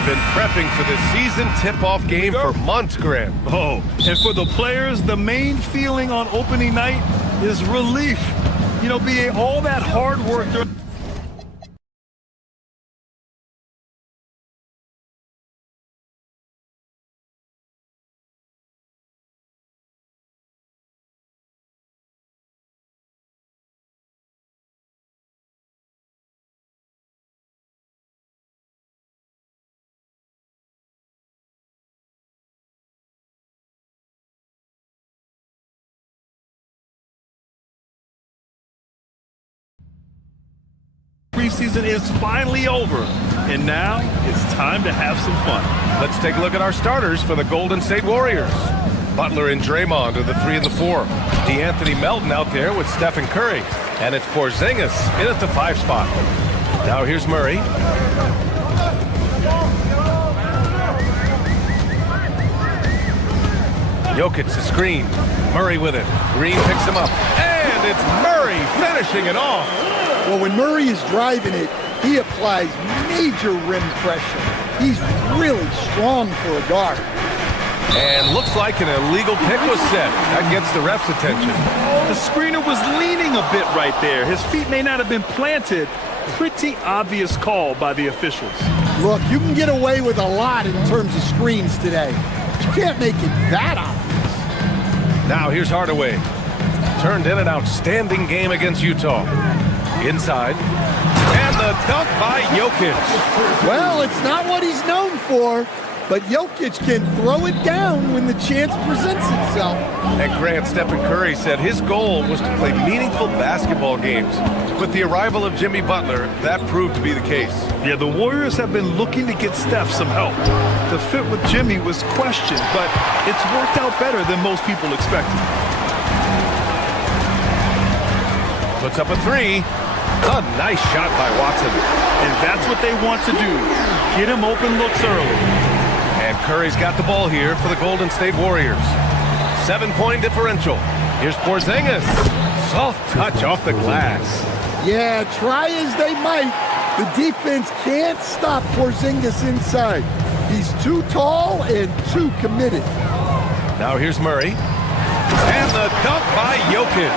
have been prepping for the season tip-off game for months, Graham. Oh, and for the players, the main feeling on opening night is relief. You know, BA, all that hard work during preseason is finally over, and now it's time to have some fun. Let's take a look at our starters for the Golden State Warriors. Butler and Draymond are the 3 and the 4. DeAnthony Melton out there with Stephen Curry. And it's Porzingis in at the 5 spot. Now here's Murray. Jokic the screen. Murray with it. Green picks him up. And it's Murray finishing it off. Well, when Murray is driving it, he applies major rim pressure. He's really strong for a guard. And looks like an illegal pick was set. That gets the ref's attention. The screener was leaning a bit right there. His feet may not have been planted. Pretty obvious call by the officials. Look, you can get away with a lot in terms of screens today. But you can't make it that obvious. Now here's Hardaway. Turned in an outstanding game against Utah. Inside. And the dunk by Jokic. Well, it's not what he's known for, but Jokic can throw it down when the chance presents itself. And Grant, Stephen Curry said his goal was to play meaningful basketball games. With the arrival of Jimmy Butler, that proved to be the case. Yeah, the Warriors have been looking to get Steph some help. The fit with Jimmy was questioned, but it's worked out better than most people expected. Puts up a 3. A nice shot by Watson. And that's what they want to do. Get him open looks early. And Curry's got the ball here for the Golden State Warriors. 7-point differential. Here's Porzingis. Soft touch off the glass. Yeah, try as they might, the defense can't stop Porzingis inside. He's too tall and too committed. Now here's Murray. And the dunk by Jokic.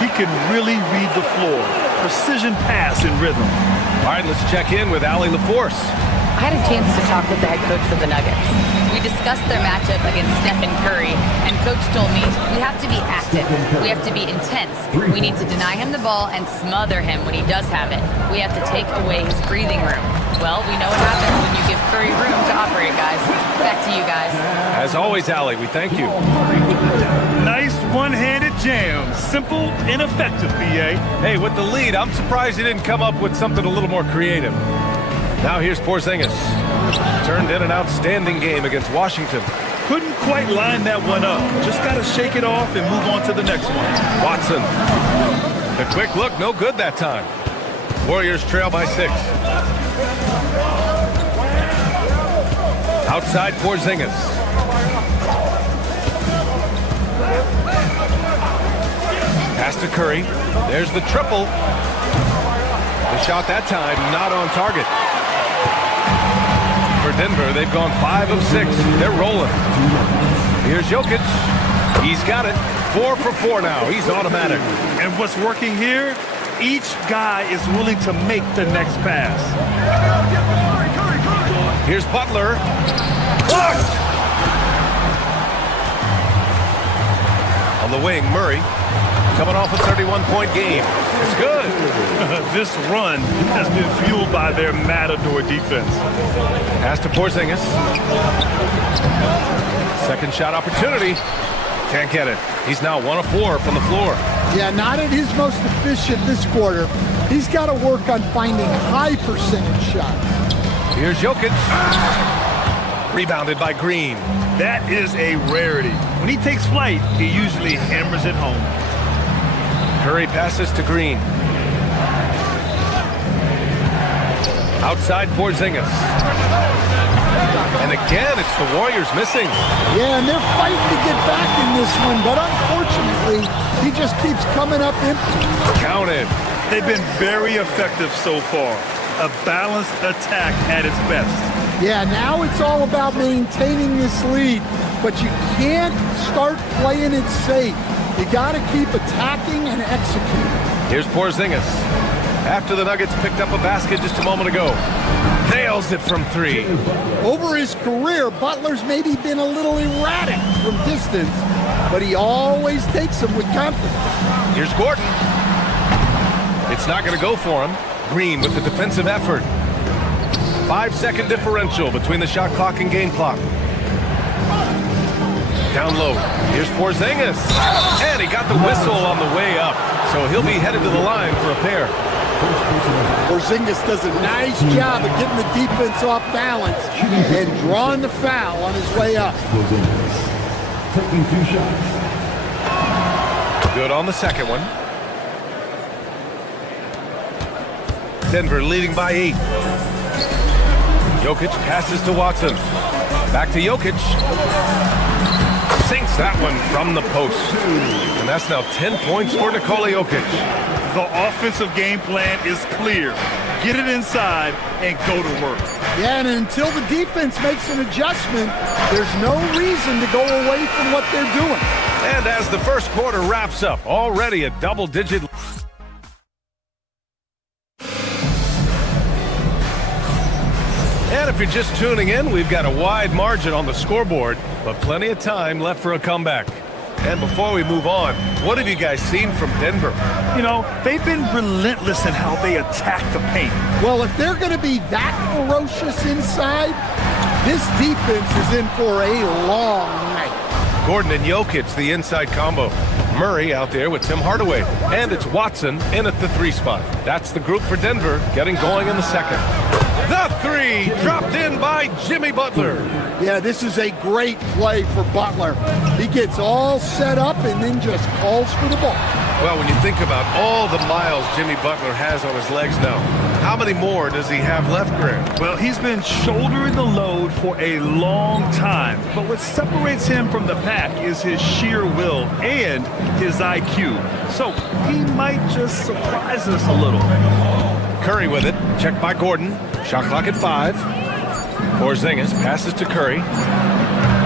He can really read the floor. Precision pass in rhythm. All right, let's check in with Allie LaForce. I had a chance to talk with the head coach for the Nuggets. We discussed their matchup against Stephen Curry, and Coach told me we have to be active. We have to be intense. We need to deny him the ball and smother him when he does have it. We have to take away his breathing room. Well, we know what happens when you give Curry room to operate, guys. Back to you guys. As always, Allie, we thank you. Nice one-handed jam. Simple and effective, BA. Hey, with the lead, I'm surprised he didn't come up with something a little more creative. Now here's Porzingis. Turned in an outstanding game against Washington. Couldn't quite line that one up. Just got to shake it off and move on to the next one. Watson. The quick look, no good that time. Warriors trail by 6. Outside Porzingis. Pass to Curry. There's the triple. The shot that time not on target. For Denver, they've gone 5 of 6. They're rolling. Here's Jokic. He's got it. 4 for 4 now. He's automatic. And what's working here? Each guy is willing to make the next pass. Here's Butler. Blocked! On the wing, Murray. Coming off a 31-point game. It's good. This run has been fueled by their matador defense. Pass to Porzingis. Second shot opportunity. Can't get it. He's now 1 of 4 from the floor. Yeah, not at his most efficient this quarter. He's got to work on finding high percentage shots. Here's Jokic. Rebounded by Green. That is a rarity. When he takes flight, he usually hammers it home. Curry passes to Green. Outside Porzingis. And again, it's the Warriors missing. Yeah, and they're fighting to get back in this one, but unfortunately, he just keeps coming up empty. Counted. They've been very effective so far. A balanced attack at its best. Yeah, now it's all about maintaining this lead, but you can't start playing it safe. You got to keep attacking and executing. Here's Porzingis. After the Nuggets picked up a basket just a moment ago. Nails it from 3. Over his career, Butler's maybe been a little erratic from distance, but he always takes them with confidence. Here's Gordon. It's not going to go for him. Green with the defensive effort. 5-second differential between the shot clock and game clock. Down low. Here's Porzingis. And he got the whistle on the way up. So he'll be headed to the line for a pair. Porzingis does a nice job of getting the defense off balance and drawing the foul on his way up. Taking 2 shots. Good on the second one. Denver leading by 8. Jokic passes to Watson. Back to Jokic. Sinks that one from the post. And that's now 10 points for Nikola Jokic. The offensive game plan is clear. Get it inside and go to work. Yeah, and until the defense makes an adjustment, there's no reason to go away from what they're doing. And as the first quarter wraps up, already a double-digit. And if you're just tuning in, we've got a wide margin on the scoreboard, but plenty of time left for a comeback. And before we move on, what have you guys seen from Denver? You know, they've been relentless in how they attack the paint. Well, if they're going to be that ferocious inside, this defense is in for a long night. Gordon and Jokic, the inside combo. Murray out there with Tim Hardaway. And it's Watson in at the 3 spot. That's the group for Denver, getting going in the second. The 3 dropped in by Jimmy Butler. Yeah, this is a great play for Butler. He gets all set up and then just calls for the ball. Well, when you think about all the miles Jimmy Butler has on his legs now, how many more does he have left, Grant? Well, he's been shouldering the load for a long time, but what separates him from the pack is his sheer will and his IQ. So he might just surprise us a little. Curry with it, checked by Gordon. Shot clock at 5. Porzingis passes to Curry.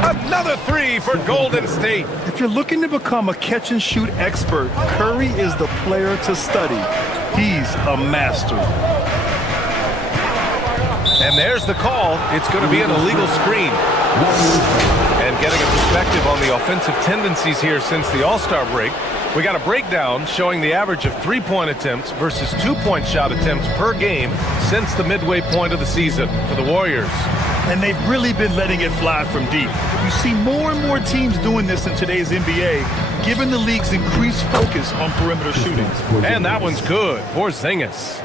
Another 3 for Golden State. If you're looking to become a catch-and-shoot expert, Curry is the player to study. He's a master. And there's the call. It's going to be an illegal screen. And getting a perspective on the offensive tendencies here since the All-Star break, we got a breakdown showing the average of 3-point attempts versus 2-point shot attempts per game since the midway point of the season for the Warriors. And they've really been letting it fly from deep. You see more and more teams doing this in today's NBA, given the league's increased focus on perimeter shooting. And that one's good. Porzingis.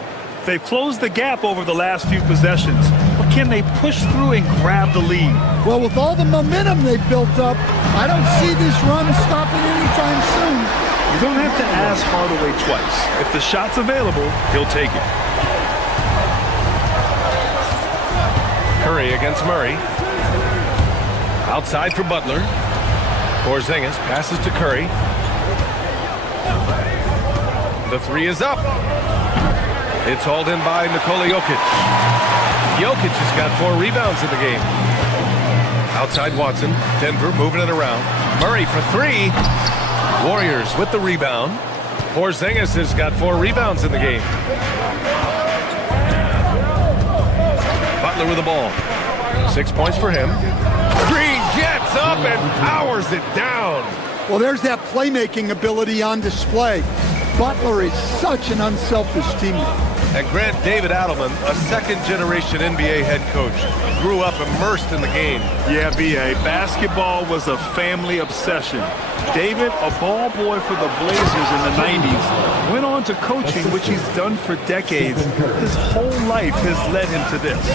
They've closed the gap over the last few possessions, but can they push through and grab the lead? Well, with all the momentum they've built up, I don't see this run stopping anytime soon. You don't have to ask Hardaway twice. If the shot's available, he'll take it. Curry against Murray. Outside for Butler. Porzingis passes to Curry. The 3 is up. It's hauled in by Nikola Jokic. Jokic has got 4 rebounds in the game. Outside Watson. Denver moving it around. Murray for 3. Warriors with the rebound. Porzingis has got 4 rebounds in the game. Butler with the ball. 6 points for him. Green gets up and powers it down. Well, there's that playmaking ability on display. Butler is such an unselfish teammate. And Grant, David Adelman, a second-generation NBA head coach, grew up immersed in the game. Yeah, B.A., basketball was a family obsession. David, a ball boy for the Blazers in the 90s, went on to coaching, which he's done for decades. His whole life has led him to this.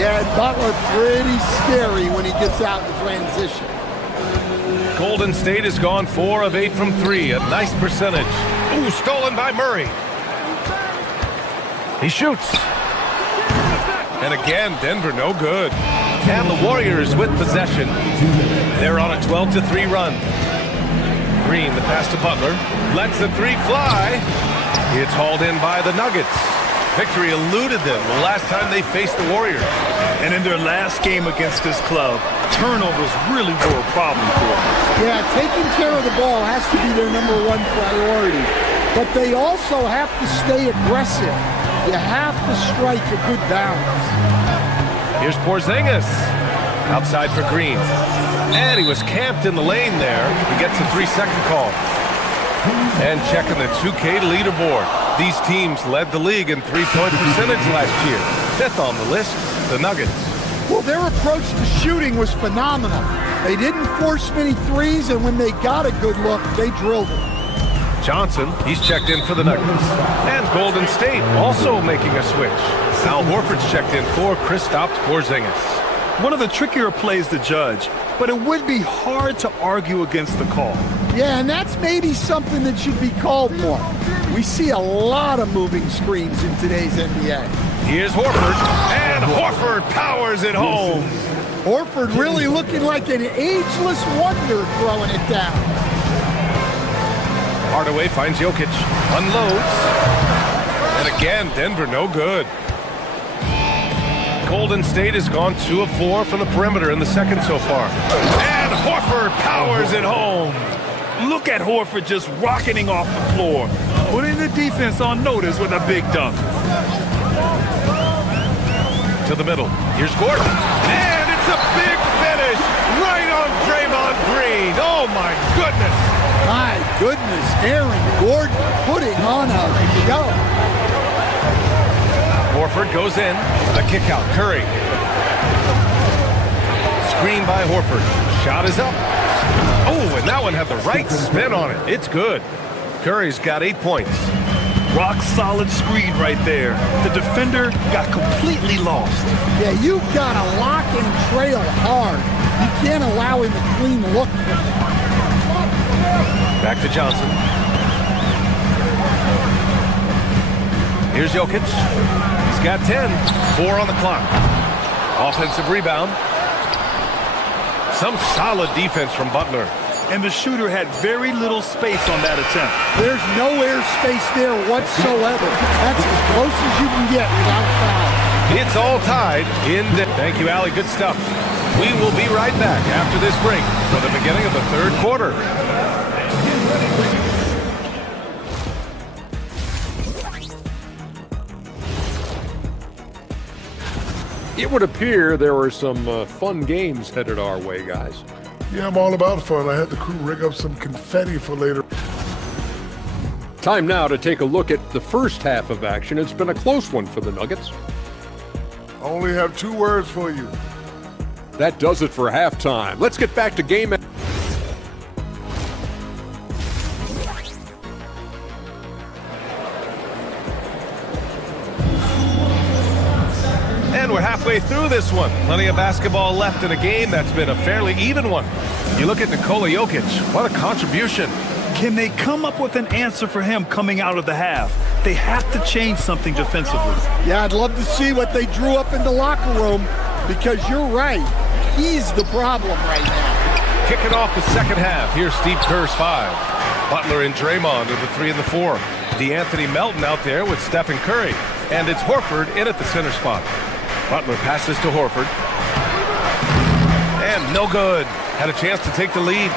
Yeah, Butler pretty scary when he gets out in transition. Golden State has gone 4 of 8 from 3, a nice percentage. Ooh, stolen by Murray. He shoots. And again, Denver no good. And the Warriors with possession. They're on a 12-3 run. Green, the pass to Butler. Lets the 3 fly. It's hauled in by the Nuggets. Victory eluded them the last time they faced the Warriors. And in their last game against this club, turnovers really were a problem for them. Yeah, taking care of the ball has to be their number one priority. But they also have to stay aggressive. You have to strike a good balance. Here's Porzingis. Outside for Green. And he was camped in the lane there. He gets a 3-second call. And checking the 2K leaderboard. These teams led the league in three-point percentage last year. 5th on the list, the Nuggets. Well, their approach to shooting was phenomenal. They didn't force many threes, and when they got a good look, they drilled it. Johnson, he's checked in for the Nuggets. And Golden State also making a switch. Al Horford's checked in for Kristaps Porzingis. One of the trickier plays to judge, but it would be hard to argue against the call. Yeah, and that's maybe something that should be called more. We see a lot of moving screens in today's NBA. Here's Horford, and Horford powers it home. Horford really looking like an ageless wonder throwing it down. Hardaway finds Jokic, unloads. And again, Denver no good. Golden State has gone 2 of 4 from the perimeter in the second so far. And Horford powers it home. Look at Horford just rocketing off the floor, putting the defense on notice with a big dunk. To the middle. Here's Gordon. And it's a big finish right on Draymond Green. Oh, my goodness. My goodness, Aaron Gordon putting on a show. Horford goes in. The kick out. Curry. Screen by Horford. Shot is up. Oh, and that one had the right spin on it. It's good. Curry's got 8 points. Rock solid screen right there. The defender got completely lost. Yeah, you've got to lock and trail hard. You can't allow him a clean look from that. Back to Johnson. Here's Jokic. He's got 10. 4 on the clock. Offensive rebound. Some solid defense from Butler. And the shooter had very little space on that attempt. There's no air space there whatsoever. That's as close as you can get without foul. It's all tied in. Thank you, Allie. Good stuff. We will be right back after this break for the beginning of the third quarter. It would appear there were some fun games headed our way, guys. Yeah, I'm all about fun. I had the crew rig up some confetti for later. Time now to take a look at the first half of action. It's been a close one for the Nuggets. I only have 2 words for you. That does it for halftime. Let's get back to game. And we're halfway through this one. Plenty of basketball left in a game that's been a fairly even one. You look at Nikola Jokic. What a contribution. Can they come up with an answer for him coming out of the half? They have to change something defensively. Yeah, I'd love to see what they drew up in the locker room because you're right. He's the problem right now. Kicking off the second half. Here's Steve Kerr's 5. Butler and Draymond are the 3 and the 4. DeAnthony Melton out there with Stephen Curry. And it's Horford in at the center spot. Butler passes to Horford. And no good. Had a chance to take the lead.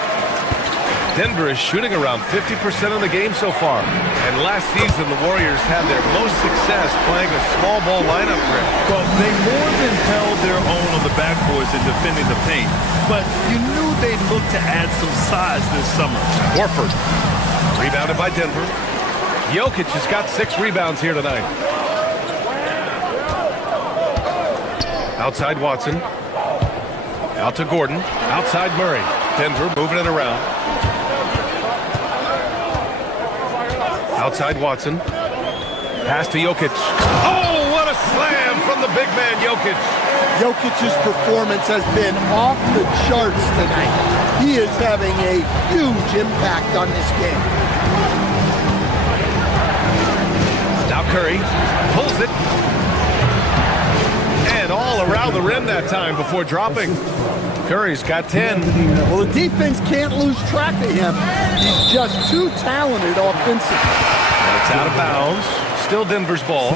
Denver is shooting around 50% of the game so far. And last season, the Warriors had their most success playing a small ball lineup grid. Well, they more than held their own on the backboards in defending the paint. But you knew they'd look to add some size this summer. Horford. Rebounded by Denver. Jokic has got 6 rebounds here tonight. Outside Watson. Out to Gordon. Outside Murray. Denver moving it around. Outside Watson. Pass to Jokic. Oh, what a slam from the big man Jokic. Jokic's performance has been off the charts tonight. He is having a huge impact on this game. Now Curry pulls it. And all around the rim that time before dropping. Curry's got 10. Well, the defense can't lose track of him. He's just too talented offensively. And it's out of bounds. still Denver's ball.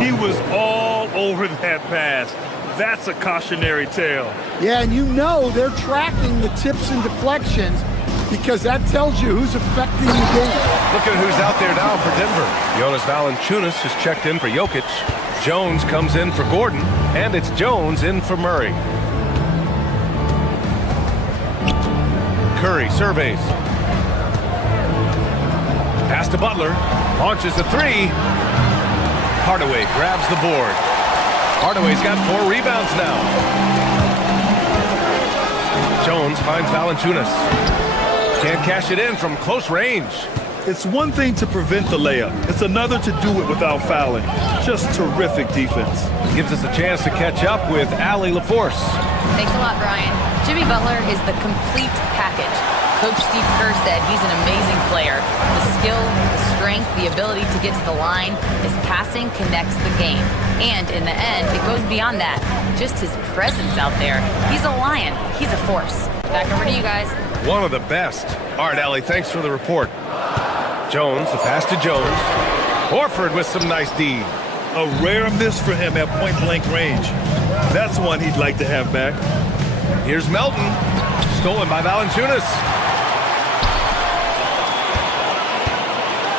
He was all over that pass. That's a cautionary tale. Yeah, and you know they're tracking the tips and deflections because that tells you who's affecting the game. Look at who's out there now for Denver. Jonas Valanciunas has checked in for Jokic. Jones comes in for Gordon, and it's Jones in for Murray. Curry surveys. Pass to Butler. Launches the three. Hardaway grabs the board. Hardaway's got 4 rebounds now. Jones finds Valanciunas. Can't cash it in from close range. It's one thing to prevent the layup. It's another to do it without fouling. Just terrific defense. Gives us a chance to catch up with Allie LaForce. Thanks a lot, Brian. Jimmy Butler is the complete package. Coach Steve Kerr said he's an amazing player. The skill, the strength, the ability to get to the line, his passing connects the game. And in the end, it goes beyond that. Just his presence out there. He's a lion. He's a force. Back over to you guys. One of the best. All right, Allie, thanks for the report. Jones, the pass to Jones. Horford with some nice D. A rare miss for him at point-blank range. That's one he'd like to have back. Here's Melton. Stolen by Valanciunas.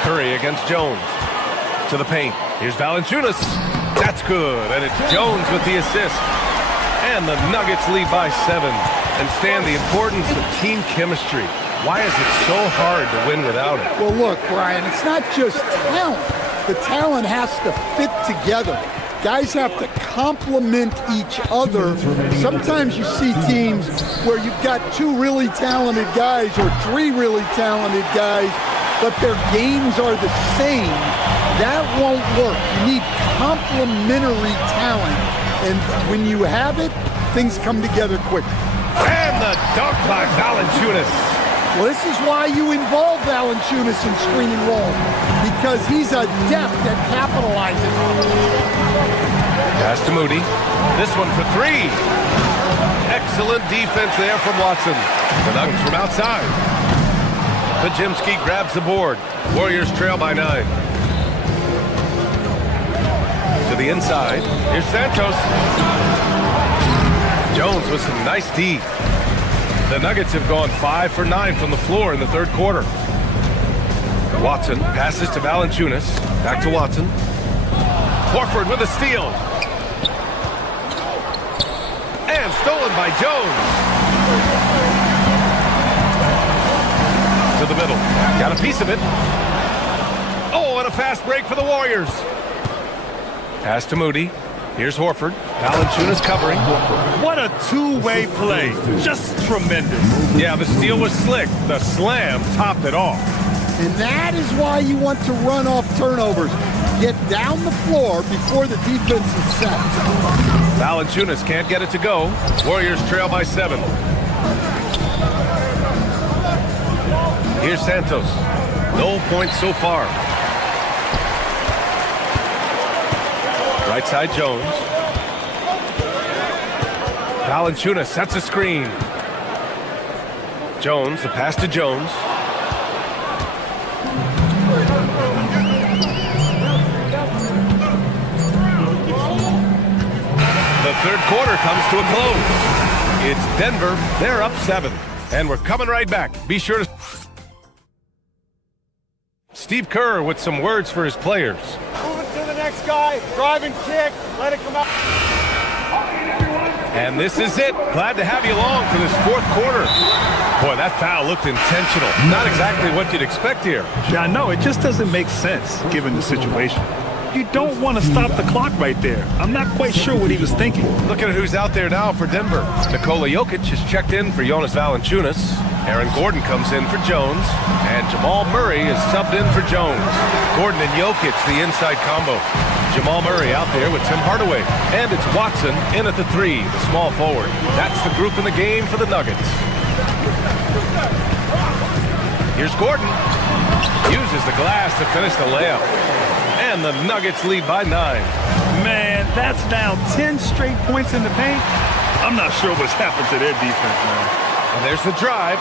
Curry against Jones. To the paint. Here's Valanciunas. That's good. And it's Jones with the assist. And the Nuggets lead by 7. And Stan, the importance of team chemistry. Why is it so hard to win without it? Well, look, Brian, it's not just talent. The talent has to fit together. Guys have to complement each other. Sometimes you see teams where you've got 2 really talented guys or 3 really talented guys, but their games are the same. That won't work. You need complementary talent. And when you have it, things come together quickly. And the dunk by Valanciunas. Well, this is why you involve Valanciunas in screen and roll, because he's adept at capitalizing. Pass to Moody. This one for 3. Excellent defense there from Watson. The Nuggets from outside. Pajimski grabs the board. Warriors trail by 9. To the inside. Here's Santos. Jones with some nice D. The Nuggets have gone 5 for 9 from the floor in the third quarter. Watson passes to Valanciunas. Back to Watson. Horford with a steal. And stolen by Jones. To the middle. Got a piece of it. Oh, and a fast break for the Warriors. Pass to Moody. Here's Horford. Valanciunas covering. What a two-way play. Just tremendous. Yeah, the steal was slick. The slam topped it off. And that is why you want to run off turnovers. Get down the floor before the defense is set. Valanciunas can't get it to go. Warriors trail by 7. Here's Santos. No points so far. Right side Jones. Valanciunas sets a screen. Jones, the pass to Jones. The third quarter comes to a close. It's Denver. They're up 7. And we're coming right back. Be sure to... Steve Kerr with some words for his players. Move it to the next guy. Drive and kick. Let it come out. And this is it. Glad to have you along for this fourth quarter. Boy, that foul looked intentional. Not exactly what you'd expect here. Yeah, I know. It just doesn't make sense given the situation. You don't want to stop the clock right there. I'm not quite sure what he was thinking. Look at who's out there now for Denver. Nikola Jokic has checked in for Jonas Valanciunas. Aaron Gordon comes in for Jones. And Jamal Murray is subbed in for Jones. Gordon and Jokic, the inside combo. Jamal Murray out there with Tim Hardaway. And it's Watson in at the 3, the small forward. That's the group in the game for the Nuggets. Here's Gordon. Uses the glass to finish the layup. And the Nuggets lead by 9. Man, that's now 10 straight points in the paint. I'm not sure what's happened to their defense, man. And there's the drive.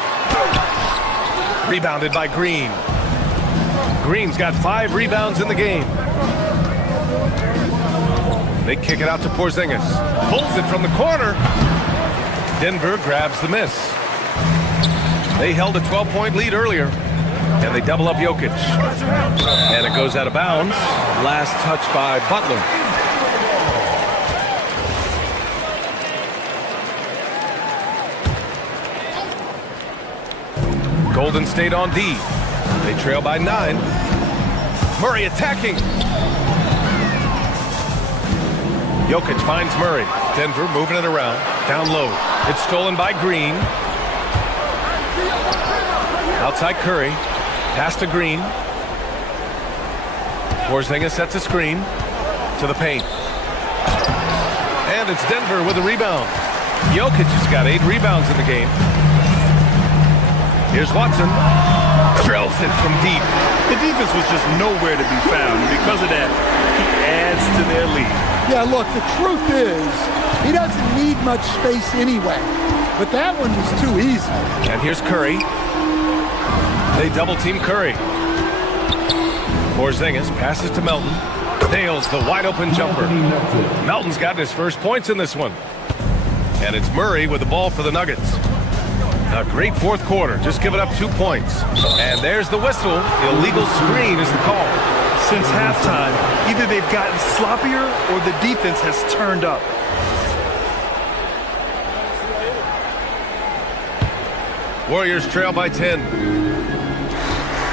Rebounded by Green. Green's got 5 rebounds in the game. They kick it out to Porzingis. Pulls it from the corner. Denver grabs the miss. They held a 12-point lead earlier, and they double up Jokic. And it goes out of bounds. Last touch by Butler. Golden State on D. They trail by 9. Murray attacking. Jokic finds Murray. Denver moving it around. Down low. It's stolen by Green. Outside Curry. Pass to Green. Porzingis sets a screen to the paint. And it's Denver with a rebound. Jokic has got 8 rebounds in the game. Here's Watson. Drills it from deep. The defense was just nowhere to be found. And because of that, he adds to their lead. Yeah, look, the truth is, he doesn't need much space anyway. But that one was too easy. And here's Curry. They double-team Curry. Porzingis passes to Melton. Nails the wide-open jumper. Melton's got his first points in this one. And it's Murray with the ball for the Nuggets. A great fourth quarter, just giving up 2 points. And there's the whistle. Illegal screen is the call. Since halftime, either they've gotten sloppier or the defense has turned up. Warriors trail by 10.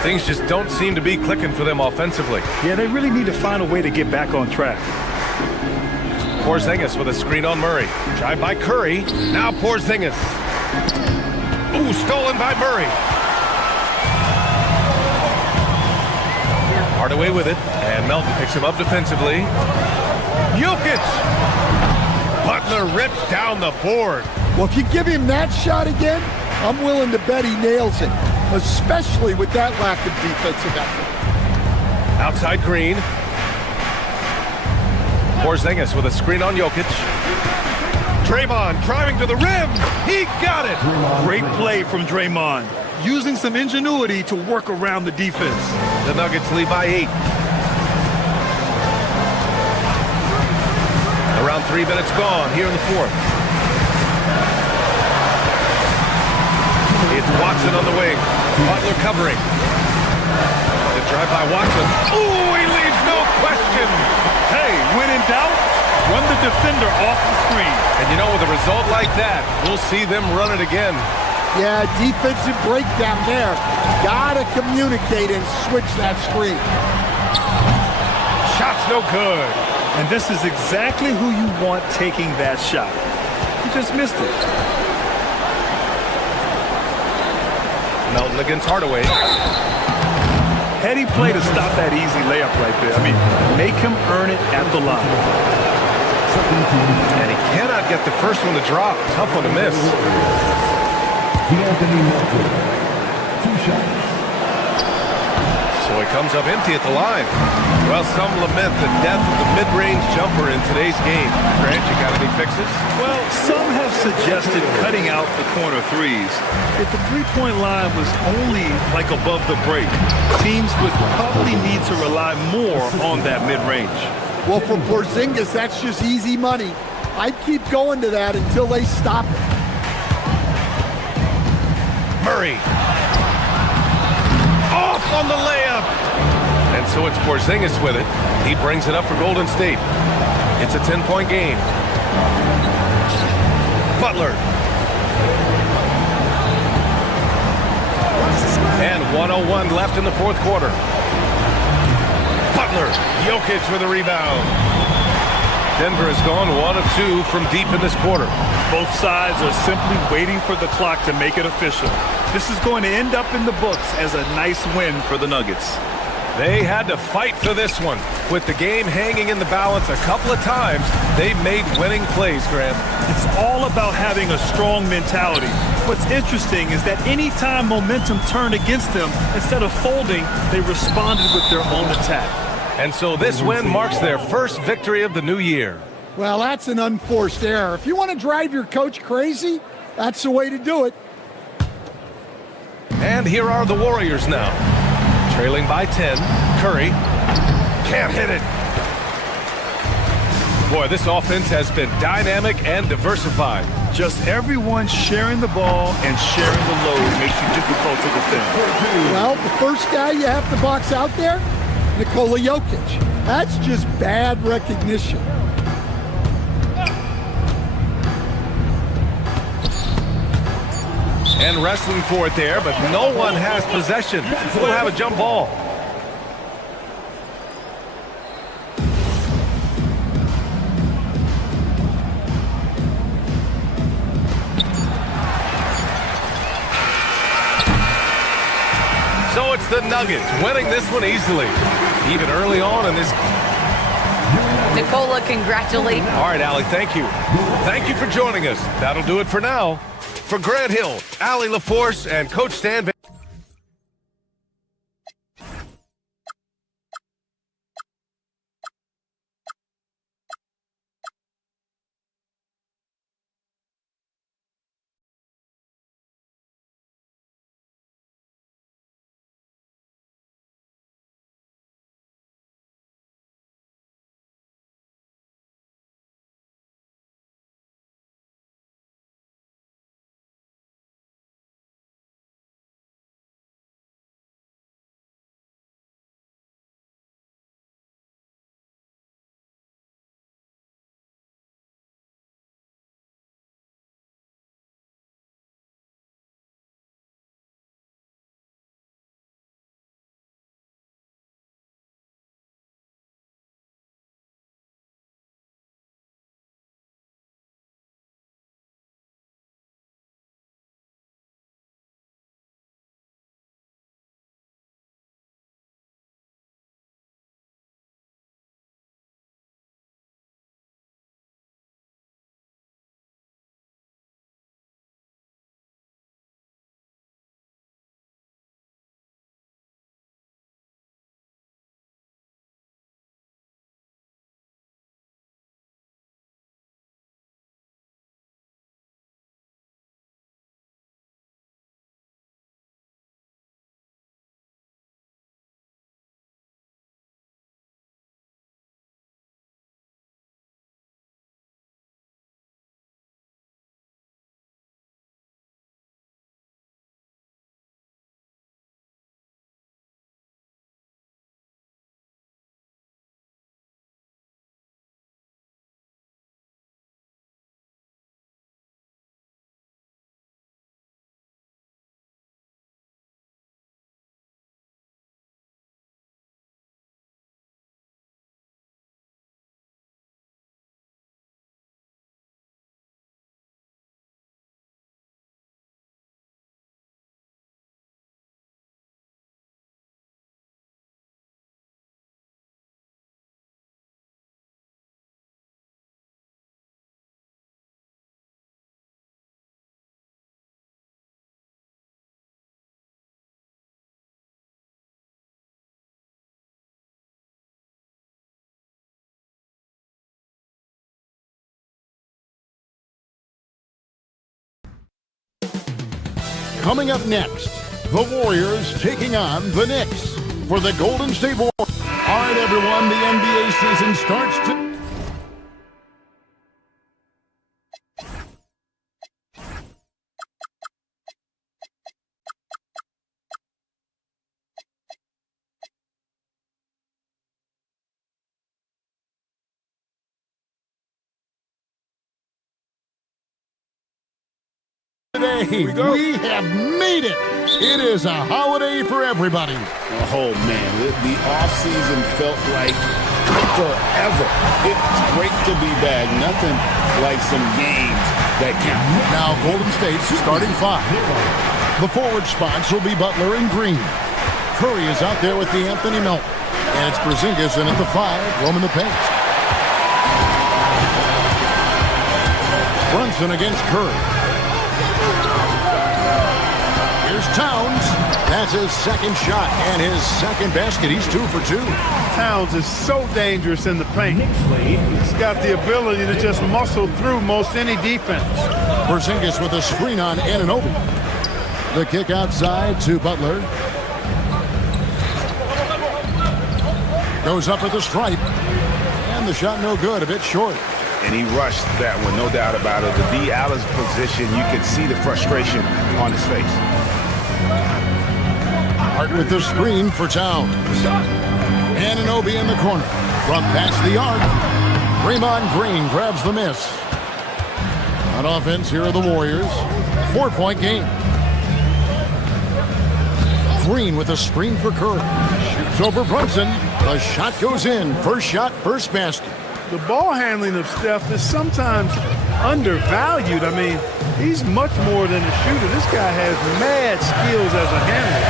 Things just don't seem to be clicking for them offensively. Yeah, they really need to find a way to get back on track. Porzingis with a screen on Murray. Drive by Curry. Now Porzingis. Ooh, stolen by Murray. Hardaway with it, and Melton picks him up defensively. Jokic! Butler rips down the board. Well, if you give him that shot again, I'm willing to bet he nails it, especially with that lack of defensive effort. Outside Green. Porzingis with a screen on Jokic. Draymond driving to the rim. He got it. Great play from Draymond, using some ingenuity to work around the defense. The Nuggets lead by 8. Around 3 minutes gone here in the fourth. It's Watson on the wing. Butler covering. The drive by Watson. Ooh, he leaves no question. Hey, when in doubt, run the defender off the screen. And you know, with a result like that, we'll see them run it again. Yeah, defensive breakdown there. Gotta communicate and switch that screen. Shot's no good. And this is exactly who you want taking that shot. He just missed it. Melton against Hardaway. Heady play to stop that easy layup right there. I mean, make him earn it at the line. And he cannot get the first one to drop. Tough one to miss. Anthony Melton, 2 shots. So he comes up empty at the line. Well, some lament the death of the mid-range jumper in today's game. Grant, you got any fixes? Well, some have suggested cutting out the corner threes. If the three-point line was only like above the break, teams would probably need to rely more on that mid-range. Well, for Porzingis, that's just easy money. I'd keep going to that until they stop it. Murray. Off on the layup. And so it's Porzingis with it. He brings it up for Golden State. It's a 10-point game. Butler. And 1:01 left in the fourth quarter. Butler. Jokic with a rebound. Denver has gone 1 of 2 from deep in this quarter. Both sides are simply waiting for the clock to make it official. This is going to end up in the books as a nice win for the Nuggets. They had to fight for this one. With the game hanging in the balance a couple of times, they made winning plays, Grant. It's all about having a strong mentality. What's interesting is that anytime momentum turned against them, instead of folding, they responded with their own attack. And so this win marks their first victory of the new year. Well, that's an unforced error. If you want to drive your coach crazy, that's the way to do it. And here are the Warriors now. Trailing by 10. Curry can't hit it. Boy, this offense has been dynamic and diversified. Just everyone sharing the ball and sharing the load makes you difficult to defend. Well, the first guy you have to box out there, Nikola Jokic. That's just bad recognition. And wrestling for it there, but no one has possession. We'll have a jump ball. So it's the Nuggets winning this one easily, even early on in this. Nikola, congratulate. All right, Allie, thank you. Thank you for joining us. That'll do it for now. For Grant Hill, Allie LaForce, and Coach Stan Van. Coming up next, the Warriors taking on the Knicks for the Golden State Warriors. All right, everyone, the NBA season starts today. We have made it. It is a holiday for everybody. Oh, man, the offseason felt like forever. It's great to be back. Nothing like some games that count. Now, Golden State's starting five. The forward spots will be Butler and Green. Curry is out there with the Anthony Melton. And it's Porzingis in at the 5, roaming the paint. Brunson against Curry. Here's Towns. That's his second shot and his second basket. He's 2 for 2. Towns is so dangerous in the paint. He's got the ability to just muscle through most any defense. Porzingis with a screen on Anunoby. The kick outside to Butler. Goes up at the stripe. And And the shot no good, a bit short. And he rushed that one, no doubt about it. To be out of position, you could see the frustration on his face. Hart with the screen for Towns. Anunoby in the corner. From past the arc. Draymond Green grabs the miss. On offense, here are the Warriors. 4-point game. Green with a screen for Curry. Shoots over Brunson. A shot goes in. First shot, first basket. The ball handling of Steph is sometimes undervalued. I mean, he's much more than a shooter. This guy has mad skills as a handler.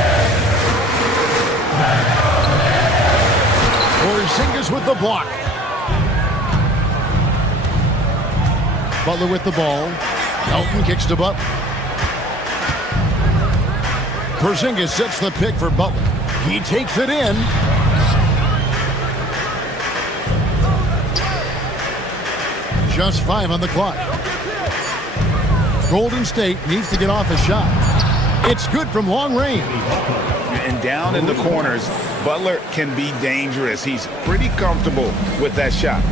Porzingis with the block. Butler with the ball. Elton kicks to Butler. Porzingis sets the pick for Butler. He takes it in. Just 5 on the clock. Golden State needs to get off a shot. It's good from long range. And down in the corners, Butler can be dangerous. He's pretty comfortable with that shot.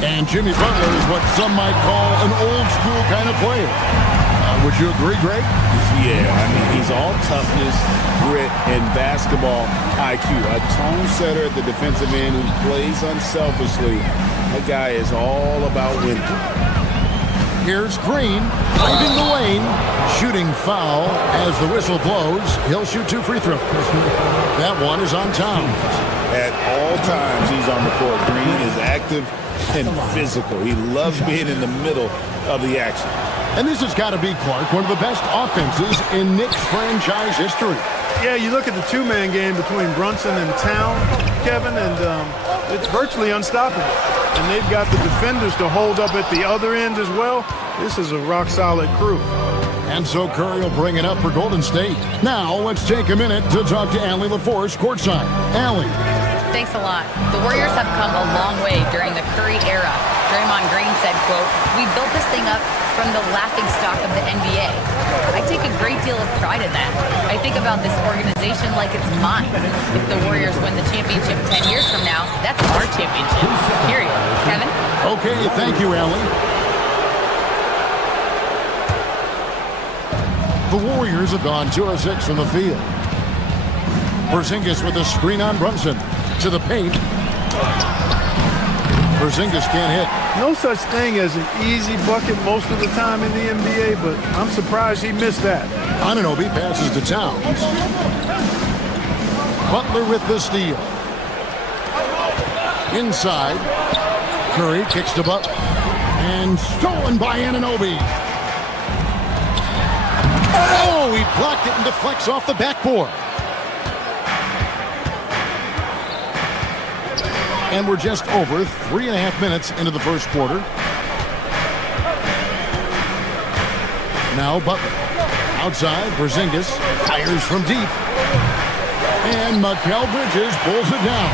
And Jimmy Butler is what some might call an old school kind of player. Would you agree, Greg? Yeah, I mean, he's all toughness, grit, and basketball IQ. A tone setter at the defensive end who plays unselfishly. That guy is all about winning. Here's Green, driving the lane, shooting foul as the whistle blows. He'll shoot 2 free throws. That one is on Towns. At all times he's on the court. Green is active and physical. He loves being in the middle of the action. And this has got to be, Clark, one of the best offenses in Knicks franchise history. Yeah, you look at the two-man game between Brunson and Town, Kevin, and it's virtually unstoppable. And they've got the defenders to hold up at the other end as well. This is a rock-solid crew. And so Curry will bring it up for Golden State. Now let's take a minute to talk to Allie LaForce courtside. Allie. Thanks a lot. The Warriors have come a long way during the Curry era. Draymond Green said, quote, "We built this thing up from the laughingstock of the NBA. I take a great deal of pride in that. I think about this organization like it's mine. If the Warriors win the championship 10 years from now, that's our championship. Period." Kevin? Okay, thank you, Allie. The Warriors have gone 2 of 6 from the field. Porzingis with a screen on Brunson. To the paint. Porzingis can't hit. No such thing as an easy bucket most of the time in the NBA, but I'm surprised he missed that. Anunoby passes to Towns. Butler with the steal. Inside. Curry kicks to Butler. And stolen by Anunoby. Oh, he blocked it and deflects off the backboard. And we're just over 3.5 minutes into the first quarter. Now Butler. Outside, Porzingis fires from deep. And Mikal Bridges pulls it down.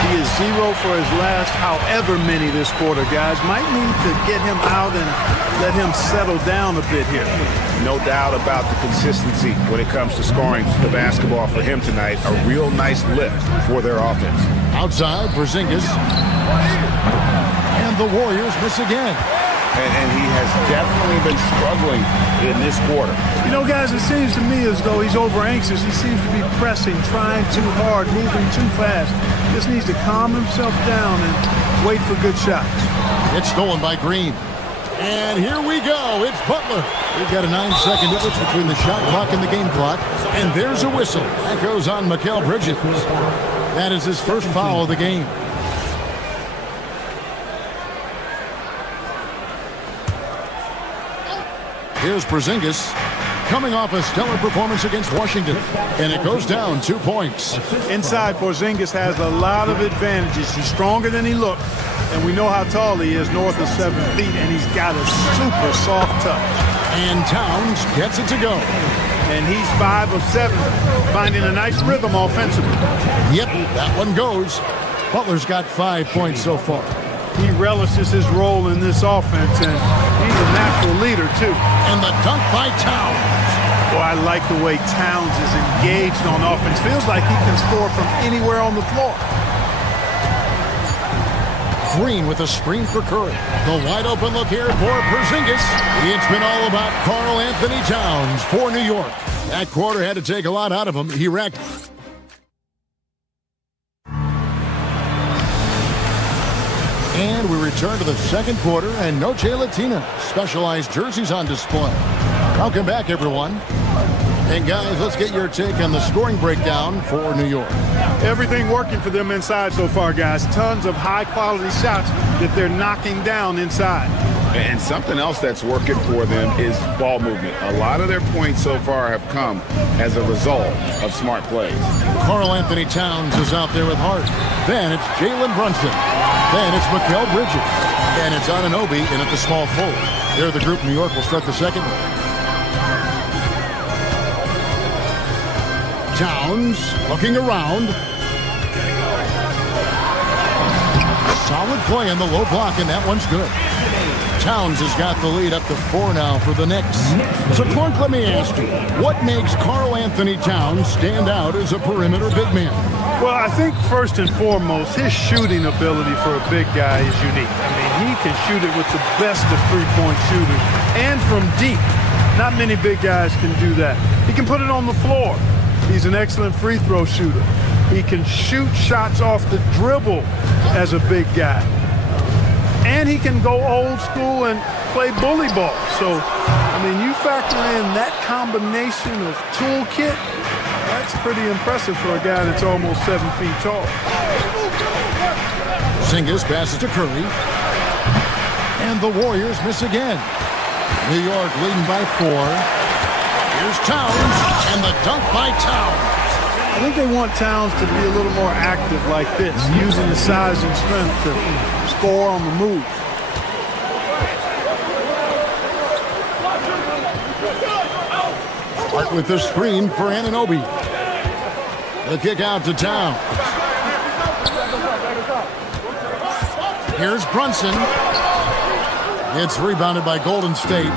He is 0 for his last however many this quarter, guys. Might need to get him out and let him settle down a bit here. No doubt about the consistency when it comes to scoring the basketball for him tonight. A real nice lift for their offense. Outside, Porzingis. And the Warriors miss again. And he has definitely been struggling in this quarter. You know, guys, it seems to me as though he's over-anxious. He seems to be pressing, trying too hard, moving too fast. Just needs to calm himself down and wait for good shots. It's stolen by Green. And here we go. It's Butler. We've got a 9-second difference between the shot clock and the game clock. And there's a whistle. That goes on Mikal Bridges. That is his first foul of the game. Here's Porzingis coming off a stellar performance against Washington. And it goes down 2 points. Inside, Porzingis has a lot of advantages. He's stronger than he looks. And we know how tall he is, north of 7 feet. And he's got a super soft touch. And Towns gets it to go. And he's 5 of 7, finding a nice rhythm offensively. Yep, that one goes. Butler's got 5 points so far. He relishes his role in this offense, and he's a natural leader, too. And the dunk by Towns. Boy, I like the way Towns is engaged on offense. Feels like he can score from anywhere on the floor. Green with a screen for Curry. The wide open look here for Porzingis. It's been all about Karl Anthony Towns for New York. That quarter had to take a lot out of him. He racked. And we return to the second quarter, and Noche Latina. Specialized jerseys on display. Welcome back, everyone. And guys, let's get your take on the scoring breakdown for New York. Everything working for them inside so far, guys. Tons of high-quality shots that they're knocking down inside. And something else that's working for them is ball movement. A lot of their points so far have come as a result of smart plays. Karl Anthony Towns is out there with Hart. Then it's Jalen Brunson. Then it's Mikal Bridges. And it's Anunoby in at the small forward. They're the group New York will start the second one. Towns looking around. Solid play on the low block, and that one's good. Towns has got the lead up to 4 now for the Knicks. So, Clark, let me ask you, what makes Karl Anthony Towns stand out as a perimeter big man? Well, I think first and foremost, his shooting ability for a big guy is unique. I mean, he can shoot it with the best of three-point shooters and from deep. Not many big guys can do that. He can put it on the floor. He's an excellent free throw shooter. He can shoot shots off the dribble as a big guy. And he can go old school and play bully ball. So, I mean, you factor in that combination of toolkit, that's pretty impressive for a guy that's almost 7 feet tall. Porzingis passes to Curry. And the Warriors miss again. New York leading by 4. Here's Towns, and the dunk by Towns. I think they want Towns to be a little more active like this, using his size and strength to score on the move. Hart with the screen for Anunoby. The kick out to Towns. Here's Brunson. It's rebounded by Golden State.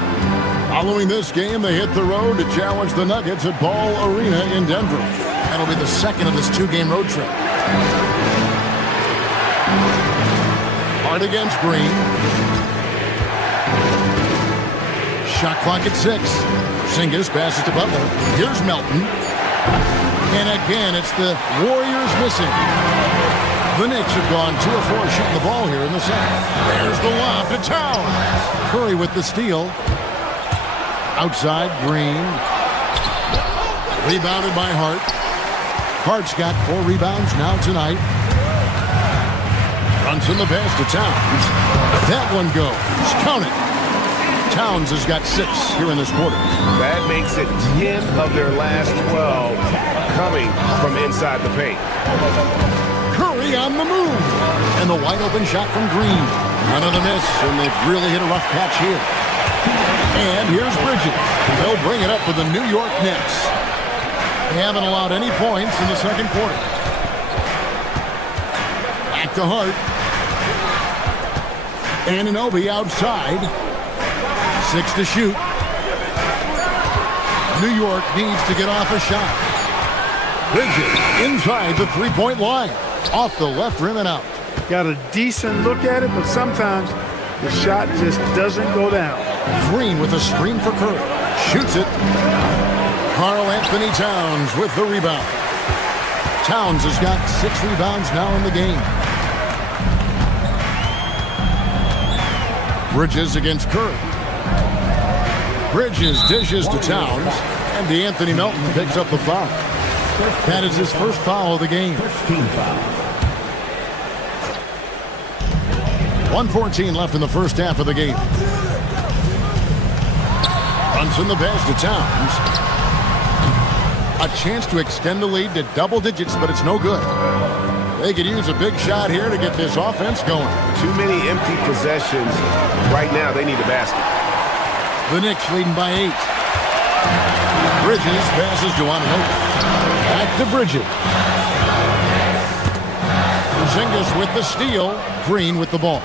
Following this game, they hit the road to challenge the Nuggets at Ball Arena in Denver. That'll be the second of this 2-game road trip. Hart against Green. Shot clock at 6. Porzingis passes to Butler. Here's Melton. And again, it's the Warriors missing. The Knicks have gone 2 of 4 shooting the ball here in the second. There's the lob to Towns. Curry with the steal. Outside, Green. Rebounded by Hart. Hart's got 4 rebounds now tonight. Brunson the pass to Towns. That one goes. Count it. Towns has got 6 here in this quarter. That makes it 10 of their last 12 coming from inside the paint. Curry on the move. And the wide open shot from Green. Another miss, and they've really hit a rough patch here. And here's Bridges. They'll bring it up for the New York Knicks. They haven't allowed any points in the second quarter. Back to Hart. Anunoby outside. 6 to shoot. New York needs to get off a shot. Bridges inside the three-point line. Off the left rim and out. Got a decent look at it, but sometimes the shot just doesn't go down. Green with a screen for Curry. Shoots it. Karl Anthony Towns with the rebound. Towns has got 6 rebounds now in the game. Bridges against Curry. Bridges dishes to Towns, and DeAnthony Melton picks up the foul. That is his first foul of the game. 1:14 left in the first half of the game. Brunson the pass to Towns. A chance to extend the lead to double digits, but it's no good. They could use a big shot here to get this offense going. Too many empty possessions. Right now, they need a basket. The Knicks leading by 8. Bridges passes to Anunoby. Back to Bridges. Porzingis with the steal. Green with the ball.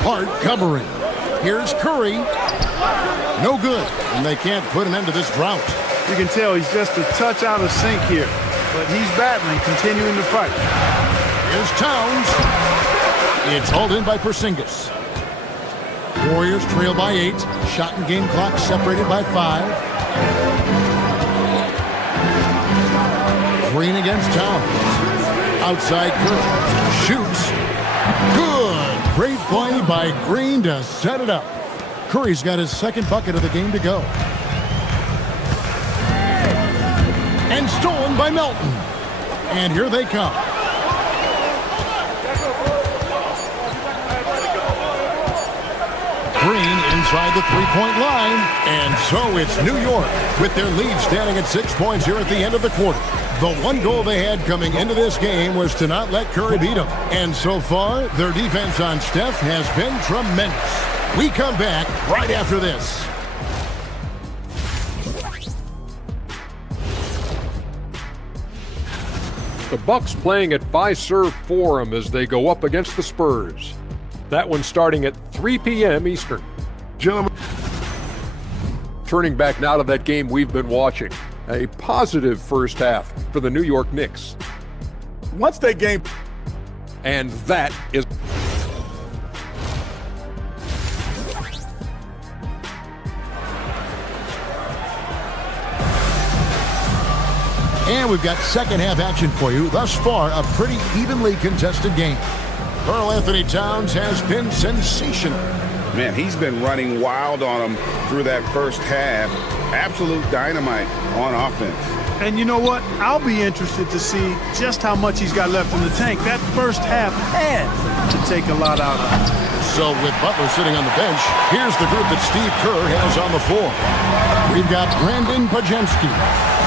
Hart covering. Here's Curry. No good, and they can't put an end to this drought. You can tell he's just a touch out of sync here, but he's battling, continuing to fight. Here's Towns. It's hauled in by Porzingis. Warriors trail by 8. Shot and game clock separated by 5. Green against Towns. Outside Curry. Shoots. Good. Great play by Green to set it up. Curry's got his second bucket of the game to go. And stolen by Melton. And here they come. Green inside the three-point line. And so it's New York with their lead standing at 6 points here at the end of the quarter. The one goal they had coming into this game was to not let Curry beat them. And so far, their defense on Steph has been tremendous. We come back right after this. The Bucks playing at Fiserv Forum as they go up against the Spurs. That one starting at 3 p.m. Eastern. Gentlemen. Turning back now to that game we've been watching. A positive first half for the New York Knicks. Once that game... And that is... And we've got second half action for you. Thus far, a pretty evenly contested game. Karl Anthony Towns has been sensational. Man, he's been running wild on him through that first half. Absolute dynamite on offense. And you know what? I'll be interested to see just how much he's got left in the tank. That first half had to take a lot out of him. So with Butler sitting on the bench, here's the group that Steve Kerr has on the floor. We've got Brandon Pajemski.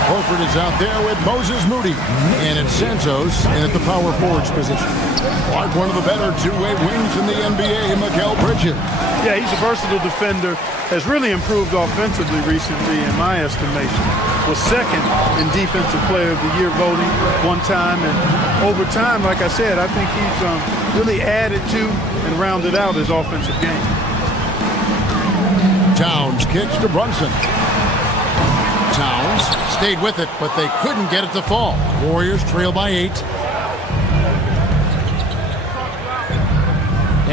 Horford is out there with Moses Moody. And it's Santos in at the power forwards position. Clark, one of the better two-way wings in the NBA, Mikal Bridges. Yeah, he's a versatile defender. Has really improved offensively recently, in my estimation. Was second in Defensive Player of the Year voting one time. And over time, like I said, I think he's really added to and rounded out his offensive game. Towns kicks to Brunson. Towns stayed with it, but they couldn't get it to fall. Warriors trail by 8.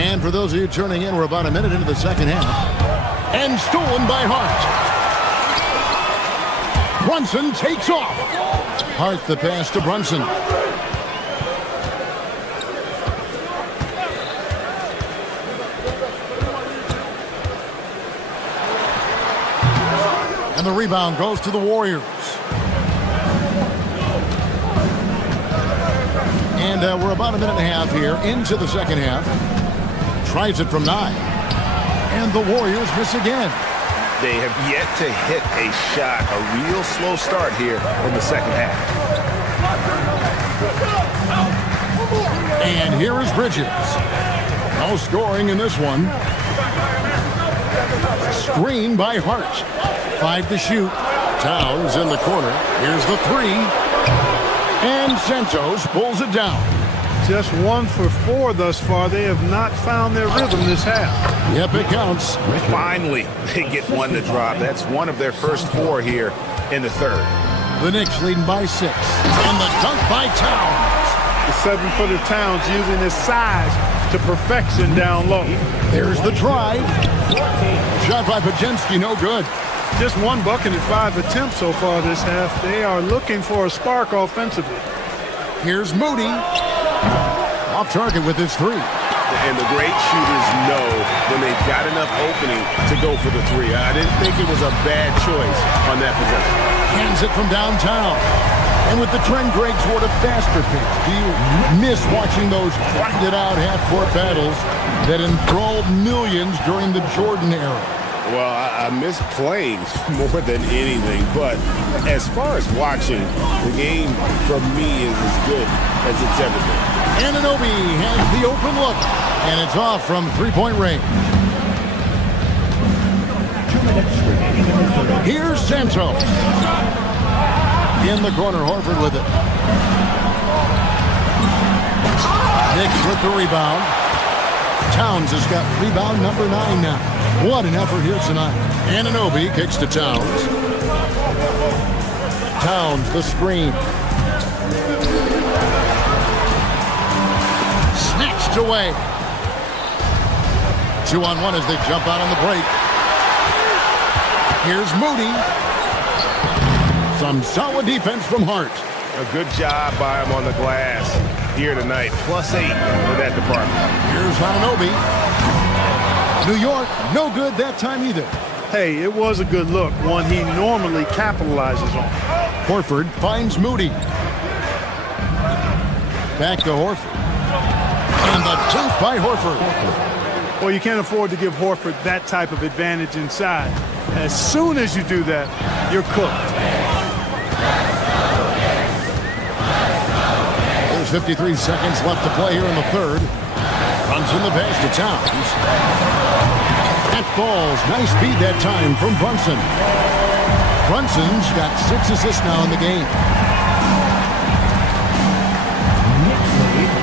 And for those of you turning in, we're about a minute into the second half. And stolen by Hart. Brunson takes off. Hart the pass to Brunson. And the rebound goes to the Warriors. And we're about a minute and a half here into the second half. Tries it from 9. And the Warriors miss again. They have yet to hit a shot, a real slow start here in the second half. And here is Bridges. No scoring in this one. Screen by Hart. 5 to shoot. Towns in the corner. Here's the 3. And Santos pulls it down. Just 1 for 4 thus far. They have not found their rhythm this half. Yep, it counts. Finally, they get one to drop. That's one of their first 4 here in the third. The Knicks leading by 6. And the dunk by Towns. The 7-footer Towns using his size to perfection down low. There's the drive. Shot by Pajemski, no good. Just 1 bucket in 5 attempts so far this half. They are looking for a spark offensively. Here's Moody. Off target with his 3. And the great shooters know when they've got enough opening to go for the 3. I didn't think it was a bad choice on that possession. Hands it from downtown. And with the trend, Greg, toward a faster pace. Do you miss watching those grinded-out half-court battles that enthralled millions during the Jordan era? Well, I miss playing more than anything, but as far as watching, the game for me is as good as it's ever been. Anunoby has the open look, and it's off from three-point range. Here's Santos. In the corner, Horford with it. Knicks with the rebound. Towns has got rebound number 9 now. What an effort here tonight. Anunoby kicks to Towns. Towns, the screen. Snatched away. 2-on-1 as they jump out on the break. Here's Moody. Some solid defense from Hart. A good job by him on the glass here tonight. +8 for that department. Here's Anunoby. New York, no good that time either. Hey, it was a good look, one he normally capitalizes on. Horford finds Moody. Back to Horford. And the dunk by Horford. Well, you can't afford to give Horford that type of advantage inside. As soon as you do that, you're cooked. There's 53 seconds left to play here in the third. Runs in the pass to Towns. That falls. Nice speed that time from Brunson. Brunson's got 6 assists now in the game.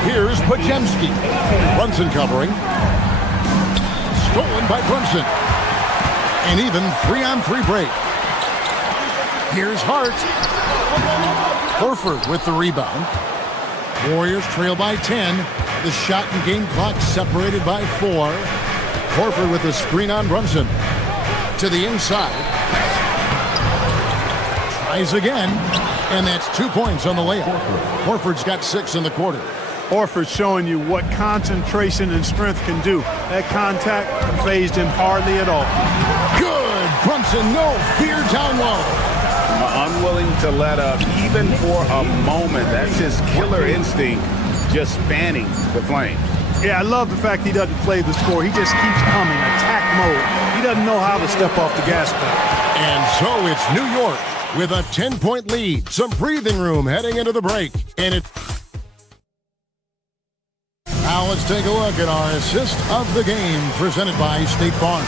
Here's Podziemski. Brunson covering. Stolen by Brunson. And even 3-on-3 break. Here's Hart. Horford with the rebound. Warriors trail by 10. The shot and game clock separated by 4. Horford with a screen on Brunson. To the inside. Tries again. And that's 2 points on the layup. Horford's got 6 in the quarter. Horford showing you what concentration and strength can do. That contact phased him hardly at all. Good. Brunson, no fear down low. Unwilling to let up even for a moment. That's his killer instinct, just fanning the flames. Yeah, I love the fact he doesn't play the score. He just keeps coming, attack mode. He doesn't know how to step off the gas pedal. And so it's New York with a 10-point lead. Some breathing room heading into the break. And it. Now let's take a look at our assist of the game presented by State Farm.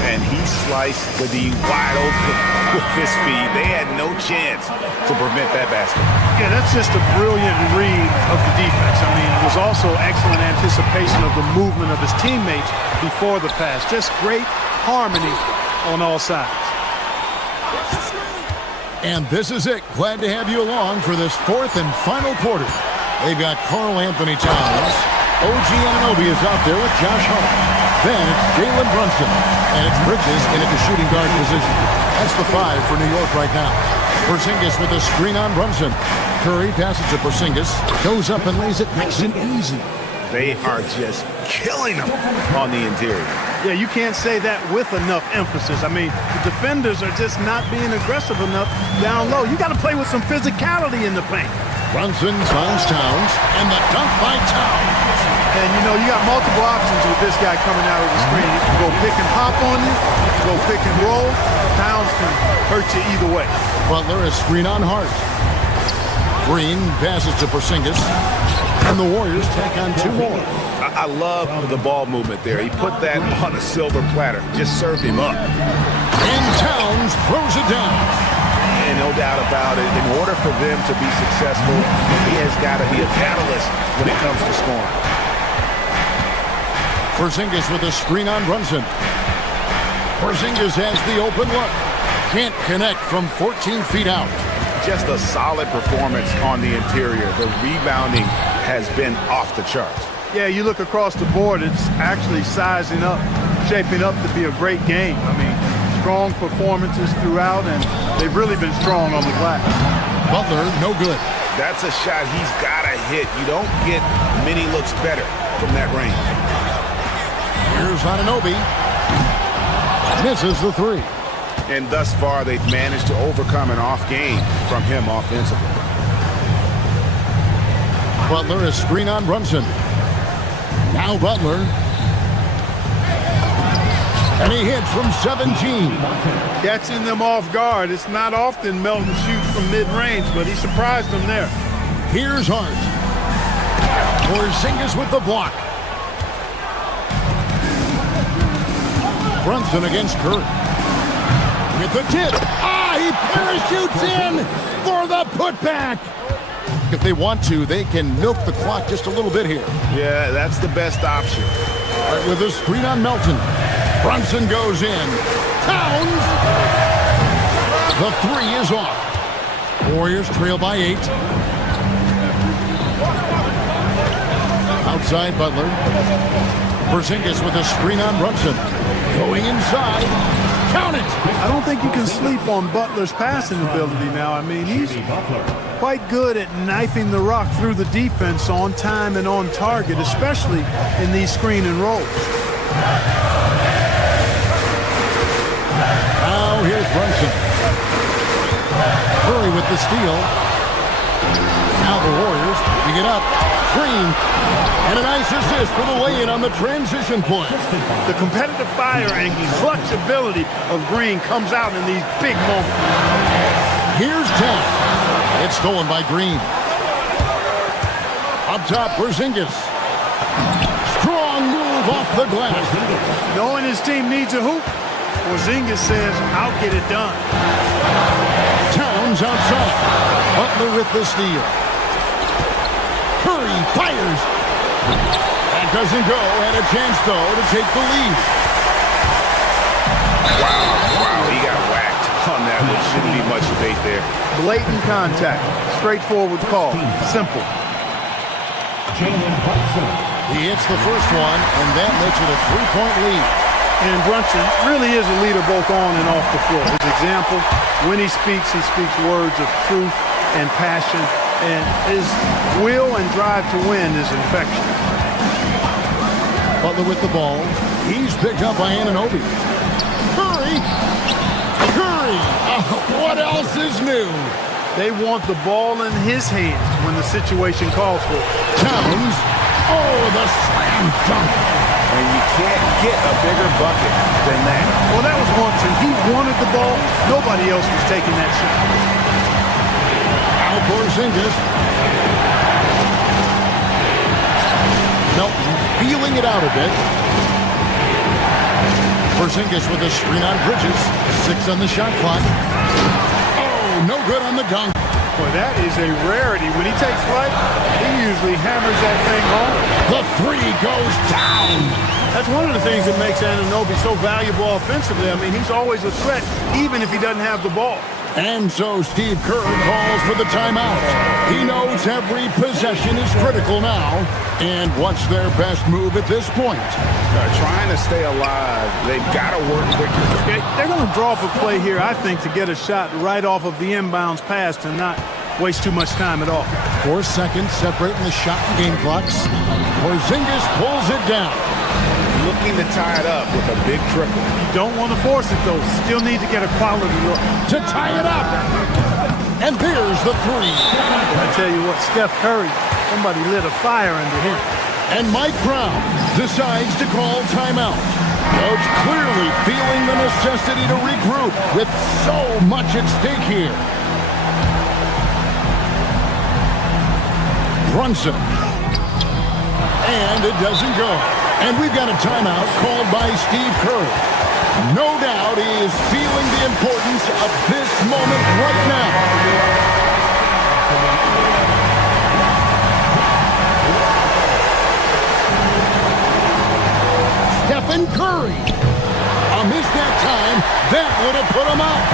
And he sliced the D wide open with his feed. They had no chance to prevent that basket. Yeah, that's just a brilliant read of the defense. I mean, it was also excellent anticipation of the movement of his teammates before the pass. Just great harmony on all sides. And this is it. Glad to have you along for this fourth and final quarter. They've got Karl Anthony Towns. OG Anunoby is out there with Josh Hart. Then it's Jalen Brunson. And it's Bridges in at the shooting guard position. That's the 5 for New York right now. Porzingis with a screen on Brunson. Curry passes to Porzingis. Goes up and lays it nice and easy. They are just killing them on the interior. Yeah, you can't say that with enough emphasis. I mean, the defenders are just not being aggressive enough down low. You got to play with some physicality in the paint. Brunson finds Towns, and the dunk by Towns. And, you know, you got multiple options with this guy coming out of the screen. You can go pick and hop on you. You can go pick and roll. Towns can hurt you either way. Butler is screen on Hart. Green passes to Porzingis. And the Warriors take on 2 more. I love the ball movement there. He put that on a silver platter. Just served him up. And Towns throws it down. And no doubt about it, in order for them to be successful, he has got to be a catalyst when it comes to scoring. Porzingis with a screen on Brunson. Porzingis has the open look. Can't connect from 14 feet out. Just a solid performance on the interior. The rebounding has been off the charts. Yeah, you look across the board, it's actually sizing up, shaping up to be a great game. I mean, strong performances throughout, and they've really been strong on the glass. Butler, no good. That's a shot he's got to hit. You don't get many looks better from that range. Here's Anunoby. Misses the 3. And thus far, they've managed to overcome an off game from him offensively. Butler is screen on Brunson. Now Butler. And he hits from 17. Catching them off guard. It's not often Melton shoots from mid-range, but he surprised them there. Here's Hart. Porzingis with the block. Brunson against Curry. With the tip. He parachutes in for the putback. If they want to, they can milk the clock just a little bit here. Yeah, that's the best option. Right with a screen on Melton. Brunson goes in. Towns. The 3 is off. Warriors trail by 8. Outside Butler. Porzingis with a screen on Brunson. Going inside. Count it! I don't think you can sleep on Butler's passing ability now. I mean, he's quite good at knifing the rock through the defense on time and on target, especially in these screen and rolls. Now here's Brunson. Curry with the steal. Now the Warriors picking it up. Green. And a nice assist for the lay-in on the transition play. The competitive fire and clutch ability of Green comes out in these big moments. Here's 10. It's stolen by Green. Up top, Porzingis. Strong move off the glass. Knowing his team needs a hoop, Porzingis says, I'll get it done. Towns outside. Butler with the steal. Curry fires. That doesn't go. And a chance, though, to take the lead. Wow, he got whacked on that one. Shouldn't be much debate there. Blatant contact. Straightforward call. Simple. He hits the first one, and that makes it a 3-point lead. And Brunson really is a leader both on and off the floor. His example, when he speaks words of truth and passion, and his will and drive to win is infectious. Butler with the ball. He's picked up by Anunoby. Curry! Oh, what else is new? They want the ball in his hands when the situation calls for it. Towns. Oh, the slam dunk. And you can't get a bigger bucket than that. Well, that was Brunson. He wanted the ball. Nobody else was taking that shot. Now Porzingis. Melton feeling it out a bit. Porzingis with a screen on Bridges. 6 on the shot clock. Oh, no good on the dunk. Boy, that is a rarity. When he takes flight, he usually hammers that thing home. The 3 goes down. That's one of the things that makes Anunoby so valuable offensively. I mean, he's always a threat, even if he doesn't have the ball. And so Steve Kerr calls for the timeout. He knows every possession is critical now. And what's their best move at this point? Trying to stay alive. They've got to work quicker. Okay, they're going to draw up a play here, I think, to get a shot right off of the inbounds pass and not waste too much time at all. 4 seconds separating the shot and game clocks. Porzingis pulls it down. Looking to tie it up with a big triple. You don't want to force it, though. Still need to get a quality look. To tie it up. And there's the 3. I tell you what, Steph Curry, somebody lit a fire under him. And Mike Brown decides to call timeout. Coach clearly feeling the necessity to regroup with so much at stake here. Brunson. And it doesn't go. And we've got a timeout called by Steve Kerr. No doubt he is feeling the importance of this moment right now. Stephen Curry. A miss that time. That would have put him out.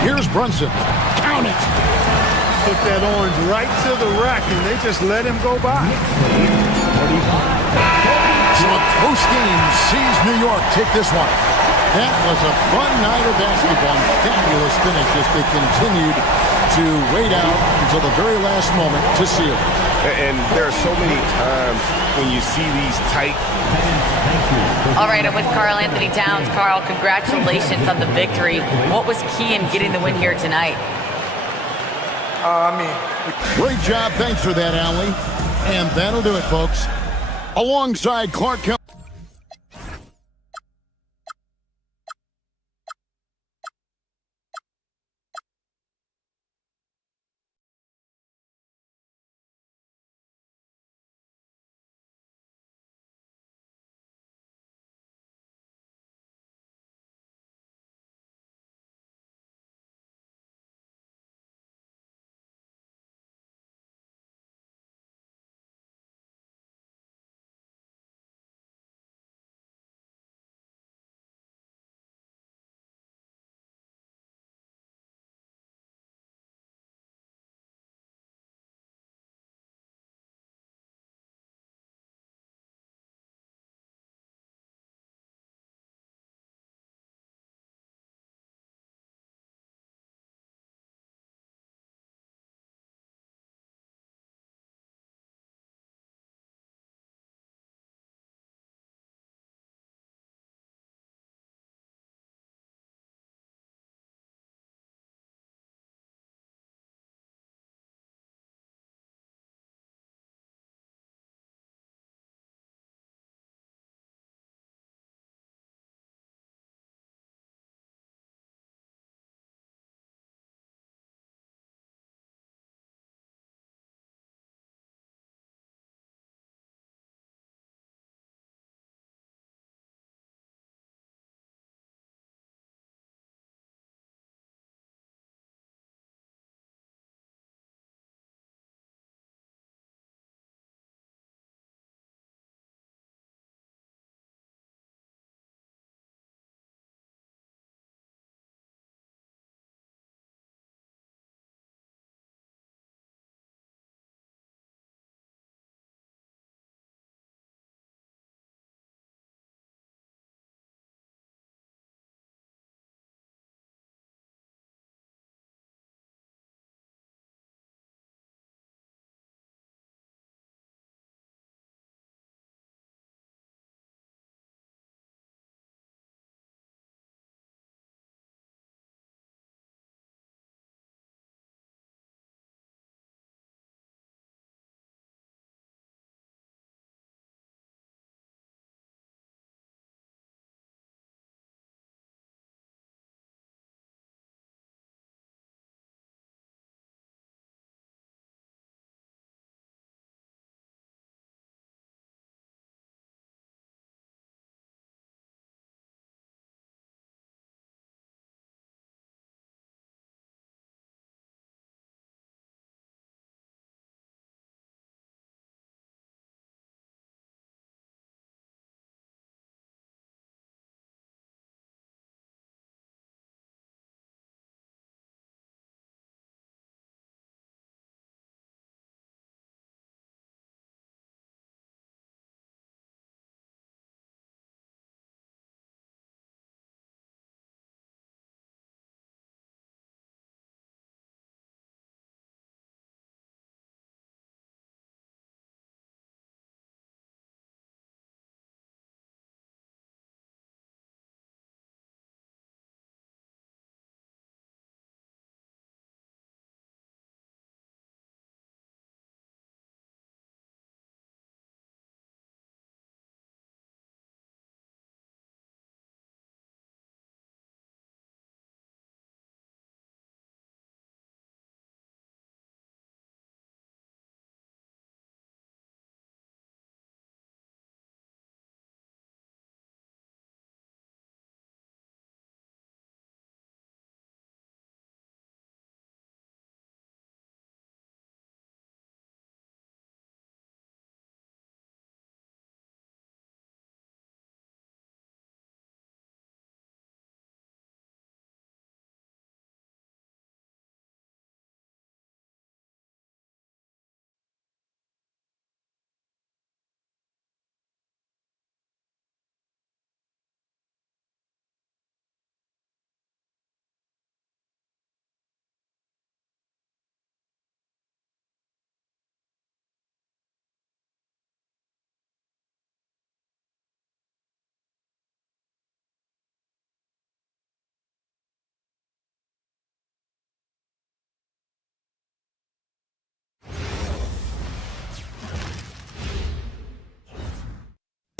Here's Brunson. Count it. Took that orange right to the rack, and they just let him go by. So a close game sees New York take this one. That was a fun night of basketball and fabulous finish as they continued to wait out until the very last moment to seal it. And there are so many times when you see these tight. All right, I'm with Karl Anthony Towns. Karl, congratulations on the victory. What was key in getting the win here tonight? Great job. Thanks for that, Allie. And that'll do it, folks. Alongside Clark Kelly.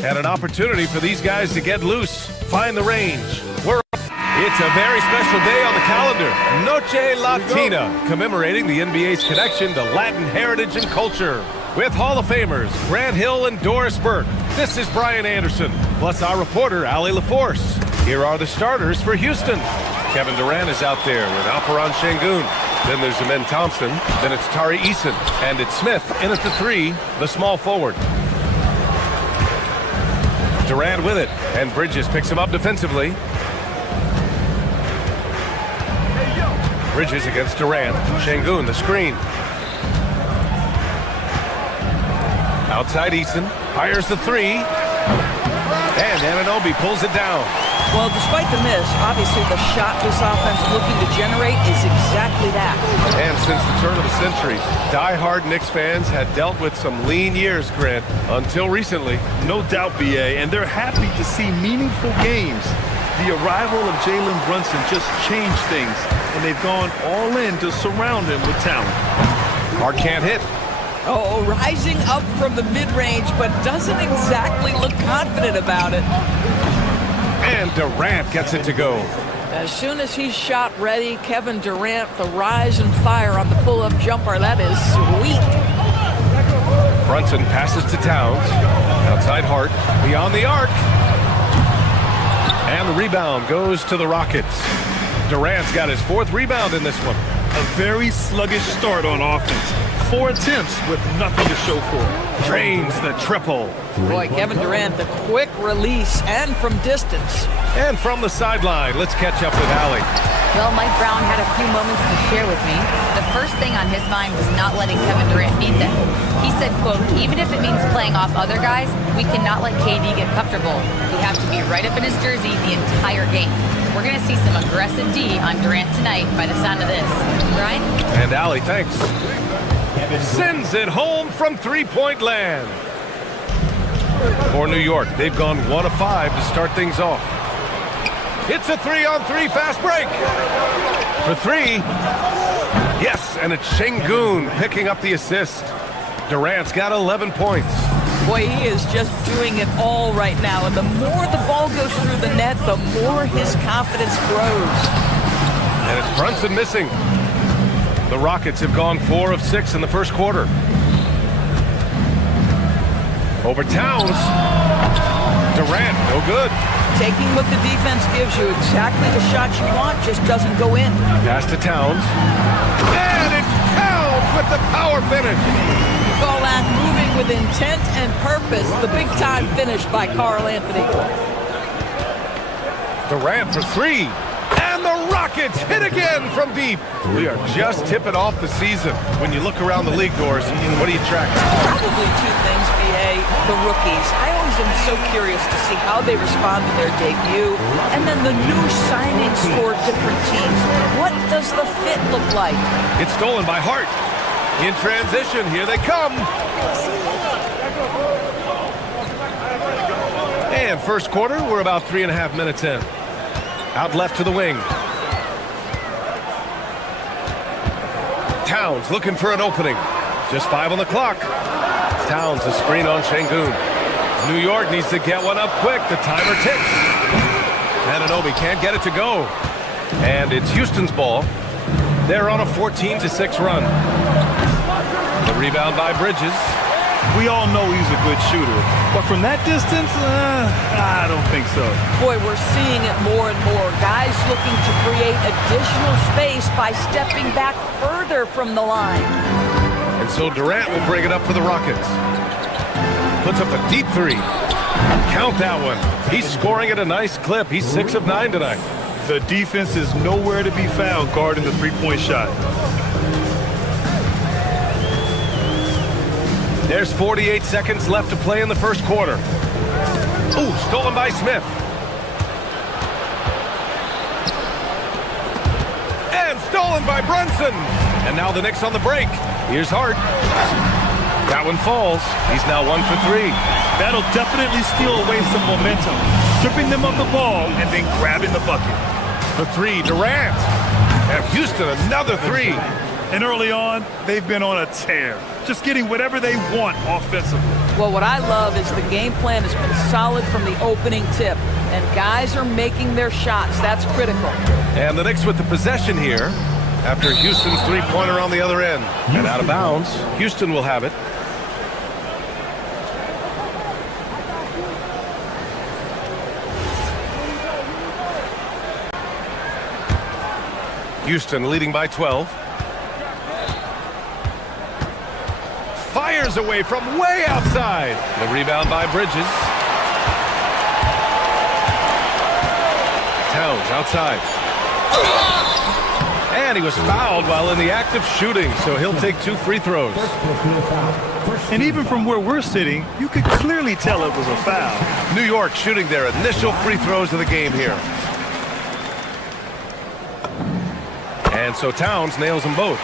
And an opportunity for these guys to get loose, find the range. It's a very special day on the calendar. Noche Latina, commemorating the NBA's connection to Latin heritage and culture. With Hall of Famers Grant Hill and Doris Burke, this is Brian Anderson, plus our reporter, Allie LaForce. Here are the starters for Houston. Kevin Durant is out there with Alperen Şengün. Then there's Amen Thompson. Then it's Tari Eason. And it's Smith in at the 3, the small forward. Durant with it, and Bridges picks him up defensively. Bridges against Durant. Şengün, the screen. Outside Eason, fires the 3. And Anunoby pulls it down. Well, despite the miss, obviously the shot this offense looking to generate is exactly that. And since the turn of the century, die-hard Knicks fans had dealt with some lean years, Grant, until recently. No doubt, BA, and they're happy to see meaningful games. The arrival of Jalen Brunson just changed things, and they've gone all in to surround him with talent. Hart can't hit. Oh, rising up from the mid-range, but doesn't exactly look confident about it. And Durant gets it to go. As soon as he's shot ready, Kevin Durant, the rise and fire on the pull-up jumper. That is sweet. Brunson passes to Towns. Outside Hart, beyond the arc. And the rebound goes to the Rockets. Durant's got his 4th rebound in this one. A very sluggish start on offense. 4 attempts with nothing to show for it. Drains the triple. Boy, Kevin Durant, the quick release and from distance. And from the sideline, let's catch up with Allie. Well, Mike Brown had a few moments to share with me. The first thing on his mind was not letting Kevin Durant beat them. He said, quote, even if it means playing off other guys, we cannot let KD get comfortable. We have to be right up in his jersey the entire game. We're going to see some aggressive D on Durant tonight by the sound of this. Brian? And Allie, thanks. Sends it home from three-point land. For New York, they've gone 1 of 5 to start things off. It's a 3-on-3 fast break. For 3. Yes, and it's Şengün picking up the assist. Durant's got 11 points. Boy, he is just doing it all right now. And the more the ball goes through the net, the more his confidence grows. And it's Brunson missing. The Rockets have gone 4 of 6 in the first quarter. Over Towns. Durant, no good. Taking what the defense gives you, exactly the shot you want, just doesn't go in. Pass to Towns. And it's Towns with the power finish. You call that moving with intent and purpose. The big-time finish by Karl Anthony. Durant for 3. And the Rockets hit again from deep. We are just tipping off the season. When you look around the league, Doors, what do you track? Probably 2 things, BA. The rookies. I always am so curious to see how they respond to their debut. And then the new signings for different teams. What does the fit look like? It's stolen by Hart. In transition, here they come. And first quarter, we're about 3.5 minutes in. Out left to the wing. Towns looking for an opening. Just 5 on the clock. Towns a screen on Şengün. New York needs to get one up quick. The timer ticks. Anunoby can't get it to go. And it's Houston's ball. They're on a 14-6 run. The rebound by Bridges. We all know he's a good shooter, but from that distance, I don't think so. Boy, we're seeing it more and more. Guys looking to create additional space by stepping back further from the line. And so Durant will bring it up for the Rockets. Puts up a deep 3. Count that one. He's scoring at a nice clip. He's 6 of 9 tonight. The defense is nowhere to be found guarding the three-point shot. There's 48 seconds left to play in the first quarter. Ooh, stolen by Smith. And stolen by Brunson. And now the Knicks on the break. Here's Hart. That one falls. He's now 1 for 3. That'll definitely steal away some momentum, stripping them of the ball and then grabbing the bucket. For 3, Durant. And Houston, another 3. And early on, they've been on a tear, just getting whatever they want offensively. Well, what I love is the game plan has been solid from the opening tip, and guys are making their shots. That's critical. And the Knicks with the possession here after Houston's three-pointer on the other end. And out of bounds, Houston will have it. Houston leading by 12. Fires away from way outside. The rebound by Bridges. Towns outside. And he was fouled while in the act of shooting, so he'll take 2 free throws. And even from where we're sitting, you could clearly tell it was a foul. New York shooting their initial free throws of the game here. And so Towns nails them both.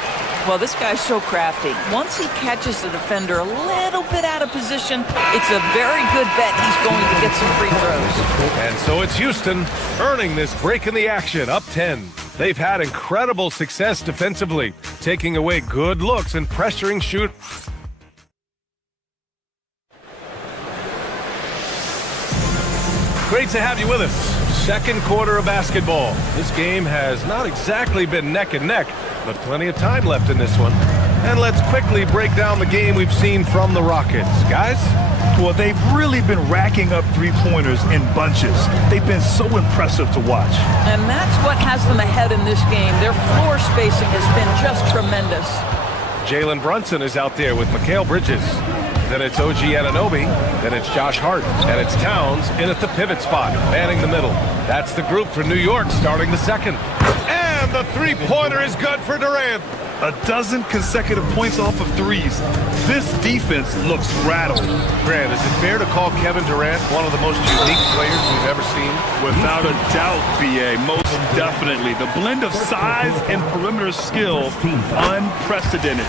Well, this guy's so crafty. Once he catches the defender a little bit out of position, it's a very good bet he's going to get some free throws. And so it's Houston earning this break in the action, up 10. They've had incredible success defensively, taking away good looks and pressuring shoot. Great to have you with us. Second quarter of basketball. This game has not exactly been neck and neck, but plenty of time left in this one. And let's quickly break down the game we've seen from the Rockets. Guys? Well, they've really been racking up three-pointers in bunches. They've been so impressive to watch. And that's what has them ahead in this game. Their floor spacing has been just tremendous. Jalen Brunson is out there with Mikal Bridges. Then it's OG Anunoby. Then it's Josh Hart. And it's Towns in at the pivot spot, manning the middle. That's the group for New York starting the second. And the three-pointer is good for Durant. 12 consecutive points off of threes. This defense looks rattled. Grant, is it fair to call Kevin Durant one of the most unique players we've ever seen? Without a doubt, B.A., most definitely. The blend of size and perimeter skill, unprecedented.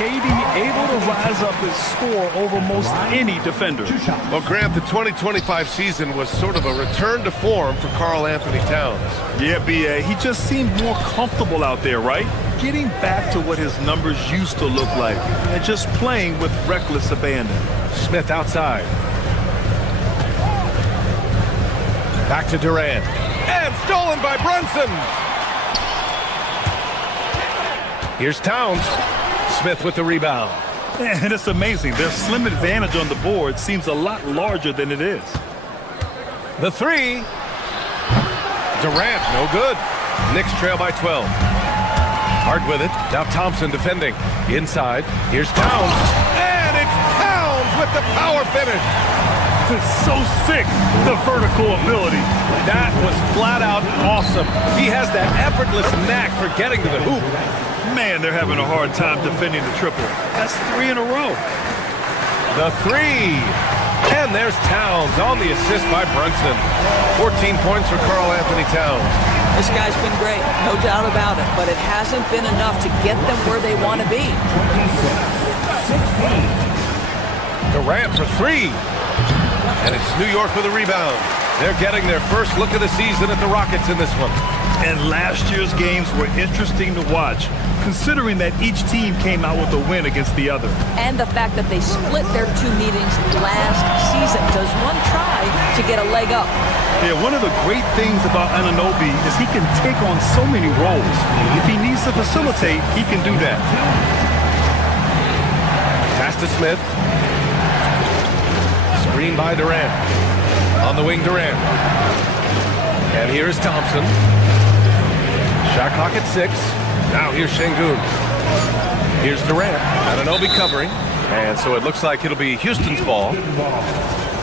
KD able to rise up his score over most any defender. Well, Grant, the 2025 season was sort of a return to form for Karl Anthony Towns. Yeah, B.A., he just seemed more comfortable out there, right? Getting back to what his numbers used to look like and just playing with reckless abandon. Smith outside. Back to Durant. And stolen by Brunson. Here's Towns. Smith with the rebound. And it's amazing. Their slim advantage on the board seems a lot larger than it is. The three. Durant, no good. Knicks trail by 12. Hart with it. Now Thompson defending. Inside. Here's Towns. And it's Towns with the power finish. It's so sick, the vertical ability. That was flat out awesome. He has that effortless knack for getting to the hoop. Man, they're having a hard time defending the triple. That's 3 in a row. The three. And there's Towns on the assist by Brunson. 14 points for Karl Anthony Towns. This guy's been great, no doubt about it, but it hasn't been enough to get them where they want to be. Durant for three. And it's New York with a rebound. They're getting their first look of the season at the Rockets in this one. And last year's games were interesting to watch, considering that each team came out with a win against the other. And the fact that they split their 2 meetings last season. Does one try to get a leg up? Yeah, one of the great things about Anunoby is he can take on so many roles. If he needs to facilitate, he can do that. Pass to Smith. Screen by Durant. On the wing, Durant. And here's Thompson. Shot clock at 6. Now here's Şengün. Here's Durant. Anunoby covering. And so it looks like it'll be Houston's ball.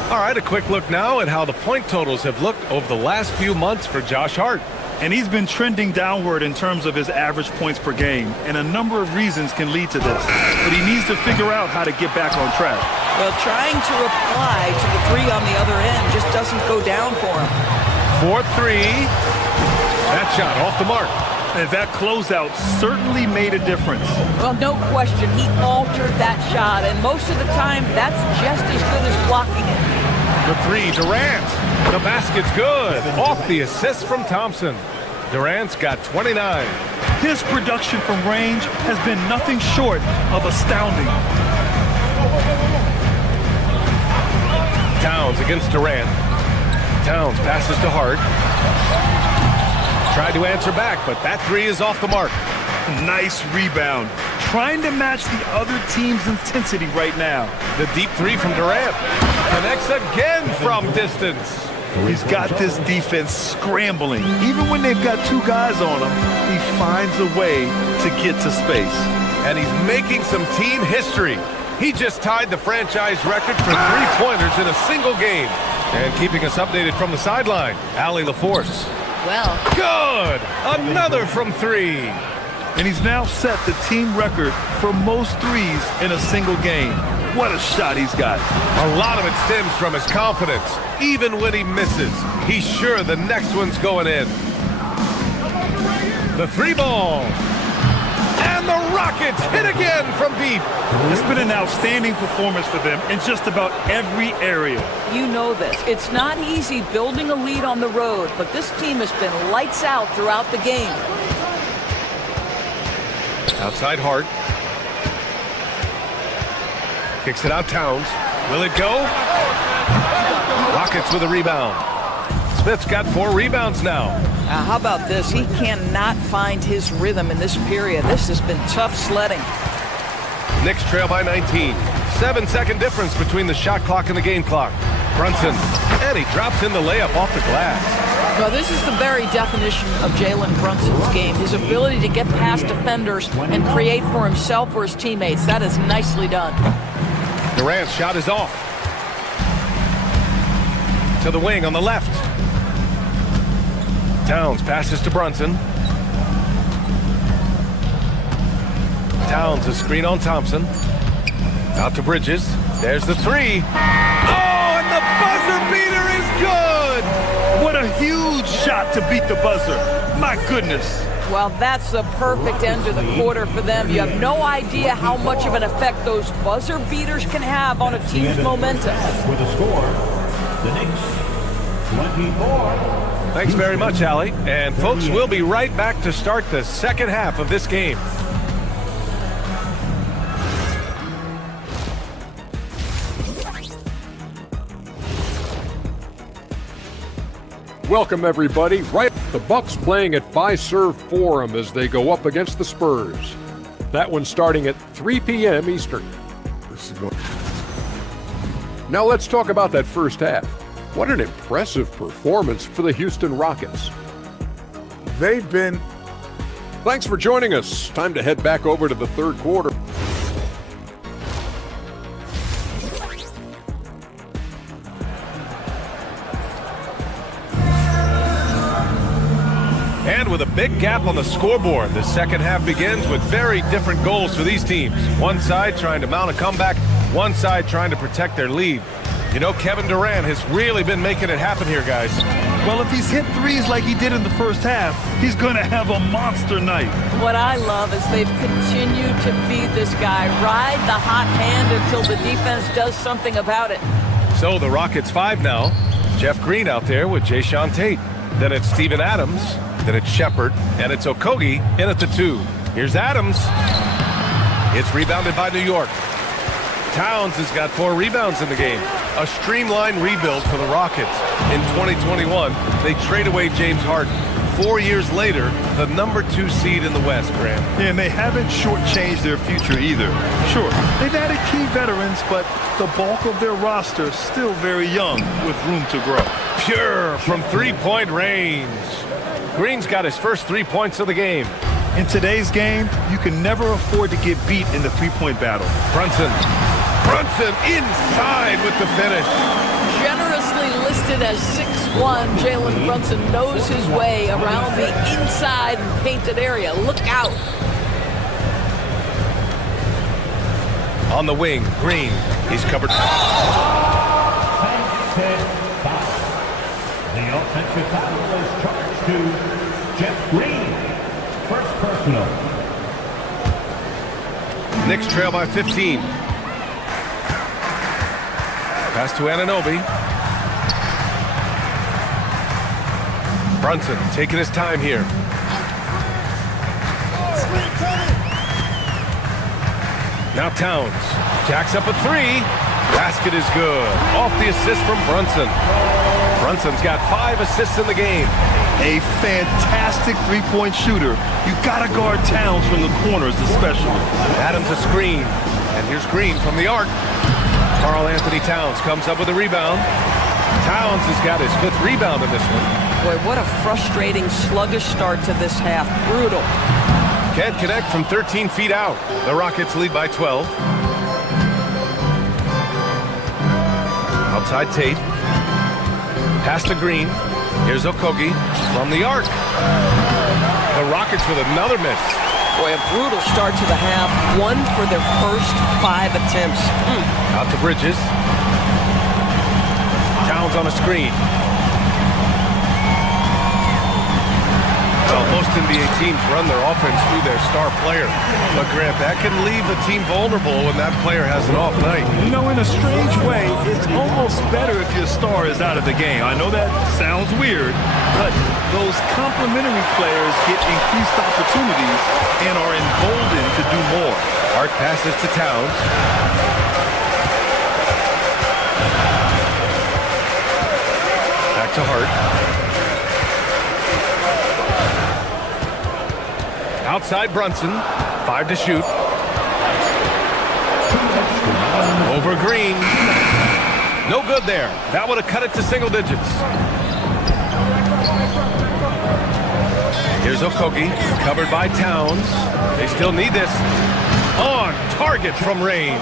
All right, a quick look now at how the point totals have looked over the last few months for Josh Hart. And he's been trending downward in terms of his average points per game. And a number of reasons can lead to this. But he needs to figure out how to get back on track. Well, trying to reply to the 3 on the other end just doesn't go down for him. 4-3. That shot off the mark. And that closeout certainly made a difference. Well, no question. He altered that shot, and most of the time, that's just as good as blocking it. The three, Durant. The basket's good. Off the assist from Thompson. Durant's got 29. His production from range has been nothing short of astounding. Towns against Durant. Towns passes to Hart. Tried to answer back, but that three is off the mark. Nice rebound. Trying to match the other team's intensity right now. The deep three from Durant. Connects again from distance. He's got this defense scrambling. Even when they've got two guys on him, he finds a way to get to space. And he's making some team history. He just tied the franchise record for three-pointers in a single game. And keeping us updated from the sideline, Allie LaForce. Well, Good! Another from three. And he's now set the team record for most threes in a single game. What a shot he's got. A lot of it stems from his confidence. Even when he misses, he's sure the next one's going in. The three ball. And the Rockets hit again from deep. It's been an outstanding performance for them in just about every area. You know this. It's not easy building a lead on the road, but this team has been lights out throughout the game. Outside Hart. Kicks it out Towns. Will it go? Rockets with a rebound. Smith's got 4 rebounds now. How about this? He cannot find his rhythm in this period. This has been tough sledding. Knicks trail by 19. 7-second difference between the shot clock and the game clock. Brunson. And he drops in the layup off the glass. Well, this is the very definition of Jalen Brunson's game. His ability to get past defenders and create for himself or his teammates. That is nicely done. Durant's shot is off. To the wing on the left. Towns passes to Brunson. Towns a screen on Thompson. Out to Bridges. There's the three. Oh, and the buzzer beater is good! What a huge shot to beat the buzzer. My goodness. Well, that's the perfect end to the quarter for them. You have no idea how much of an effect those buzzer beaters can have on a team's momentum. With a score, the Knicks 24. Thanks very much, Allie. And folks, we'll be right back to start the second half of this game. Welcome everybody. Right, the Bucks playing at Fiserv Forum as they go up against the Spurs. That one starting at 3 p.m. Eastern. Now let's talk about that first half. What an impressive performance for the Houston Rockets. They've been... Thanks for joining us. Time to head back over to the third quarter. And with a big gap on the scoreboard, the second half begins with very different goals for these teams. One side trying to mount a comeback, one side trying to protect their lead. You know, Kevin Durant has really been making it happen here, guys. Well, if he's hit threes like he did in the first half, he's going to have a monster night. What I love is they've continued to feed this guy, ride the hot hand until the defense does something about it. So the Rockets 5 now. Jeff Green out there with Jayshawn Tate. Then it's Steven Adams. Then it's Shepard. And it's Okogie in at the 2. Here's Adams. It's rebounded by New York. Towns has got 4 rebounds in the game. A streamlined rebuild for the Rockets. In 2021, they trade away James Harden. 4 years later, the number 2 seed in the West, Graham. Yeah, and they haven't shortchanged their future either. Sure, they've added key veterans, but the bulk of their roster is still very young with room to grow. Pure from three-point range. Green's got his first 3 points of the game. In today's game, you can never afford to get beat in the three-point battle. Brunson inside with the finish. Generously listed as 6'1", Jalen Brunson knows his way around the inside and painted area. Look out. On the wing, Green. He's covered. The offensive foul is charged to Jeff Green. First personal. Knicks trail by 15. Pass to Anunoby. Brunson taking his time here. Now Towns jacks up a three. Basket is good. Off the assist from Brunson. Brunson's got 5 assists in the game. A fantastic three-point shooter. You gotta guard Towns from the corners especially. Adams a screen. And here's Green from the arc. Karl Anthony Towns comes up with a rebound. Towns has got his 5th rebound in this one. Boy, what a frustrating, sluggish start to this half. Brutal. Can't connect from 13 feet out. The Rockets lead by 12. Outside Tate. Pass to Green. Here's Okogie from the arc. The Rockets with another miss. Boy, a brutal start to the half. 1 for their first 5 attempts. Out to Bridges. Towns on a screen. Well, most NBA teams run their offense through their star player. But Grant, that can leave a team vulnerable when that player has an off night. You know, in a strange way, it's almost better if your star is out of the game. I know that sounds weird, but those complementary players get increased opportunities and are emboldened to do more. Hart passes to Towns. Back to Hart. Outside Brunson, 5 to shoot. Over Green. No good there. That would have cut it to single digits. Here's Okogie, covered by Towns. They still need this. On target from range.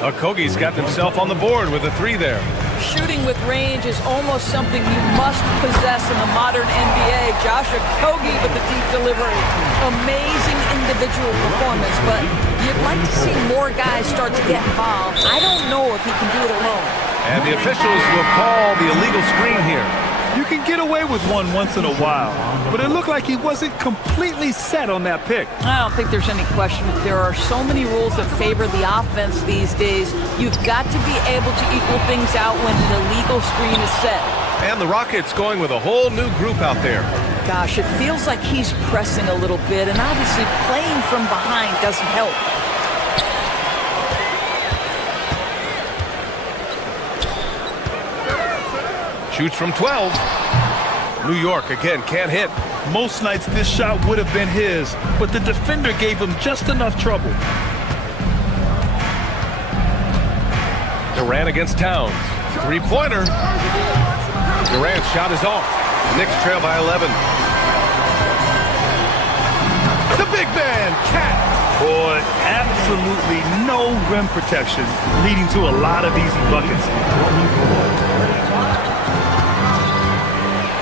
Okogie's got himself on the board with a 3 there. Shooting with range is almost something you must possess in the modern NBA. Josh Okogie with the deep delivery. Amazing individual performance, but you'd like to see more guys start to get involved. I don't know if he can do it alone. And the officials will call the illegal screen here. You can get away with one once in a while, but it looked like he wasn't completely set on that pick. I don't think there's any question. There are so many rules that favor the offense these days. You've got to be able to equal things out when an illegal screen is set. And the Rockets going with a whole new group out there. Gosh, it feels like he's pressing a little bit, and obviously playing from behind doesn't help. Shoots from 12. New York again can't hit. Most nights this shot would have been his, but the defender gave him just enough trouble. Durant against Towns. 3-pointer. Durant's shot is off. Knicks trail by 11. The big man, Cat. Boy, absolutely no rim protection, leading to a lot of easy buckets.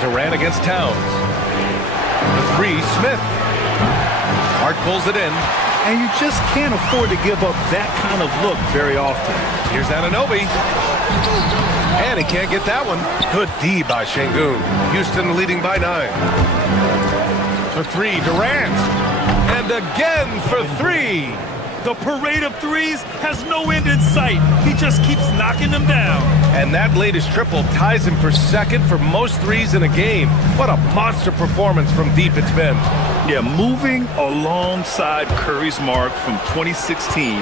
Durant against Towns. The 3, Smith. Hart pulls it in. And you just can't afford to give up that kind of look very often. Here's Anunoby. And he can't get that one. Good D by Şengün. Houston leading by 9. For 3, Durant. And again for 3. The parade of threes has no end in sight. He just keeps knocking them down. And that latest triple ties him for second for most threes in a game. What a monster performance from deep it's been. Yeah, moving alongside Curry's mark from 2016,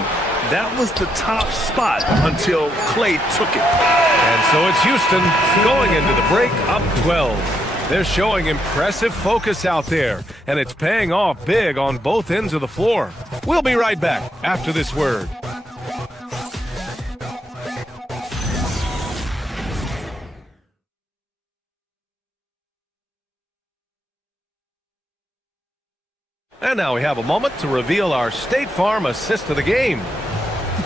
that was the top spot until Klay took it. And so it's Houston going into the break up 12. They're showing impressive focus out there, and it's paying off big on both ends of the floor. We'll be right back after this word. And now we have a moment to reveal our State Farm assist of the game.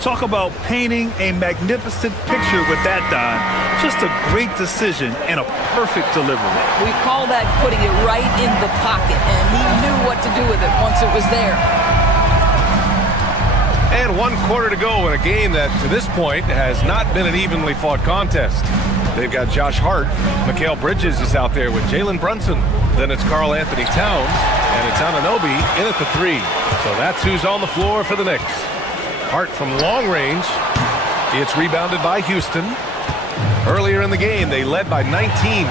Talk about painting a magnificent picture with that dime. Just a great decision and a perfect delivery. We call that putting it right in the pocket, and he knew what to do with it once it was there. And 1 quarter to go in a game that, to this point, has not been an evenly fought contest. They've got Josh Hart. Mikal Bridges is out there with Jalen Brunson. Then it's Karl Anthony Towns, and it's Anunoby in at the 3. So that's who's on the floor for the Knicks. Hart from long range. It's rebounded by Houston. Earlier in the game, they led by 19.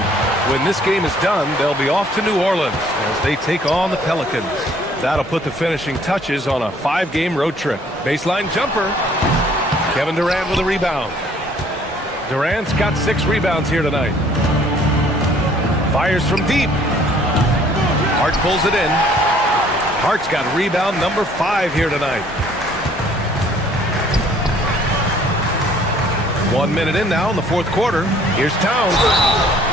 When this game is done, they'll be off to New Orleans as they take on the Pelicans. That'll put the finishing touches on a 5-game road trip. Baseline jumper. Kevin Durant with a rebound. Durant's got 6 rebounds here tonight. Fires from deep. Hart pulls it in. Hart's got rebound number 5 here tonight. 1 minute in now in the fourth quarter. Here's Towns.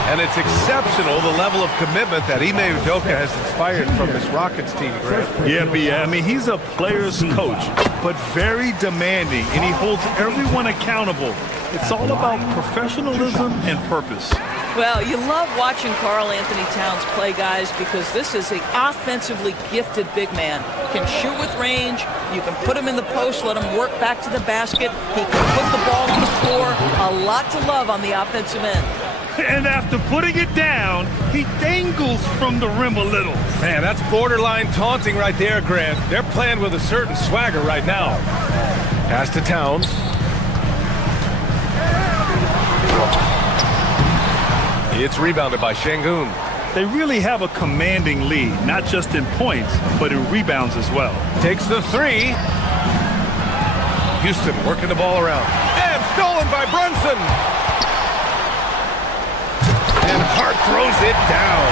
And it's exceptional, the level of commitment that Ime Udoka has inspired from this Rockets team, Grant. Yeah, B.A. I mean, he's a player's coach, but very demanding, and he holds everyone accountable. It's all about professionalism and purpose. Well, you love watching Karl Anthony Towns play, guys, because this is an offensively gifted big man. Can shoot with range. You can put him in the post, let him work back to the basket. He can put the ball on the floor. A lot to love on the offensive end. And after putting it down, he dangles from the rim a little. Man, that's borderline taunting right there, Grant. They're playing with a certain swagger right now. Pass to Towns. It's rebounded by Şengün. They really have a commanding lead, not just in points, but in rebounds as well. Takes the 3. Houston working the ball around. And stolen by Brunson. And Hart throws it down.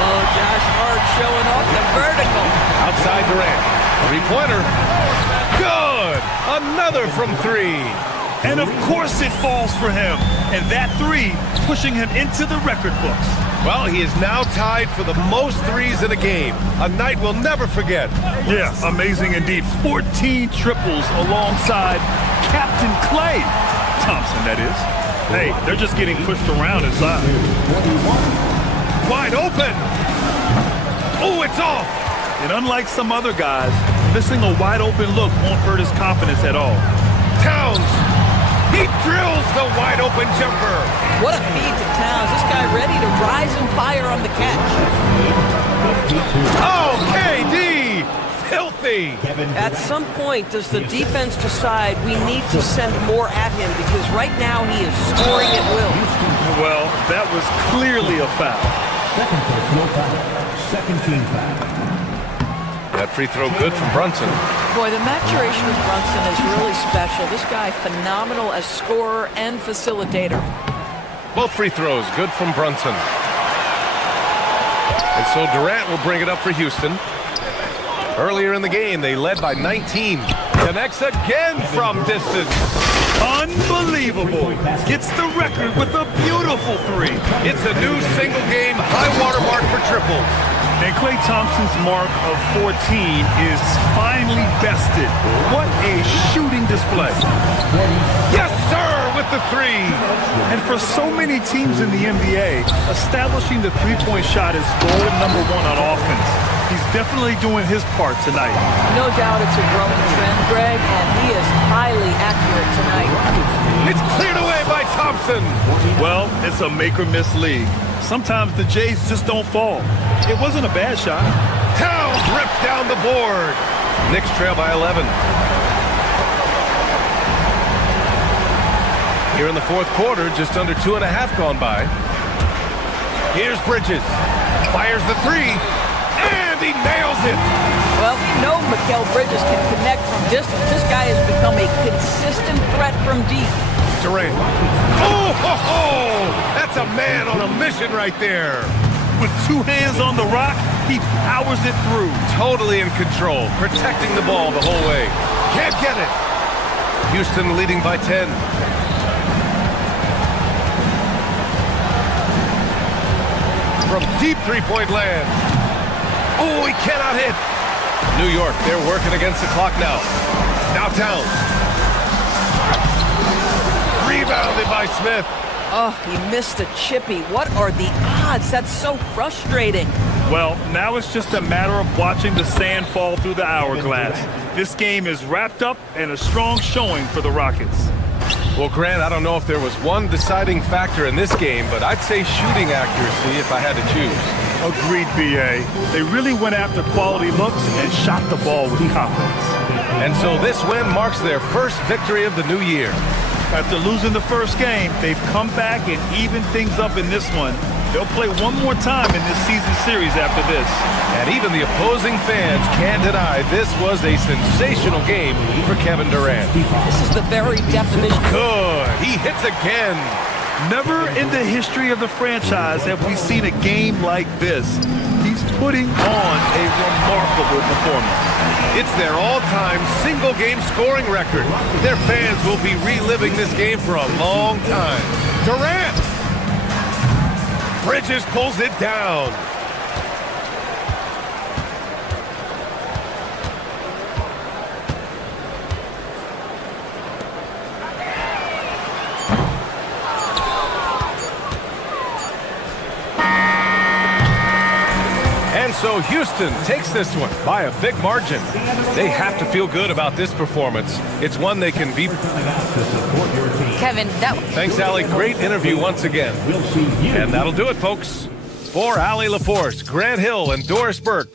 Oh, Josh Hart showing off the vertical. Outside Durant. 3-pointer. Good. Another from 3. And of course it falls for him. And that 3 pushing him into the record books. Well, he is now tied for the most 3s in a game. A night we'll never forget. Yeah, amazing indeed. 14 triples alongside Captain Klay Thompson, that is. Hey, they're just getting pushed around inside. Wide open. Oh, it's off. And unlike some other guys, missing a wide open look won't hurt his confidence at all. Towns. He drills the wide open jumper. What a feed to Towns. This guy ready to rise and fire on the catch. Oh, KD. Filthy. At some point, does the defense decide we need to send more at him because right now he is scoring at will? Well, that was clearly a foul. Second personal foul. Second team foul. That free throw good from Brunson. Boy, the maturation of Brunson is really special. This guy phenomenal as scorer and facilitator. Both free throws good from Brunson. And so Durant will bring it up for Houston. Earlier in the game, they led by 19. Connects again from distance. Unbelievable. Gets the record with a beautiful 3. It's a new single-game high-water mark for triples. And Klay Thompson's mark of 14 is finally bested. What a shooting display. Yes, sir, with the 3. And for so many teams in the NBA, establishing the three-point shot is goal number 1 on offense. He's definitely doing his part tonight. No doubt it's a growing trend, Greg, and he is highly accurate tonight. It's cleared away by Thompson. Well, it's a make-or-miss league. Sometimes the Jays just don't fall. It wasn't a bad shot. Towns rips down the board. Knicks trail by 11. Here in the fourth quarter, just under 2.5 gone by. Here's Bridges. Fires the 3. And he nails it. Well, we know Mikal Bridges can connect from distance. This guy has become a consistent threat from deep. Durant. Oh, ho, ho! That's a man on a mission right there. With 2 hands on the rock, he powers it through. Totally in control, protecting the ball the whole way. Can't get it. Houston leading by 10. From deep three-point land. Oh, he cannot hit. New York, they're working against the clock now. Now Towns. Rebounded by Smith. Oh, he missed a chippy. What are the odds? That's so frustrating. Well, now it's just a matter of watching the sand fall through the hourglass. This game is wrapped up and a strong showing for the Rockets. Well, Grant, I don't know if there was one deciding factor in this game, but I'd say shooting accuracy if I had to choose. Agreed, B.A. They really went after quality looks and shot the ball with confidence. And so this win marks their first victory of the new year. After losing the first game, they've come back and evened things up in this one. They'll play one more time in this season series after this. And even the opposing fans can't deny this was a sensational game for Kevin Durant. This is the very definition. Good. He hits again. Never in the history of the franchise have we seen a game like this. He's putting on a remarkable performance. It's their all-time single-game scoring record. Their fans will be reliving this game for a long time. Durant! Bridges pulls it down. And so Houston takes this one by a big margin. They have to feel good about this performance. It's one they can beat. Kevin, Thanks, Allie. Great interview once again. And that'll do it, folks. For Allie LaForce, Grant Hill, and Doris Burke.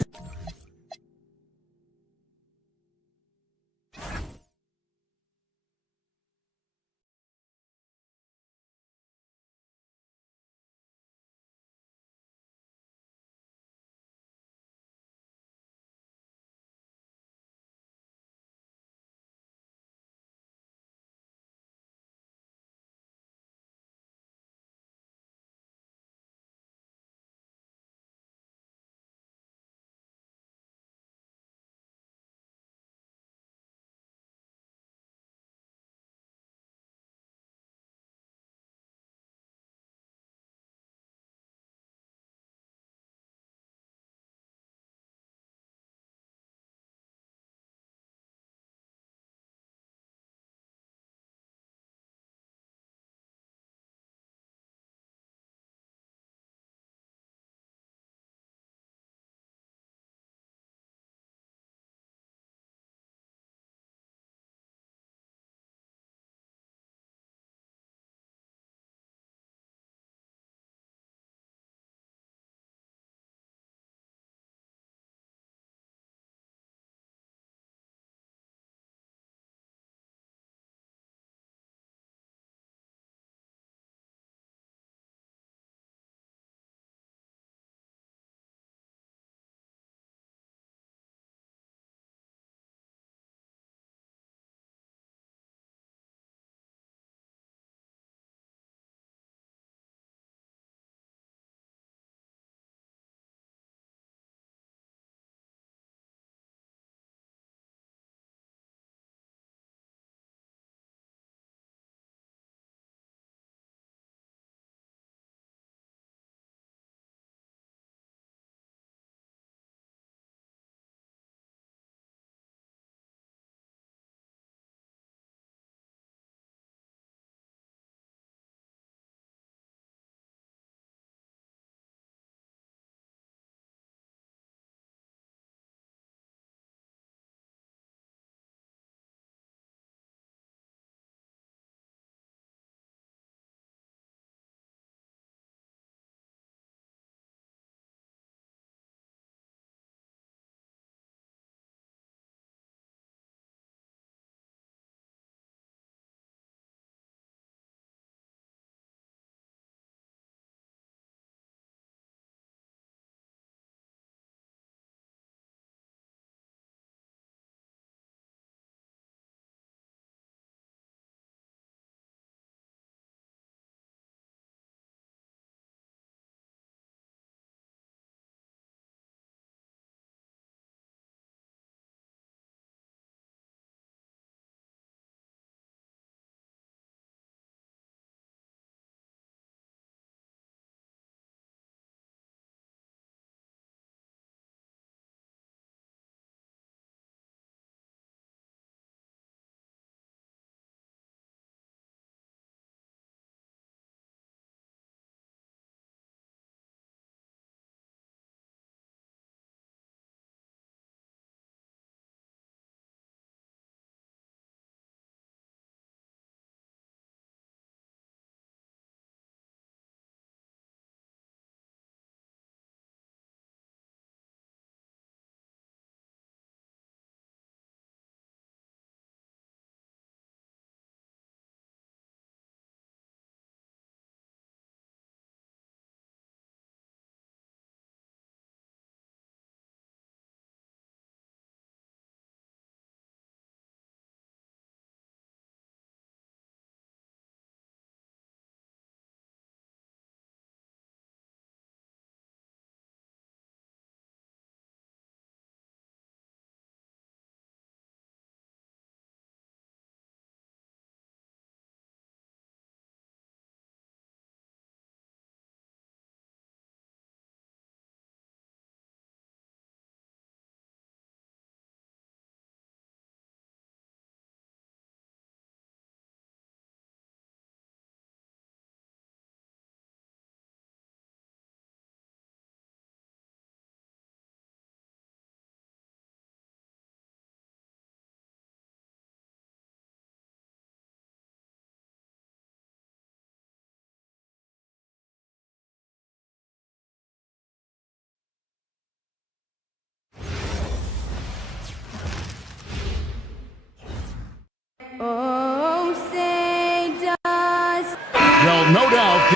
Oh, say does. Well, no doubt.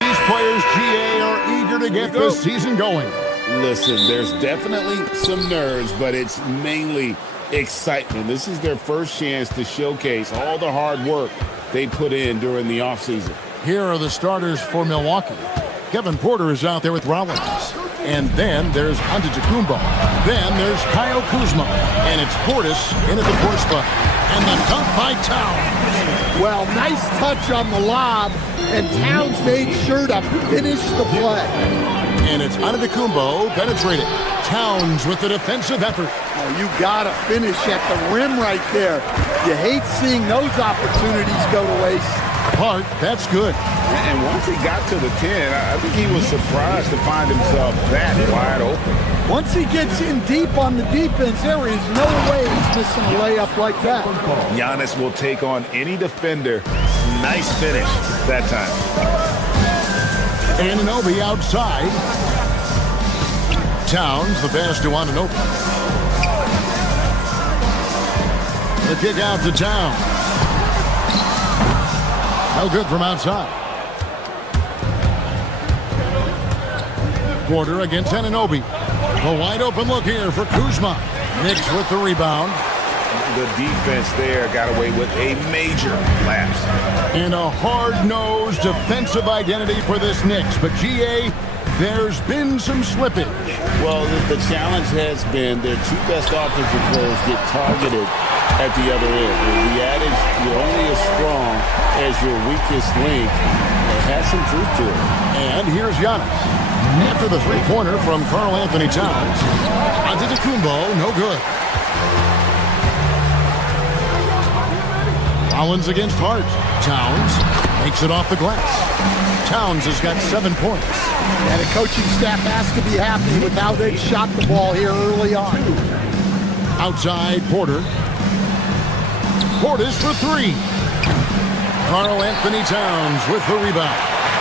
These players, GA, are eager to get this season going. Listen, there's definitely some nerves, but it's mainly excitement. This is their first chance to showcase all the hard work they put in during the offseason. Here are the starters for Milwaukee. Kevin Porter is out there with Rollins. And then there's Antetokounmpo. Then there's Kyle Kuzma. And it's Portis in at the point spot. And the dunk by Towns. Well, nice touch on the lob, and Towns made sure to finish the play. And it's Antetokounmpo penetrating. Towns with the defensive effort. Oh, you gotta finish at the rim right there. You hate seeing those opportunities go to waste. Hart, that's good. And once he got to the 10, I think he was surprised to find himself that wide open. Once he gets in deep on the defense, there is no way he's missing a layup like that. Giannis will take on any defender. Nice finish that time. Anunoby outside. Towns, the pass to Anunoby. The kick out to Towns. No good from outside. Porter against Anunoby. The wide open look here for Kuzma. Knicks with the rebound. The defense there got away with a major lapse. And a hard-nosed defensive identity for this Knicks. But GA, there's been some slippage. Well, the challenge has been their two best offensive players get targeted at the other end. The adage, you're only as strong as your weakest link, has some truth to it. And here's Giannis. After the three-pointer from Karl Anthony Towns. Antetokounmpo, no good. Rollins against Hart. Towns makes it off the glass. Towns has got 7 points. And the coaching staff has to be happy with how they shot the ball here early on. Outside, Porter. Portis for three. Karl Anthony Towns with the rebound.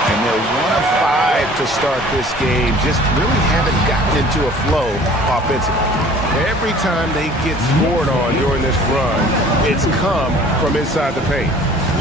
And they're 1 of 5 to start this game. Just really haven't gotten into a flow offensively. Every time they get scored on during this run, it's come from inside the paint.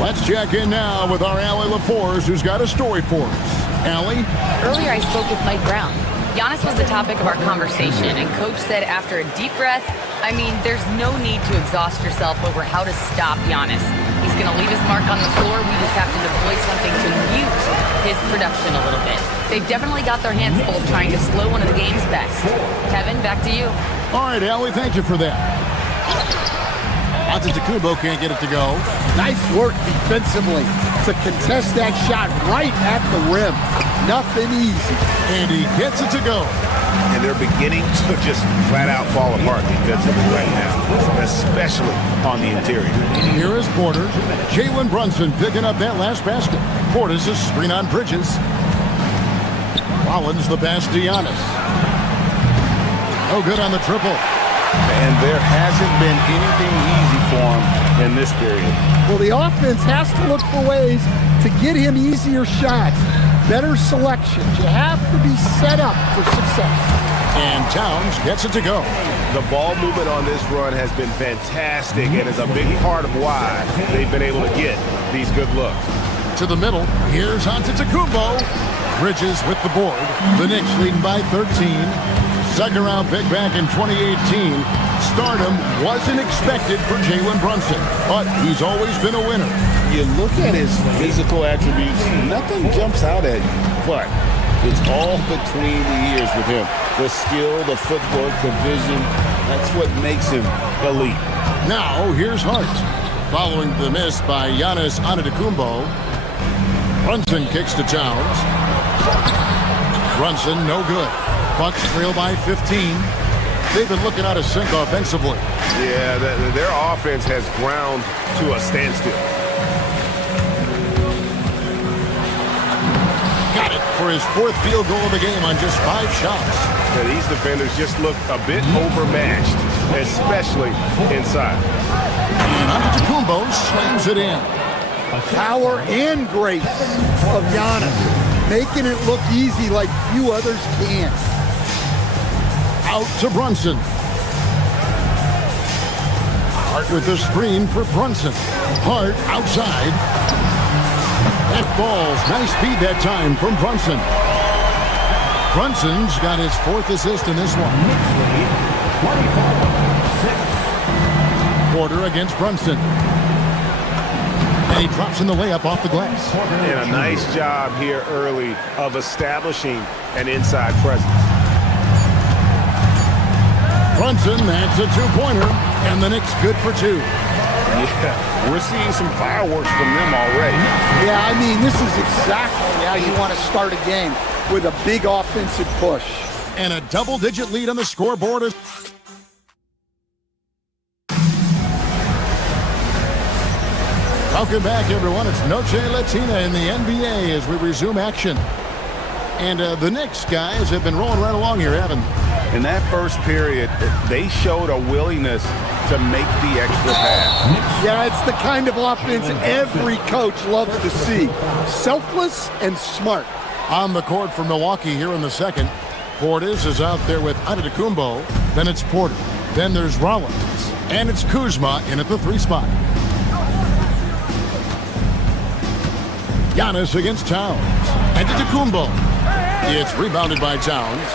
Let's check in now with our Allie LaForce, who's got a story for us. Allie? Earlier I spoke with Mike Brown. Giannis was the topic of our conversation, and Coach said after a deep breath, I mean, there's no need to exhaust yourself over how to stop Giannis. He's going to leave his mark on the floor. We just have to deploy something to mute his production a little bit. They've definitely got their hands full trying to slow one of the game's best. Kevin, back to you. All right, Allie, thank you for that. Antetokounmpo can't get it to go. Nice work defensively to contest that shot right at the rim. Nothing easy. And he gets it to go. And they're beginning to just flat out fall apart defensively right now, especially on the interior. Here is Porter. Jalen Brunson picking up that last basket. Portis is screen on Bridges. Rollins the pass to Giannis. No good on the triple. And there hasn't been anything easy for him in this period. Well, the offense has to look for ways to get him easier shots, better selections. You have to be set up for success. And Towns gets it to go. The ball movement on this run has been fantastic and is a big part of why they've been able to get these good looks. To the middle, here's Antetokounmpo. Bridges with the board. The Knicks leading by 13. Second round pick back in 2018. Stardom wasn't expected for Jalen Brunson, but he's always been a winner. You look at his physical attributes, nothing jumps out at you, but it's all between the ears with him. The skill, the footwork, the vision, that's what makes him elite. Now, here's Hart. Following the miss by Giannis Antetokounmpo. Brunson kicks to Towns. Brunson, no good. Bucks trail by 15. They've been looking out of sync offensively. Yeah, their offense has ground to a standstill. Got it for his fourth field goal of the game on just 5 shots. Yeah, these defenders just look a bit overmatched, especially inside. And Antetokounmpo slams it in. Power and grace of Giannis. making it look easy like few others can. Out to Brunson. Hart with the screen for Brunson. Hart outside. That falls. Nice speed that time from Brunson. Brunson's got his 4th assist in this one. 24-6. Porter against Brunson. And he drops in the layup off the glass. And a nice job here early of establishing an inside presence. Brunson adds a 2-pointer, and the Knicks good for 2. Yeah, we're seeing some fireworks from them already. Yeah, I mean, this is exactly how you want to start a game, with a big offensive push. And a double-digit lead on the scoreboard. Welcome back, everyone. It's Noche Latina in the NBA as we resume action. And the Knicks guys have been rolling right along here, haven't they? In that first period, they showed a willingness to make the extra pass. Yeah, it's the kind of offense every coach loves to see. Selfless and smart. On the court for Milwaukee here in the second. Portis is out there with Antetokounmpo. Then it's Porter. Then there's Rollins. And it's Kuzma in at the 3 spot. Giannis against Towns. Antetokounmpo. It's rebounded by Towns.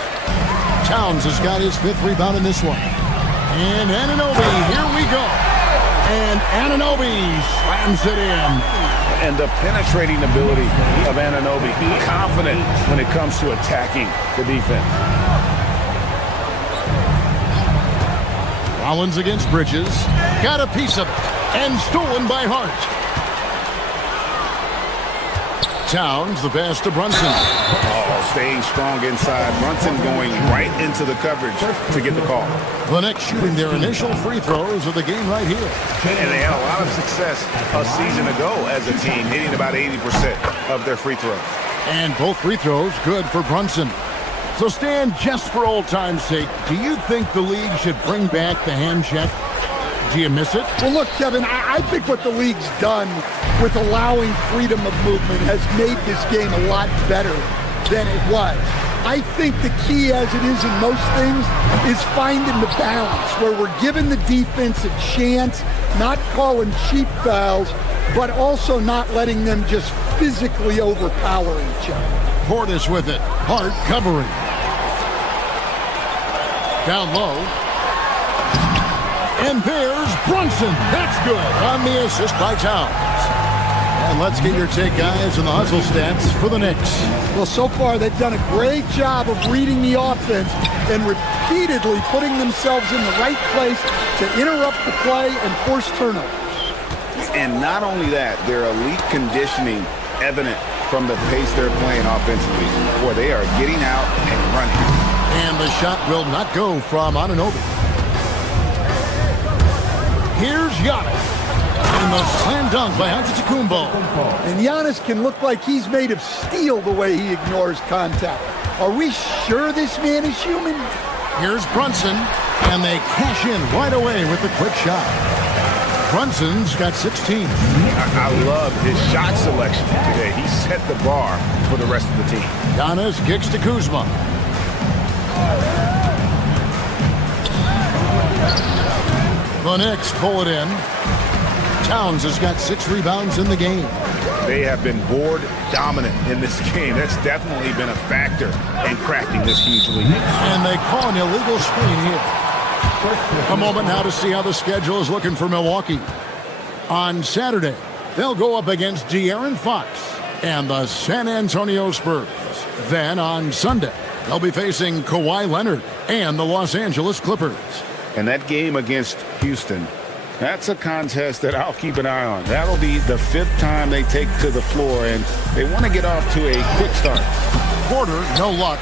Towns has got his 5th rebound in this one. And Anunoby, here we go. And Anunoby slams it in. And the penetrating ability of Anunoby, confident when it comes to attacking the defense. Rollins against Bridges. Got a piece of it. And stolen by Hart. Towns, the pass to Brunson. Oh, staying strong inside. Brunson going right into the coverage to get the call. The Knicks shooting their initial free throws of the game right here. And they had a lot of success a season ago as a team, hitting about 80% of their free throws. And both free throws good for Brunson. So Stan, just for old time's sake, do you think the league should bring back the hand check? Do you miss it? Well, look, Kevin, I think what the league's done with allowing freedom of movement has made this game a lot better than it was. I think the key, as it is in most things, is finding the balance where we're giving the defense a chance, not calling cheap fouls, but also not letting them just physically overpower each other. Portis with it. Hart covering. Down low. And there's Brunson. That's good on the assist by Towns. And let's get your take, guys, on the hustle stats for the Knicks. Well, so far they've done a great job of reading the offense and repeatedly putting themselves in the right place to interrupt the play and force turnovers. And not only that, their elite conditioning evident from the pace they're playing offensively, where they are getting out and running. And the shot will not go from Anunoby. Here's Giannis. And the slam dunk by Antetokounmpo. And Giannis can look like he's made of steel the way he ignores contact. Are we sure this man is human? Here's Brunson, and they cash in right away with the quick shot. Brunson's got 16. I love his shot selection today. He set the bar for the rest of the team. Giannis kicks to Kuzma. The Knicks pull it in. Towns has got 6 rebounds in the game. They have been board dominant in this game. That's definitely been a factor in crafting this huge lead. And they call an illegal screen here. A moment now to see how the schedule is looking for Milwaukee. On Saturday, they'll go up against De'Aaron Fox and the San Antonio Spurs. Then on Sunday, they'll be facing Kawhi Leonard and the Los Angeles Clippers. And that game against Houston, that's a contest that I'll keep an eye on. That'll be the 5th time they take to the floor, and they want to get off to a quick start. Porter, no luck.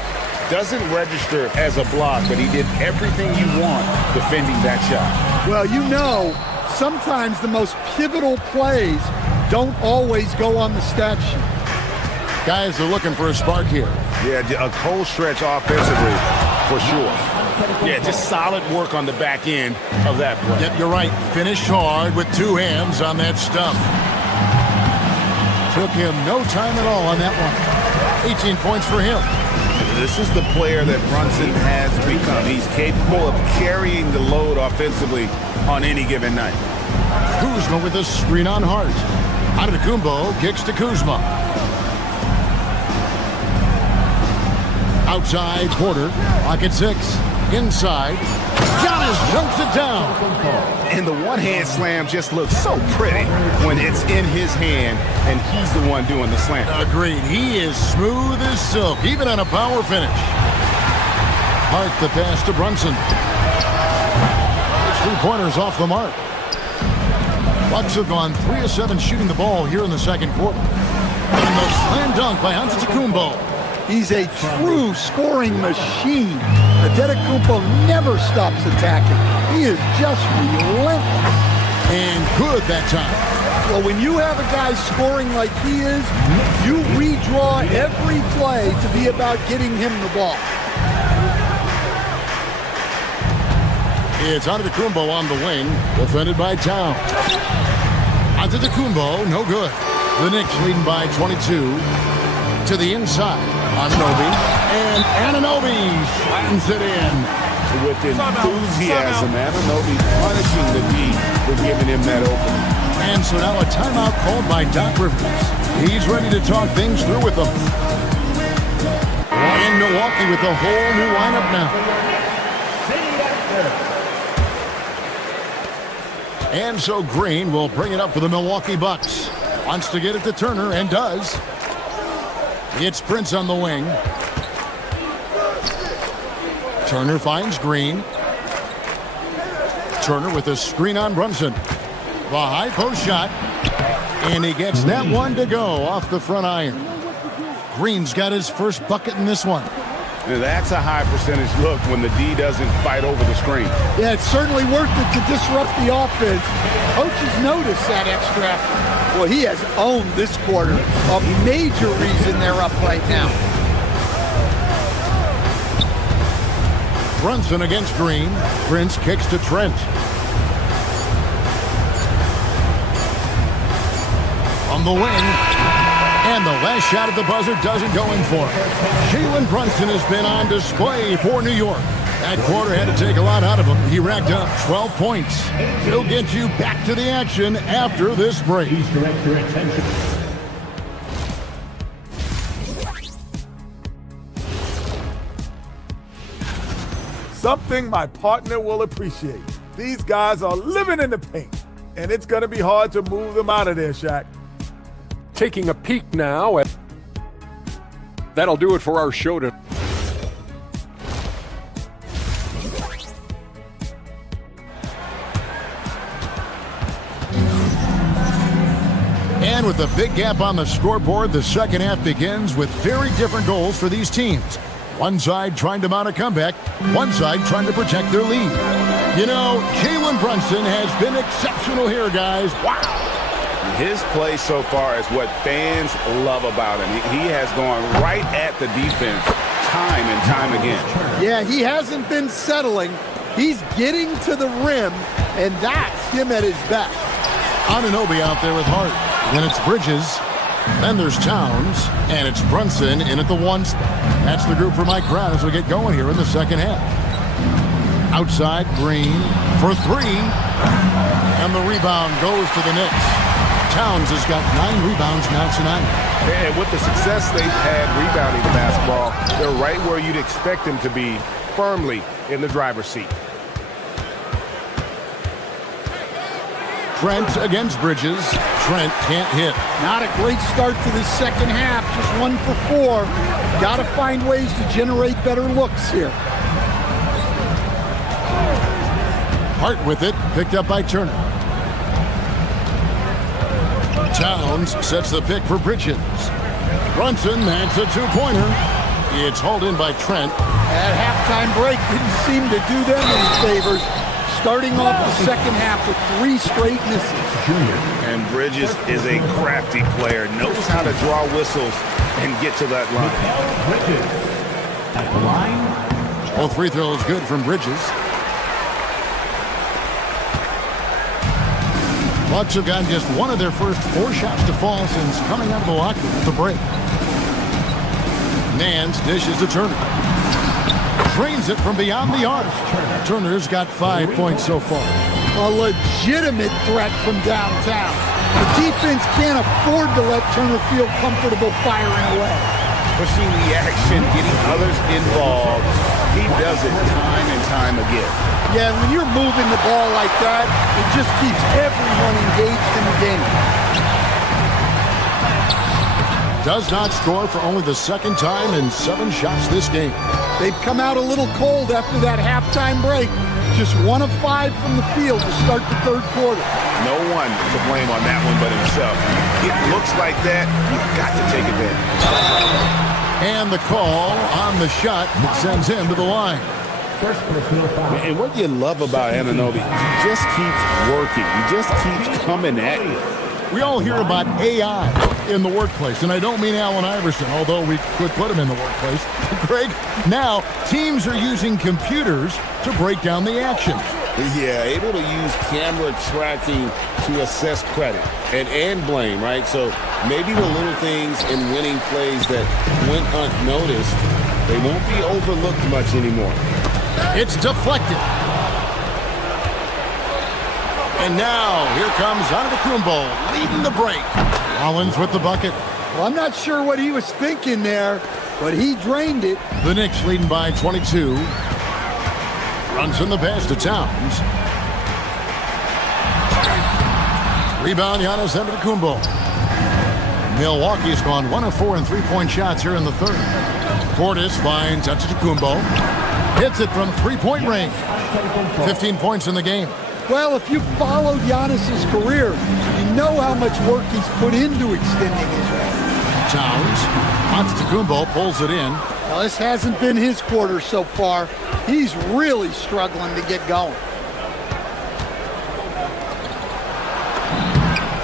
Doesn't register as a block, but he did everything you want defending that shot. Well, you know, sometimes the most pivotal plays don't always go on the stat sheet. Guys are looking for a spark here. Yeah, a cold stretch offensively, for sure. Yeah, just solid work on the back end of that play. Yep, you're right. Finished hard with 2 hands on that stuff. Took him no time at all on that one. 18 points for him. This is the player that Brunson has become. He's capable of carrying the load offensively on any given night. Kuzma with a screen on Hart. Antetokounmpo kicks to Kuzma. Outside, Porter. Clock at 6. Inside. Giannis dunks it down. And the one-hand slam just looks so pretty when it's in his hand and he's the one doing the slam. Agreed. He is smooth as silk, even on a power finish. Hart the pass to Brunson. His three-pointers off the mark. Bucks have gone 3 of 7 shooting the ball here in the second quarter. And the slam dunk by Antetokounmpo. He's a true scoring machine. Antetokounmpo never stops attacking. He is just relentless. And good that time. Well, when you have a guy scoring like he is, you redraw every play to be about getting him the ball. It's Antetokounmpo on the wing, defended by Towns. Antetokounmpo, no good. The Knicks leading by 22. To the inside, Anunoby. And Anunoby slams it in. With enthusiasm, Anunoby punishing the D for giving him that opening. And so now a timeout called by Doc Rivers. He's ready to talk things through with them. And Milwaukee with a whole new lineup now. And so Green will bring it up for the Milwaukee Bucks. Wants to get it to Turner and does. It's Prince on the wing. Turner finds Green. Turner with a screen on Brunson. The high post shot. And he gets that one to go off the front iron. Green's got his first bucket in this one. Now that's a high percentage look when the D doesn't fight over the screen. Yeah, it's certainly worth it to disrupt the offense. Coaches notice that extra effort. Well, he has owned this quarter. A major reason they're up right now. Brunson against Green. Prince kicks to Trent. On the wing. And the last shot at the buzzer doesn't go in for it. Jalen Brunson has been on display for New York. That quarter had to take a lot out of him. He racked up 12 points. He'll get you back to the action after this break. Please direct your attention. Something my partner will appreciate. These guys are living in the paint, and it's going to be hard to move them out of there, Shaq. Taking a peek now at... That'll do it for our show today. And with a big gap on the scoreboard, the second half begins with very different goals for these teams. One side trying to mount a comeback, one side trying to protect their lead. You know, Jalen Brunson has been exceptional here, guys. Wow. His play so far is what fans love about him. He has gone right at the defense time and time again. Yeah, he hasn't been settling. He's getting to the rim, and that's him at his best. Anunoby out there with Hart. Then it's Bridges. Then there's Towns. And it's Brunson in at the 1 spot. That's the group for Mike Brown as we get going here in the second half. Outside, Green for 3. And the rebound goes to the Knicks. Towns has got 9 rebounds now tonight. And with the success they've had rebounding the basketball, they're right where you'd expect them to be, firmly in the driver's seat. Trent against Bridges. Trent can't hit. Not a great start to the second half. Just 1 for 4. Got to find ways to generate better looks here. Hart with it. Picked up by Turner. Towns sets the pick for Bridges. Brunson, that's a 2-pointer. It's hauled in by Trent. That halftime break didn't seem to do them any favors. Starting off the second half with 3 straight misses. And Bridges is a crafty player. Knows how to draw whistles and get to that line. Bridges at the line. All free throws good from Bridges. Bucks have gotten just one of their first 4 shots to fall since coming out of the locker room at the break. Nance dishes to Turner. Drains it from beyond the arc. Turner's got 5 points so far. A legitimate threat from downtown. The defense can't afford to let Turner feel comfortable firing away. Pushing the action, getting others involved. He does it time and time again. Yeah, when you're moving the ball like that, it just keeps everyone engaged in the game. Does not score for only the second time in 7 shots this game. They've come out a little cold after that halftime break. Just 1 of 5 from the field to start the third quarter. No one to blame on that one but himself. It looks like that, you've got to take advantage. And the call on the shot that sends him to the line. And what you love about Anunoby, he just keeps working. He just keeps coming at you. We all hear about AI in the workplace, and I don't mean Allen Iverson, although we could put him in the workplace. Greg, now teams are using computers to break down the action. Yeah, able to use camera tracking to assess credit and blame, right? So maybe the little things in winning plays that went unnoticed, they won't be overlooked much anymore. It's deflected. And now, here comes Antetokounmpo leading the break. Rollins with the bucket. Well, I'm not sure what he was thinking there, but he drained it. The Knicks leading by 22. Brunson the pass to Towns. Rebound, Giannis Antetokounmpo. Milwaukee's gone 1 of 4 in three-point shots here in the third. Portis finds Antetokounmpo. Hits it from three-point range. 15 points in the game. Well, if you followed Giannis's career, you know how much work he's put into extending his range. Towns. Antetokounmpo pulls it in. Well, this hasn't been his quarter so far. He's really struggling to get going.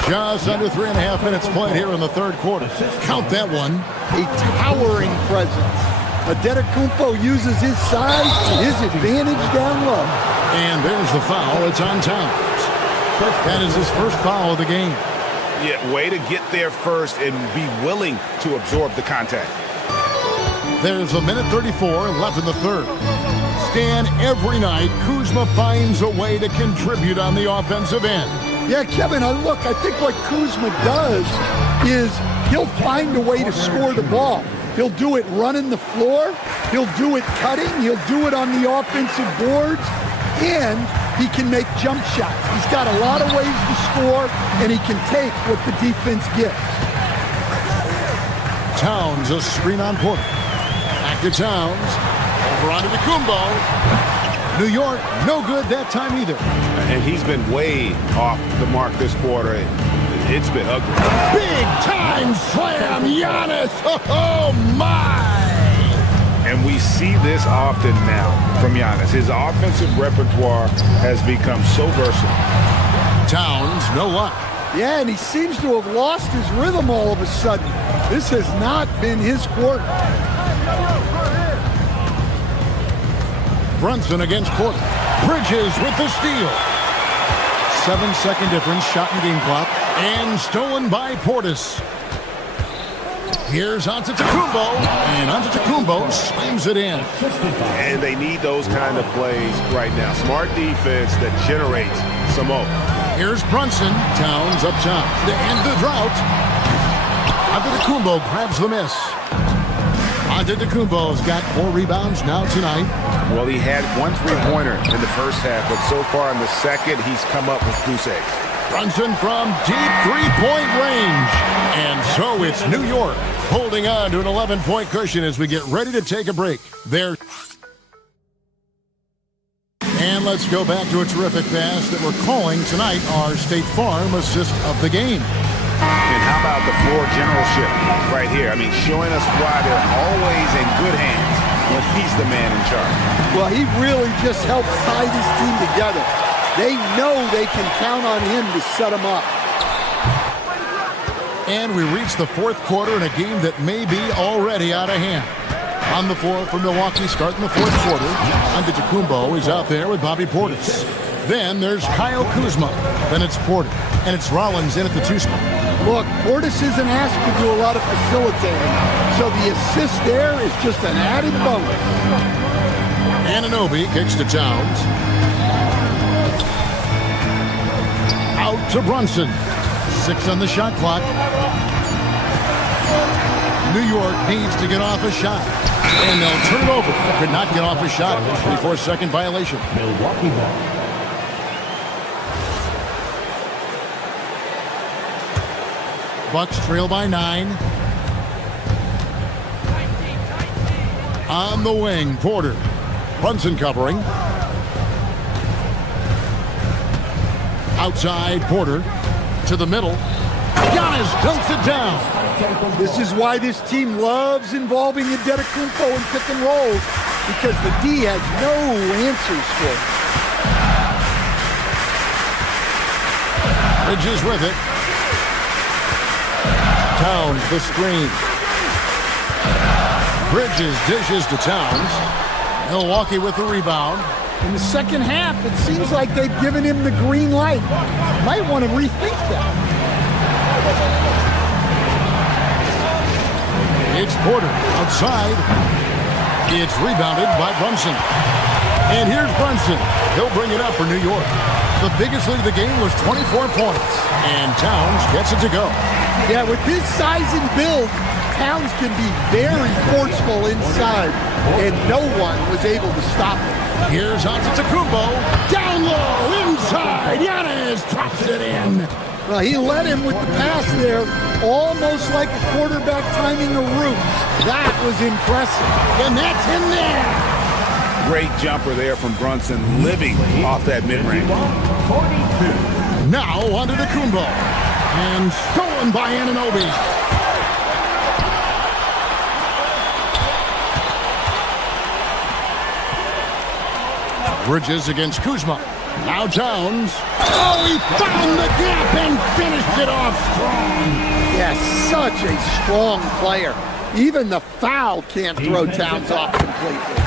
Just under 3.5 minutes played here in the third quarter. Count that one. A towering presence. Antetokounmpo uses his size to his advantage down low. And there's the foul. It's on Towns. That is his first foul of the game. Yeah, way to get there first and be willing to absorb the contact. There's a minute 34 left in the third. Stan, every night, Kuzma finds a way to contribute on the offensive end. Yeah, Kevin, I think what Kuzma does is he'll find a way to score the ball. He'll do it running the floor. He'll do it cutting. He'll do it on the offensive boards. And he can make jump shots. He's got a lot of ways to score, and he can take what the defense gives. Towns, a screen on Porter. Back to Towns. Over onto Antetokounmpo. New York, no good that time either. And he's been way off the mark this quarter. It's been ugly. Big time slam, Giannis. Oh, my. And we see this often now from Giannis. His offensive repertoire has become so versatile. Towns, no luck. Yeah, and he seems to have lost his rhythm all of a sudden. This has not been his quarter. Brunson against Porter. Bridges with the steal. 7-second difference, shot in game clock, and stolen by Portis. Here's Antetokounmpo, and Antetokounmpo slams it in. And they need those kind of plays right now. Smart defense that generates some more. Here's Brunson. Towns up top to end the drought. Antetokounmpo grabs the miss. Antetokounmpo's got 4 rebounds now tonight. Well, he had 1 3-pointer in the first half, but so far in the second, he's come up with goose eggs. Brunson from deep 3-point range. And so it's New York holding on to an 11-point cushion as we get ready to take a break. There. And let's go back to a terrific pass that we're calling tonight our State Farm assist of the game. And how about the floor generalship right here? I mean, showing us why they're always in good hands when he's the man in charge. Well, he really just helps tie this team together. They know they can count on him to set them up. And we reach the fourth quarter in a game that may be already out of hand. On the floor for Milwaukee starting the fourth quarter. Antetokounmpo is out there with Bobby Portis. Then there's Kyle Kuzma. Then it's Porter. And it's Rollins in at the 2 spot. Look, Portis isn't asked to do a lot of facilitating, so the assist there is just an added bonus. Anunoby kicks to Towns. Out to Brunson. 6 on the shot clock. New York needs to get off a shot. And they'll turn it over. Could not get off a shot. 24-second violation. Milwaukee ball. Bucks trail by 9. On the wing, Porter. Brunson covering. Outside, Porter. To the middle. Giannis dunks it down. This is why this team loves involving Antetokounmpo in pick and rolls, because the D has no answers for it. Bridges with it. Towns the screen. Bridges dishes to Towns. Milwaukee with the rebound. In the second half, it seems like they've given him the green light. Might want to rethink that. It's Porter outside. It's rebounded by Brunson. And here's Brunson. He'll bring it up for New York. The biggest lead of the game was 24 points. And Towns gets it to go. Yeah, with his size and build, Towns can be very forceful inside, and no one was able to stop him. Here's Antetokounmpo. Down low, inside. Giannis drops it in. Well, he led him with the pass there, almost like a quarterback timing a route. That was impressive. And that's in there. Great jumper there from Brunson, living off that mid-range. 42. Now onto Antetokounmpo. And stolen by Anunoby. Bridges against Kuzma. Now Towns. Oh, he found the gap and finished it off strong. Yes, such a strong player. Even the foul can't throw Towns off completely.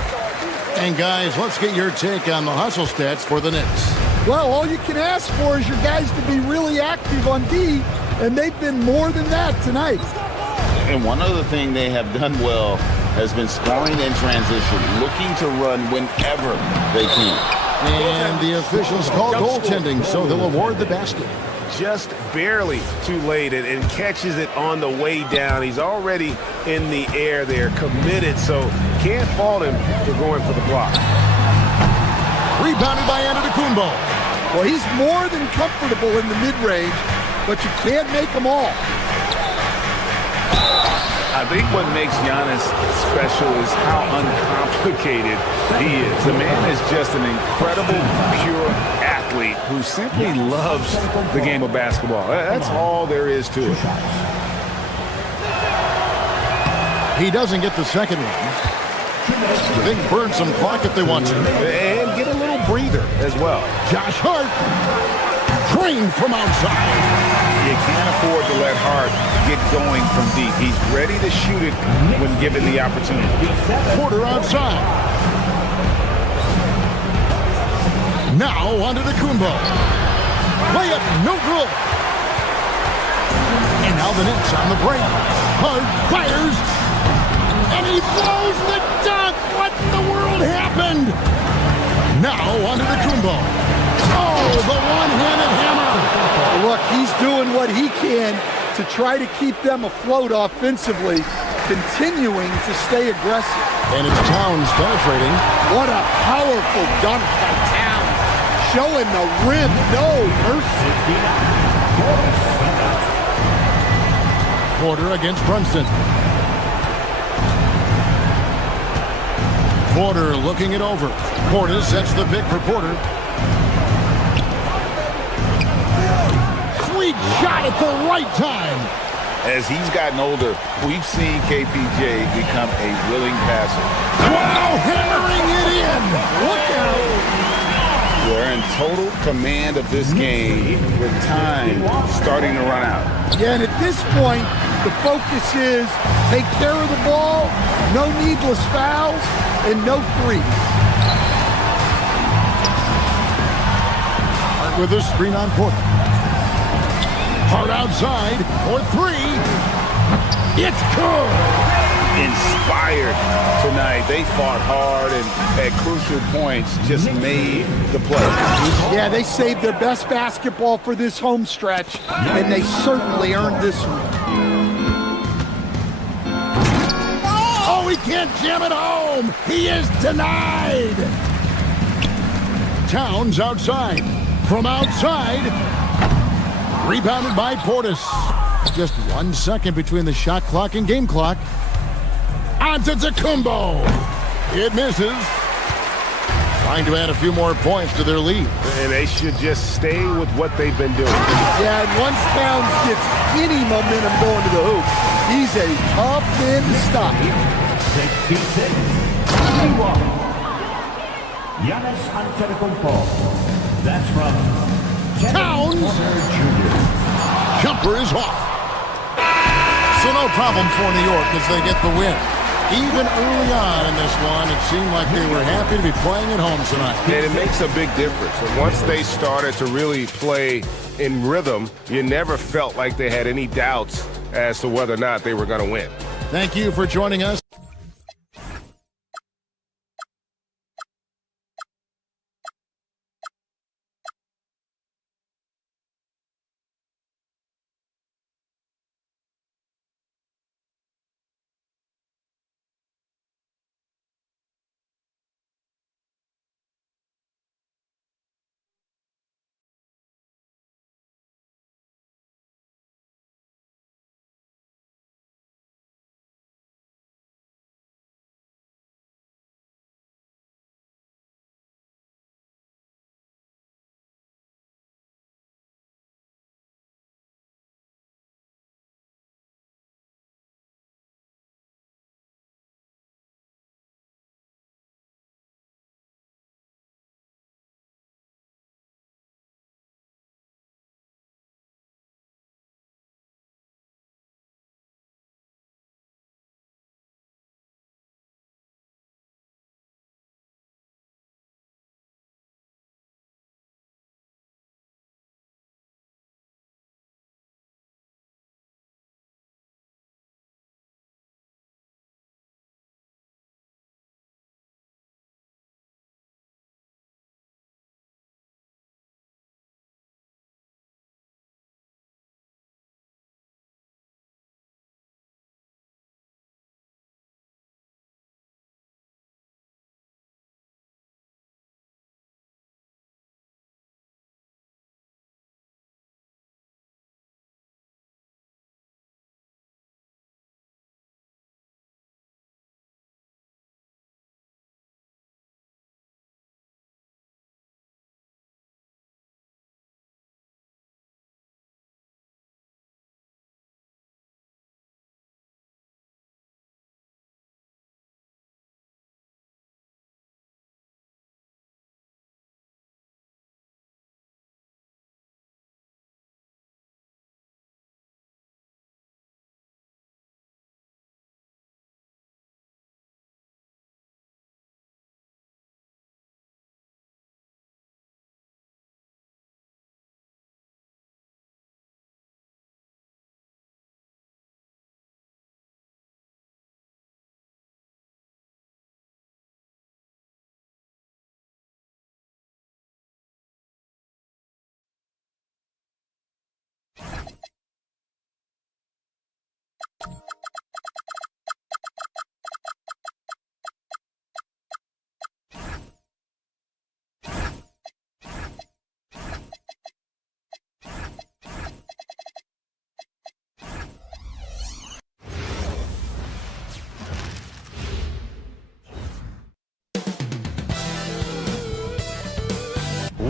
And guys, let's get your take on the hustle stats for the Knicks. Well, all you can ask for is your guys to be really active on D, and they've been more than that tonight. And one other thing they have done well has been scoring in transition, looking to run whenever they can. And the officials call goaltending, so they'll award the basket. Just barely too late and catches it on the way down. He's already in the air there, committed, so can't fault him for going for the block. Rebounded by Antetokounmpo. Well, he's more than comfortable in the mid-range, but you can't make them all. I think what makes Giannis special is how uncomplicated he is. The man is just an incredible, pure athlete who simply loves the game of basketball. That's all there is to it. He doesn't get the second one. They can burn some clock if they want to. And get a little breather as well. Josh Hart. Drained from outside. You can't afford to let Hart get going from deep. He's ready to shoot it when given the opportunity. Porter outside. Now onto Antetokounmpo. Layup, no good. And now the Knicks on the break. Hart fires. And he throws the dunk. What in the world happened? Now onto Antetokounmpo. Oh, the one-handed hammer. Look, he's doing what he can to try to keep them afloat offensively, continuing to stay aggressive. And it's Towns penetrating. What a powerful dunk by Towns, showing the rim no mercy. Porter against Brunson. Porter looking it over. Porter sets the pick for Porter. Sweet shot at the right time. As he's gotten older, we've seen KPJ become a willing passer. Wow, hammering it in. Look out. They're in total command of this game with time starting to run out. Yeah, and at this point, the focus is take care of the ball, no needless fouls, and no threes. With a screen on Porter. Hard outside for three. It's good. Inspired tonight. They fought hard and at crucial points just made the play. Yeah, they saved their best basketball for this home stretch, and they certainly earned this one. Oh, he can't jam it home. He is denied. Towns outside. From outside. Rebounded by Portis. Just 1 second between the shot clock and game clock. On to Tacumbo. It misses. Trying to add a few more points to their lead. And they should just stay with what they've been doing. Yeah, and once Towns gets any momentum going to the hoop, he's a tough man to stop. 66-61. Giannis Antetokounmpo. That's from Towns. Jumper is off. So no problem for New York as they get the win. Even early on in this one, it seemed like they were happy to be playing at home tonight. And it makes a big difference. And once they started to really play in rhythm, you never felt like they had any doubts as to whether or not they were going to win. Thank you for joining us.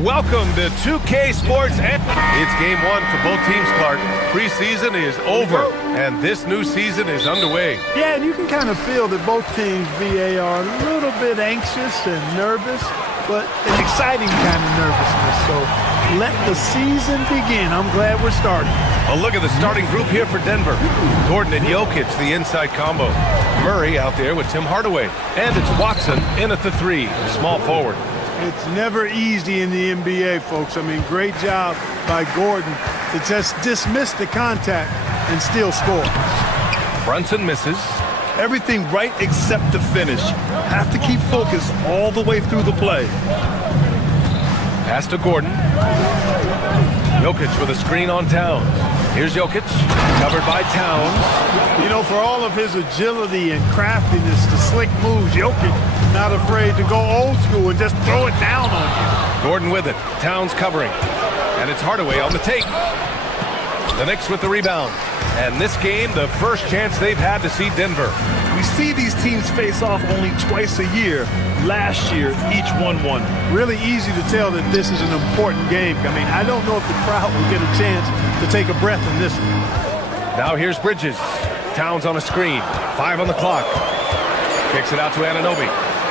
Welcome to 2K Sports. It's game one for both teams, Clark. Preseason is over, and this new season is underway. Yeah, and you can kind of feel that both teams, BA, are a little bit anxious and nervous, but an exciting kind of nervousness. So let the season begin. I'm glad we're starting. A look at the starting group here for Denver. Gordon and Jokic, the inside combo. Murray out there with Tim Hardaway. And it's Watson in at the three, small forward. It's never easy in the NBA, folks. I mean, great job by Gordon to just dismiss the contact and still score. Brunson misses. Everything right except the finish. Have to keep focus all the way through the play. Pass to Gordon. Jokic with a screen on Towns. Here's Jokic, covered by Towns. You know, for all of his agility and craftiness, the slick moves, Jokic not afraid to go old school and just throw it down on you. Gordon with it. Towns covering. And it's Hardaway on the take. The Knicks with the rebound. And this game, the first chance they've had to see Denver. We see these teams face off only twice a year. Last year, each won one. Really easy to tell that this is an important game. I mean, I don't know if the crowd will get a chance to take a breath in this one. Now here's Bridges. Towns on a screen. 5 on the clock. Kicks it out to Anunoby.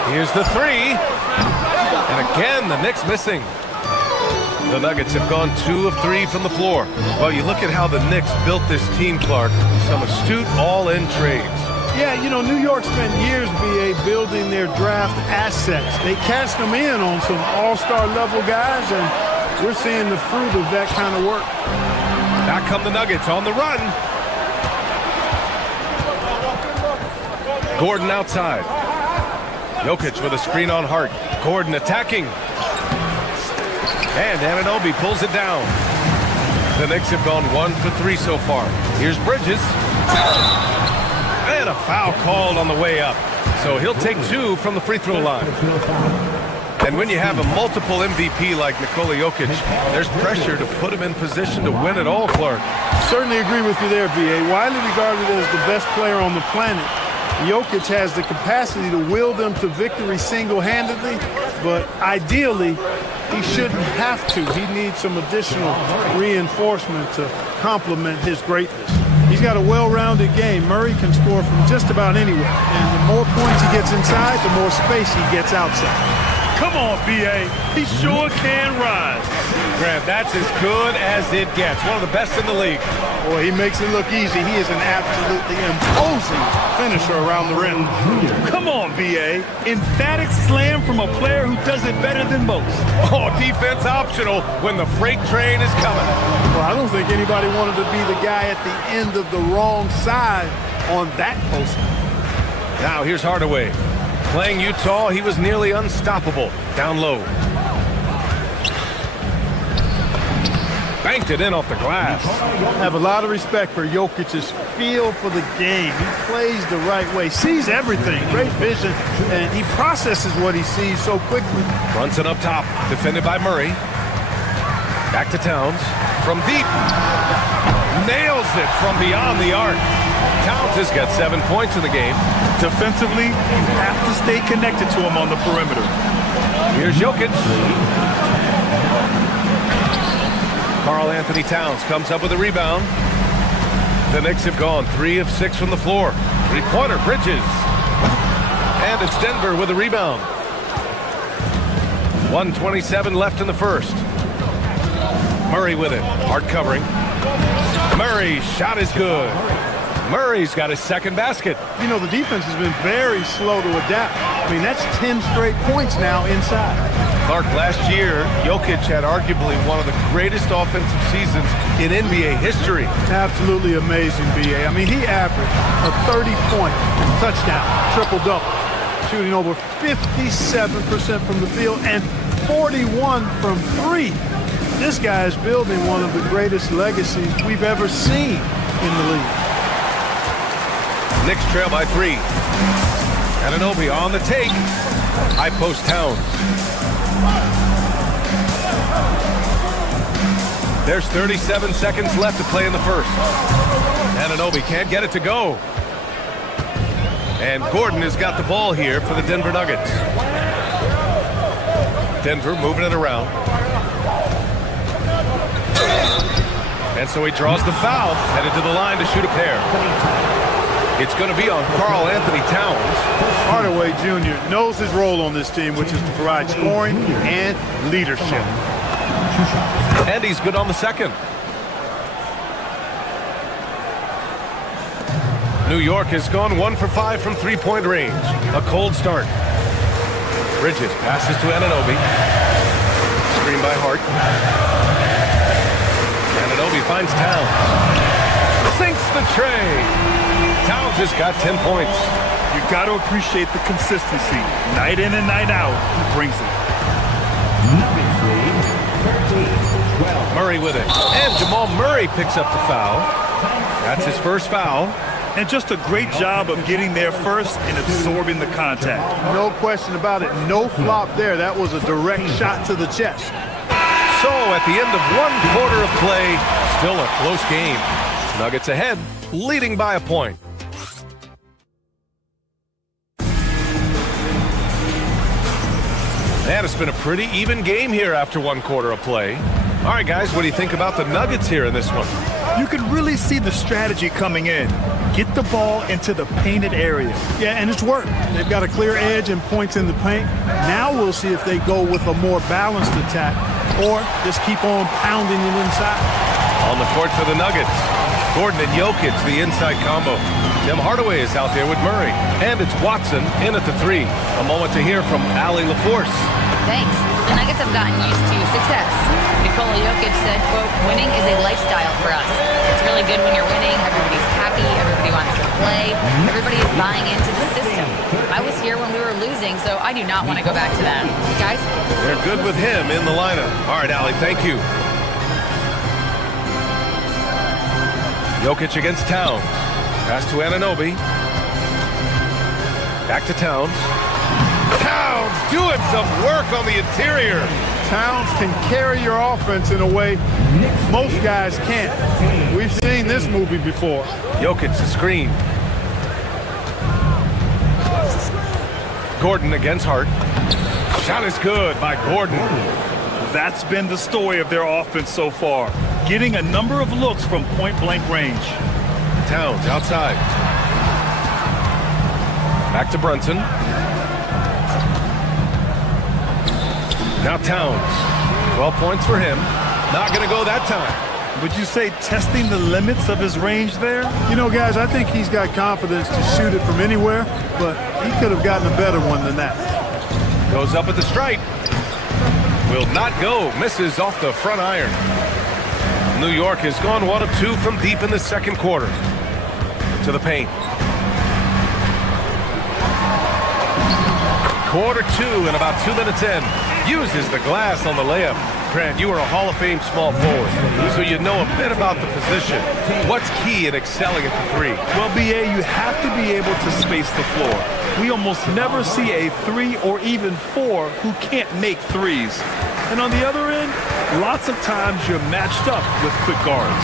Here's the three. And again, the Knicks missing. The Nuggets have gone 2 of 3 from the floor. Well, you look at how the Knicks built this team, Clark. Some astute all-in trades. Yeah, you know, New York spent years, BA, building their draft assets. They cashed them in on some all-star level guys, and we're seeing the fruit of that kind of work. Back come the Nuggets on the run. Gordon outside. Jokic with a screen on Hart. Gordon attacking. And Anunoby pulls it down. The Knicks have gone 1 for 3 so far. Here's Bridges. And a foul called on the way up. So he'll take 2 from the free throw line. And when you have a multiple MVP like Nikola Jokic, there's pressure to put him in position to win it all, Clark. Certainly agree with you there, B.A. Widely regarded as the best player on the planet, Jokic has the capacity to will them to victory single-handedly, but ideally, he shouldn't have to. He needs some additional reinforcement to complement his greatness. He's got a well-rounded game. Murray can score from just about anywhere, and the more points he gets inside, the more space he gets outside. Come on, B.A. He sure can rise. Grant, that's as good as it gets. One of the best in the league. Boy, he makes it look easy. He is an absolutely imposing finisher around the rim. Come on, B.A. Emphatic slam from a player who does it better than most. Oh, defense optional when the freight train is coming. Well, I don't think anybody wanted to be the guy at the end of the wrong side on that post. Now here's Hardaway. Playing Utah, he was nearly unstoppable. Down low. Banked it in off the glass. I have a lot of respect for Jokic's feel for the game. He plays the right way, sees everything, great vision, and he processes what he sees so quickly. Brunson up top, defended by Murray. Back to Towns. From deep. Nails it from beyond the arc. Towns has got 7 points in the game. Defensively, you have to stay connected to him on the perimeter. Here's Jokic. Karl Anthony Towns comes up with a rebound. The Knicks have gone 3 of 6 from the floor. Three-pointer, Bridges. And it's Denver with a rebound. 1:27 left in the first. Murray with it. Hart covering. Murray's shot is good. Murray's got his second basket. You know, the defense has been very slow to adapt. I mean, that's 10 straight points now inside. Clark, last year, Jokic had arguably one of the greatest offensive seasons in NBA history. Absolutely amazing, B.A. I mean, he averaged a 30-point touchdown, triple-double, shooting over 57% from the field and 41 from 3. This guy is building one of the greatest legacies we've ever seen in the league. Knicks trail by 3. Anunoby on the take. High post Towns. There's 37 seconds left to play in the first. Anunoby can't get it to go. And Gordon has got the ball here for the Denver Nuggets. Denver moving it around. And so he draws the foul, headed to the line to shoot a pair. It's going to be on Karl Anthony Towns. Hardaway Jr. knows his role on this team, which is to provide scoring and leadership. And he's good on the second. New York has gone 1 for 5 from three-point range. A cold start. Bridges passes to Anunoby. Screen by Hart. Anunoby finds Towns. Sinks the tray. Towns has got 10 points. You got to appreciate the consistency. Night in and night out, he brings it. Murray with it. And Jamal Murray picks up the foul. That's his first foul. And just a great job of getting there first and absorbing the contact. No question about it. No flop there. That was a direct shot to the chest. So at the end of 1 quarter of play, still a close game. Nuggets ahead, leading by a point. And it's been a pretty even game here after 1 quarter of play. All right, guys, what do you think about the Nuggets here in this one? You can really see the strategy coming in. Get the ball into the painted area. Yeah, and it's worked. They've got a clear edge and points in the paint. Now we'll see if they go with a more balanced attack or just keep on pounding it inside. On the court for the Nuggets, Gordon and Jokic, the inside combo. Tim Hardaway is out there with Murray. And it's Watson in at the 3. A moment to hear from Allie LaForce. Thanks. The Nuggets have gotten used to success. Nikola Jokic said, quote, winning is a lifestyle for us. It's really good when you're winning. Everybody's happy. Everybody wants to play. Everybody is buying into the system. I was here when we were losing, so I do not want to go back to that. Guys? They're good with him in the lineup. All right, Allie, thank you. Jokic against Towns. Pass to Anunoby. Back to Towns. Towns doing some work on the interior. Towns can carry your offense in a way most guys can't. We've seen this movie before. Jokic the screen. Gordon against Hart. Shot is good by Gordon. That's been the story of their offense so far. Getting a number of looks from point-blank range. Towns outside. Back to Brunson. Now Towns. 12 points for him. Not going to go that time. Would you say testing the limits of his range there? You know, guys, I think he's got confidence to shoot it from anywhere, but he could have gotten a better one than that. Goes up at the stripe. Will not go. Misses off the front iron. New York has gone 1 of 2 from deep in the second quarter. To the paint. Quarter 2 and about 2 minutes in. Uses the glass on the layup. Grant, you are a Hall of Fame small forward, so you know a bit about the position. What's key in excelling at the 3? Well, BA, you have to be able to space the floor. We almost never see a 3 or even 4 who can't make threes. And on the other end, lots of times you're matched up with quick guards.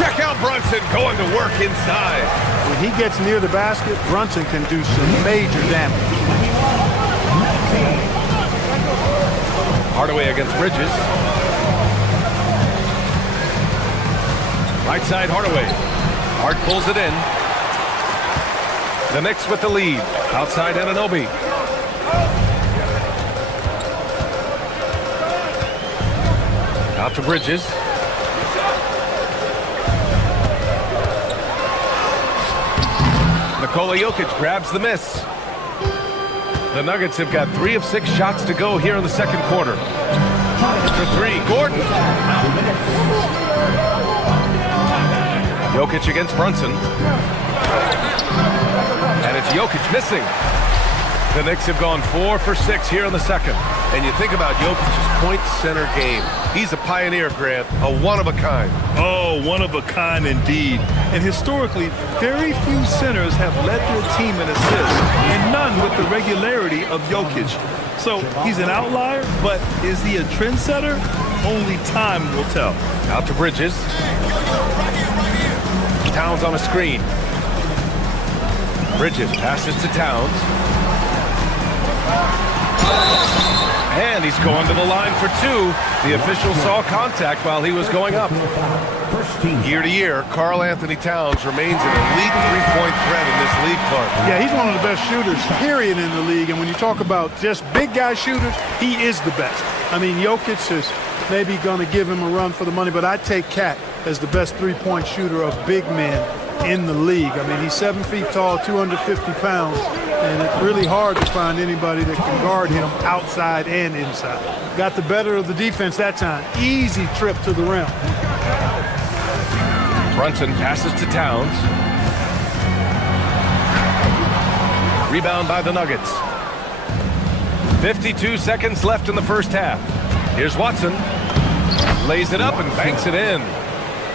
Check out Brunson going to work inside. When he gets near the basket, Brunson can do some major damage. Hardaway against Bridges. Right side Hardaway. Hart pulls it in. The Knicks with the lead. Outside Anunoby. Out to Bridges. Nikola Jokic grabs the miss. The Nuggets have got 3 of 6 shots to go here in the second quarter. For 3, Gordon. Jokic against Brunson. And it's Jokic missing. The Knicks have gone 4 for 6 here in the second. And you think about Jokic's point center game. He's a pioneer, Grant, a one-of-a-kind. Oh, one-of-a-kind indeed. And historically, very few centers have led their team in assists, and none with the regularity of Jokic. So he's an outlier, but is he a trendsetter? Only time will tell. Out to Bridges. Towns on a screen. Bridges passes to Towns. And he's going to the line for 2. The official saw contact while he was going up. Year to year, Karl Anthony Towns remains an elite three-point threat in this league, Clark. Yeah, he's one of the best shooters, period, in the league. And when you talk about just big guy shooters, he is the best. I mean, Jokic is maybe going to give him a run for the money, but I take Cat as the best three-point shooter of big men in the league. I mean, he's 7 feet tall, 250 pounds, and it's really hard to find anybody that can guard him outside and inside. Got the better of the defense that time. Easy trip to the rim. Brunson passes to Towns. Rebound by the Nuggets. 52 seconds left in the first half. Here's Watson. Lays it up and banks it in.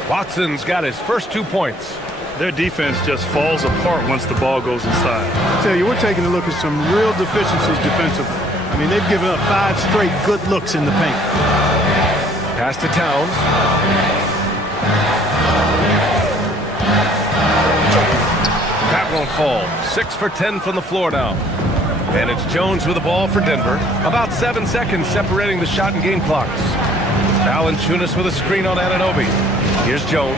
Watson's got his first 2 points. Their defense just falls apart once the ball goes inside. I tell you, we're taking a look at some real deficiencies defensively. I mean, they've given up 5 straight good looks in the paint. Pass to Towns. That won't fall. 6 for 10 from the floor now. And it's Jones with the ball for Denver. About 7 seconds separating the shot and game clocks. Valanciunas with a screen on Anunoby. Here's Jones.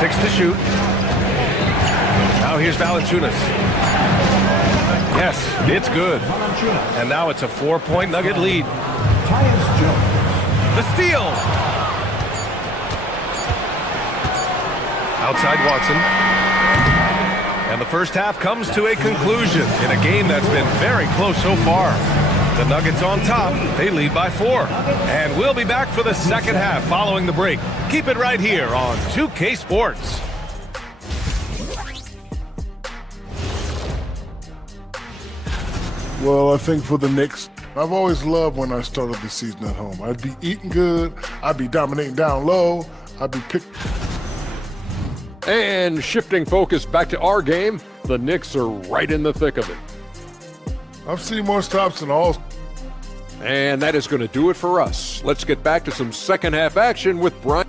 Six to shoot. Now here's Valanciunas. Yes, it's good. And now it's a 4-point Nugget lead. The steal. Outside Watson. And the first half comes to a conclusion in a game that's been very close so far. The Nuggets on top. They lead by 4. And we'll be back for the second half following the break. Keep it right here on 2K Sports. Well, I think for the Knicks, I've always loved when I started the season at home. I'd be eating good. I'd be dominating down low. I'd be picked. And shifting focus back to our game, the Knicks are right in the thick of it. I've seen more stops than all. And that is going to do it for us. Let's get back to some second half action with Brian.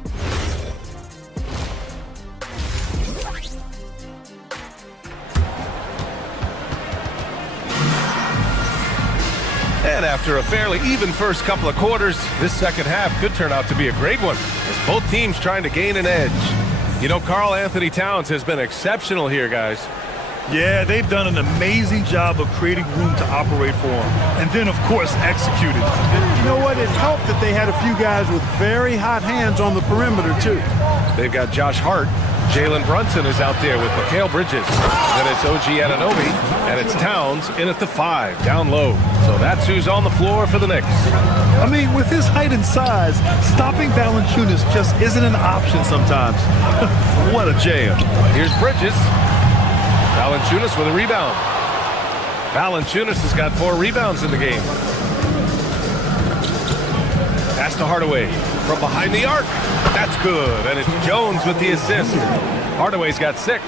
And after a fairly even first couple of quarters, this second half could turn out to be a great one, as both teams trying to gain an edge. You know, Karl Anthony Towns has been exceptional here, guys. Yeah, they've done an amazing job of creating room to operate for him. And then, of course, executed. And you know what? It helped that they had a few guys with very hot hands on the perimeter, too. They've got Josh Hart. Jalen Brunson is out there with Mikal Bridges. Then it's OG Anunoby, and it's Towns in at the 5, down low. So that's who's on the floor for the Knicks. I mean, with his height and size, stopping Valanciunas just isn't an option sometimes. What a jam. Here's Bridges. Valanciunas with a rebound. Valanciunas has got 4 rebounds in the game. Pass to Hardaway from behind the arc. That's good, and it's Jones with the assist. Hardaway's got 6.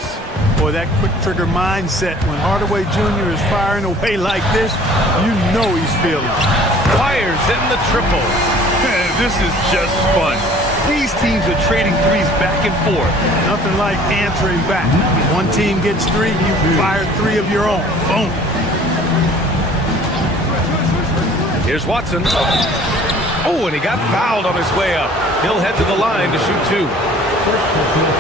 Boy, that quick trigger mindset when Hardaway Jr. is firing away like this, you know he's feeling it. Fires in the triple. This is just fun. These teams are trading threes back and forth. Nothing like answering back. One team gets 3, you fire 3 of your own. Boom. Here's Watson. Oh, and he got fouled on his way up. He'll head to the line to shoot 2.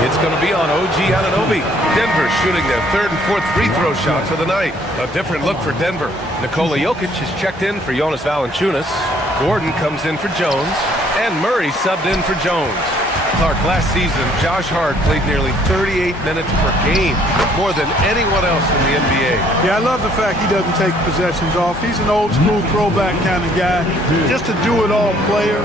It's going to be on OG Anunoby. Denver shooting their 3rd and 4th free throw shots of the night. A different look for Denver. Nikola Jokic is checked in for Jonas Valanciunas. Gordon comes in for Jones. And Murray subbed in for Jones. Clark, last season, Josh Hart played nearly 38 minutes per game, more than anyone else in the NBA. Yeah, I love the fact he doesn't take possessions off. He's an old-school throwback kind of guy. Just a do-it-all player.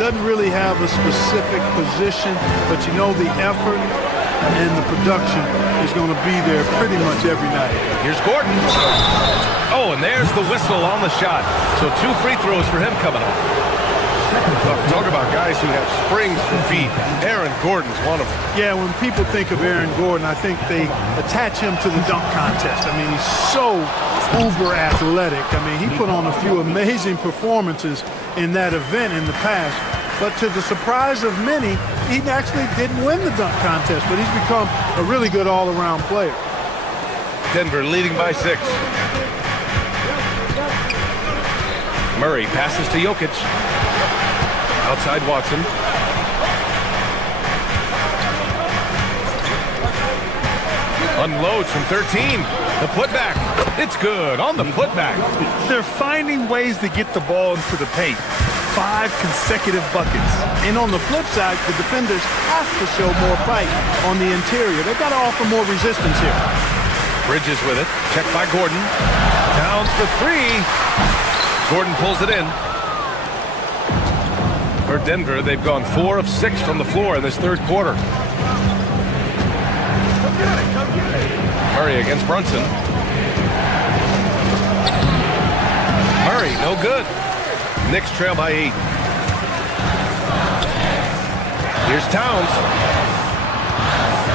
Doesn't really have a specific position, but you know the effort and the production is going to be there pretty much every night. Here's Gordon. Oh, and there's the whistle on the shot. So 2 free throws for him coming up. Talk about guys who have springs for feet. Aaron Gordon's one of them. Yeah, when people think of Aaron Gordon, I think they attach him to the dunk contest. I mean, he's so uber athletic. I mean, he put on a few amazing performances in that event in the past. But to the surprise of many, he actually didn't win the dunk contest, but he's become a really good all-around player. Denver leading by 6. Murray passes to Jokic. Outside Watson. Unloads from 13. The putback. It's good on the putback. They're finding ways to get the ball into the paint. 5 consecutive buckets. And on the flip side, the defenders have to show more fight on the interior. They've got to offer more resistance here. Bridges with it. Checked by Gordon. Towns for 3. Gordon pulls it in. For Denver, they've gone 4 of 6 from the floor in this third quarter. Murray against Brunson. Murray, no good. Knicks trail by 8. Here's Towns.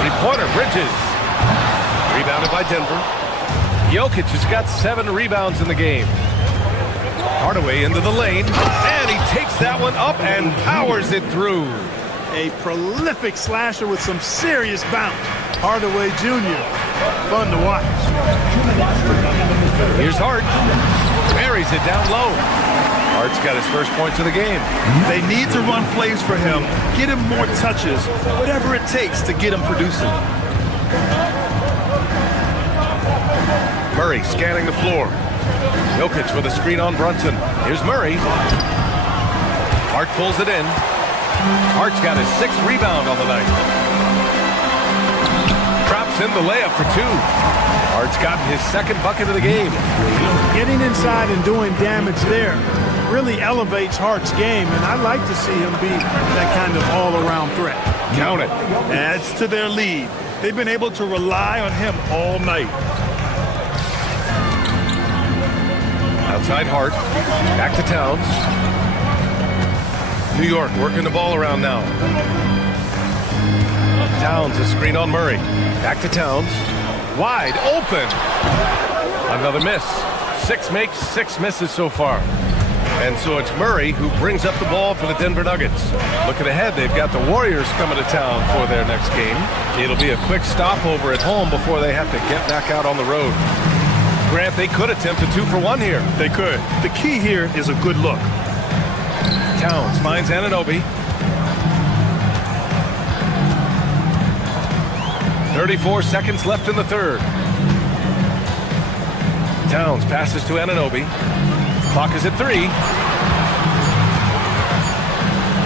Three-pointer, Bridges. Rebounded by Denver. Jokic has got 7 rebounds in the game. Hardaway into the lane, and he takes that one up and powers it through. A prolific slasher with some serious bounce. Hardaway Jr. Fun to watch. Here's Hart. Buries it down low. Hart's got his first points of the game. They need to run plays for him, get him more touches, whatever it takes to get him producing. Murray scanning the floor. Jokic with a screen on Brunson. Here's Murray. Hart pulls it in. Hart's got his 6th rebound on the night. Traps in the layup for 2. Hart's gotten his 2nd bucket of the game. Getting inside and doing damage there really elevates Hart's game, and I like to see him be that kind of all-around threat. Count it. Adds to their lead. They've been able to rely on him all night. Outside Hart. Back to Towns. New York working the ball around now. Towns, a screen on Murray. Back to Towns. Wide open. Another miss. 6 makes, 6 misses so far. And so it's Murray who brings up the ball for the Denver Nuggets. Looking ahead, they've got the Warriors coming to town for their next game. It'll be a quick stopover at home before they have to get back out on the road. Grant, they could attempt a 2 for 1 here. They could. The key here is a good look. Towns finds Anunoby. 34 seconds left in the third. Towns passes to Anunoby. Clock is at 3.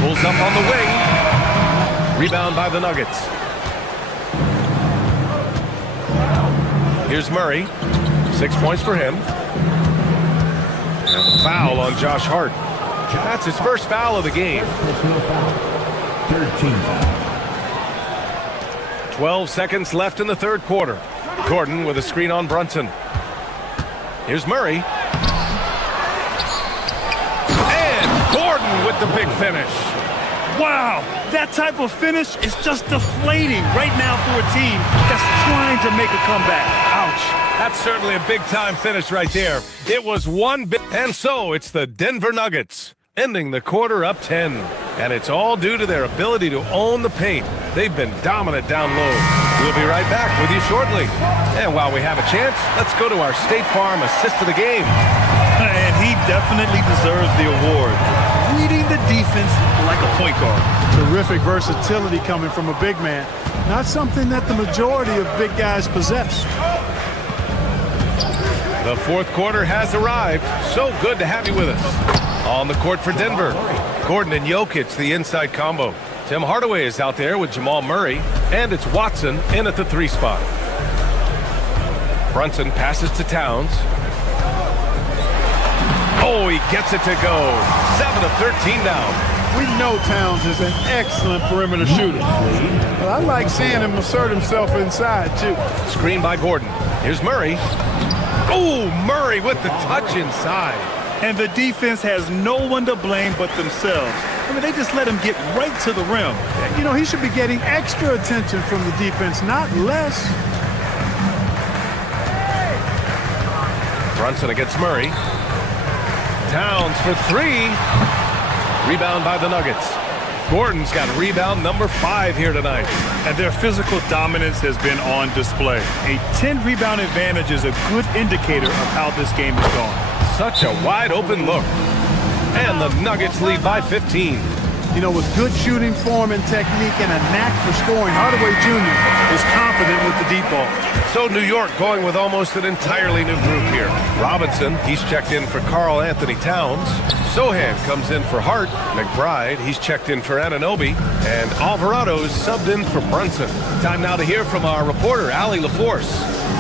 Pulls up on the wing. Rebound by the Nuggets. Here's Murray. 6 points for him. And a foul on Josh Hart. That's his first foul of the game. 12 seconds left in the third quarter. Gordon with a screen on Brunson. Here's Murray. And Gordon with the big finish. Wow, that type of finish is just deflating right now for a team that's trying to make a comeback. Ouch. That's certainly a big-time finish right there. It was one big... And so it's the Denver Nuggets, ending the quarter up 10. And it's all due to their ability to own the paint. They've been dominant down low. We'll be right back with you shortly. And while we have a chance, let's go to our State Farm assist of the game. And he definitely deserves the award. Reading the defense like a point guard. Terrific versatility coming from a big man. Not something that the majority of big guys possess. The fourth quarter has arrived. So good to have you with us. On the court for Denver, Gordon and Jokic, the inside combo. Tim Hardaway is out there with Jamal Murray, and it's Watson in at the 3 spot. Brunson passes to Towns. Oh, he gets it to go. 7 of 13 now. We know Towns is an excellent perimeter shooter. But I like seeing him assert himself inside, too. Screen by Gordon. Here's Murray. Oh, Murray with the touch inside. And the defense has no one to blame but themselves. I mean, they just let him get right to the rim. You know, he should be getting extra attention from the defense, not less. Brunson against Murray. Towns for 3. Rebound by the Nuggets. Gordon's got rebound number 5 here tonight. And their physical dominance has been on display. A 10-rebound advantage is a good indicator of how this game is going. Such a wide open look. And the Nuggets lead by 15. You know, with good shooting form and technique and a knack for scoring, Hardaway Jr. is confident with the deep ball. So New York going with almost an entirely new group here. Robinson, he's checked in for Karl Anthony Towns. Sohan comes in for Hart. McBride, he's checked in for Anunoby. And Alvarado's subbed in for Brunson. Time now to hear from our reporter, Allie LaForce.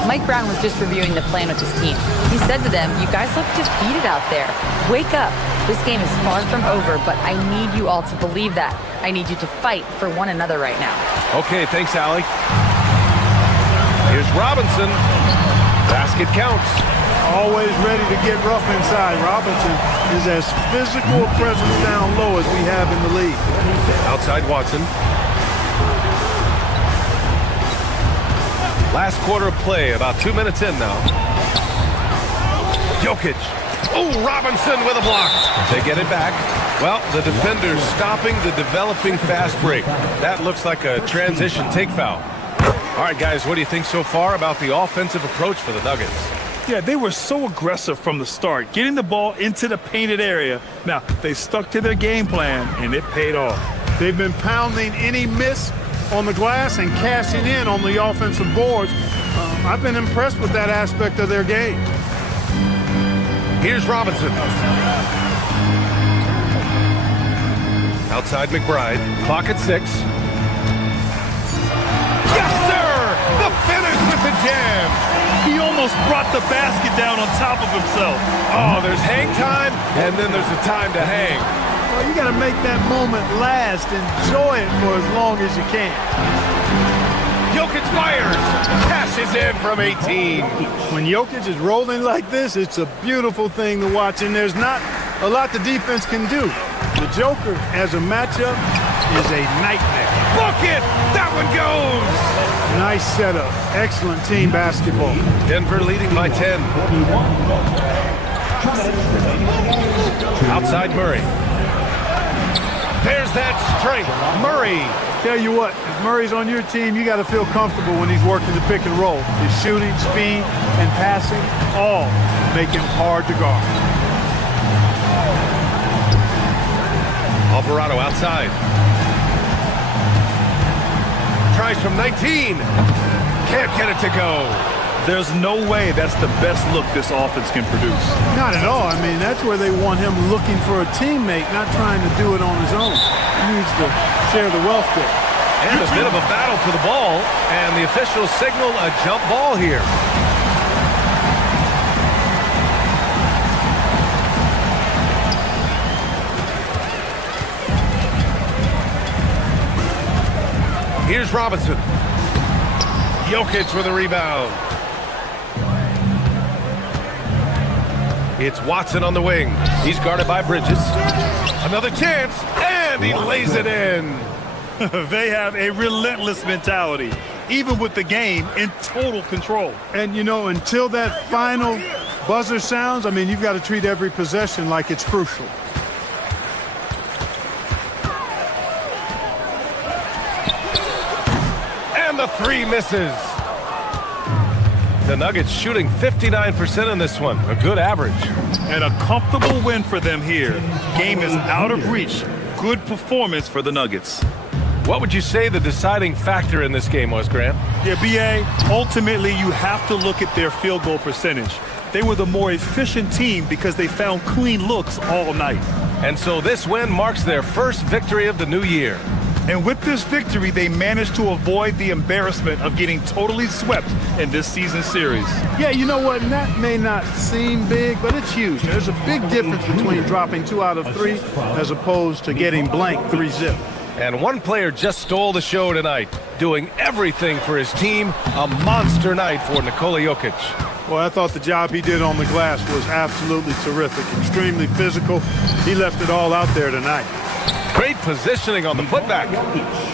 Mike Brown was just reviewing the plan with his team. He said to them, "You guys look defeated out there. Wake up. This game is far from over, but I need you all to believe that. I need you to fight for one another right now." Okay, thanks, Allie. Here's Robinson. Basket counts. Always ready to get rough inside. Robinson is as physical a presence down low as we have in the league. Outside Watson. Last quarter of play, about 2 minutes in now. Jokic. Oh, Robinson with a block. They get it back. Well, the defender's stopping the developing fast break. That looks like a transition take foul. All right, guys, what do you think so far about the offensive approach for the Nuggets? Yeah, they were so aggressive from the start, getting the ball into the painted area. Now, they stuck to their game plan, and it paid off. They've been pounding any miss on the glass and cashing in on the offensive boards. I've been impressed with that aspect of their game. Here's Robinson. Outside McBride. Clock at 6. Yes, sir! The finish with the jam. He almost brought the basket down on top of himself. Oh, there's hang time, and then there's the time to hang. Well, you got to make that moment last. Enjoy it for as long as you can. Jokic fires. Cashes in from 18. When Jokic is rolling like this, it's a beautiful thing to watch, and there's not a lot the defense can do. The Joker, as a matchup, is a nightmare. Book it! That one goes! Nice setup. Excellent team basketball. Denver leading by 10. Outside Murray. There's that strength. Murray. Tell you what, if Murray's on your team, you got to feel comfortable when he's working the pick and roll. His shooting, speed, and passing all make him hard to guard. Alvarado outside. Tries from 19. Can't get it to go. There's no way that's the best look this offense can produce. Not at all. I mean, that's where they want him looking for a teammate, not trying to do it on his own. He needs to share the wealth there. And a bit of a battle for the ball, and the officials signal a jump ball here. Here's Robinson. Jokic with a rebound. It's Watson on the wing. He's guarded by Bridges. Another chance, and he lays it in. They have a relentless mentality, even with the game in total control. And, you know, until that final buzzer sounds, I mean, you've got to treat every possession like it's crucial. And the three misses. The Nuggets shooting 59% in this one, a good average. And a comfortable win for them here. Game is out of reach. Good performance for the Nuggets. What would you say the deciding factor in this game was, Grant? Yeah, B.A., ultimately you have to look at their field goal percentage. They were the more efficient team because they found clean looks all night. And so this win marks their first victory of the new year. And with this victory, they managed to avoid the embarrassment of getting totally swept in this season series. Yeah, you know what? And that may not seem big, but it's huge. There's a big difference between dropping 2 out of 3 as opposed to getting blank 3-zip. And one player just stole the show tonight, doing everything for his team. A monster night for Nikola Jokic. Well, I thought the job he did on the glass was absolutely terrific. Extremely physical. He left it all out there tonight. Great positioning on the putback.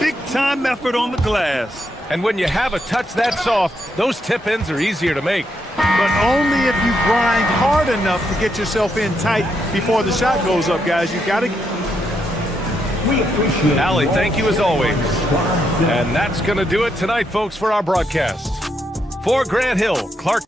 Big time effort on the glass. And when you have a touch that soft, those tip-ins are easier to make. But only if you grind hard enough to get yourself in tight before the shot goes up, guys. You got to... Allie, thank you as always. And that's going to do it tonight, folks, for our broadcast. For Grant Hill, Clark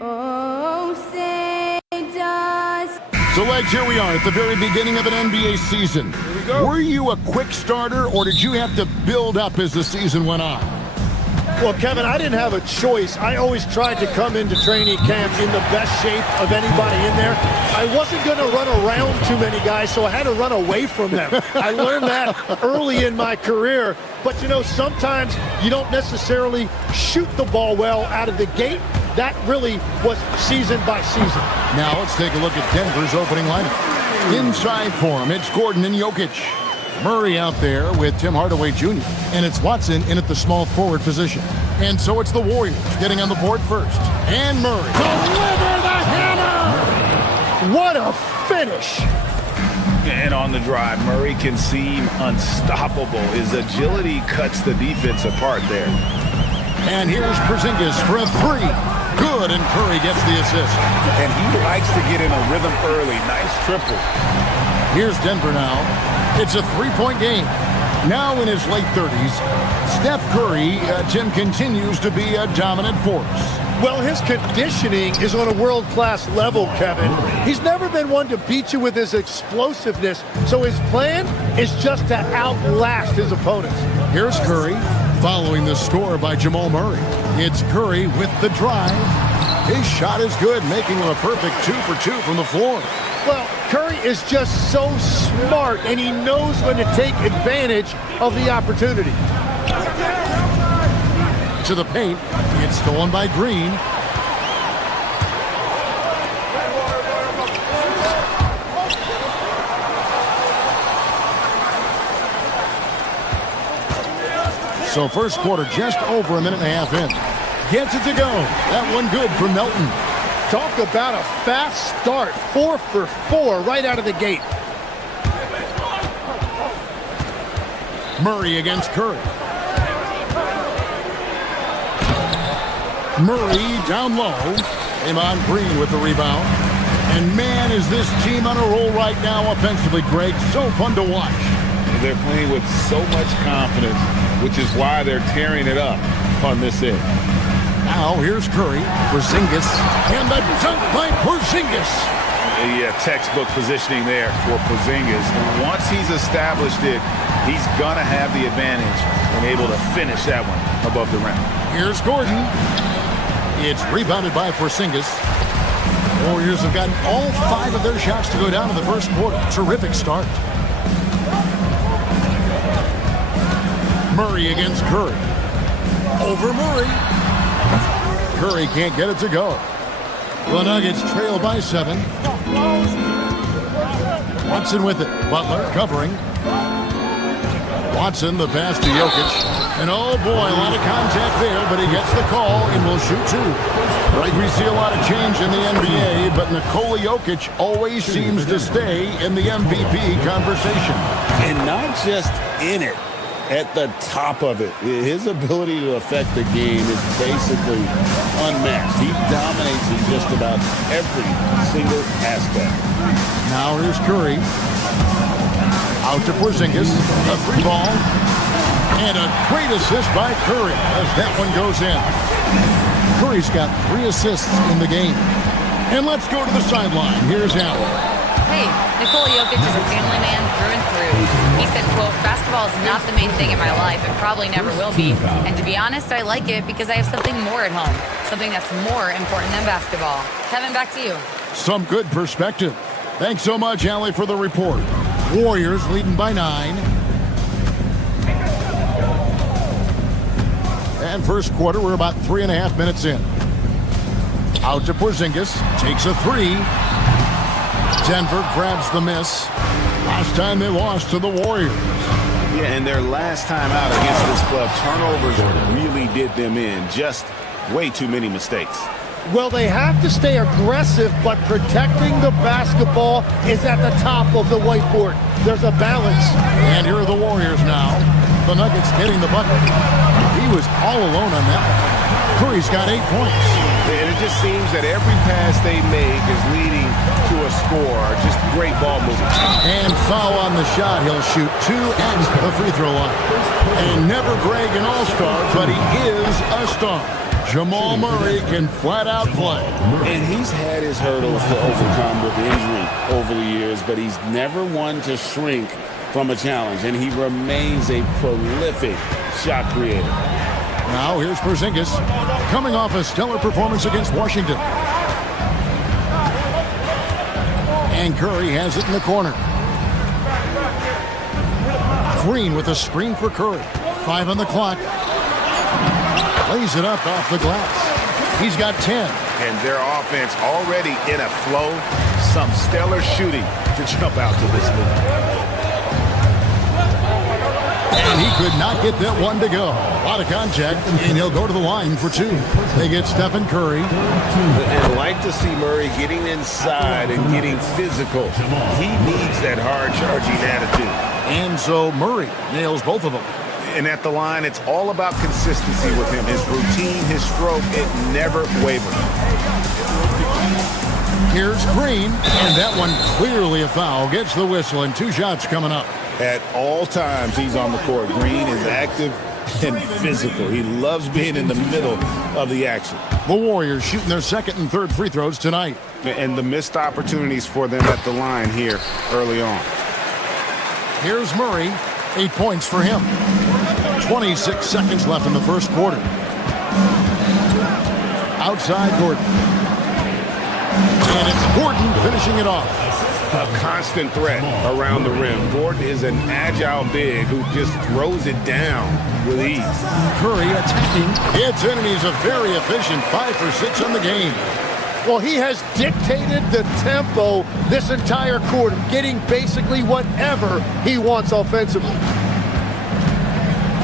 Oh, say does. So, Legs, here we are at the very beginning of an NBA season. Were you a quick starter, or did you have to build up as the season went on? Well, Kevin, I didn't have a choice. I always tried to come into training camp in the best shape of anybody in there. I wasn't going to run around too many guys, so I had to run away from them. I learned that early in my career. But, you know, sometimes you don't necessarily shoot the ball well out of the gate. That really was season by season. Now let's take a look at Denver's opening lineup. Inside for him, it's Gordon and Jokic. Murray out there with Tim Hardaway Jr. And it's Watson in at the small forward position. And so it's the Warriors getting on the board first. And Murray. Deliver the hammer! What a finish! And on the drive, Murray can seem unstoppable. His agility cuts the defense apart there. And here's Porzingis for a three. Good, and Curry gets the assist. And he likes to get in a rhythm early. Nice triple. Here's Denver now. It's a three-point game. Now in his late 30s, Steph Curry, Tim, continues to be a dominant force. Well, his conditioning is on a world-class level, Kevin. He's never been one to beat you with his explosiveness, so his plan is just to outlast his opponents. Here's Curry, following the score by Jamal Murray. It's Curry with the drive. His shot is good, making him a perfect 2 for 2 from the floor. Well, Curry is just so smart, and he knows when to take advantage of the opportunity. To the paint, it's stolen by Green. So first quarter just over a minute and a half in. Gets it to go. That one good for Melton. Talk about a fast start. 4 for 4 right out of the gate. Murray against Curry. Murray down low. Draymond Green with the rebound. And man, is this team on a roll right now offensively, Greg. So fun to watch. They're playing with so much confidence, which is why they're tearing it up on this end. Now here's Curry, Porzingis, and the dunk by Porzingis. Yeah, textbook positioning there for Porzingis. Once he's established it, he's gonna have the advantage and able to finish that one above the rim. Here's Gordon. It's rebounded by Porzingis. Warriors have gotten all 5 of their shots to go down in the first quarter. Terrific start. Murray against Curry. Over Murray. Curry can't get it to go. The Nuggets trail by 7. Watson with it. Butler covering. Watson, the pass to Jokic. And oh boy, a lot of contact there, but he gets the call and will shoot 2. Right, we see a lot of change in the NBA, but Nikola Jokic always seems to stay in the MVP conversation. And not just in it. At the top of it. His ability to affect the game is basically unmatched. He dominates in just about every single aspect. Now here's Curry. Out to Porzingis. A free ball. And a great assist by Curry as that one goes in. Curry's got 3 assists in the game. And let's go to the sideline. Here's Allen. Hey, Nikola Jokic is a family man through and through. He said, quote, basketball is not the main thing in my life and probably never will be. And to be honest, I like it because I have something more at home, something that's more important than basketball. Kevin, back to you. Some good perspective. Thanks so much, Allie, for the report. Warriors leading by 9. And first quarter, we're about 3.5 minutes in. Out to Porzingis, takes a 3. Denver grabs the miss. Last time they lost to the Warriors. Yeah, and their last time out against this club, turnovers really did them in. Just way too many mistakes. Well, they have to stay aggressive, but protecting the basketball is at the top of the whiteboard. There's a balance. And here are the Warriors now. The Nuggets getting the bucket. He was all alone on that one. Curry's got 8 points. And it just seems that every pass they make is leading to a score. Just great ball movement. And foul on the shot. He'll shoot 2 at the free throw line. And never Greg an all-star, but he is a star. Jamal Murray can flat out play. And he's had his hurdles to overcome with injury over the years, but he's never one to shrink from a challenge, and he remains a prolific shot creator. Now here's Porzingis, coming off a stellar performance against Washington. And Curry has it in the corner. Green with a screen for Curry. 5 on the clock. Lays it up off the glass. He's got 10. And their offense already in a flow. Some stellar shooting to jump out to this lead. And he could not get that one to go. A lot of contact, and he'll go to the line for 2. They get Stephen Curry. And I like to see Murray getting inside and getting physical. He needs that hard-charging attitude. And so Murray nails both of them. And at the line, it's all about consistency with him. His routine, his stroke, it never wavers. Here's Green, and that one clearly a foul. Gets the whistle, and 2 shots coming up. At all times, he's on the court. Green is active and physical. He loves being in the middle of the action. The Warriors shooting their second and third free throws tonight. And the missed opportunities for them at the line here early on. Here's Murray. 8 points for him. 26 seconds left in the first quarter. Outside Gordon. And it's Gordon finishing it off. A constant threat around the rim. Gordon is an agile big who just throws it down with ease. Curry attacking. It's in, and he's a very efficient 5 for 6 on the game. Well, he has dictated the tempo this entire quarter, getting basically whatever he wants offensively.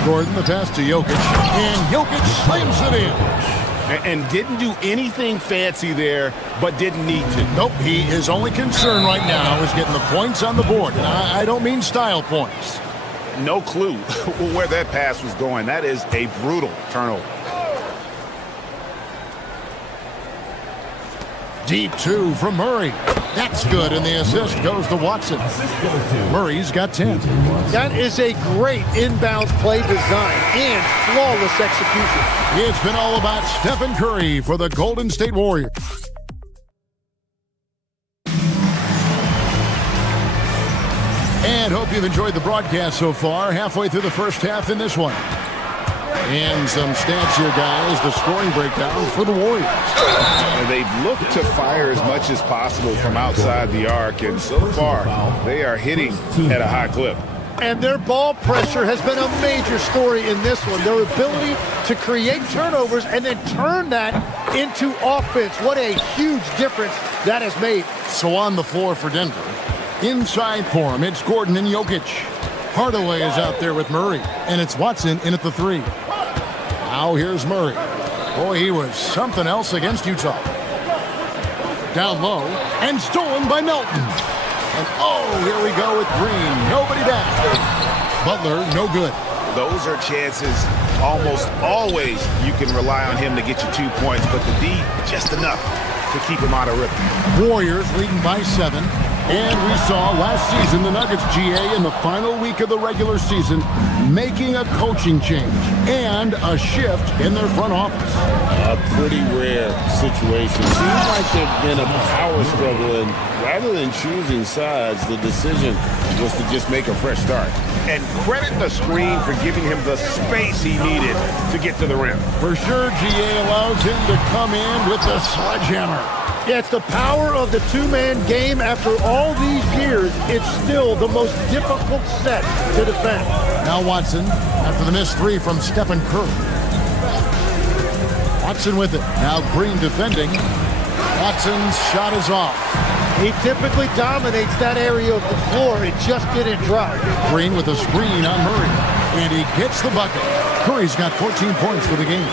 Gordon, the pass to Jokic, and Jokic slams it in. And didn't do anything fancy there, but didn't need to. Nope, his only concern right now is getting the points on the board. And I don't mean style points. No clue where that pass was going. That is a brutal turnover. Deep 2 from Murray. That's good, and the assist goes to Watson. Murray's got 10. That is a great inbounds play design and flawless execution. It's been all about Stephen Curry for the Golden State Warriors. And hope you've enjoyed the broadcast so far. Halfway through the first half in this one. And some stats here, guys. The scoring breakdown for the Warriors. They've looked to fire as much as possible from outside the arc, and so far, they are hitting at a high clip. And their ball pressure has been a major story in this one. Their ability to create turnovers and then turn that into offense. What a huge difference that has made. So on the floor for Denver. Inside for him, it's Gordon and Jokic. Hardaway is out there with Murray, and it's Watson in at the 3. Now here's Murray. Boy, he was something else against Utah. Down low, and stolen by Melton. And oh, here we go with Green. Nobody back. Butler, no good. Those are chances almost always you can rely on him to get you 2 points, but the D, just enough to keep him out of rhythm. Warriors leading by 7. And we saw last season the Nuggets, GA, in the final week of the regular season, making a coaching change and a shift in their front office. A pretty rare situation. Seems like there's been a power struggle, and rather than choosing sides, the decision was to just make a fresh start. And credit the screen for giving him the space he needed to get to the rim. For sure, GA allows him to come in with the sledgehammer. Yeah, it's the power of the two-man game. After all these years, it's still the most difficult set to defend. Now Watson, after the missed 3 from Stephen Curry. Watson with it. Now Green defending. Watson's shot is off. He typically dominates that area of the floor. It just didn't drop. Green with a screen on Murray. And he gets the bucket. Curry's got 14 points for the game.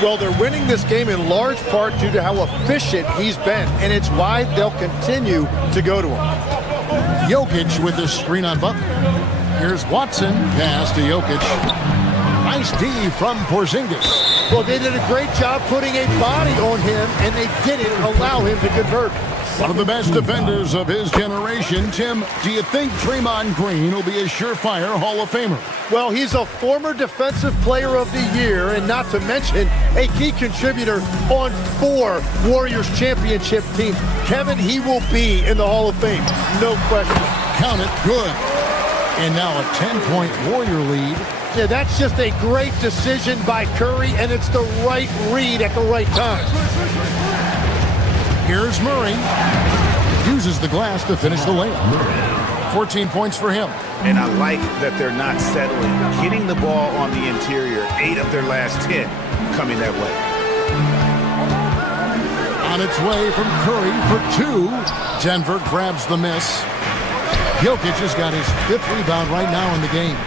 Well, they're winning this game in large part due to how efficient he's been, and it's why they'll continue to go to him. Jokic with the screen on Butler. Here's Watson. Pass to Jokic. Nice D from Porzingis. Well, they did a great job putting a body on him, and they didn't allow him to convert. One of the best defenders of his generation. Tim, do you think Draymond Green will be a surefire Hall of Famer? Well, he's a former Defensive Player of the Year, and not to mention a key contributor on 4 Warriors championship teams. Kevin, he will be in the Hall of Fame, no question. Count it, good. And now a 10-point Warrior lead. Yeah, that's just a great decision by Curry, and it's the right read at the right time. Here's Murray. Uses the glass to finish the layup. 14 points for him. And I like that they're not settling. Getting the ball on the interior, 8 of their last 10 coming that way. On its way from Curry for 2. Denver grabs the miss. Jokic has got his 5th rebound right now in the game.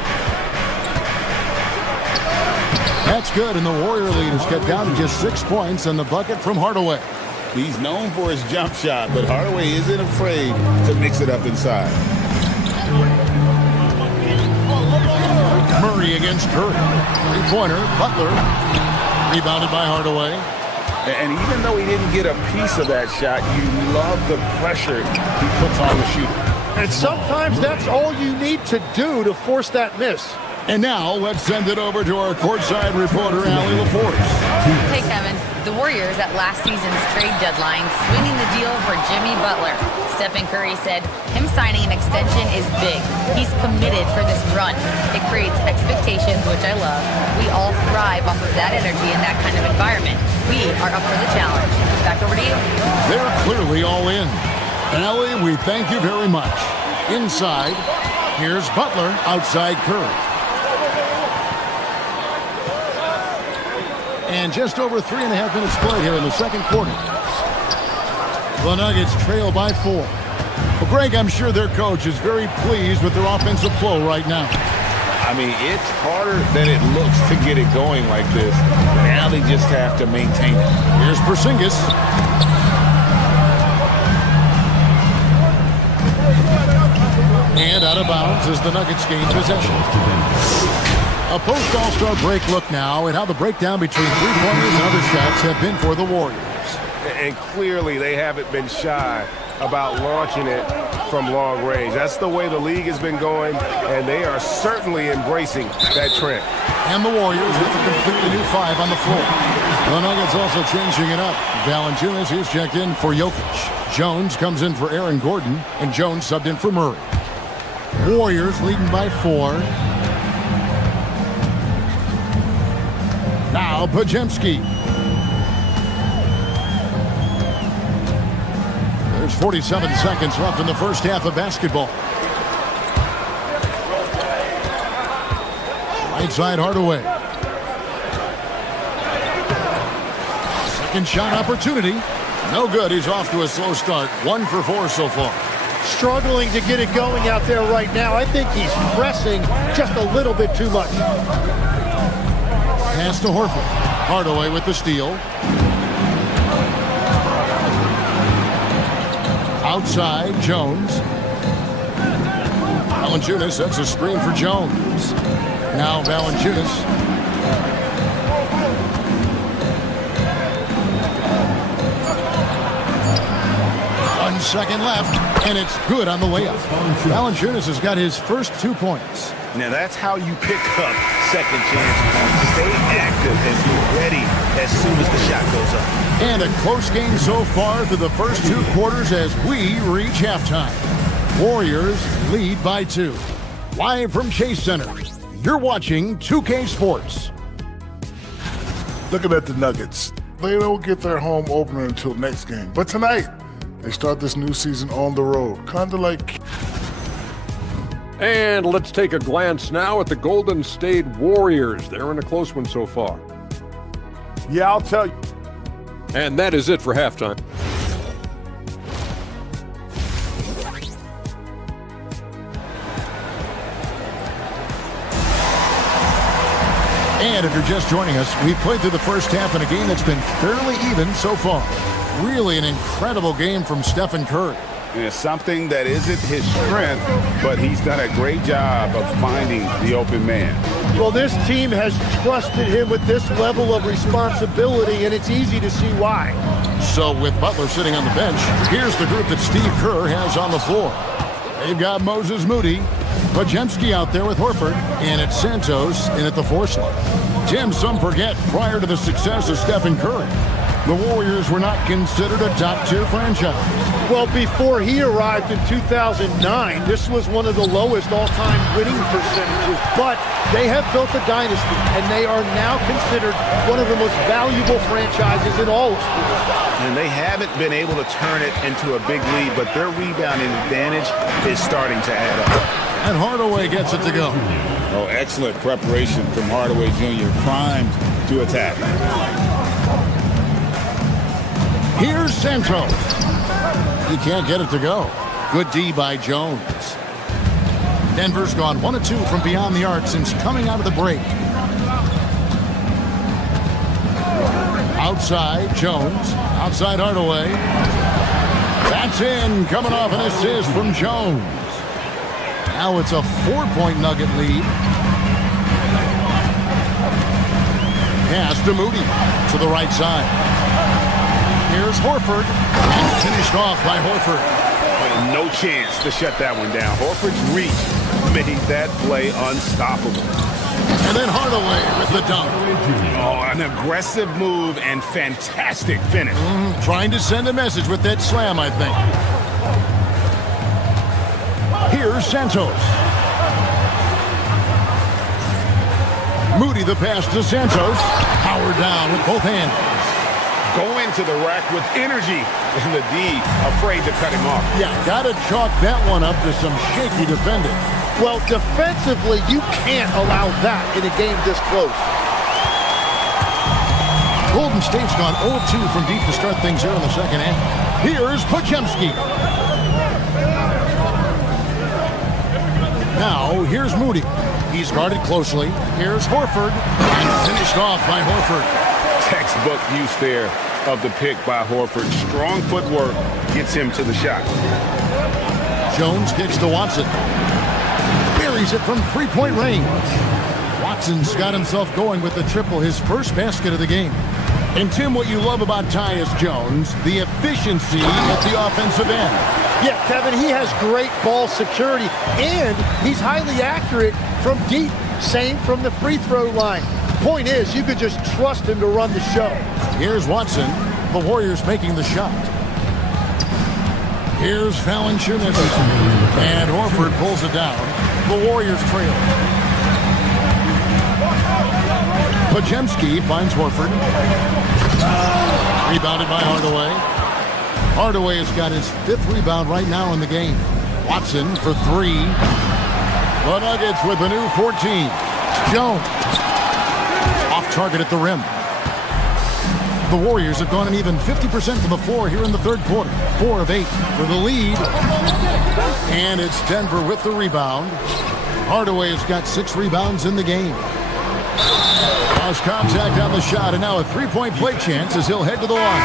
That's good, and the Warrior lead is cut down to just 6 points and the bucket from Hardaway. He's known for his jump shot, but Hardaway isn't afraid to mix it up inside. Murray against Curry. 3-pointer, Butler. Rebounded by Hardaway. And even though he didn't get a piece of that shot, you love the pressure he puts on the shooter. And sometimes that's all you need to do to force that miss. And now let's send it over to our courtside reporter, Allie LaForce. Hey, Kevin. The Warriors at last season's trade deadline swinging the deal for Jimmy Butler. Stephen Curry said him signing an extension is big. He's committed for this run. It creates expectations, which I love. We all thrive off of that energy in that kind of environment. We are up for the challenge. Back over to you. They're clearly all in. Allie, we thank you very much. Inside, here's Butler outside Curry. And just over 3.5 minutes played here in the second quarter. The Nuggets trail by 4. Well, Greg, I'm sure their coach is very pleased with their offensive flow right now. I mean, it's harder than it looks to get it going like this. Now they just have to maintain it. Here's Porzingis. And out of bounds as the Nuggets gain possession. A post-All-Star break look now at how the breakdown between three-pointers and other shots have been for the Warriors. And clearly they haven't been shy about launching it from long range. That's the way the league has been going, and they are certainly embracing that trend. And the Warriors with a completely new 5 on the floor. The Nuggets also changing it up. Valanciunas is checked in for Jokic. Jones comes in for Aaron Gordon, and Jones subbed in for Murray. Warriors leading by 4. Now Podziemski. There's 47 seconds left in the first half of basketball. Right side Hardaway. Second shot opportunity. No good. He's off to a slow start. 1 for 4 so far. Struggling to get it going out there right now. I think he's pressing just a little bit too much. Pass to Horford. Hardaway with the steal. Outside, Jones. Valanciunas sets a screen for Jones. Now Valanciunas. 1 second left, and it's good on the layup. Valanciunas has got his first 2 points. Now that's how you pick up second chance points. Stay active and be ready as soon as the shot goes up. And a close game so far through the first 2 quarters as we reach halftime. Warriors lead by 2. Live from Chase Center, you're watching 2K Sports. Looking at the Nuggets, they don't get their home opener until next game. But tonight, they start this new season on the road, kind of like... And let's take a glance now at the Golden State Warriors. They're in a close one so far. Yeah, I'll tell you. And that is it for halftime. And if you're just joining us, we've played through the first half in a game that's been fairly even so far. Really an incredible game from Stephen Curry. It's something that isn't his strength, but he's done a great job of finding the open man. Well, this team has trusted him with this level of responsibility, and it's easy to see why. So with Butler sitting on the bench, here's the group that Steve Kerr has on the floor. They've got Moses Moody, Podziemski out there with Horford, and it's Santos in at the 4 slot. Tim, some forget, prior to the success of Stephen Curry, the Warriors were not considered a top-tier franchise. Well, before he arrived in 2009, this was one of the lowest all-time winning percentages, but they have built a dynasty, and they are now considered one of the most valuable franchises in all of sports. And they haven't been able to turn it into a big lead, but their rebounding advantage is starting to add up. And Hardaway gets it to go. Oh, excellent preparation from Hardaway Jr., primed to attack. Here's Santos. He can't get it to go. Good D by Jones. Denver's gone 1 of 2 from beyond the arc since coming out of the break. Outside, Jones. Outside, Hardaway. That's in, coming off an assist from Jones. Now it's a 4-point Nugget lead. Pass to Moody to the right side. Here's Horford, and finished off by Horford. No chance to shut that one down. Horford's reach made that play unstoppable. And then Hardaway with the dunk. Oh, an aggressive move and fantastic finish. Trying to send a message with that slam, I think. Here's Santos. Moody the pass to Santos. Howard down with both hands. Going to the rack with energy, and the D afraid to cut him off. Yeah, gotta chalk that one up to some shaky defending. Well, defensively, you can't allow that in a game this close. Golden State's gone 0 of 2 from deep to start things here in the second half. Here's Podziemski. Now, here's Moody. He's guarded closely. Here's Horford, and finished off by Horford. Textbook use there of the pick by Horford. Strong footwork gets him to the shot. Jones kicks to Watson. Buries it from 3-point range. Watson's got himself going with the triple, his first basket of the game. And Tim, what you love about Tyus Jones, the efficiency at the offensive end. Yeah, Kevin, he has great ball security, and he's highly accurate from deep. Same from the free throw line. Point is, you could just trust him to run the show. Here's Watson. The Warriors making the shot. Here's Valanciunas. And Horford pulls it down. The Warriors trail. Podziemski finds Horford. Rebounded by Hardaway. Hardaway has got his 5th rebound right now in the game. Watson for 3. The Nuggets with a new 14. Jones. Off target at the rim. The Warriors have gone an even 50% from the floor here in the third quarter. 4 of 8 for the lead. And it's Denver with the rebound. Hardaway has got 6 rebounds in the game. Lost contact on the shot, and now a 3-point play chance as he'll head to the line.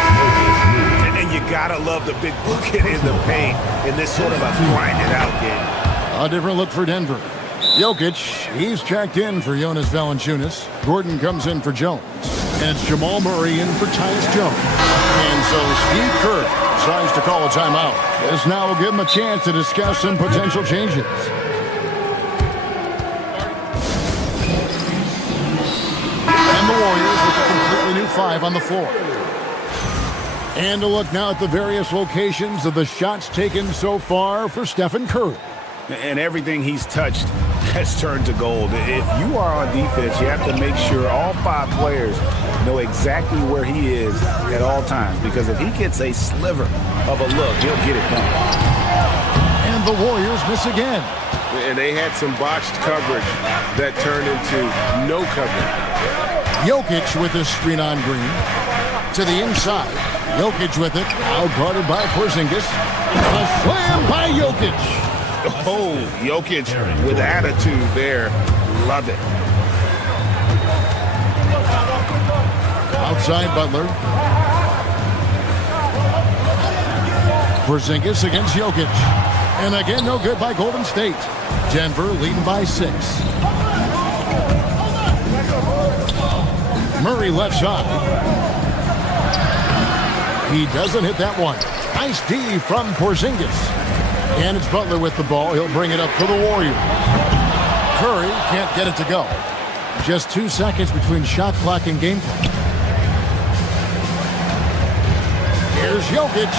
And you gotta love the big bucket in the paint in this sort of a grinded-out game. A different look for Denver. Jokic, he's checked in for Jonas Valanciunas. Gordon comes in for Jones. And it's Jamal Murray in for Tyus Jones. And so Steve Kerr tries to call a timeout. This now will give him a chance to discuss some potential changes. And the Warriors with a completely new 5 on the floor. And a look now at the various locations of the shots taken so far for Stephen Curry. And everything he's touched has turned to gold. If you are on defense, you have to make sure all 5 players know exactly where he is at all times, because if he gets a sliver of a look, he'll get it done. And the Warriors miss again. And they had some botched coverage that turned into no coverage. Jokic with a screen on Green. To the inside. Jokic with it. Out guarded by Porzingis. A slam by Jokic. Oh, Jokic with attitude there. Love it. Outside Butler. Porzingis against Jokic. And again, no good by Golden State. Denver leading by 6. Murray left side. He doesn't hit that one. Nice D from Porzingis. And it's Butler with the ball. He'll bring it up for the Warriors. Curry can't get it to go. Just 2 seconds between shot clock and game clock. Here's Jokic.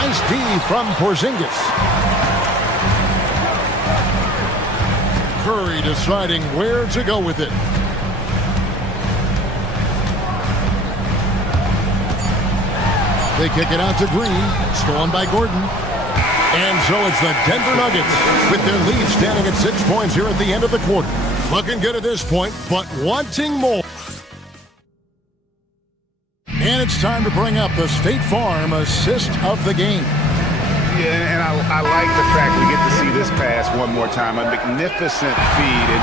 Nice D from Porzingis. Curry deciding where to go with it. They kick it out to Green. Stolen by Gordon. And so it's the Denver Nuggets with their lead standing at 6 points here at the end of the quarter. Looking good at this point, but wanting more. And it's time to bring up the State Farm assist of the game. Yeah, and I like the fact we get to see this pass one more time. A magnificent feed, and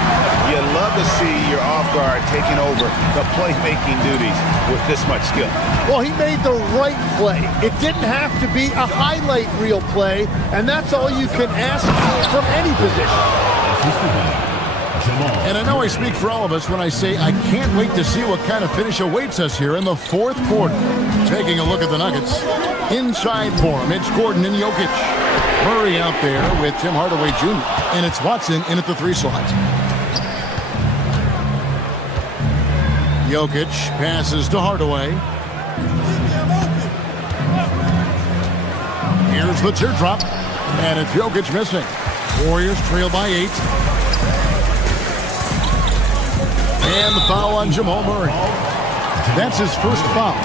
you love to see your off guard taking over the playmaking duties with this much skill. Well, he made the right play. It didn't have to be a highlight reel play, and that's all you can ask from any position. And I know I speak for all of us when I say I can't wait to see what kind of finish awaits us here in the fourth quarter. Taking a look at the Nuggets. Inside for him, it's Gordon and Jokic. Murray out there with Tim Hardaway Jr. And it's Watson in at the 3 slot. Jokic passes to Hardaway. Here's the teardrop. And it's Jokic missing. Warriors trail by 8. And the foul on Jamal Murray. That's his first foul.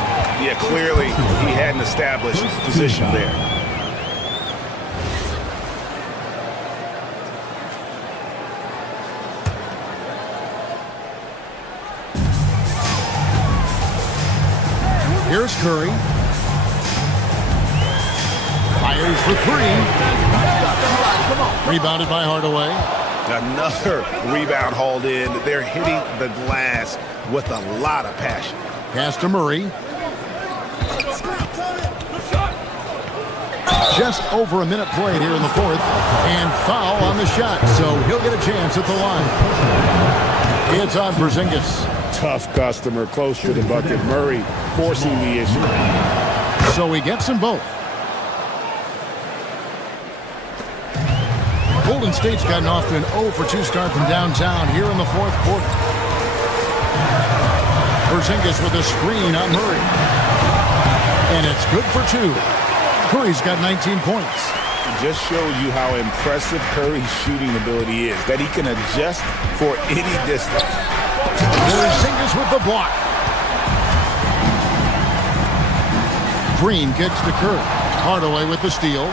Yeah, clearly he hadn't established position there. Here's Curry. Fires for 3. Rebounded by Hardaway. Another rebound hauled in. They're hitting the glass with a lot of passion. Pass to Murray. Just over a minute played here in the fourth. And foul on the shot, so he'll get a chance at the line. It's on Porzingis. Tough customer close to the bucket. Murray forcing the issue. So he gets them both. Golden State's gotten off to an 0-for-2 start from downtown here in the fourth quarter. Porzingis with a screen on Murray. And it's good for 2. Curry's got 19 points. It just shows you how impressive Curry's shooting ability is, that he can adjust for any distance. Porzingis with the block. Green kicks to Curry. Hardaway with the steal.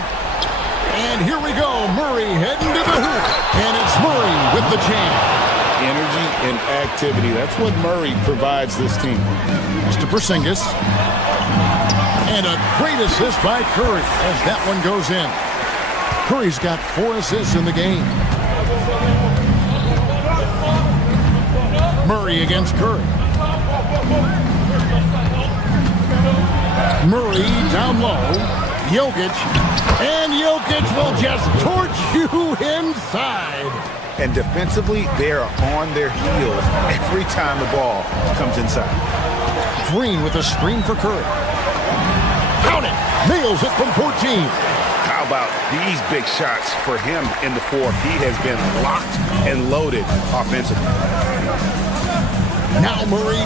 And here we go. Murray heading to the hoop. And it's Murray with the jam. Energy and activity. That's what Murray provides this team. Pass to Porzingis. And a great assist by Curry as that one goes in. Curry's got 4 assists in the game. Murray against Curry. Murray down low. Jokic. And Jokic will just torch you inside. And defensively, they're on their heels every time the ball comes inside. Green with a screen for Curry. Count it. Nails it from 14. How about these big shots for him in the fourth? He has been locked and loaded offensively. Now Murray.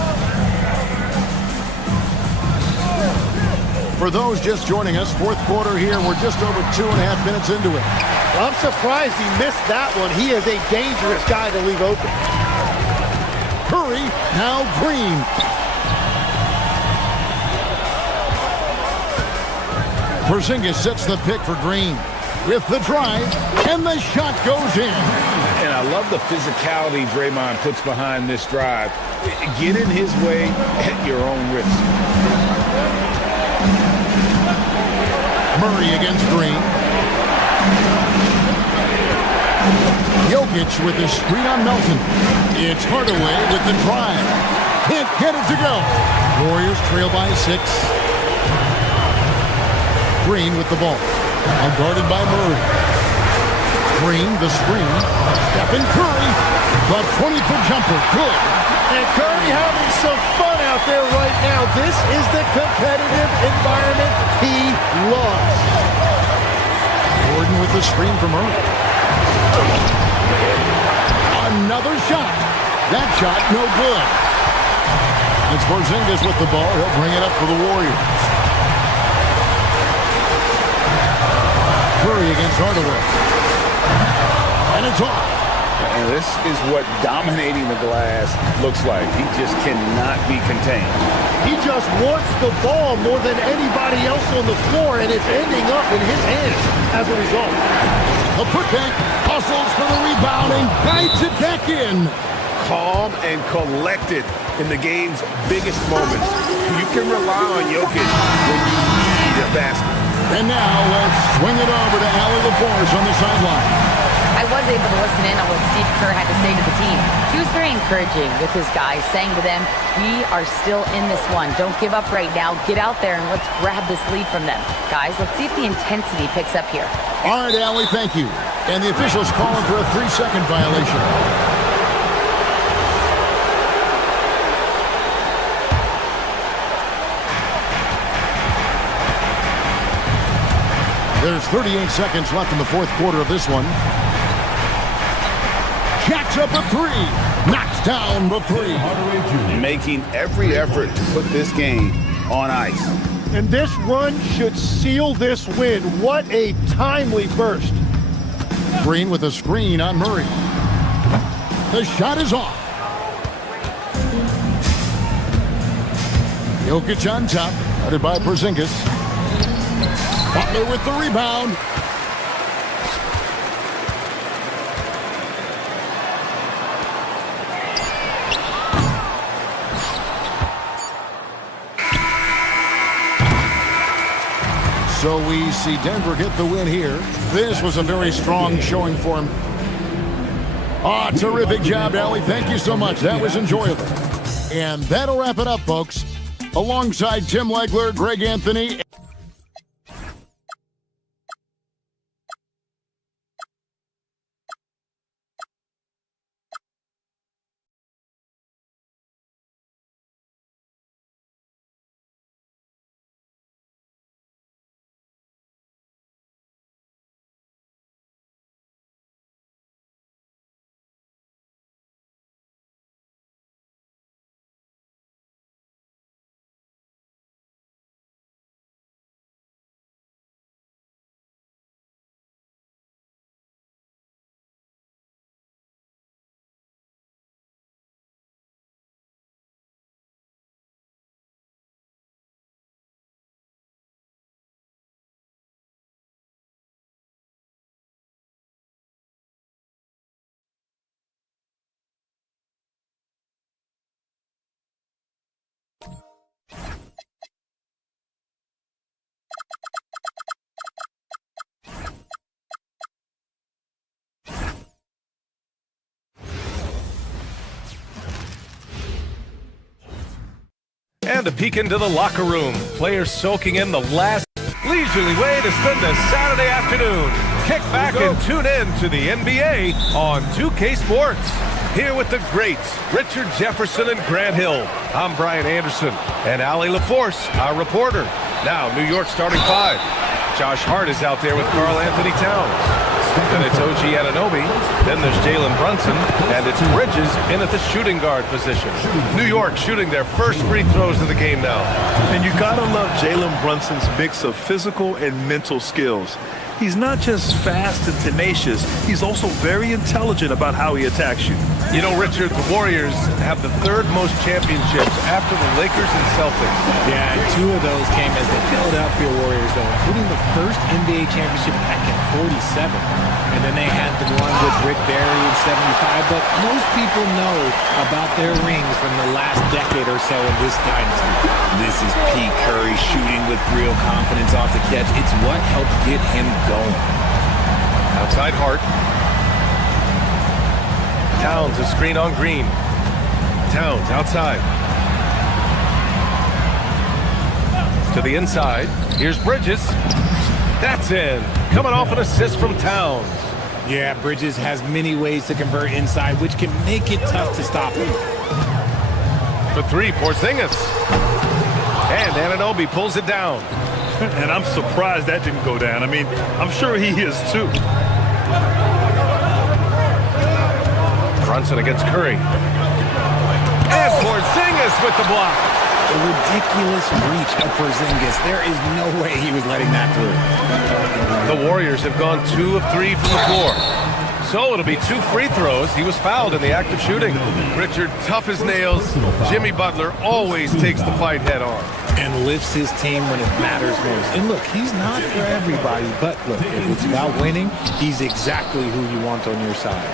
For those just joining us, fourth quarter here. We're just over 2.5 minutes into it. I'm surprised he missed that one. He is a dangerous guy to leave open. Curry, now Green. Porzingis sets the pick for Green. With the drive, and the shot goes in. And I love the physicality Draymond puts behind this drive. Get in his way at your own risk. Murray against Green. Jokic with the screen on Melton. It's Hardaway with the drive. Can't get it to go. Warriors trail by 6. Green with the ball. Guarded by Murray. Green, the screen. Stephen Curry. The 20-foot jumper. Good. And Curry having some fun out there right now. This is the competitive environment he loves. Gordon with the screen from Murray. Another shot. That shot, no good. It's Porzingis with the ball. He'll bring it up for the Warriors. Curry against Hardaway. And it's off. And this is what dominating the glass looks like. He just cannot be contained. He just wants the ball more than anybody else on the floor, and it's ending up in his hands as a result. The putback hustles for the rebound and guides it back in. Calm and collected in the game's biggest moments. You can rely on Jokic when you need a basket. And now let's swing it over to Allie LaForce on the sideline. I was able to listen in on what Steve Kerr had to say to the team. He was very encouraging with his guys, saying to them, we are still in this one. Don't give up right now. Get out there and let's grab this lead from them. Guys, let's see if the intensity picks up here. All right, Allie, thank you. And the officials calling for a 3-second violation. There's 38 seconds left in the fourth quarter of this one. Jacks up a three. Knocks down the three. Making every effort to put this game on ice. And this run should seal this win. What a timely burst. Green with a screen on Murray. The shot is off. Jokic on top. Guarded by Porzingis. Butler with the rebound. So we see Denver get the win here. This was a very strong showing for him. Ah, terrific job, Allie. Thank you so much. That was enjoyable. And that'll wrap it up, folks. Alongside Tim Legler, Greg Anthony. And a peek into the locker room. Players soaking in the last leisurely way to spend a Saturday afternoon. Kick back and tune in to the NBA on 2K Sports. Here with the greats, Richard Jefferson and Grant Hill. I'm Brian Anderson and Allie LaForce, our reporter. Now, New York starting five. Josh Hart is out there with Karl Anthony Towns. Then it's OG Anunoby. Then there's Jalen Brunson. And it's Bridges in at the shooting guard position. New York shooting their first free throws of the game now. And you gotta love Jalen Brunson's mix of physical and mental skills. He's not just fast and tenacious, he's also very intelligent about how he attacks you. You know, Richard, the Warriors have the third most championships after the Lakers and Celtics. Yeah, and two of those came as the Philadelphia Warriors, though, including the first NBA championship back in '47. And then they had the one with Rick Barry in '75. But most people know about their rings from the last decade or so in this dynasty. This is Pete Curry shooting with real confidence off the catch. It's what helps get him going. Outside Hart. Towns, a screen on Green. Towns outside. To the inside. Here's Bridges. That's in. Coming off an assist from Towns. Yeah, Bridges has many ways to convert inside, which can make it tough to stop him. for three, Porzingis. And Anunoby pulls it down. And I'm surprised that didn't go down. I mean, I'm sure he is too. Brunson against Curry. And Porzingis with the block. A ridiculous reach of Porzingis. There is no way he was letting that through. The Warriors have gone 2 of 3 from the floor. So it'll be 2 free throws. He was fouled in the act of shooting. Richard, tough as nails. Jimmy Butler always takes the fight head on. And lifts his team when it matters most. And look, he's not for everybody, but look, if it's about winning, he's exactly who you want on your side.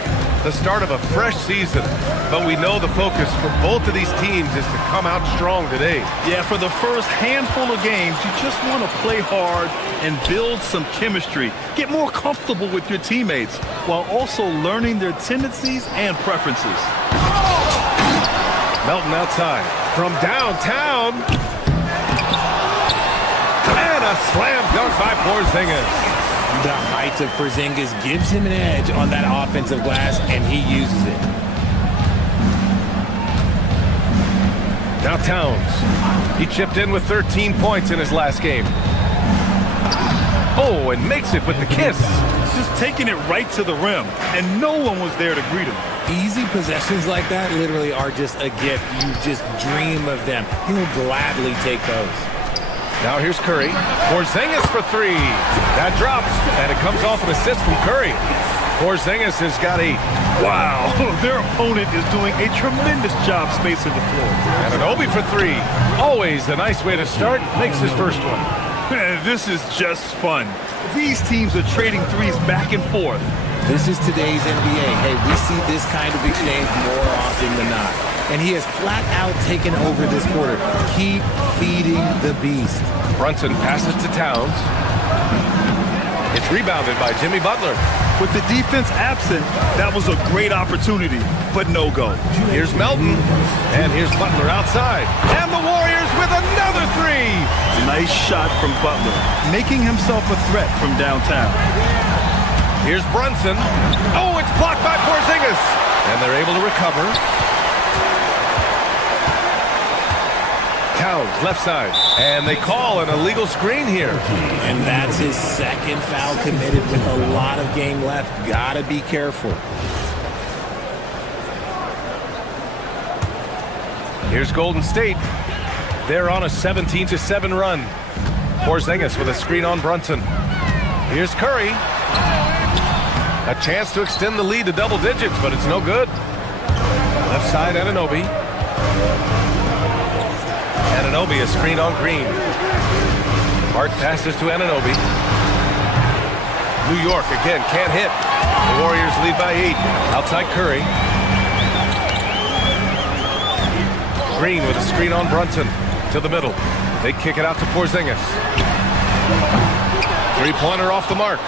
The start of a fresh season, but we know the focus for both of these teams is to come out strong today. Yeah, for the first handful of games, you just want to play hard and build some chemistry. Get more comfortable with your teammates while also learning their tendencies and preferences. Melton outside from downtown. And a slam dunk by Porzingis. The height of Porzingis gives him an edge on that offensive glass, and he uses it. Now Towns. He chipped in with 13 points in his last game. Oh, and makes it with the kiss. Just taking it right to the rim, and no one was there to greet him. Easy possessions like that literally are just a gift. You just dream of them. He'll gladly take those. Now here's Curry. Porzingis for three. That drops, and it comes off an assist from Curry. Porzingis has got a... Wow, their opponent is doing a tremendous job spacing the floor. Anunoby for three. Always a nice way to start. Makes his first one. This is just fun. These teams are trading threes back and forth. This is today's NBA. Hey, we see this kind of exchange more often than not. And he has flat out taken over this quarter. Keep feeding the beast. Brunson passes to Towns. It's rebounded by Jimmy Butler. With the defense absent, that was a great opportunity, but no go. Here's Melton, and here's Butler outside. And the Warriors with another three. Nice shot from Butler, making himself a threat from downtown. Here's Brunson. Oh, it's blocked by Porzingis. And they're able to recover. Towns, left side. And they call an illegal screen here. And that's his second foul committed with a lot of game left. Gotta be careful. Here's Golden State. They're on a 17-7 run. Porzingis with a screen on Brunson. Here's Curry. A chance to extend the lead to double digits, but it's no good. Left side, Anunoby. Anunoby, a screen on Green. Hart passes to Anunoby. New York again, can't hit. The Warriors lead by 8. Outside Curry. Green with a screen on Brunson. To the middle. They kick it out to Porzingis. Three-pointer off the mark.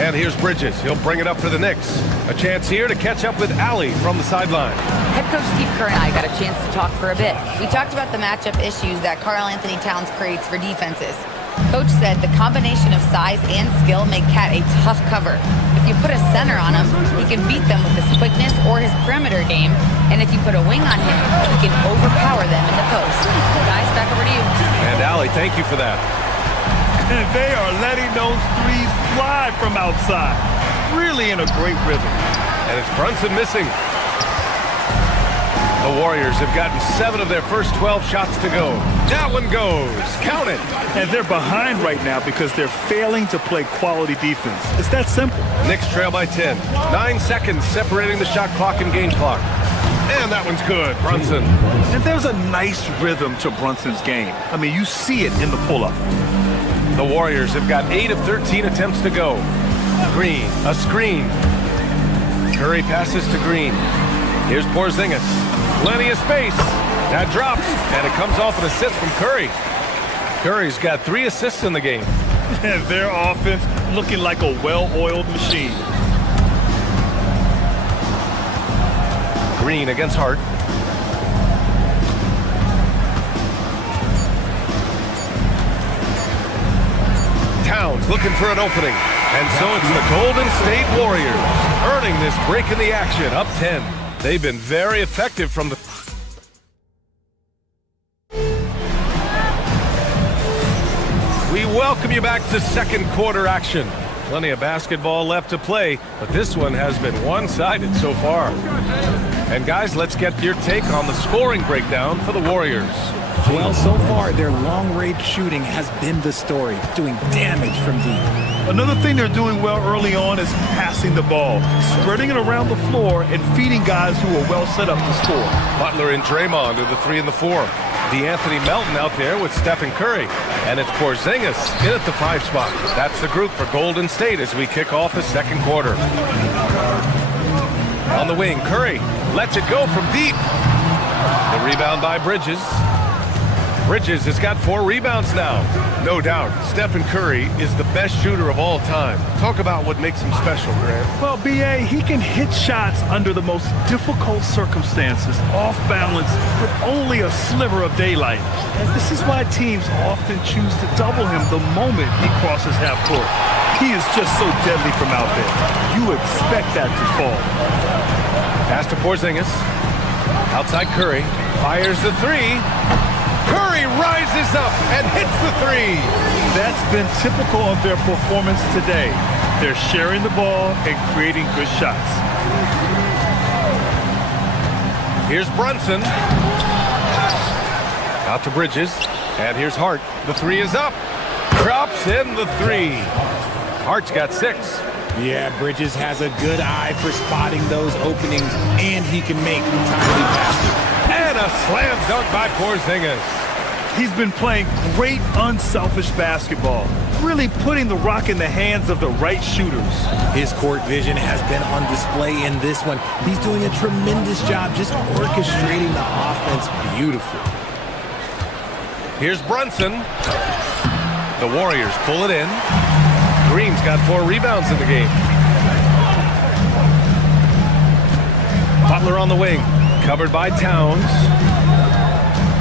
And here's Bridges. He'll bring it up for the Knicks. A chance here to catch up with Allie from the sideline. Head coach Steve Kerr and I got a chance to talk for a bit. We talked about the matchup issues that Karl-Anthony Towns creates for defenses. Coach said the combination of size and skill make Cat a tough cover. If you put a center on him, he can beat them with his quickness or his perimeter game. And if you put a wing on him, he can overpower them in the post. Guys, back over to you. And Allie, thank you for that. And they are letting those threes fly from outside. Really in a great rhythm. And it's Brunson missing. The Warriors have gotten 7 of their first 12 shots to go. That one goes. Count it. And they're behind right now because they're failing to play quality defense. It's that simple. Knicks trail by 10. 9 seconds separating the shot clock and game clock. And that one's good. Brunson. And there's a nice rhythm to Brunson's game. I mean, you see it in the pull-up. The Warriors have got 8 of 13 attempts to go. Green, a screen. Curry passes to Green. Here's Porzingis. Plenty of space. That drops, and it comes off an assist from Curry. Curry's got 3 assists in the game. And their offense looking like a well-oiled machine. Green against Hart. Towns looking for an opening. And so it's the Golden State Warriors earning this break in the action, up 10. They've been very effective from the welcome you back to second quarter action. Plenty of basketball left to play, but this one has been one-sided so far. And guys, let's get your take on the scoring breakdown for the Warriors. Well, so far, their long-range shooting has been the story, doing damage from deep. Another thing they're doing well early on is passing the ball, spreading it around the floor and feeding guys who are well set up to score. Butler and Draymond are the 3 and the 4. D'Anthony Melton out there with Stephen Curry. And it's Porzingis in at the 5 spot. That's the group for Golden State as we kick off the second quarter. On the wing, Curry lets it go from deep. The rebound by Bridges. Bridges has got 4 rebounds now. No doubt, Stephen Curry is the best shooter of all time. Talk about what makes him special, Grant. Well, B.A., he can hit shots under the most difficult circumstances, off balance, with only a sliver of daylight. And this is why teams often choose to double him the moment he crosses half court. He is just so deadly from out there. You expect that to fall. Pass to Porzingis. Outside Curry. Fires the 3. Curry rises up and hits the 3. That's been typical of their performance today. They're sharing the ball and creating good shots. Here's Brunson. Out to Bridges. And here's Hart. The 3 is up. Drops in the 3. Hart's got 6. Yeah, Bridges has a good eye for spotting those openings, and he can make timely passes. And a slam dunk by Porzingis. He's been playing great unselfish basketball, really putting the rock in the hands of the right shooters. His court vision has been on display in this one. He's doing a tremendous job just orchestrating the offense beautifully. Here's Brunson. The Warriors pull it in. Green's got 4 rebounds in the game. Butler on the wing, covered by Towns.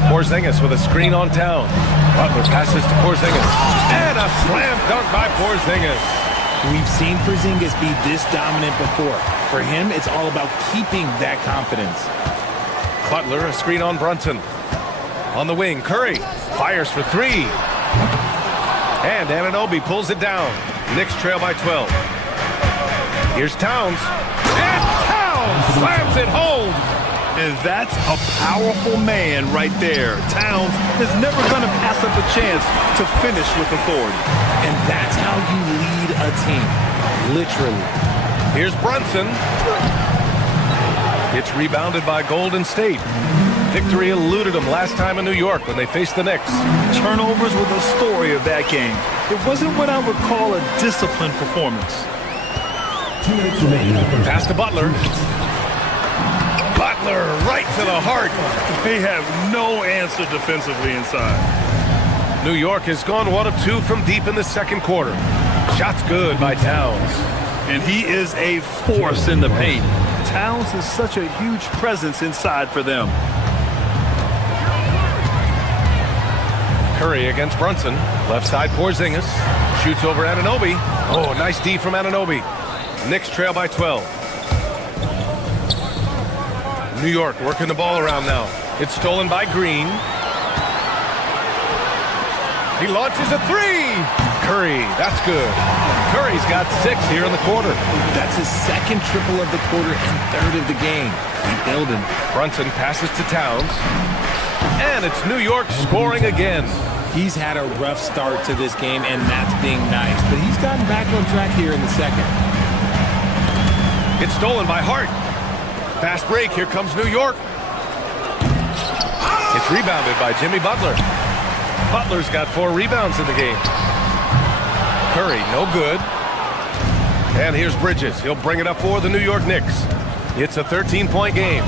Porzingis with a screen on Towns. Butler passes to Porzingis. And a slam dunk by Porzingis. We've seen Porzingis be this dominant before. For him, it's all about keeping that confidence. Butler, a screen on Brunson. On the wing, Curry fires for 3. And Anunoby pulls it down. Knicks trail by 12. Here's Towns. And Towns slams it home. And that's a powerful man right there. Towns is never going to pass up a chance to finish with authority. And that's how you lead a team. Literally. Here's Brunson. It's rebounded by Golden State. Victory eluded them last time in New York when they faced the Knicks. Turnovers were the story of that game. It wasn't what I would call a disciplined performance. 2 minutes remaining. Pass to Butler. Butler right to the heart. They have no answer defensively inside. New York has gone 1 of 2 from deep in the second quarter. Shots good by Towns. And he is a force in the paint. Towns is such a huge presence inside for them. Curry against Brunson. Left side Porzingis. Shoots over Anunoby. Oh, nice D from Anunoby. Knicks trail by 12. New York working the ball around now. It's stolen by Green. He launches a 3. Curry, that's good. Curry's got 6 here in the quarter. That's his second triple of the quarter and 3rd of the game. Keep building. Brunson passes to Towns. And it's New York scoring again. He's had a rough start to this game, and that's being nice. But he's gotten back on track here in the second. It's stolen by Hart. Fast break. Here comes New York. It's rebounded by Jimmy Butler. Butler's got 4 rebounds in the game. Curry, no good. And here's Bridges. He'll bring it up for the New York Knicks. It's a 13-point game.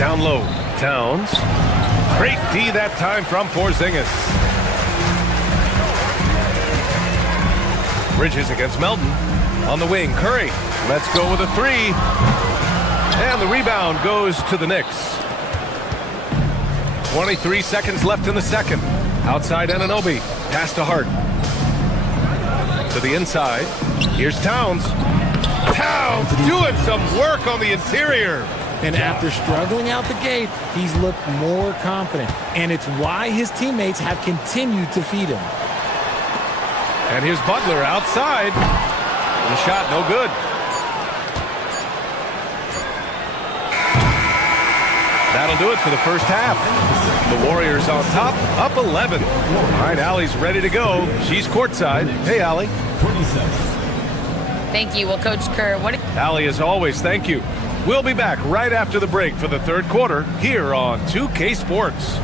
Down low, Towns. Great D that time from Porzingis. Bridges against Melton. On the wing, Curry. Let's go with a 3. And the rebound goes to the Knicks. 23 seconds left in the second. Outside Anunoby. Pass to Hart. To the inside. Here's Towns. Towns doing some work on the interior. And after struggling out the gate, he's looked more confident. And it's why his teammates have continued to feed him. And here's Butler outside. The shot no good. That'll do it for the first half. The Warriors on top, up 11. All right, Allie's ready to go. She's courtside. Hey, Allie. Thank you. Well, Coach Kerr, what... Allie, as always, thank you. We'll be back right after the break for the third quarter here on 2K Sports.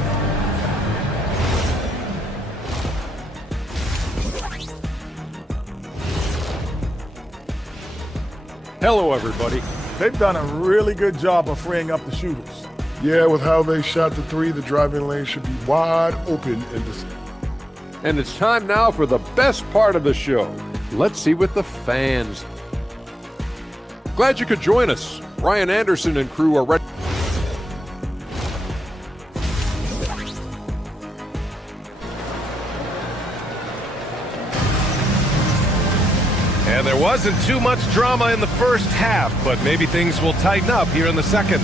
Hello, everybody. They've done a really good job of freeing up the shooters. Yeah, with how they shot the three, the driving lane should be wide open in this. And it's time now for the best part of the show. Let's see what the fans. Glad you could join us. Ryan Anderson and crew are ready. And there wasn't too much drama in the first half, but maybe things will tighten up here in the second.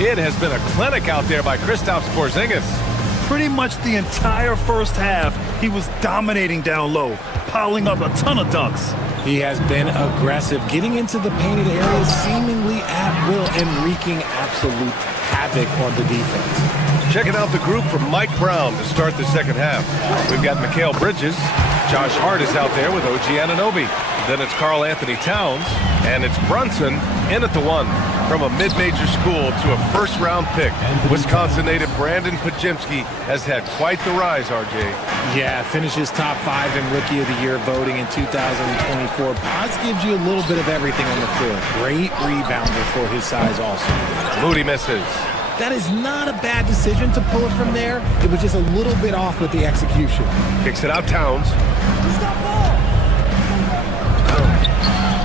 It has been a clinic out there by Kristaps Porzingis. Pretty much the entire first half, he was dominating down low, piling up a ton of dunks. He has been aggressive, getting into the painted areas seemingly at will and wreaking absolute havoc on the defense. Checking out the group from Mike Brown to start the second half. We've got Mikal Bridges. Josh Hart is out there with OG Anunoby. Then it's Karl Anthony Towns, and it's Brunson in at the one. From a mid-major school to a first-round pick, Wisconsin native Brandon Podziemski has had quite the rise, RJ. Yeah, finishes top 5 in Rookie of the Year voting in 2024. Pods gives you a little bit of everything on the floor. Great rebounder for his size also. Moody misses. That is not a bad decision to pull it from there. It was just a little bit off with the execution. Kicks it out, Towns.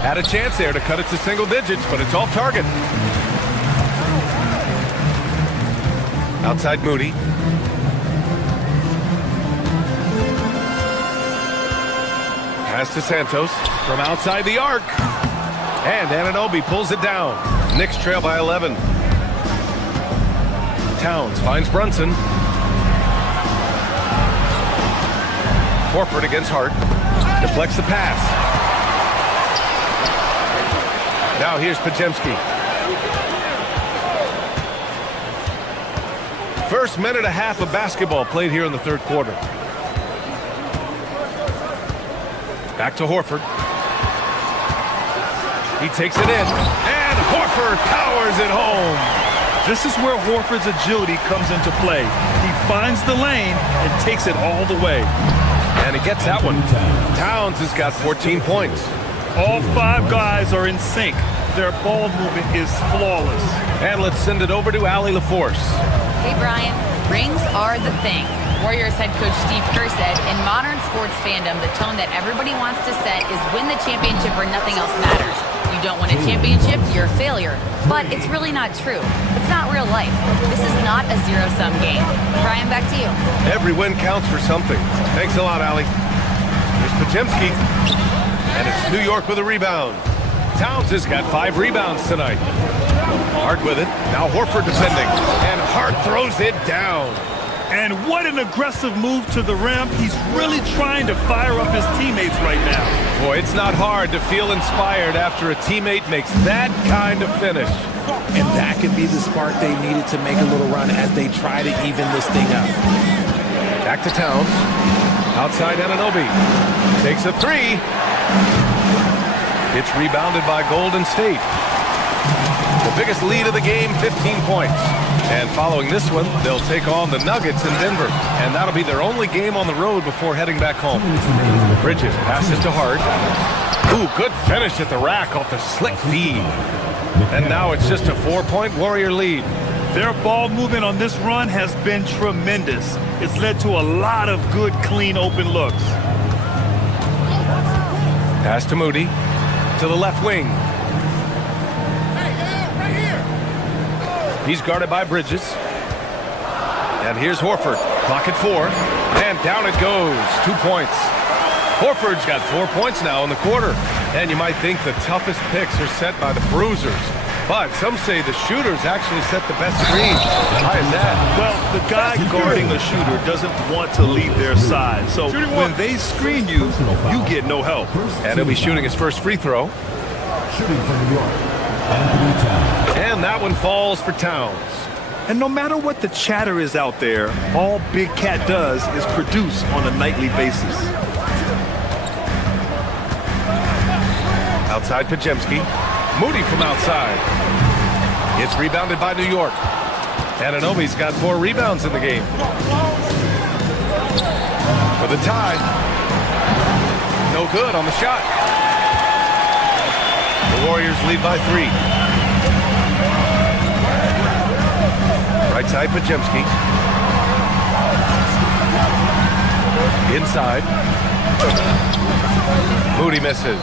Had a chance there to cut it to single digits, but it's off target. Outside Moody. Pass to Santos from outside the arc. And Anunoby pulls it down. Knicks trail by 11. Towns finds Brunson. Horford against Hart. Deflects the pass. Now here's Podziemski. First minute and a half of basketball played here in the third quarter. Back to Horford. He takes it in, and Horford powers it home. This is where Horford's agility comes into play. He finds the lane and takes it all the way. And he gets that one. Towns has got 14 points. All 5 guys are in sync. Their ball movement is flawless. And let's send it over to Allie LaForce. Hey, Brian. Rings are the thing. Warriors head coach Steve Kerr said, in modern sports fandom, the tone that everybody wants to set is win the championship or nothing else matters. You don't win a championship, you're a failure. But it's really not true. It's not real life. This is not a zero-sum game. Brian, back to you. Every win counts for something. Thanks a lot, Allie. Here's Podziemski. And it's New York with a rebound. Towns has got 5 rebounds tonight. Hart with it. Now Horford defending. And Hart throws it down. And what an aggressive move to the rim. He's really trying to fire up his teammates right now. Boy, it's not hard to feel inspired after a teammate makes that kind of finish. And that could be the spark they needed to make a little run as they try to even this thing up. Back to Towns. Outside Anunoby. Takes a 3. It's rebounded by Golden State. The biggest lead of the game, 15 points. And following this one, they'll take on the Nuggets in Denver. And that'll be their only game on the road before heading back home. Bridges passes to Hart. Ooh, good finish at the rack off the slick feed. And now it's just a 4-point Warrior lead. Their ball movement on this run has been tremendous. It's led to a lot of good, clean, open looks. Pass to Moody. To the left wing. He's guarded by Bridges. And here's Horford. Clock at 4. And down it goes. 2 points. Horford's got 4 points now in the quarter. And you might think the toughest picks are set by the bruisers. But some say the shooters actually set the best screens. Why is that? Well, the guy guarding a shooter doesn't want to leave their side. So when they screen you, you get no help. And he'll be shooting his first free throw. Shooting from New York, Anthony Towns. And that one falls for Towns. And no matter what the chatter is out there, all Big Cat does is produce on a nightly basis. Outside Pajemski. Moody from outside. It's rebounded by New York. Anunoby's got 4 rebounds in the game. For the tie. No good on the shot. The Warriors lead by 3. Right side Pajemski. Inside. Moody misses.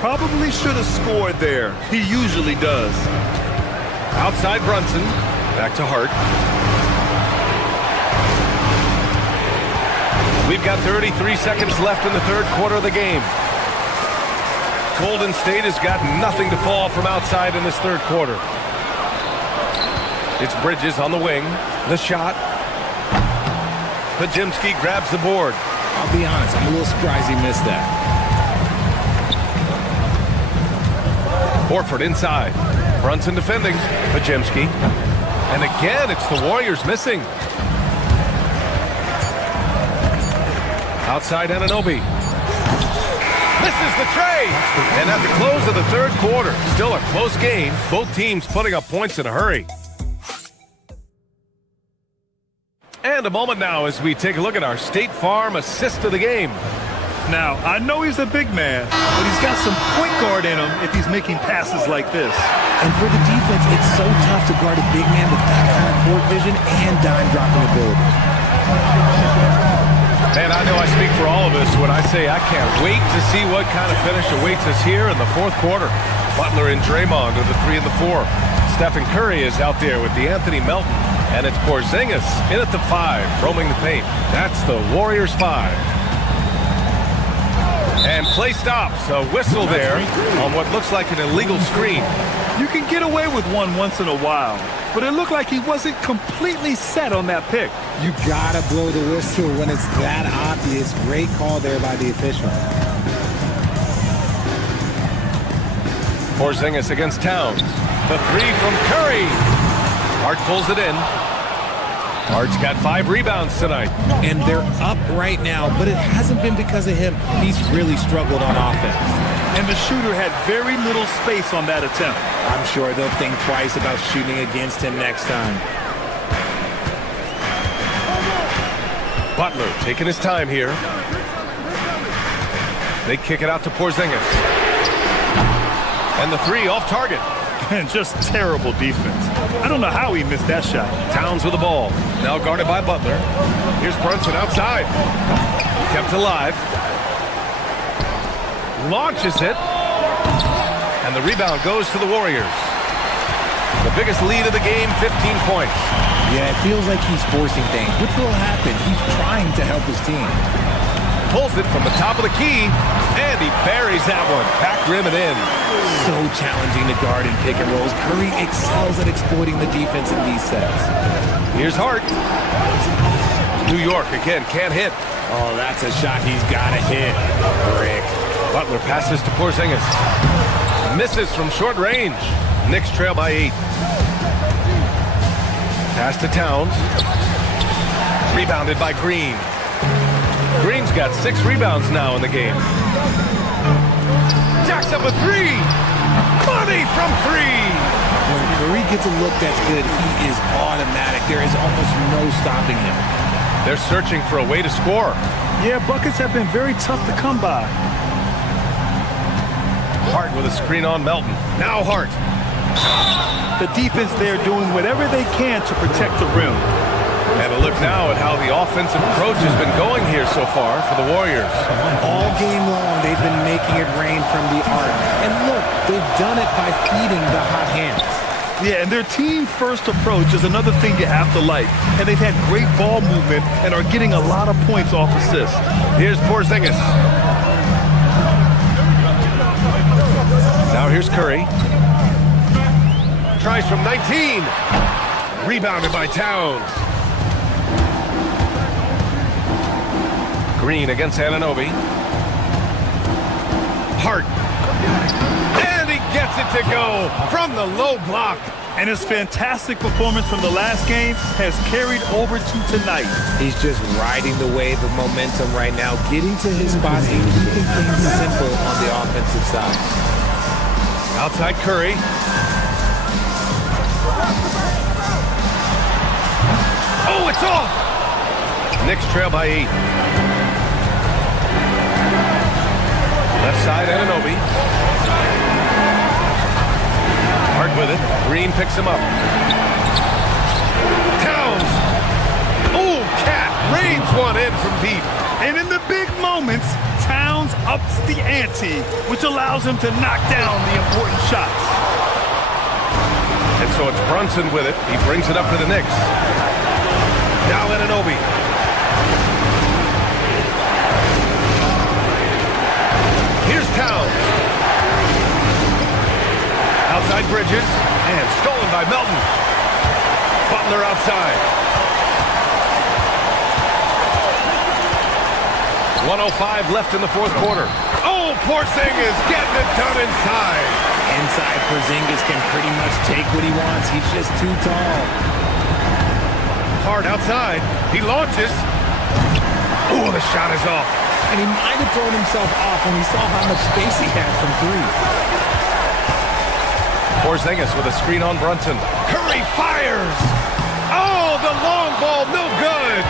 Probably should have scored there. He usually does. Outside Brunson. Back to Hart. We've got 33 seconds left in the third quarter of the game. Golden State has got nothing to fall from outside in this third quarter. It's Bridges on the wing. The shot. Pajemski grabs the board. I'll be honest, I'm a little surprised he missed that. Horford inside. Brunson defending. Pajemski. And again, it's the Warriors missing. Outside Anunoby. Misses the trade. And at the close of the third quarter, still a close game. Both teams putting up points in a hurry. And a moment now as we take a look at our State Farm assist of the game. Now, I know he's a big man, but he's got some point guard in him if he's making passes like this. And for the defense, it's so tough to guard a big man with that kind of court vision and dime dropping ability. Man, I know I speak for all of us when I say I can't wait to see what kind of finish awaits us here in the fourth quarter. Butler and Draymond are the 3 and the 4. Stephen Curry is out there with the Anthony Melton. And it's Porzingis in at the 5, roaming the paint. That's the Warriors 5. And play stops. A whistle there on what looks like an illegal screen. You can get away with one once in a while, but it looked like he wasn't completely set on that pick. You gotta blow the whistle when it's that obvious. Great call there by the official. Porzingis against Towns. The 3 from Curry. Hart pulls it in. Hart's got 5 rebounds tonight. And they're up right now, but it hasn't been because of him. He's really struggled on offense. And the shooter had very little space on that attempt. I'm sure they'll think twice about shooting against him next time. Butler taking his time here. They kick it out to Porzingis. And the 3 off target. And just terrible defense. I don't know how he missed that shot. Towns with the ball. Now guarded by Butler. Here's Brunson outside. Kept alive. Launches it. And the rebound goes to the Warriors. The biggest lead of the game, 15 points. Yeah, it feels like he's forcing things. What will happen? He's trying to help his team. Pulls it from the top of the key, and he buries that one. Back rim and in. So challenging to guard in pick and rolls. Curry excels at exploiting the defense in these sets. Here's Hart. New York again, can't hit. Oh, that's a shot he's got to hit. Brick. Butler passes to Porzingis. Misses from short range. Knicks trail by 8. Pass to Towns. Rebounded by Green. Green's got 6 rebounds now in the game. Jacks up a 3. Money from 3. When Curry gets a look that's good, he is automatic. There is almost no stopping him. They're searching for a way to score. Yeah, buckets have been very tough to come by. Hart with a screen on Melton. Now Hart. The defense there doing whatever they can to protect the rim. And a look now at how the offensive approach has been going here so far for the Warriors. All game long, they've been making it rain from the arc. And look, they've done it by feeding the hot hands. Yeah, and their team-first approach is another thing you have to like. And they've had great ball movement and are getting a lot of points off assists. Here's Porzingis. Now here's Curry. tries from 19. Rebounded by Towns. Green against Anunoby. Hart. And he gets it to go from the low block. And his fantastic performance from the last game has carried over to tonight. He's just riding the wave of momentum right now, getting to his spots and keeping things simple on the offensive side. Outside Curry. Oh, it's off! Knicks trail by 8. Left side, Anunoby. Hart with it. Green picks him up. Towns! Oh, Cat rains one in from deep. And in the big moments, Towns ups the ante, which allows him to knock down the important shots. And so it's Brunson with it. He brings it up for the Knicks. Now Anunoby. Here's Towns. Outside Bridges, and stolen by Melton. Butler outside. 1:05 left in the fourth quarter. Oh, Porzingis getting it done inside. Inside, Porzingis can pretty much take what he wants. He's just too tall. Hard outside. He launches. Oh, the shot is off. And he might have thrown himself off when he saw how much space he had from three. Porzingis with a screen on Brunson. Curry fires! Oh, the long ball, no good!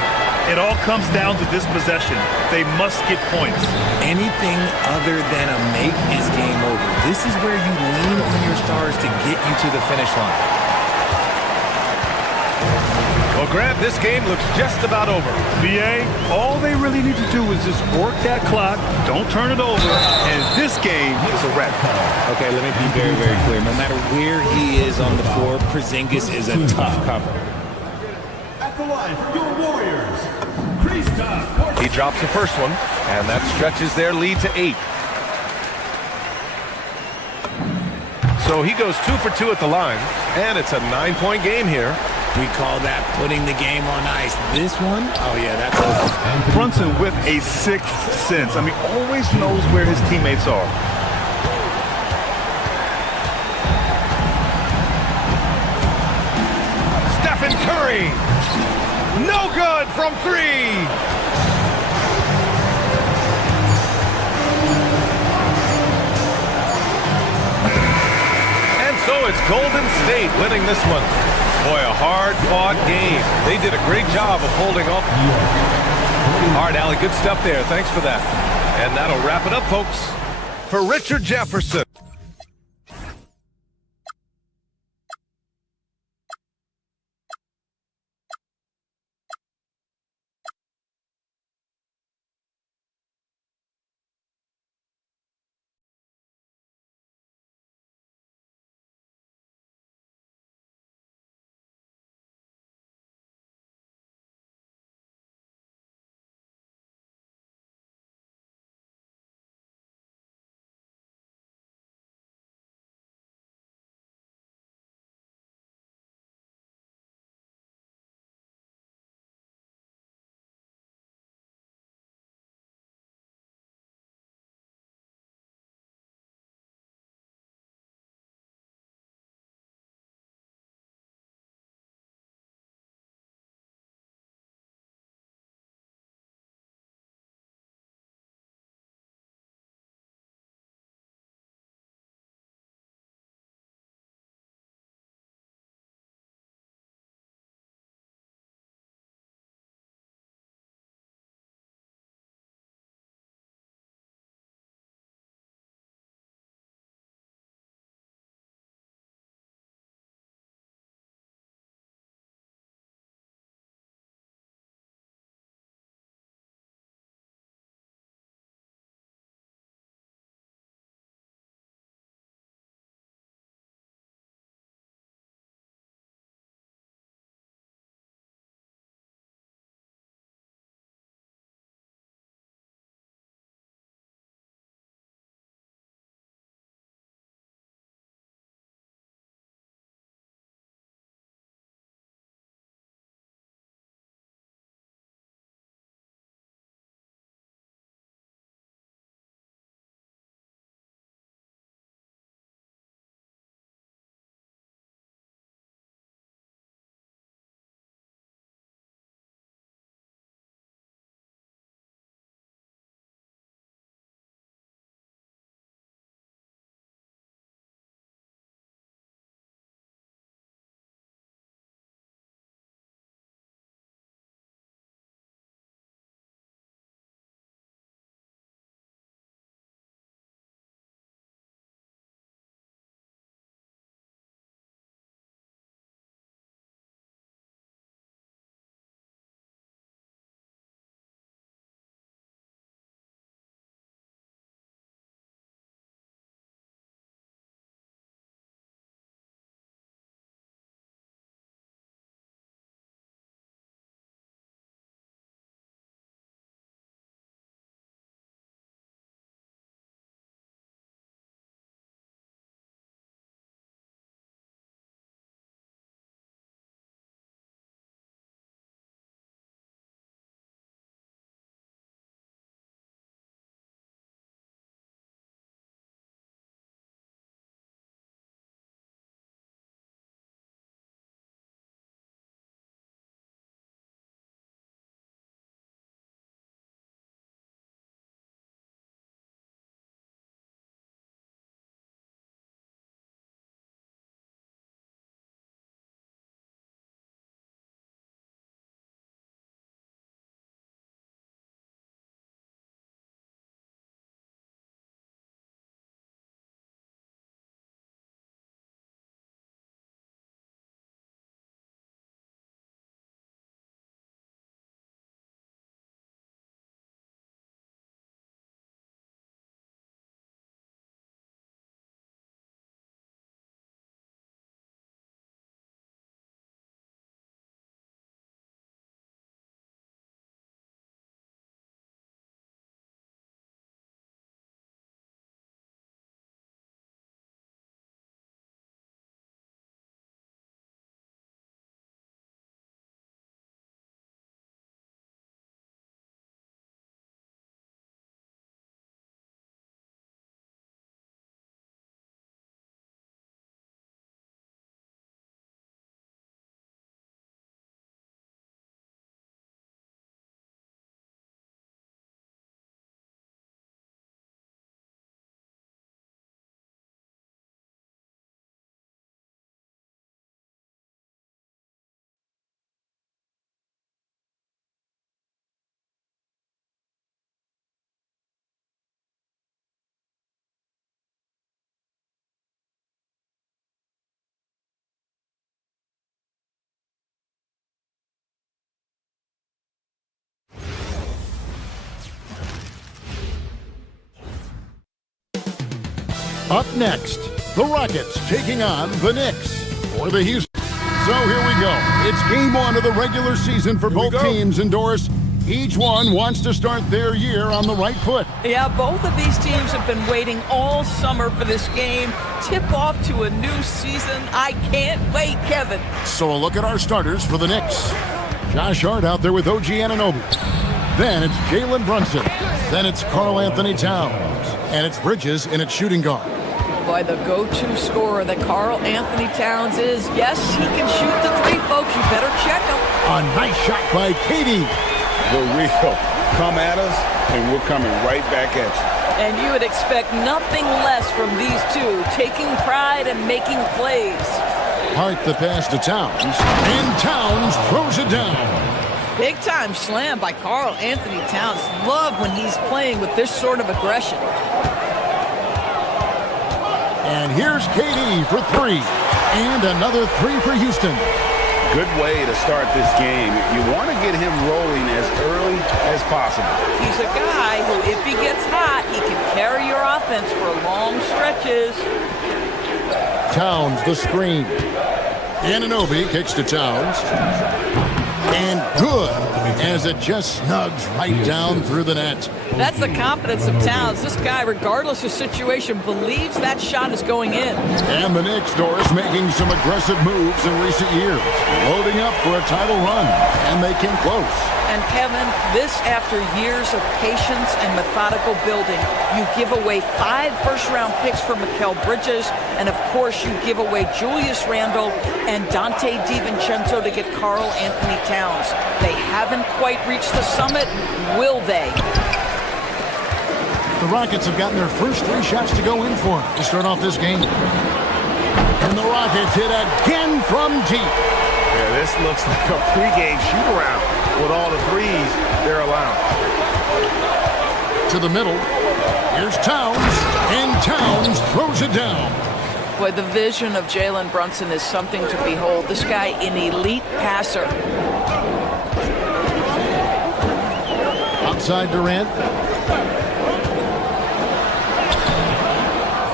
It all comes down to this possession. They must get points. Anything other than a make is game over. This is where you lean on your stars to get you to the finish line. Well, Grant, this game looks just about over. BA, all they really need to do is just work that clock, don't turn it over, and this game is a wrap. Okay, let me be very, very clear. No matter where he is on the floor, Porzingis is a tough cover. At the line for your Warriors, Kristaps. He drops the first one, and that stretches their lead to 8. So he goes 2 for 2 at the line, and it's a 9-point game here. We call that putting the game on ice. This one, oh yeah, that's over. Brunson with a sixth sense. I mean, always knows where his teammates are. Stephen Curry. No good from 3. And so it's Golden State winning this one. Boy, a hard-fought game. They did a great job of holding up. All right, Allie, good stuff there. Thanks for that. And that'll wrap it up, folks. For Richard Jefferson. Up next, the Rockets taking on the Knicks for the Houston. So here we go. It's game one of the regular season for both teams, and Doris, each one wants to start their year on the right foot. Yeah, both of these teams have been waiting all summer for this game. Tip off to a new season. I can't wait, Kevin. So a look at our starters for the Knicks. Josh Hart out there with OG Anunoby. Then it's Jalen Brunson. Then it's Karl Anthony Towns. And it's Bridges in its shooting guard. Boy, the go-to scorer that Karl Anthony Towns is. Yes, he can shoot the three, folks. You better check him. A nice shot by KD. The real. Come at us, and we're coming right back at you. And you would expect nothing less from these two, taking pride and making plays. Hart the pass to Towns, and Towns throws it down. Big time slam by Karl Anthony Towns. Love when he's playing with this sort of aggression. And here's KD for three. And another three for Houston. Good way to start this game. You want to get him rolling as early as possible. He's a guy who, if he gets hot, he can carry your offense for long stretches. Towns the screen. Anunoby kicks to Towns. And good, as it just snugs right down through the net. That's the confidence of Towns. This guy, regardless of situation, believes that shot is going in. And the Knicks, Doris, making some aggressive moves in recent years. Loading up for a title run, and they came close. And Kevin, this after years of patience and methodical building. You give away 5 first-round picks for Mikal Bridges, and of course you give away Julius Randle and Dante DiVincenzo to get Karl Anthony Towns. They haven't quite reached the summit, will they? The Rockets have gotten their first 3 shots to go in for to start off this game. And the Rockets hit again from deep. Yeah, this looks like a pregame shoot-around with all the threes they're allowed. To the middle. Here's Towns, and Towns throws it down. Boy, the vision of Jalen Brunson is something to behold. This guy, an elite passer. Outside Durant.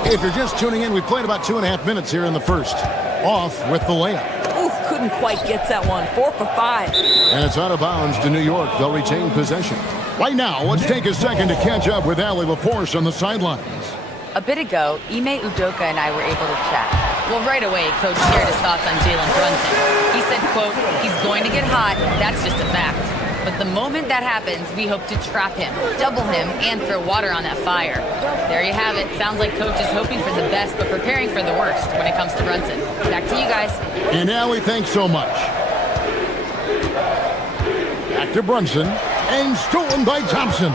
If you're just tuning in, we played about 2.5 minutes here in the first. Off with the layup. Ooh, couldn't quite get that one. 4 for 5. And it's out of bounds to New York. They'll retain possession. Right now, let's take a second to catch up with Allie LaForce on the sidelines. A bit ago, Ime Udoka and I were able to chat. Well, right away, Coach shared his thoughts on Jalen Brunson. He said, quote, he's going to get hot. That's just a fact. But the moment that happens, we hope to trap him, double him, and throw water on that fire. There you have it. Sounds like Coach is hoping for the best, but preparing for the worst when it comes to Brunson. Back to you guys. And Allie, thanks so much. Back to Brunson, and stolen by Thompson.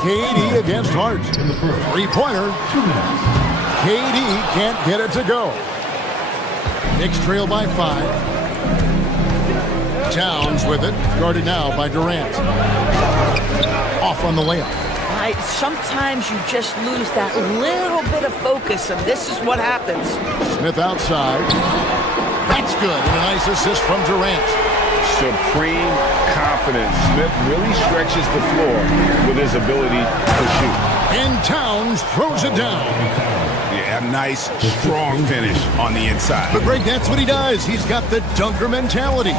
KD against Hart. 3-pointer. KD can't get it to go. Knicks trail by 5. Towns with it, guarded now by Durant. Off on the layup. Sometimes you just lose that little bit of focus, and this is what happens. Smith outside. That's good, and a nice assist from Durant. Supreme confidence. Smith really stretches the floor with his ability to shoot. And Towns throws it down. Yeah, a nice, strong finish on the inside. But Greg, that's what he does. He's got the dunker mentality.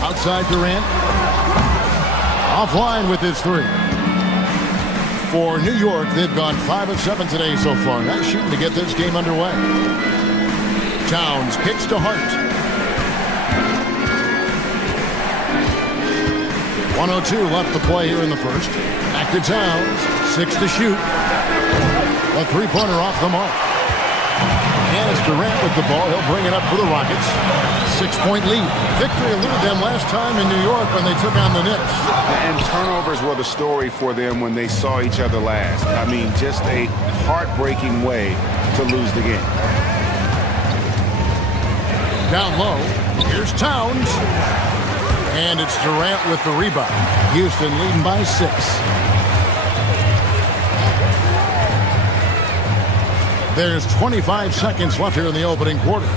Outside Durant. Offline with his 3. For New York, they've gone 5 of 7 today so far. Nice shooting to get this game underway. Towns kicks to Hart. 1:02 left to play here in the first. Back to Towns. 6 to shoot. A 3-pointer off the mark. And it's Durant with the ball. He'll bring it up for the Rockets. 6-point lead. Victory eluded them last time in New York when they took on the Knicks. And turnovers were the story for them when they saw each other last. I mean, just a heartbreaking way to lose the game. Down low. Here's Towns. And it's Durant with the rebound. Houston leading by 6. There's 25 seconds left here in the opening quarter.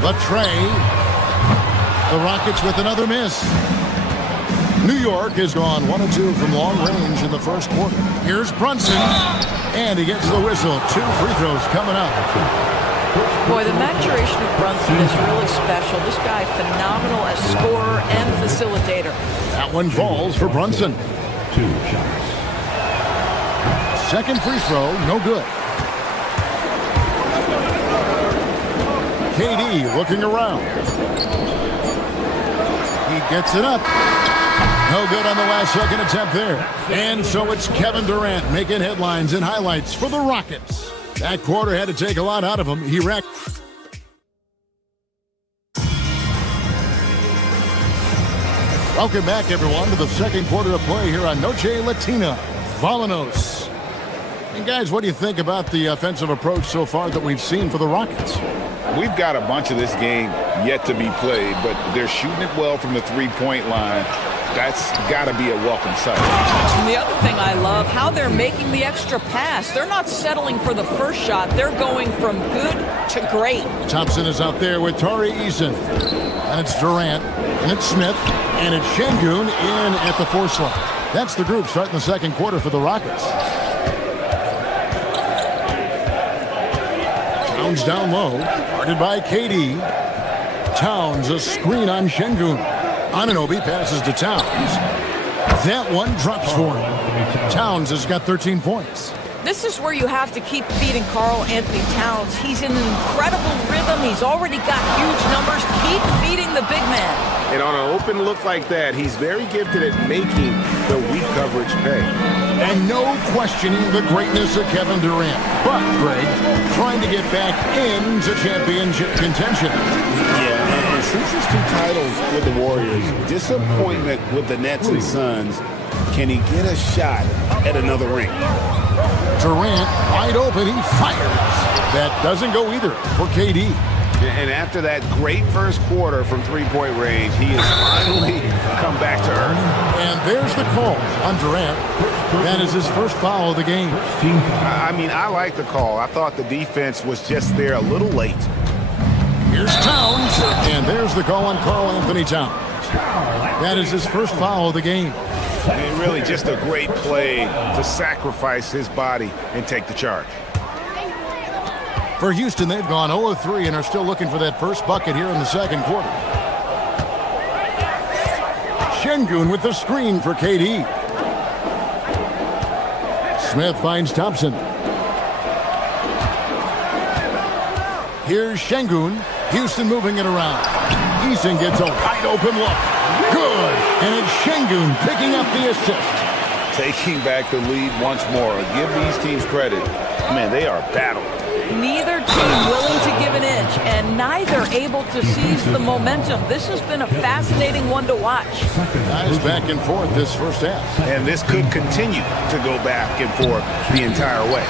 The tray. The Rockets with another miss. New York has gone 1 of 2 from long range in the first quarter. Here's Brunson, and he gets the whistle. 2 free throws coming up. Boy, the maturation of Brunson is really special. This guy, phenomenal as scorer and facilitator. That one falls for Brunson. 2 shots. Second free throw, no good. KD looking around. He gets it up. No good on the last second attempt there. And so it's Kevin Durant making headlines and highlights for the Rockets. That quarter had to take a lot out of him. He racked. Welcome back, everyone, to the second quarter of play here on Noche Latina. Volanos. And guys, what do you think about the offensive approach so far that we've seen for the Rockets? We've got a bunch of this game yet to be played, but they're shooting it well from the three-point line. That's got to be a welcome sight. And the other thing I love, how they're making the extra pass. They're not settling for the first shot. They're going from good to great. Thompson is out there with Tari Eason. And it's Durant, and it's Smith, and it's Şengün in at the 4 slot. That's the group starting the second quarter for the Rockets. Towns down low, guarded by KD. Towns, a screen on Şengün. Anunoby passes to Towns. That one drops for him. Towns has got 13 points. This is where you have to keep feeding Karl Anthony Towns. He's in an incredible rhythm. He's already got huge numbers. Keep feeding the big man. And on an open look like that, he's very gifted at making the weak coverage pay. And no questioning the greatness of Kevin Durant. But, Greg, trying to get back into championship contention. Yeah, and since his 2 titles with the Warriors, disappointment with the Nets and Suns, can he get a shot at another ring? Durant, wide open, he fires. That doesn't go either for KD. And after that great first quarter from three-point range, he has finally come back to earth. And there's the call on Durant. That is his first foul of the game. I mean, I like the call. I thought the defense was just there a little late. Here's Towns, and there's the call on Karl Anthony Towns. That is his first foul of the game. And really just a great play to sacrifice his body and take the charge. For Houston, they've gone 0 of 3 and are still looking for that first bucket here in the second quarter. Şengün with the screen for KD. Smith finds Thompson. Here's Şengün. Houston moving it around. Eason gets a wide open look. Good. And it's Şengün picking up the assist. Taking back the lead once more. Give these teams credit. Man, they are battling. Neither team willing to give an inch, and neither able to seize the momentum. This has been a fascinating one to watch. Guys back and forth this first half. And this could continue to go back and forth the entire way.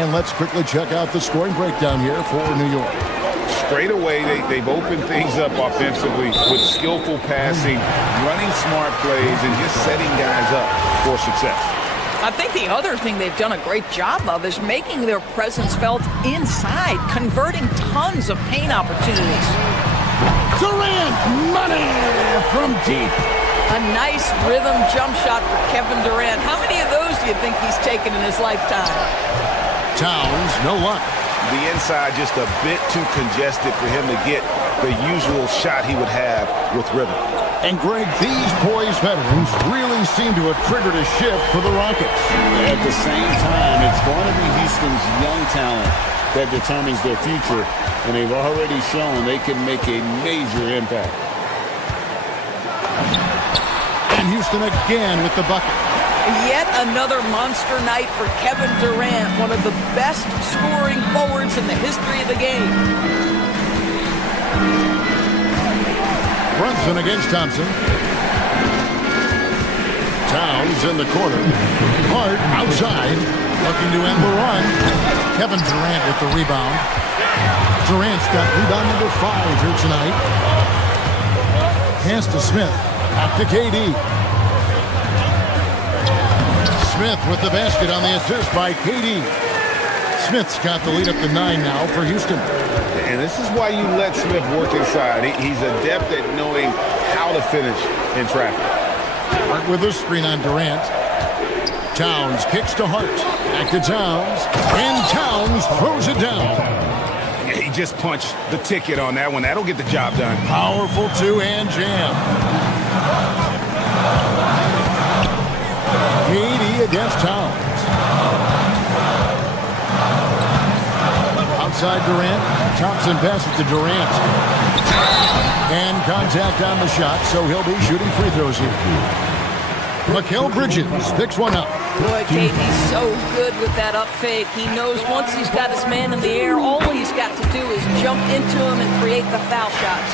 And let's quickly check out the scoring breakdown here for New York. Straight away, they've opened things up offensively with skillful passing, running smart plays, and just setting guys up for success. I think the other thing they've done a great job of is making their presence felt inside, converting tons of paint opportunities. Durant, money from deep. A nice rhythm jump shot for Kevin Durant. How many of those do you think he's taken in his lifetime? Towns, no luck. The inside just a bit too congested for him to get the usual shot he would have with rhythm. And Greg, these poised veterans really seem to have triggered a shift for the Rockets. At the same time, it's going to be Houston's young talent that determines their future, and they've already shown they can make a major impact. And Houston again with the bucket. Yet another monster night for Kevin Durant, one of the best scoring forwards in the history of the game. Brunson against Thompson. Towns in the corner. Hart outside, looking to end the run. Kevin Durant with the rebound. Durant's got rebound number 5 here tonight. Pass to Smith. Back to KD. Smith with the basket on the assist by KD. Smith's got the lead up to 9 now for Houston. And this is why you let Smith work inside. He's adept at knowing how to finish in traffic. Hart with a screen on Durant. Towns kicks to Hart. Back to Towns. And Towns throws it down. He just punched the ticket on that one. That'll get the job done. Powerful two-hand jam. KD against Towns. Outside Durant. Thompson passes to Durant. And contact on the shot, so he'll be shooting free throws here. Mikal Bridges picks one up. Boy, KD's so good with that up fake. He knows once he's got his man in the air, all he's got to do is jump into him and create the foul shots.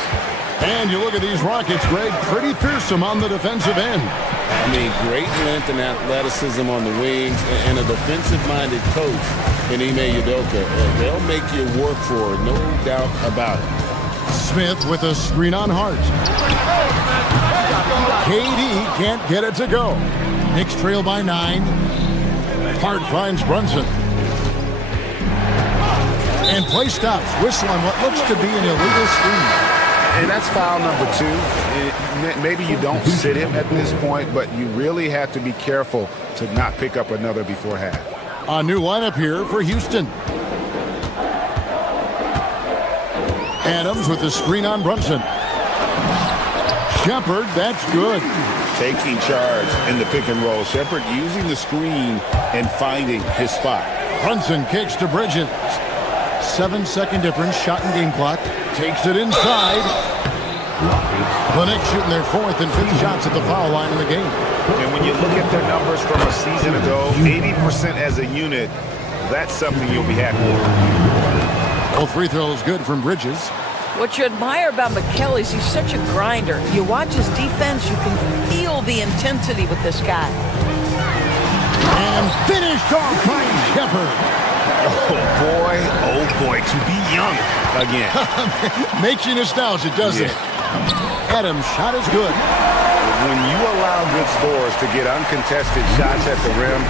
And you look at these Rockets, Greg, pretty fearsome on the defensive end. I mean, great length and athleticism on the wings, and a defensive-minded coach in Ime Udoka. They'll make you work for it, no doubt about it. Smith with a screen on Hart. KD can't get it to go. Knicks trail by 9. Hart finds Brunson. And play stops. Whistle on what looks to be an illegal screen. And that's foul number 2. Maybe you don't sit him at this point, but you really have to be careful to not pick up another before half. A new lineup here for Houston. Adams with the screen on Brunson. Shepard, that's good. Taking charge in the pick and roll. Shepard using the screen and finding his spot. Brunson kicks to Bridges. 7-second difference, shot and game clock. Takes it inside. The Knicks shooting their 4th and 5th shots at the foul line in the game. And when you look at their numbers from a season ago, 80% as a unit, that's something you'll be happy with. Both free throws good from Bridges. What you admire about Mikal is he's such a grinder. You watch his defense, you can feel the intensity with this guy. And finished off by Shepard. Oh boy, to be young again. Makes you nostalgic, doesn't it? Adams' shot is good. When you allow good scores to get uncontested shots at the rim,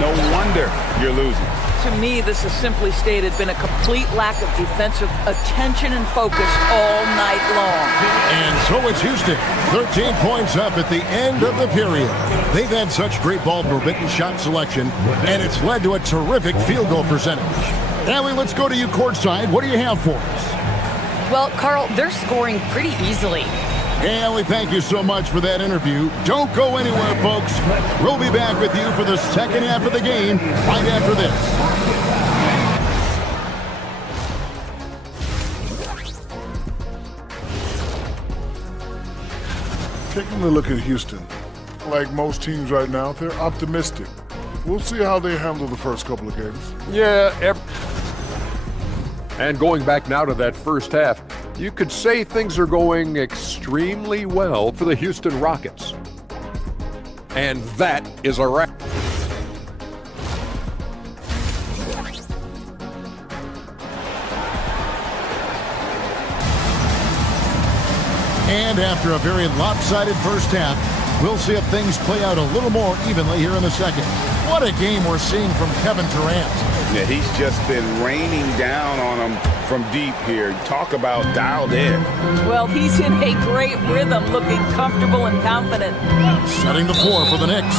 no wonder you're losing. To me, this has simply stated been a complete lack of defensive attention and focus all night long. And so it's Houston, 13 points up at the end of the period. They've had such great ball movement and shot selection, and it's led to a terrific field goal percentage. Allie, let's go to you courtside. What do you have for us? Well, Carl, they're scoring pretty easily. Allie, thank you so much for that interview. Don't go anywhere, folks. We'll be back with you for the second half of the game right after this. Taking a look at Houston, like most teams right now, they're optimistic. We'll see how they handle the first couple of games. Yeah, and going back now to that first half, you could say things are going extremely well for the Houston Rockets. And that is a wrap. And after a very lopsided first half, we'll see if things play out a little more evenly here in the second. What a game we're seeing from Kevin Durant. Yeah, he's just been raining down on them from deep here. Talk about dialed in. Well, he's in a great rhythm, looking comfortable and confident. Setting the floor for the Knicks.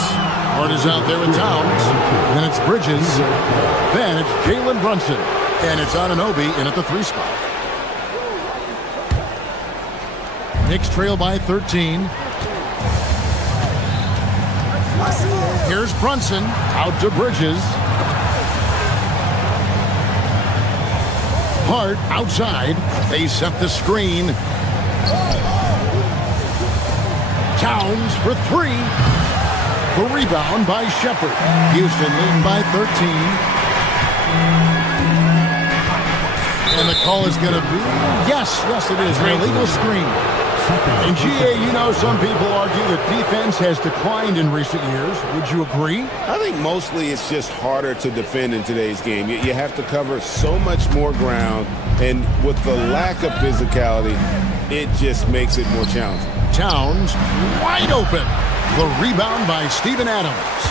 Hart is out there with Towns. Then it's Bridges. Then it's Jalen Brunson. And it's Anunoby in at the 3 spot. Knicks trail by 13. Here's Brunson out to Bridges. Hart outside. They set the screen. Towns for 3. The rebound by Shepard. Houston leading by 13. And the call is going to be, yes, it is, an illegal screen. And GA, you know, some people argue that defense has declined in recent years. Would you agree? I think mostly it's just harder to defend in today's game. You have to cover so much more ground, and with the lack of physicality, it just makes it more challenging. Towns wide open. The rebound by Steven Adams.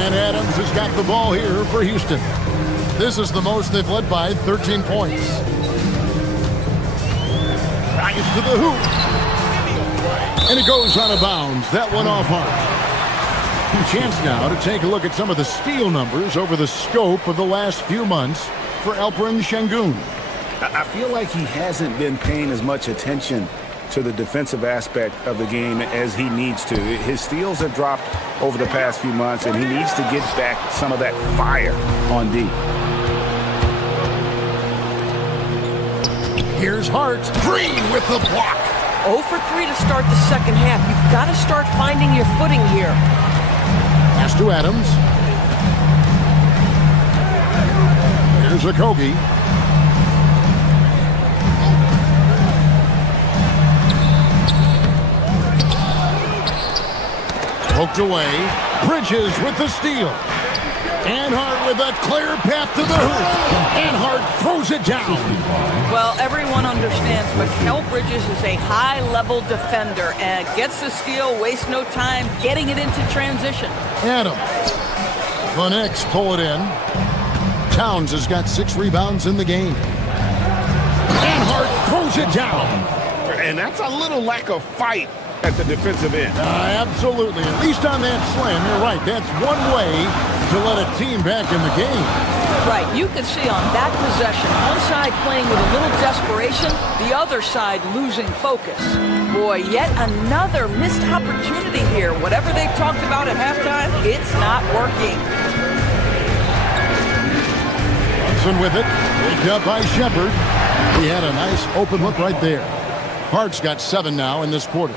And Adams has got the ball here for Houston. This is the most they've led by, 13 points. Drives to the hoop. And it goes out of bounds. That one off Hart. Chance now to take a look at some of the steal numbers over the scope of the last few months for Alperen Şengün. I feel like he hasn't been paying as much attention to the defensive aspect of the game as he needs to. His steals have dropped over the past few months, and he needs to get back some of that fire on D. Here's Hart. Green with the block. 0 for 3 to start the second half. You've got to start finding your footing here. Pass to Adams. Here's Okogie. Poked away. Bridges with the steal. And Hart with a clear path to the hoop. And Hart throws it down. Well, everyone understands Mikal Bridges is a high-level defender and gets the steal, wastes no time getting it into transition. Adams. The Knicks pull it in. Towns has got 6 rebounds in the game. And Hart throws it down. And that's a little lack of fight at the defensive end. Absolutely. At least on that slam, you're right. That's one way to let a team back in the game. Right. You can see on that possession, one side playing with a little desperation, the other side losing focus. Boy, yet another missed opportunity here. Whatever they've talked about at halftime, it's not working. Brunson with it. Picked up by Shepard. He had a nice open look right there. Hart's got 7 now in this quarter.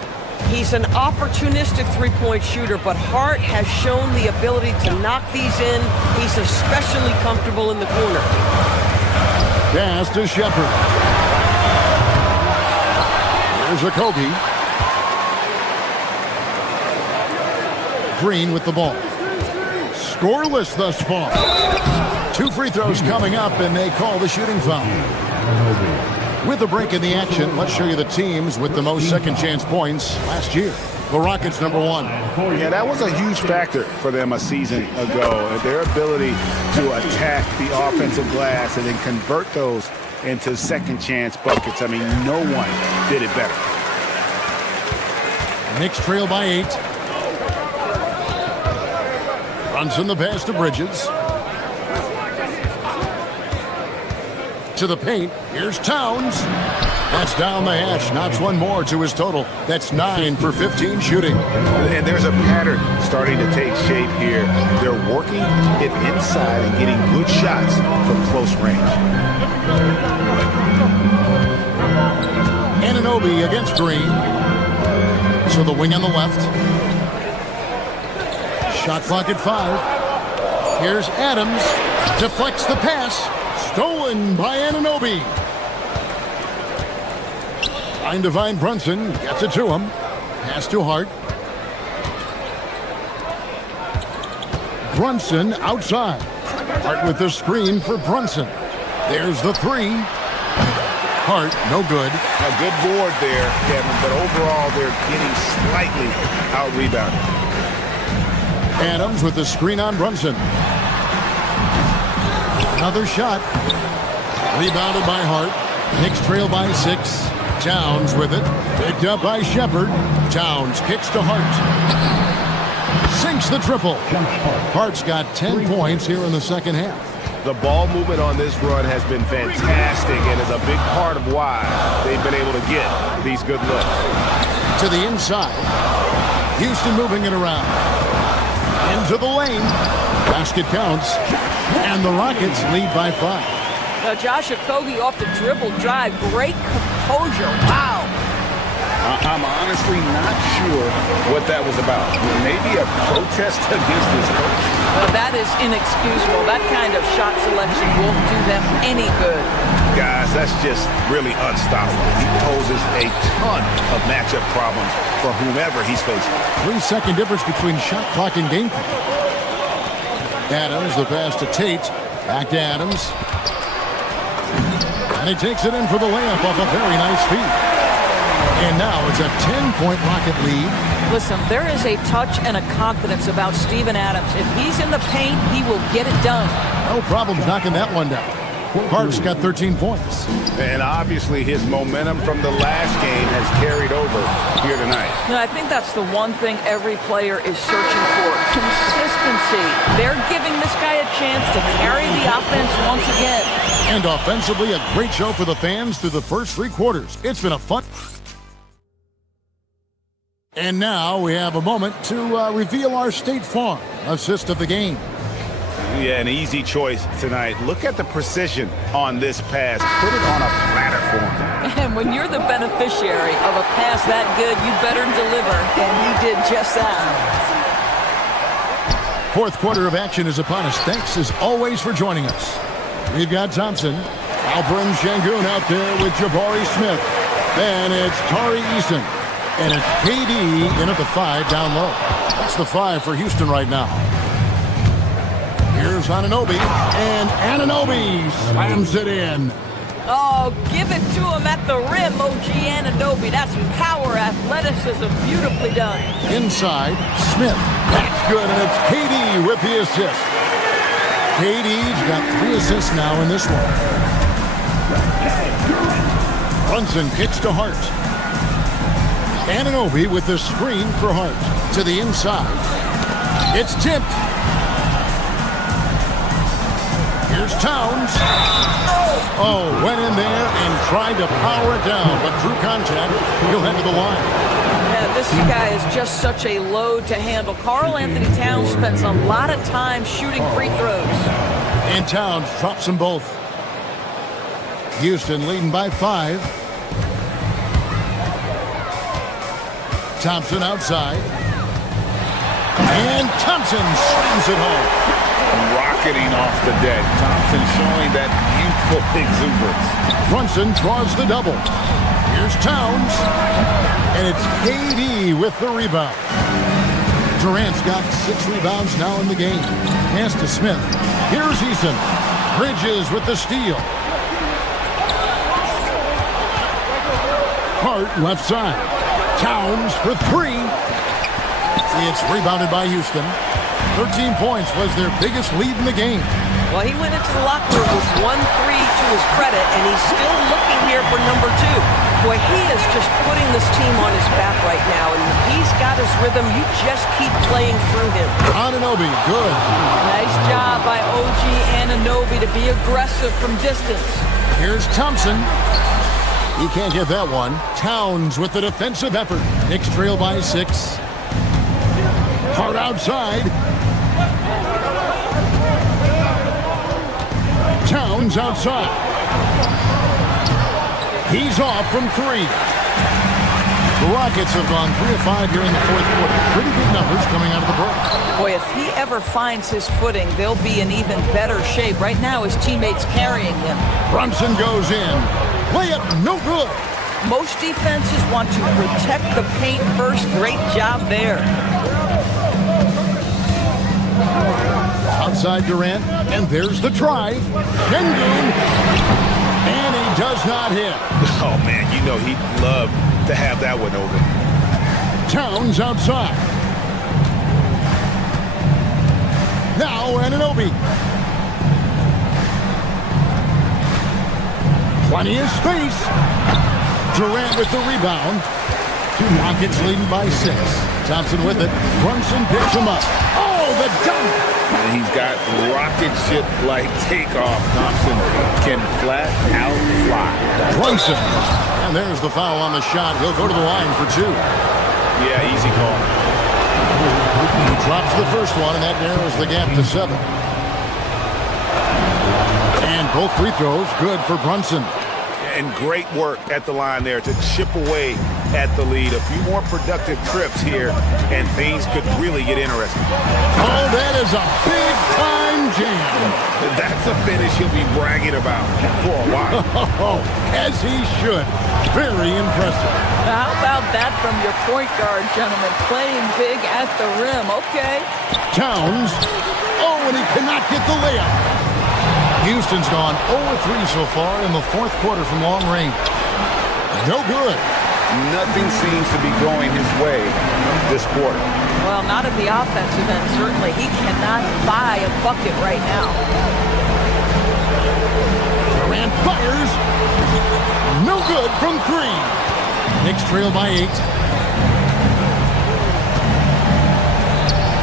He's an opportunistic three-point shooter, but Hart has shown the ability to knock these in. He's especially comfortable in the corner. Pass to Shepard. Here's Okogie. Green with the ball. Scoreless thus far. 2 free throws coming up, and they call the shooting foul. With a break in the action, let's show you the teams with the most second-chance points last year. The Rockets, number 1. Yeah, that was a huge factor for them a season ago. Their ability to attack the offensive glass and then convert those into second-chance buckets. I mean, no one did it better. Knicks trail by 8. Brunson the pass to Bridges. To the paint. Here's Towns. That's down the hatch. Knocks one more to his total. That's 9 for 15 shooting. And there's a pattern starting to take shape here. They're working it inside and getting good shots from close range. Anunoby against Green. So the wing on the left. Shot clock at 5. Here's Adams. Deflects the pass. Stolen by Anunoby. Trying to find Brunson. Gets it to him. Pass to Hart. Brunson outside. Hart with the screen for Brunson. There's the 3. Hart, no good. A good board there, Kevin, but overall they're getting slightly out-rebounded. Adams with the screen on Brunson. Another shot. Rebounded by Hart. Knicks trail by 6. Towns with it. Picked up by Shepard. Towns kicks to Hart. Sinks the triple. Hart's got 10 points here in the second half. The ball movement on this run has been fantastic and is a big part of why they've been able to get these good looks. To the inside. Houston moving it around. Into the lane. Basket counts. And the Rockets lead by 5. Now Josh Okogie off the dribble drive. Great composure. Wow. I'm honestly not sure what that was about. Maybe a protest against his coach. Well, that is inexcusable. That kind of shot selection won't do them any good. Guys, that's just really unstoppable. He poses a ton of matchup problems for whomever he's facing. 3-second difference between shot clock and game clock. Adams, the pass to Tate. Back to Adams. And he takes it in for the layup off a very nice feed. And now it's a 10-point Rocket lead. Listen, there is a touch and a confidence about Steven Adams. If he's in the paint, he will get it done. No problems knocking that one down. Hart's got 13 points. And obviously his momentum from the last game has carried over here tonight. No, I think that's the one thing every player is searching for. Consistency. They're giving this guy a chance to carry the offense once again. And offensively, a great show for the fans through the first 3 quarters. It's been a fun... And now we have a moment to reveal our State Farm assist of the game. Yeah, an easy choice tonight. Look at the precision on this pass. Put it on a platter for him. And when you're the beneficiary of a pass that good, you better deliver. And he did just that. Fourth quarter of action is upon us. Thanks, as always, for joining us. We've got Thompson, Alperin Şengün out there with Jabari Smith. Then it's Tari Eason. And it's KD in at the 5 down low. That's the 5 for Houston right now. Here's Anunoby, and Anunoby slams it in. Oh, give it to him at the rim, OG Anunoby. That's power, athleticism, beautifully done. Inside, Smith. That's good, and it's KD with the assist. KD's got 3 assists now in this one. Brunson kicks to Hart. Anunoby with the screen for Hart. To the inside. It's tipped. Here's Towns. Oh, went in there and tried to power it down, but through contact, he'll head to the line. Yeah, this guy is just such a load to handle. Karl Anthony Towns spends a lot of time shooting free throws. And Towns drops them both. Houston leading by 5. Thompson outside. And Thompson slams it home. Rocketing off the deck. Thompson showing that youthful exuberance. Brunson draws the double. Here's Towns. And it's KD with the rebound. Durant's got 6 rebounds now in the game. Pass to Smith. Here's Eason. Bridges with the steal. Hart left side. Towns for 3. It's rebounded by Houston. 13 points was their biggest lead in the game. Well, he went into the locker room with 1 3 to his credit, and he's still looking here for number 2. Boy, he is just putting this team on his back right now, and he's got his rhythm. You just keep playing through him. Anunoby, good. Nice job by OG Anunoby to be aggressive from distance. Here's Thompson. He can't get that one. Towns with the defensive effort. Knicks trail by 6. Hart outside. Towns outside. He's off from 3. The Rockets have gone 3 of 5 here in the fourth quarter. Pretty good numbers coming out of the break. Boy, if he ever finds his footing, they'll be in even better shape. Right now, his teammates carrying him. Brunson goes in. Layup, no good. Most defenses want to protect the paint first. Great job there. Outside Durant, and there's the drive. Şengün, and he does not hit. Oh, man, you know he'd love to have that one over. Towns outside. Now Anunoby. Plenty of space. Durant with the rebound. Rockets leading by 6. Thompson with it. Brunson picks him up. Oh, the dunk! And he's got rocket ship-like takeoff. Thompson can flat out fly. Brunson. And there's the foul on the shot. He'll go to the line for 2. Yeah, easy call. He drops the first one, and that narrows the gap to 7. And both free throws good for Brunson. And great work at the line there to chip away at the lead. A few more productive trips here, and things could really get interesting. Oh, that is a big-time jam. That's a finish he'll be bragging about for a while. As he should. Very impressive. How about that from your point guard, gentlemen? Playing big at the rim. Okay. Towns. Oh, and he cannot get the layup. Houston's gone 0-3 so far in the fourth quarter from long range. No good. Nothing seems to be going his way this quarter. Well, not at the offensive end, certainly. He cannot buy a bucket right now. Durant fires. No good from 3. Knicks trail by 8.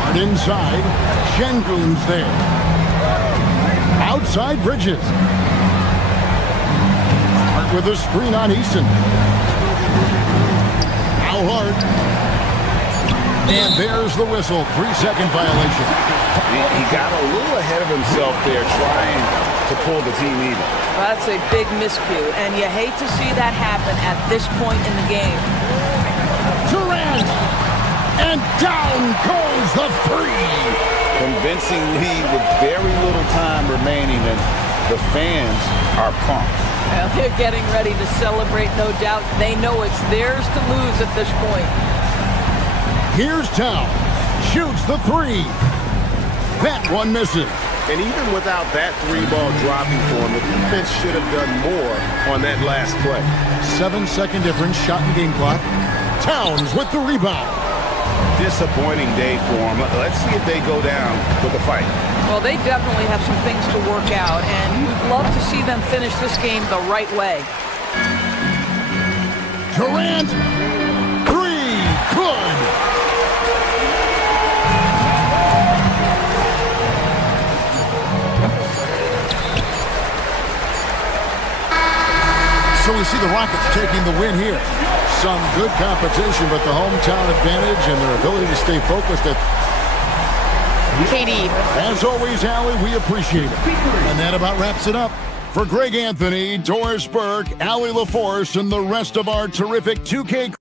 Hard inside. Şengün's there. Outside Bridges. Hart with a screen on Eason. Now Hart. And there's the whistle. 3-second violation. He got a little ahead of himself there trying to pull the team even. That's a big miscue, and you hate to see that happen at this point in the game. Durant! And down goes the 3! Convincing lead with very little time remaining, and the fans are pumped. Well, they're getting ready to celebrate, no doubt. They know it's theirs to lose at this point. Here's Town. Shoots the 3. That one misses. And even without that 3-ball dropping for him, the defense should have done more on that last play. 7-second difference, shot and game clock. Towns with the rebound. Disappointing day for him. Let's see if they go down with a fight. Well, they definitely have some things to work out, and you'd love to see them finish this game the right way. Durant, 3, good. So we see the Rockets taking the win here. Some good competition, but the hometown advantage and their ability to stay focused at KD. As always, Allie, we appreciate it. And that about wraps it up. For Greg Anthony, Doris Burke, Allie LaForce, and the rest of our terrific 2K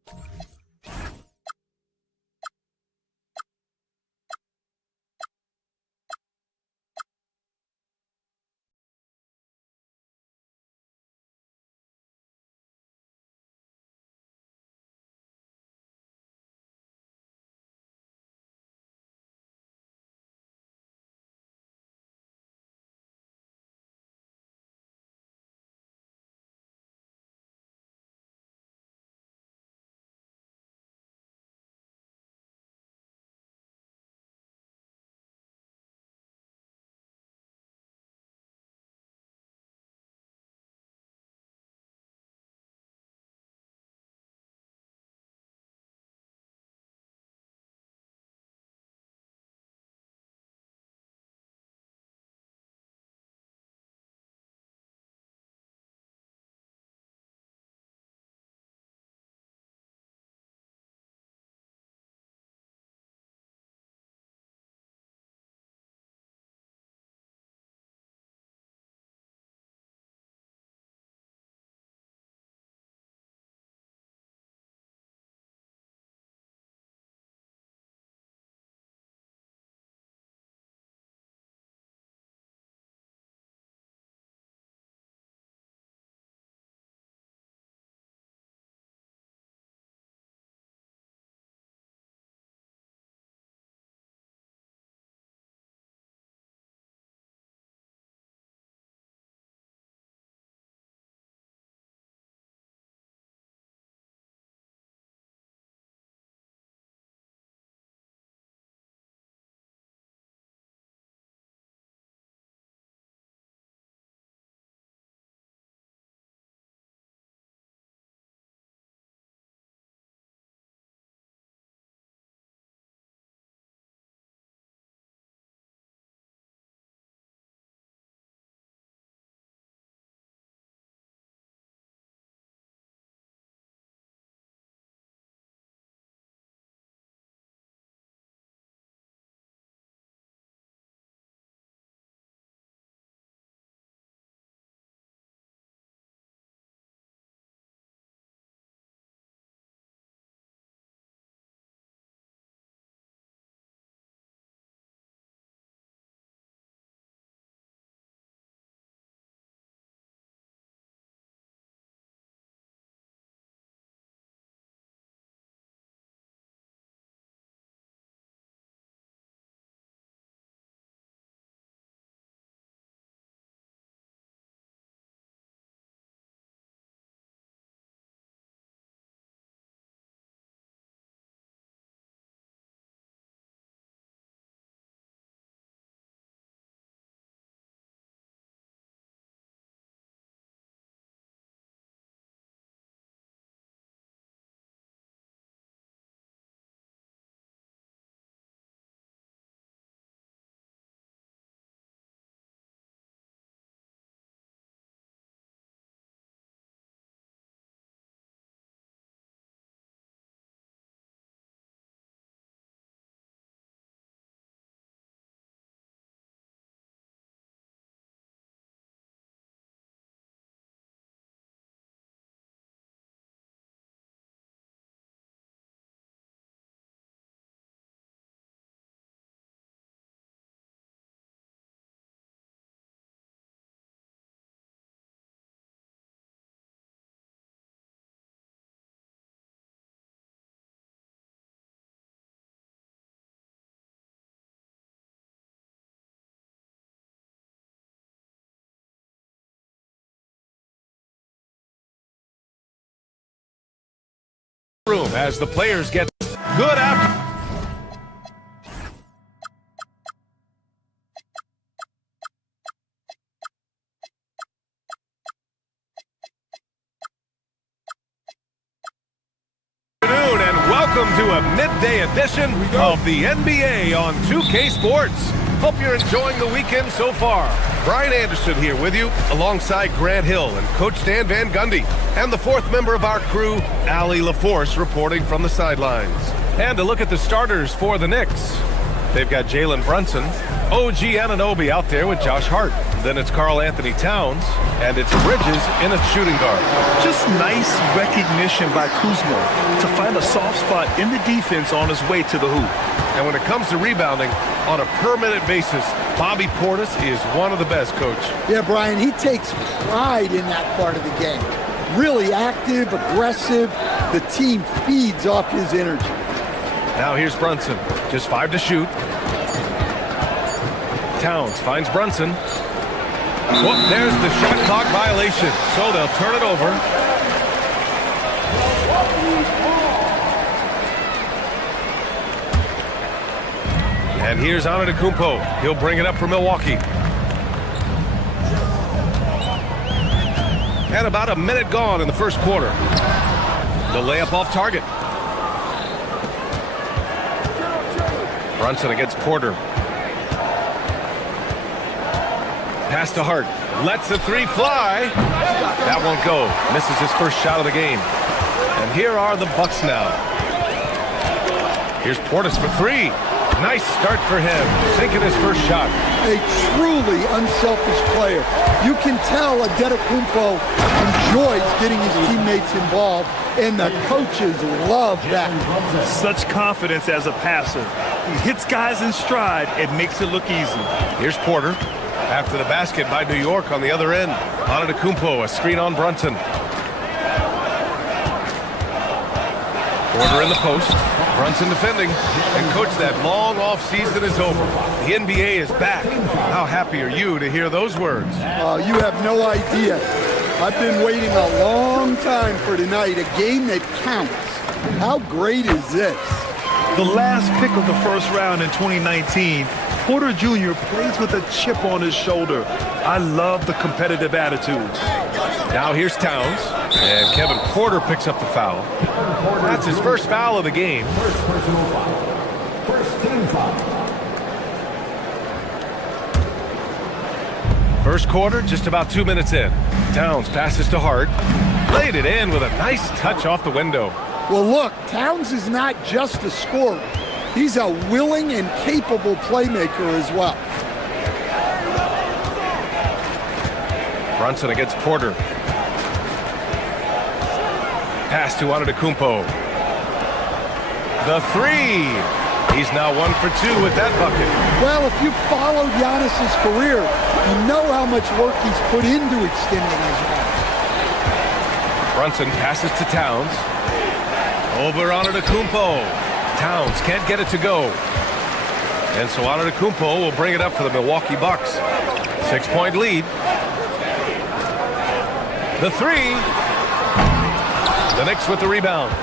room as the players get good after. And welcome to a midday edition of the NBA on 2K Sports. Hope you're enjoying the weekend so far. Brian Anderson here with you, alongside Grant Hill and Coach Dan Van Gundy, and the fourth member of our crew, Allie LaForce, reporting from the sidelines. And a look at the starters for the Knicks. They've got Jalen Brunson, OG Anunoby out there with Josh Hart. Then it's Karl Anthony Towns, and it's Bridges in a shooting guard. Just nice recognition by Kuzma to find a soft spot in the defense on his way to the hoop. And when it comes to rebounding, on a per-minute basis, Bobby Portis is one of the best, Coach. Yeah, Brian, he takes pride in that part of the game. Really active, aggressive. The team feeds off his energy. Now here's Brunson, just 5 to shoot. Towns finds Brunson. Whoop, there's the shot clock violation, so they'll turn it over. And here's Antetokounmpo. He'll bring it up for Milwaukee. And about a minute gone in the first quarter. The layup off target. Brunson against Porter. Pass to Hart. Lets the three fly. That won't go. Misses his first shot of the game. And here are the Bucks now. Here's Portis for 3. Nice start for him. Sinking his first shot. A truly unselfish player. You can tell Antetokounmpo enjoys getting his teammates involved, and the coaches love that. Such confidence as a passer. He hits guys in stride and makes it look easy. Here's Porter. After the basket by New York on the other end. Antetokounmpo, a screen on Brunson. Porter in the post. Brunson defending. And Coach, that long off-season is over. The NBA is back. How happy are you to hear those words? You have no idea. I've been waiting a long time for tonight, a game that counts. How great is this? The last pick of the first round in 2019, Porter Jr. plays with a chip on his shoulder. I love the competitive attitude. Now here's Towns, and Kevin Porter picks up the foul. That's his first foul of the game. First personal foul. First team foul. First quarter, just about 2 minutes in. Towns passes to Hart. Laid it in with a nice touch off the window. Well, look, Towns is not just a scorer. He's a willing and capable playmaker as well. Brunson against Porter. Pass to Antetokounmpo. The 3. He's now 1 for 2 with that bucket. Well, if you followed Giannis's career, you know how much work he's put into extending his run. Brunson passes to Towns. Over Antetokounmpo. Towns can't get it to go. And so Antetokounmpo will bring it up for the Milwaukee Bucks. 6-point lead. The 3. The Knicks with the rebound.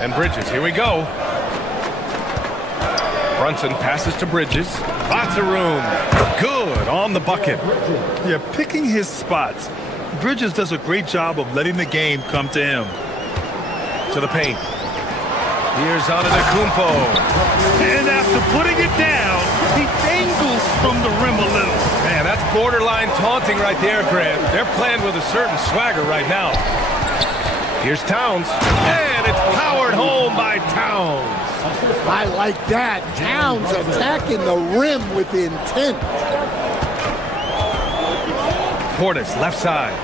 And Bridges, here we go. Brunson passes to Bridges. Lots of room. Good on the bucket. Yeah, picking his spots. Bridges does a great job of letting the game come to him. To the paint. Here's Antetokounmpo. And after putting it down, he dangles from the rim a little. Man, that's borderline taunting right there, Grant. They're playing with a certain swagger right now. Here's Towns. And it's powered home by Towns. I like that. Towns attacking the rim with intent. Portis, left side.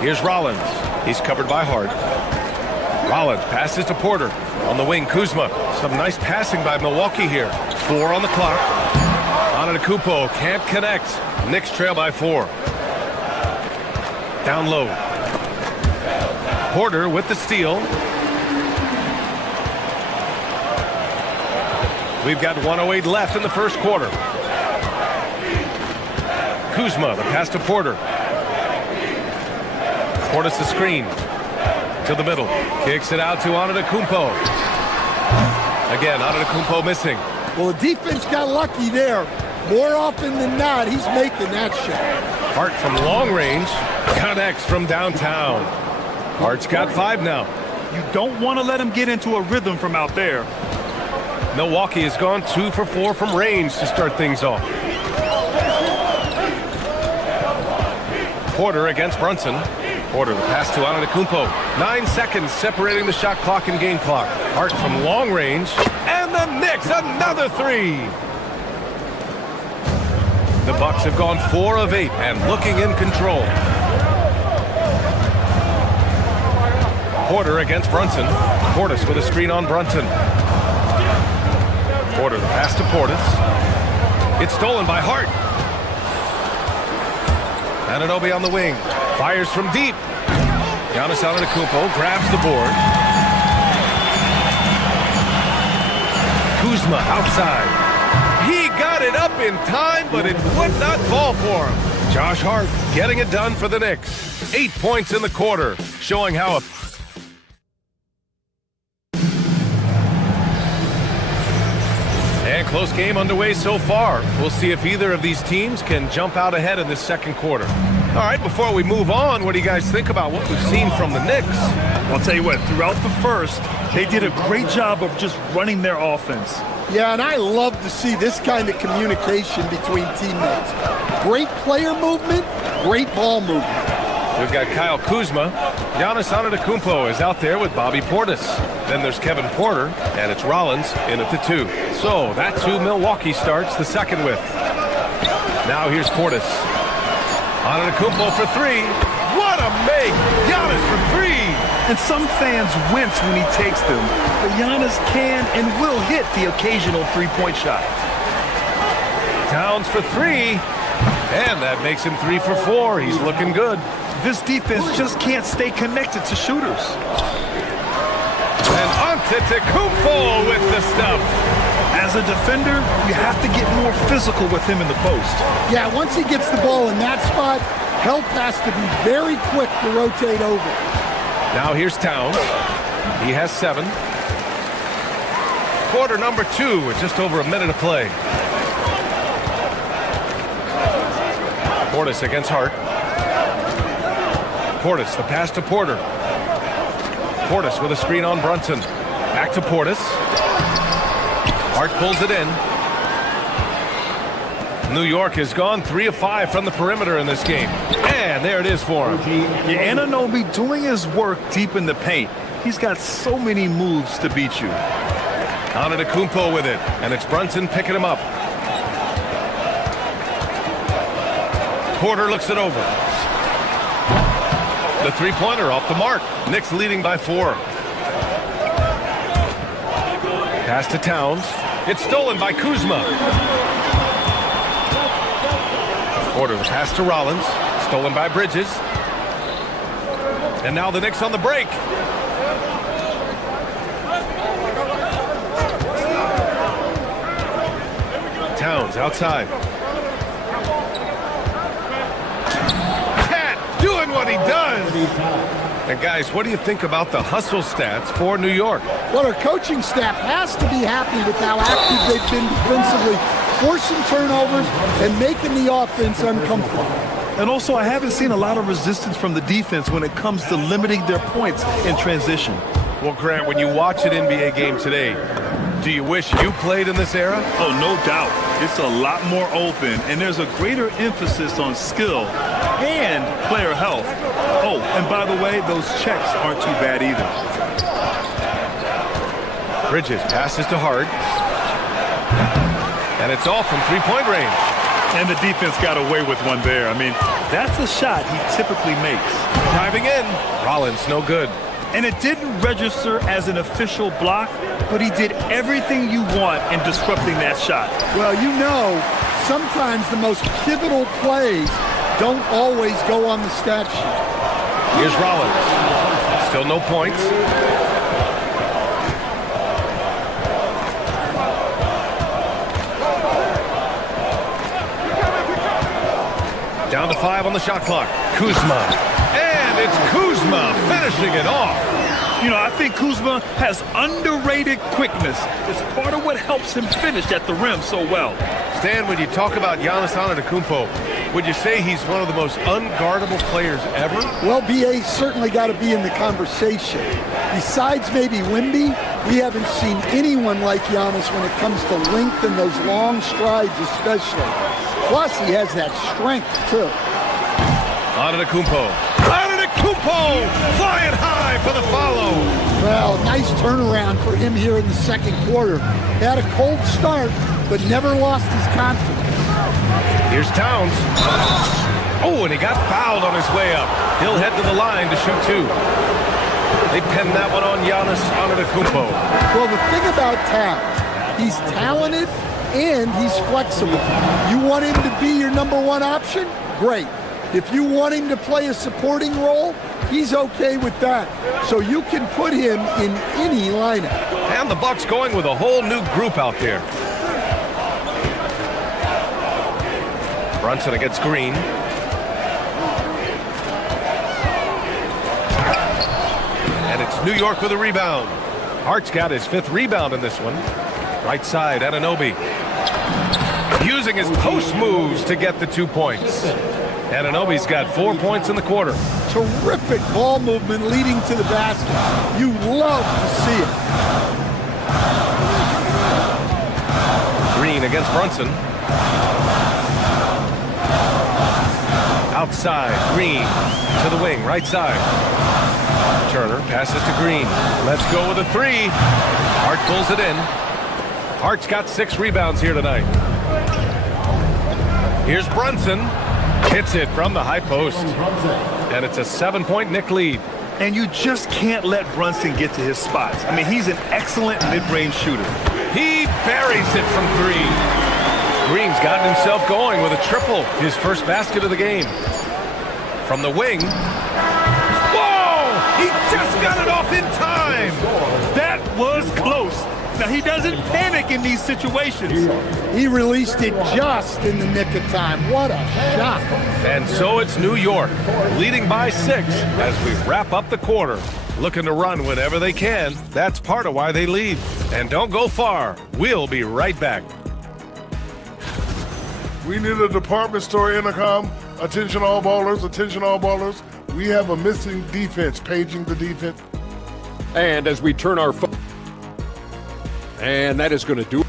Here's Rollins. He's covered by Hart. Rollins passes to Porter. On the wing, Kuzma. Some nice passing by Milwaukee here. 4 on the clock. Antetokounmpo can't connect. Knicks trail by 4. Down low. Porter with the steal. We've got 1:08 left in the first quarter. Kuzma, the pass to Porter. Portis the screen. To the middle. Kicks it out to Antetokounmpo. Again, Antetokounmpo missing. Well, the defense got lucky there. More often than not, he's making that shot. Hart from long range. Connects from downtown. Hart's got 5 now. You don't want to let him get into a rhythm from out there. Milwaukee has gone 2 for 4 from range to start things off. Porter against Brunson. Porter, the pass to Antetokounmpo. 9 seconds separating the shot clock and game clock. Hart from long range. And the Knicks, another 3. The Bucks have gone 4 of 8 and looking in control. Porter against Brunson. Portis with a screen on Brunson. Porter, the pass to Portis. It's stolen by Hart. Anunoby on the wing. Fires from deep. Giannis Antetokounmpo grabs the board. Kuzma outside. He got it up in time, but it would not fall for him. Josh Hart getting it done for the Knicks. 8 points in the quarter, showing how And close game underway so far. We'll see if either of these teams can jump out ahead in this second quarter. All right, before we move on, what do you guys think about what we've seen from the Knicks? I'll tell you what, throughout the first, they did a great job of just running their offense. Yeah, and I love to see this kind of communication between teammates. Great player movement, great ball movement. We've got Kyle Kuzma. Giannis Antetokounmpo is out there with Bobby Portis. Then there's Kevin Porter, and it's Rollins in at the 2. So that's who Milwaukee starts the second with. Now here's Portis. Antetokounmpo for 3. What a make! Giannis for 3! And some fans wince when he takes them, but Giannis can and will hit the occasional three-point shot. Towns for 3. And that makes him 3 for 4. He's looking good. This defense just can't stay connected to shooters. And Antetokounmpo with the stuff. As a defender, you have to get more physical with him in the post. Yeah, once he gets the ball in that spot, help has to be very quick to rotate over. Now here's Towns. He has 7. Quarter number 2 with just over a minute of play. Portis against Hart. Portis, the pass to Porter. Portis with a screen on Brunson. Back to Portis. Hart pulls it in. New York has gone 3 of 5 from the perimeter in this game. And there it is for him. Yeah, Anunoby doing his work deep in the paint. He's got so many moves to beat you. Antetokounmpo with it. And it's Brunson picking him up. Porter looks it over. The three-pointer off the mark. Knicks leading by 4. Pass to Towns. It's stolen by Kuzma. Porter, the pass to Rollins. Stolen by Bridges. And now the Knicks on the break. Towns outside. Doing what he does. And guys, what do you think about the hustle stats for New York? Well, our coaching staff has to be happy with how active they've been defensively, forcing turnovers and making the offense uncomfortable. And also, I haven't seen a lot of resistance from the defense when it comes to limiting their points in transition. Well, Grant, when you watch an NBA game today, do you wish you played in this era? Oh, no doubt. It's a lot more open, and there's a greater emphasis on skill and player health. Oh, and by the way, those checks aren't too bad either. Bridges passes to Hart. And it's off from three-point range. And the defense got away with one there. I mean, that's a shot he typically makes. Driving in. Rollins, no good. And it didn't register as an official block, but he did everything you want in disrupting that shot. Well, you know, sometimes the most pivotal plays don't always go on the stat sheet. Here's Rollins. Still no points. Down to 5 on the shot clock. Kuzma. And And it's Kuzma finishing it off. You know, I think Kuzma has underrated quickness. It's part of what helps him finish at the rim so well. Stan, when you talk about Giannis Antetokounmpo, would you say he's one of the most unguardable players ever? Well, BA certainly got to be in the conversation. Besides maybe Wemby, we haven't seen anyone like Giannis when it comes to length and those long strides especially. Plus, he has that strength, too. Antetokounmpo flying high for the follow. Well, nice turnaround for him here in the second quarter. Had a cold start, but never lost his confidence. Here's Towns. Oh, and he got fouled on his way up. He'll head to the line to shoot two. They pinned that one on Giannis Antetokounmpo. Well, the thing about Towns, he's talented and he's flexible. You want him to be your number one option? Great. If you want him to play a supporting role, he's okay with that. So you can put him in any lineup. And the Bucks going with a whole new group out there. Brunson against Green. And it's New York with a rebound. Hart's got his 5th rebound in this one. Right side, Anunoby. Using his post moves to get the 2 points. Anunoby's got 4 points in the quarter. Terrific ball movement leading to the basket. You love to see it. Green against Brunson. Outside, Green to the wing, right side. Turner passes to Green. Let's go with a 3. Hart pulls it in. Hart's got 6 rebounds here tonight. Here's Brunson. Hits it from the high post. And it's a 7-point Knick lead. And you just can't let Brunson get to his spots. I mean, he's an excellent mid-range shooter. He buries it from 3. Green's gotten himself going with a triple, his first basket of the game. From the wing. Whoa! He just got it off in time! That was close. Now, he doesn't panic in these situations. He released it just in the nick of time. What a shot. And so it's New York, leading by 6 as we wrap up the quarter. Looking to run whenever they can. That's part of why they lead. And don't go far. We'll be right back. We need a department store intercom. Attention all ballers, attention all ballers. We have a missing defense, paging the defense. And as we turn our phone, and that is going to do it.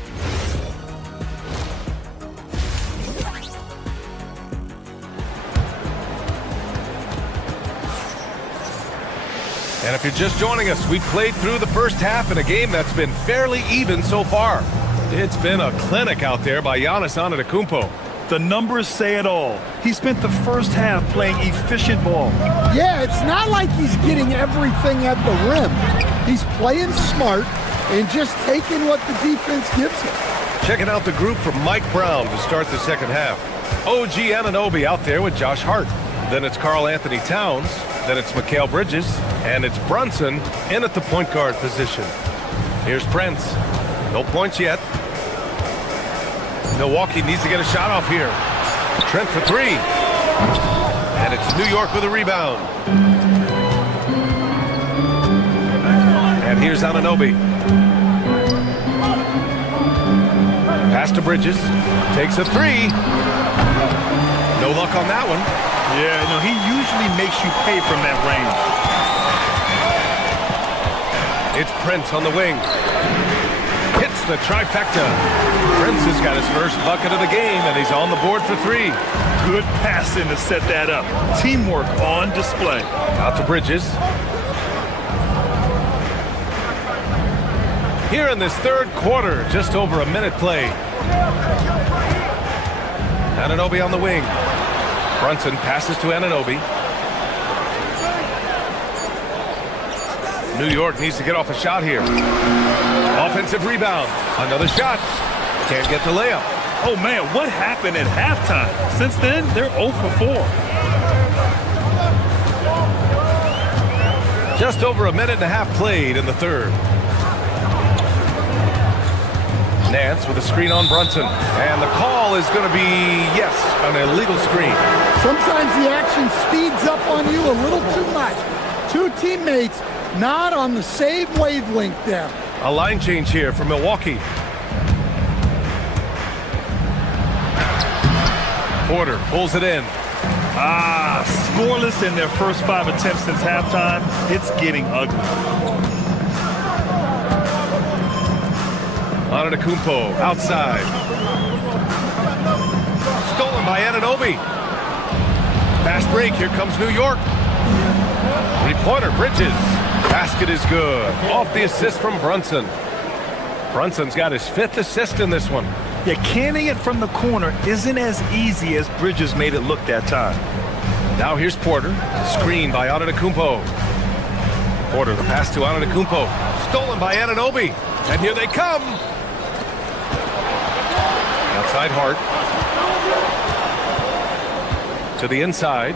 And if you're just joining us, we played through the first half in a game that's been fairly even so far. It's been a clinic out there by Giannis Antetokounmpo. The numbers say it all. He spent the first half playing efficient ball. Yeah, it's not like he's getting everything at the rim. He's playing smart and just taking what the defense gives him. Checking out the group from Mike Brown to start the second half. OG Anunoby out there with Josh Hart. Then it's Karl Anthony Towns. Then it's Mikal Bridges. And it's Brunson in at the point guard position. Here's Prince. No points yet. Milwaukee needs to get a shot off here. Trent for 3. And it's New York with a rebound. And here's Anunoby. Pass to Bridges. Takes a 3. No luck on that one. Yeah, no, he usually makes you pay from that range. It's Prince on the wing. Hits the trifecta. Prince has got his first bucket of the game, and he's on the board for 3. Good passing to set that up. Teamwork on display. Out to Bridges. Here in this third quarter, just over a minute played. Anunoby on the wing. Brunson passes to Anunoby. New York needs to get off a shot here. Offensive rebound. Another shot. Can't get the layup. Oh, man, what happened at halftime? Since then, they're 0 for 4. Just over a minute and a half played in the third. Nance with a screen on Brunson. And the call is going to be, yes, an illegal screen. Sometimes the action speeds up on you a little too much. Two teammates not on the same wavelength there. A line change here for Milwaukee. Porter pulls it in. Scoreless in their first 5 attempts since halftime. It's getting ugly. Antetokounmpo outside. Stolen by Anunoby. Fast break. Here comes New York. Three-pointer, Bridges. Basket is good. Off the assist from Brunson. Brunson's got his 5th assist in this one. Yeah, canning it from the corner isn't as easy as Bridges made it look that time. Now here's Porter. Screen by Antetokounmpo. Porter, the pass to Antetokounmpo. Stolen by Anunoby. And here they come. Outside Hart. To the inside.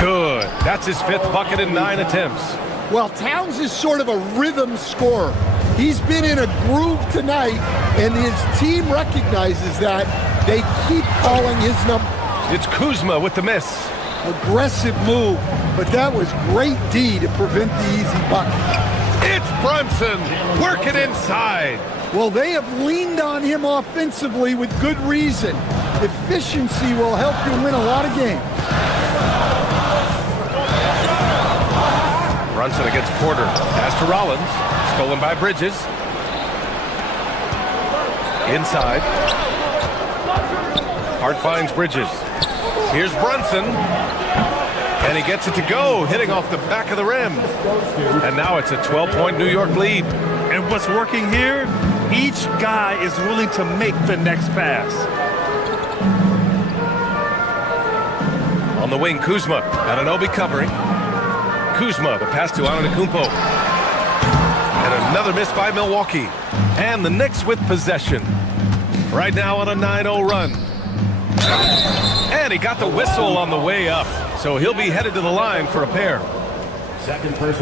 Good. That's his 5th bucket in 9 attempts. Well, Towns is sort of a rhythm scorer. He's been in a groove tonight, and his team recognizes that. They keep calling his number. It's Kuzma with the miss. Aggressive move, but that was great D to prevent the easy bucket. It's Brunson working inside. Well, they have leaned on him offensively with good reason. Efficiency will help you win a lot of games. Brunson against Porter. Pass to Rollins. Stolen by Bridges. Inside. Hart finds Bridges. Here's Brunson. And he gets it to go, hitting off the back of the rim. And now it's a 12-point New York lead. And what's working here? Each guy is willing to make the next pass. On the wing, Kuzma. Anunoby covering. Kuzma, the pass to Antetokounmpo. And another miss by Milwaukee. And the Knicks with possession. Right now on a 9-0 run. And he got the whistle on the way up. So he'll be headed to the line for a pair.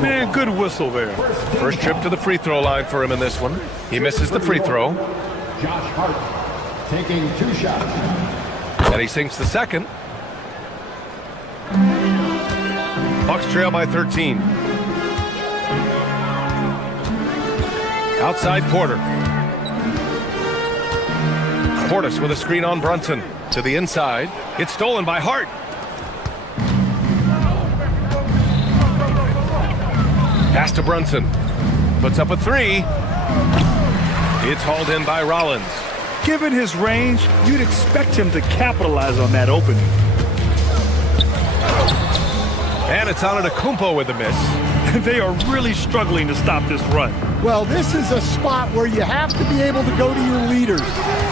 Man, good whistle there. First trip to the free throw line for him in this one. He misses the free throw. Josh Hart taking 2 shots. And he sinks the second. Bucks trail by 13. Outside Porter. Portis with a screen on Brunson. To the inside. It's stolen by Hart. Pass to Brunson. Puts up a 3. It's hauled in by Rollins. Given his range, you'd expect him to capitalize on that opening. And it's Antetokounmpo with the miss. They are really struggling to stop this run. Well, this is a spot where you have to be able to go to your leaders.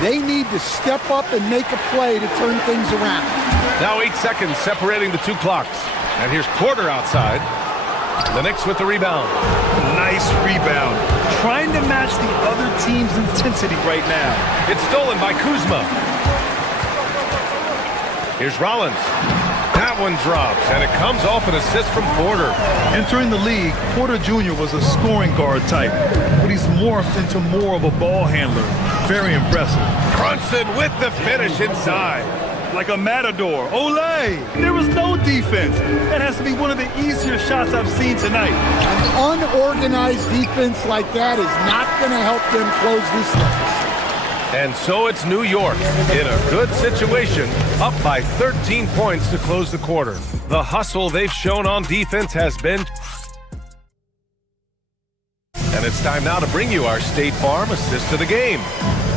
They need to step up and make a play to turn things around. Now 8 seconds separating the 2 clocks. And here's Porter outside. The Knicks with the rebound. Nice rebound. Trying to match the other team's intensity right now. It's stolen by Kuzma. Here's Rollins. That one drops, and it comes off an assist from Porter. Entering the league, Porter Jr. was a scoring guard type, but he's morphed into more of a ball handler. Very impressive. Brunson with the finish inside. Like a matador. Olay! There was no defense. That has to be one of the easier shots I've seen tonight. An unorganized defense like that is not going to help them close this deficit. And so it's New York in a good situation, up by 13 points to close the quarter. The hustle they've shown on defense has been... And it's time now to bring you our State Farm assist of the game.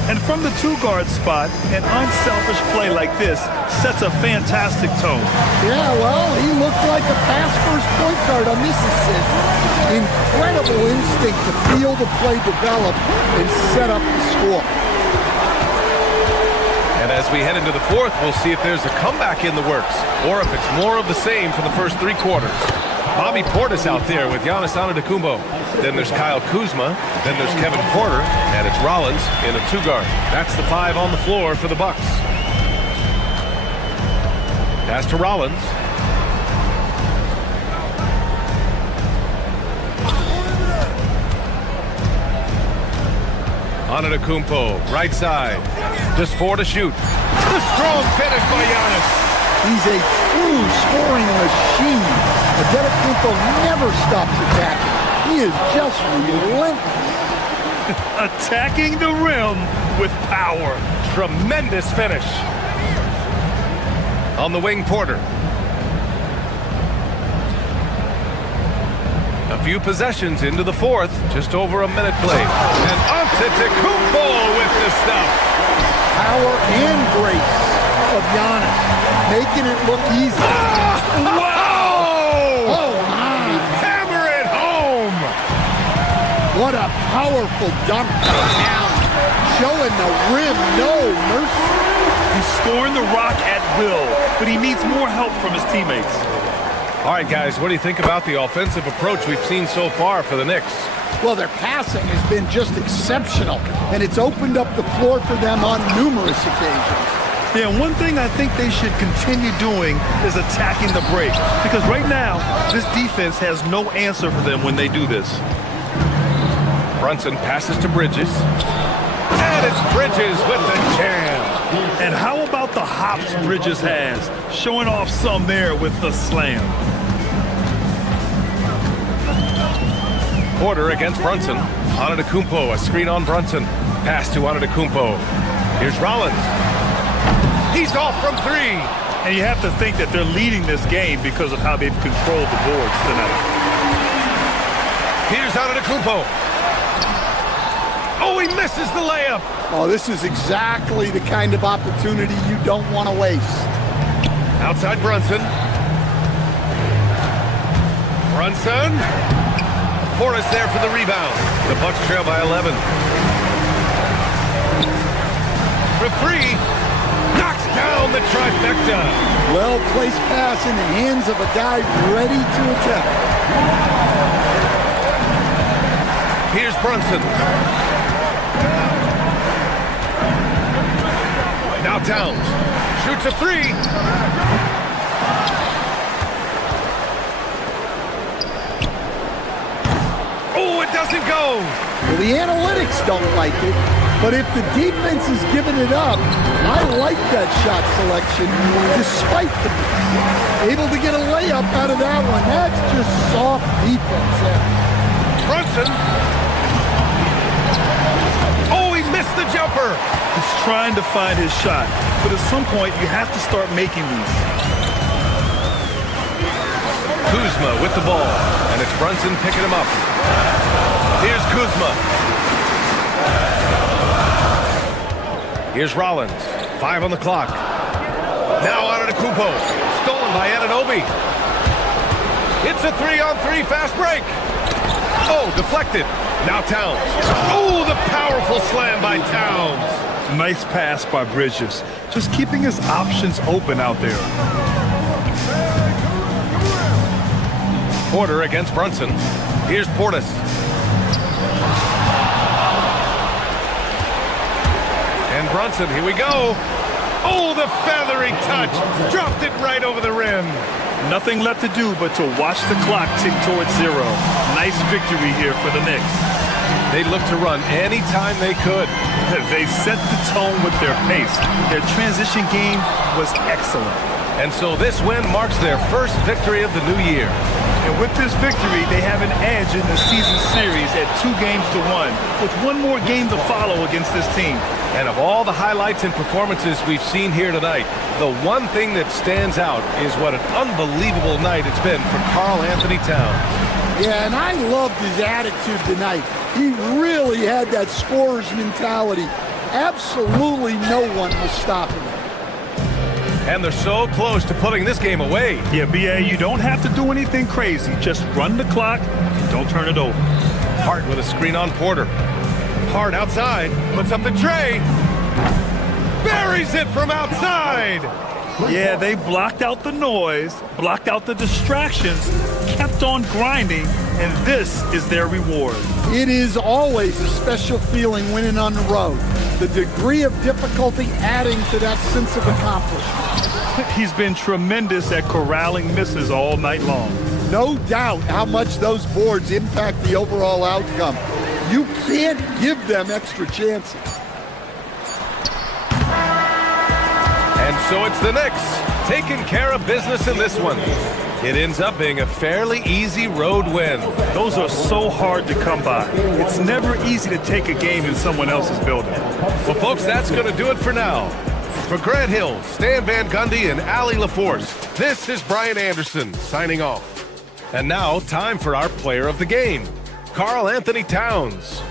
And from the 2-guard spot, an unselfish play like this sets a fantastic tone. Yeah, well, he looked like a pass-first point guard on this assist. Incredible instinct to feel the play develop and set up the score. And as we head into the 4th, we'll see if there's a comeback in the works or if it's more of the same for the first 3 quarters. Bobby Portis out there with Giannis Antetokounmpo. Then there's Kyle Kuzma. Then there's Kevin Porter. And it's Rollins in a 2-guard. That's the 5 on the floor for the Bucks. Pass to Rollins. Antetokounmpo, right side. Just 4 to shoot. The strong finish by Giannis. He's a true scoring machine. Antetokounmpo never stops attacking. He is just relentless. Attacking the rim with power. Tremendous finish. On the wing, Porter. A few possessions into the fourth, just over a minute played. And Antetokounmpo with the stuff. Power and grace of Giannis, making it look easy. Wow! Oh, my. Hammer it home! What a powerful dunk down. Showing the rim no mercy. He's scoring the rock at will, but he needs more help from his teammates. All right, guys, what do you think about the offensive approach we've seen so far for the Knicks? Well, their passing has been just exceptional, and it's opened up the floor for them on numerous occasions. Yeah, one thing I think they should continue doing is attacking the break, because right now, this defense has no answer for them when they do this. Brunson passes to Bridges. And it's Bridges with the jam. And how about the hops Bridges has? Showing off some there with the slam. Porter against Brunson. Antetokounmpo, a screen on Brunson. Pass to Antetokounmpo. Here's Rollins. He's off from 3. And you have to think that they're leading this game because of how they've controlled the boards tonight. Here's Antetokounmpo. Oh, he misses the layup. Oh, this is exactly the kind of opportunity you don't want to waste. Outside Brunson. Brunson. Portis there for the rebound. The Bucks trail by 11. For 3. Knocks down the trifecta. Well-placed pass in the hands of a guy ready to attempt. Here's Brunson. Now Towns shoots a 3. Oh, it doesn't go. Well, the analytics don't like it, but if the defense is giving it up, I like that shot selection despite the miss. Able to get a layup out of that one. That's just soft defense there. Brunson. Oh, he missed the jumper. He's trying to find his shot, but at some point you have to start making these. Kuzma with the ball, and it's Brunson picking him up. Here's Kuzma. Here's Rollins. 5 on the clock. Now Antetokounmpo. Stolen by Anunoby. It's a 3-on-3 fast break. Oh, deflected. Now Towns. Oh, the powerful slam by Towns. Nice pass by Bridges. Just keeping his options open out there. Porter against Brunson. Here's Portis. And Brunson, here we go. Oh, the feathery touch. Dropped it right over the rim. Nothing left to do but to watch the clock tick towards 0. Nice victory here for the Knicks. They looked to run anytime they could. They set the tone with their pace. Their transition game was excellent. And so this win marks their first victory of the new year. And with this victory, they have an edge in the season series at 2 games to 1, with one more game to follow against this team. And of all the highlights and performances we've seen here tonight, the one thing that stands out is what an unbelievable night it's been for Karl Anthony Towns. Yeah, and I loved his attitude tonight. He really had that scorer's mentality. Absolutely no one was stopping him. And they're so close to putting this game away. Yeah, B.A., you don't have to do anything crazy. Just run the clock and don't turn it over. Hart with a screen on Porter. Hart outside, puts up the tray. Buries it from outside. Yeah, they blocked out the noise, blocked out the distractions, kept on grinding, and this is their reward. It is always a special feeling winning on the road. The degree of difficulty adding to that sense of accomplishment. He's been tremendous at corralling misses all night long. No doubt how much those boards impact the overall outcome. You can't give them extra chances. And so it's the Knicks taking care of business in this one. It ends up being a fairly easy road win. Those are so hard to come by. It's never easy to take a game in someone else's building. Well, folks, that's going to do it for now. For Grant Hill, Stan Van Gundy, and Allie LaForce, this is Brian Anderson signing off. And now, time for our player of the game, Karl Anthony Towns.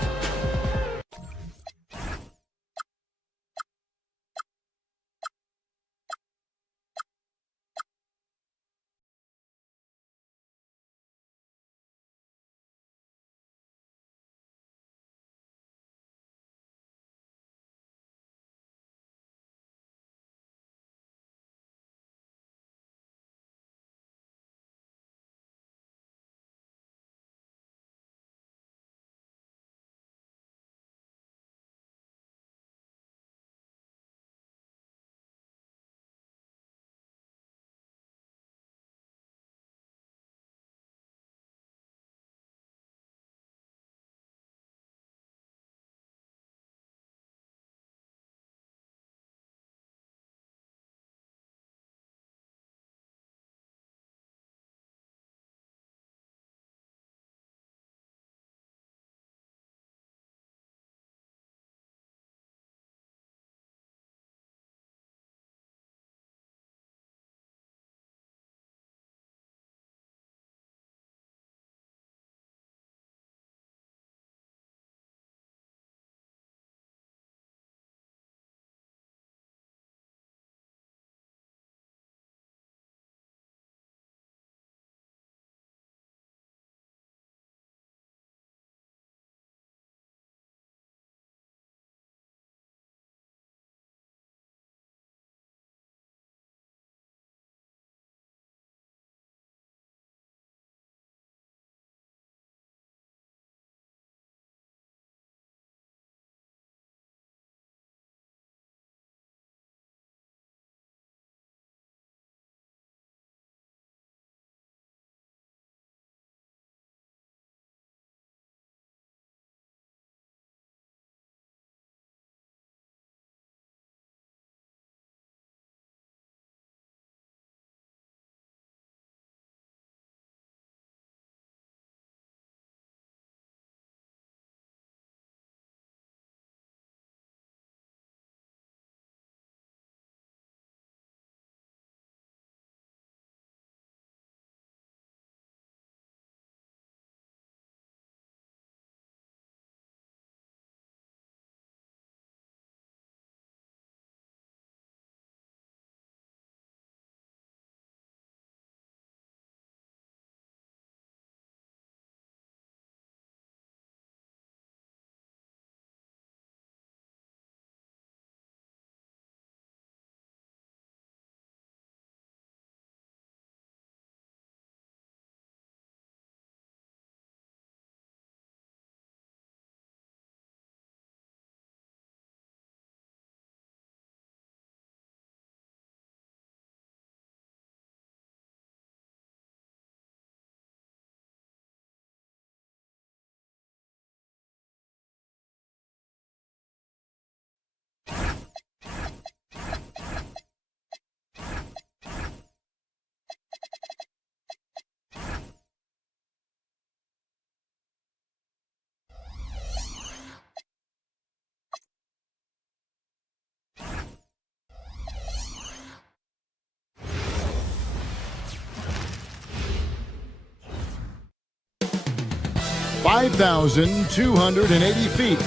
(5,280 feet.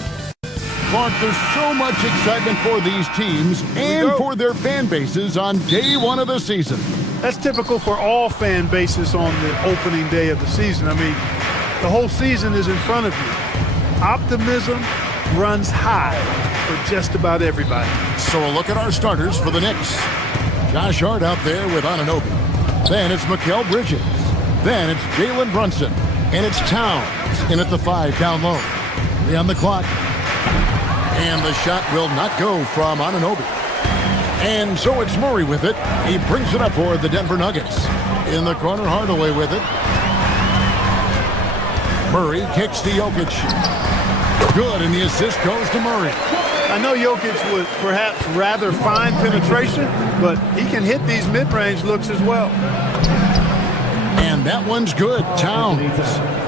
Clark, there's so much excitement for these teams and for their fan bases on day one of the season. That's typical for all fan bases on the opening day of the season. I mean, the whole season is in front of you. Optimism runs high for just about everybody. So a look at our starters for the Knicks. Josh Hart out there with Anunoby. Then it's Mikal Bridges. Then it's Jalen Brunson. And it's Towns in at the 5 down low. 3 on the clock. And the shot will not go from Anunoby. And so it's Murray with it. He brings it up for the Denver Nuggets. In the corner, Hardaway with it. Murray kicks to Jokic. Good, and the assist goes to Murray. I know Jokic would perhaps rather find penetration, but he can hit these mid-range looks as well. And that one's good. Towns.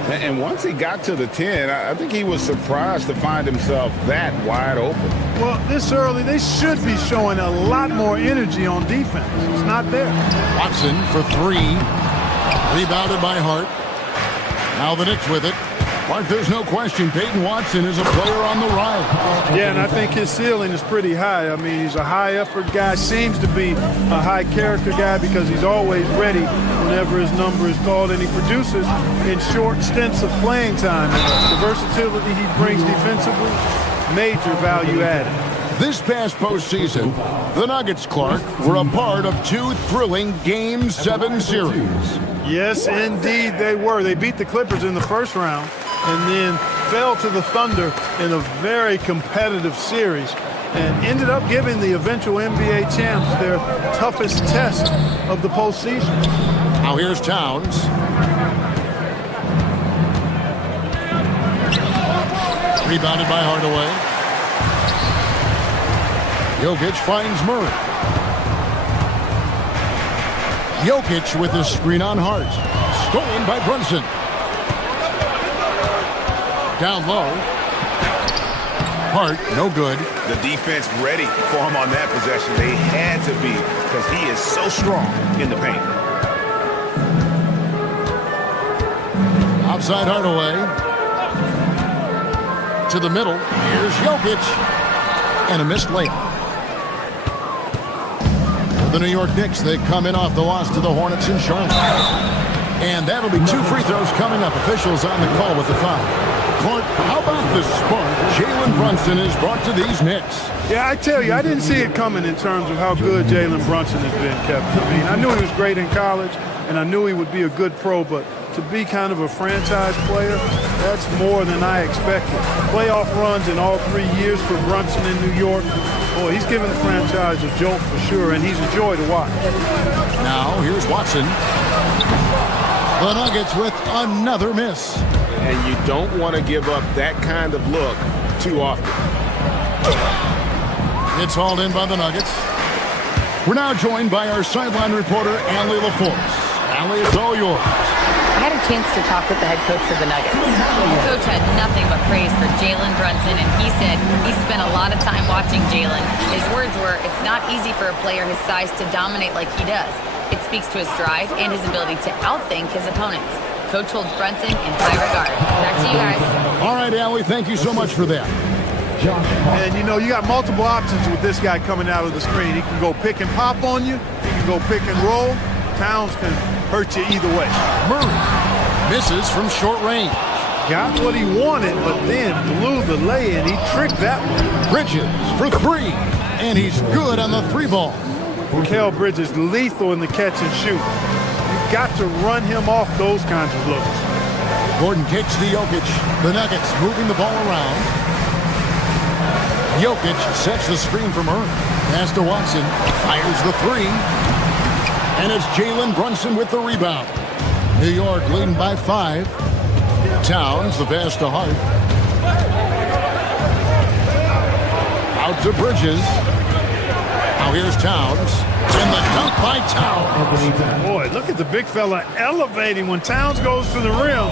And once he got to the 10, I think he was surprised to find himself that wide open. Well, this early, they should be showing a lot more energy on defense. It's not there. Watson for three. Rebounded by Hart. Now the Knicks with it. Mark, there's no question Peyton Watson is a player on the rise. Yeah, and I think his ceiling is pretty high. I mean, he's a high-effort guy, seems to be a high-character guy because he's always ready whenever his number is called, and he produces in short stints of playing time. And the versatility he brings defensively, major value added. This past postseason, the Nuggets, Clark, were a part of two thrilling Game 7 series. Yes, indeed they were. They beat the Clippers in the first round and then fell to the Thunder in a very competitive series and ended up giving the eventual NBA champs their toughest test of the postseason. Now here's Towns. Rebounded by Hardaway. Jokic finds Murray. Jokic with the screen on Hart. Stolen by Brunson. Down low. Hart, no good. The defense ready for him on that possession. They had to be because he is so strong in the paint. Outside Hardaway. To the middle. Here's Jokic. And a missed layup. The New York Knicks, they come in off the loss to the Hornets in Charlotte. And that'll be two free throws coming up. Officials on the call with the foul. Clark, how about the spark Jalen Brunson has brought to these Knicks? Yeah, I tell you, I didn't see it coming in terms of how good Jalen Brunson has been, Kevin. I mean, I knew he was great in college, and I knew he would be a good pro, but to be kind of a franchise player, that's more than I expected. Playoff runs in all 3 years for Brunson in New York. Boy, he's given the franchise a jolt for sure, and he's a joy to watch. Now, here's Watson. The Nuggets with another miss. And you don't want to give up that kind of look too often. It's hauled in by the Nuggets. We're now joined by our sideline reporter, Allie LaForce. Allie, it's all yours. I had a chance to talk with the head coach of the Nuggets. The coach had nothing but praise for Jalen Brunson, and he said he spent a lot of time watching Jalen. His words were, it's not easy for a player his size to dominate like he does. It speaks to his drive and his ability to outthink his opponents. Coach holds Brunson in high regard. Back to you guys. All right, Allie, thank you so much for that. And, you know, you got multiple options with this guy coming out of the screen. He can go pick and pop on you. He can go pick and roll. Towns can hurt you either way. Murray misses from short range. Got what he wanted, but then blew the lay-in. He tricked that one. Bridges for three, and he's good on the three ball. Mikal Bridges lethal in the catch and shoot. You've got to run him off those kinds of looks. Gordon kicks to Jokic. The Nuggets moving the ball around. Jokic sets the screen for Murray. Pass to Watson. Fires the three. And it's Jalen Brunson with the rebound. New York leading by 5. Towns, the pass to Hart. Out to Bridges. Now here's Towns. And the dunk by Towns. Boy, look at the big fella elevating when Towns goes to the rim.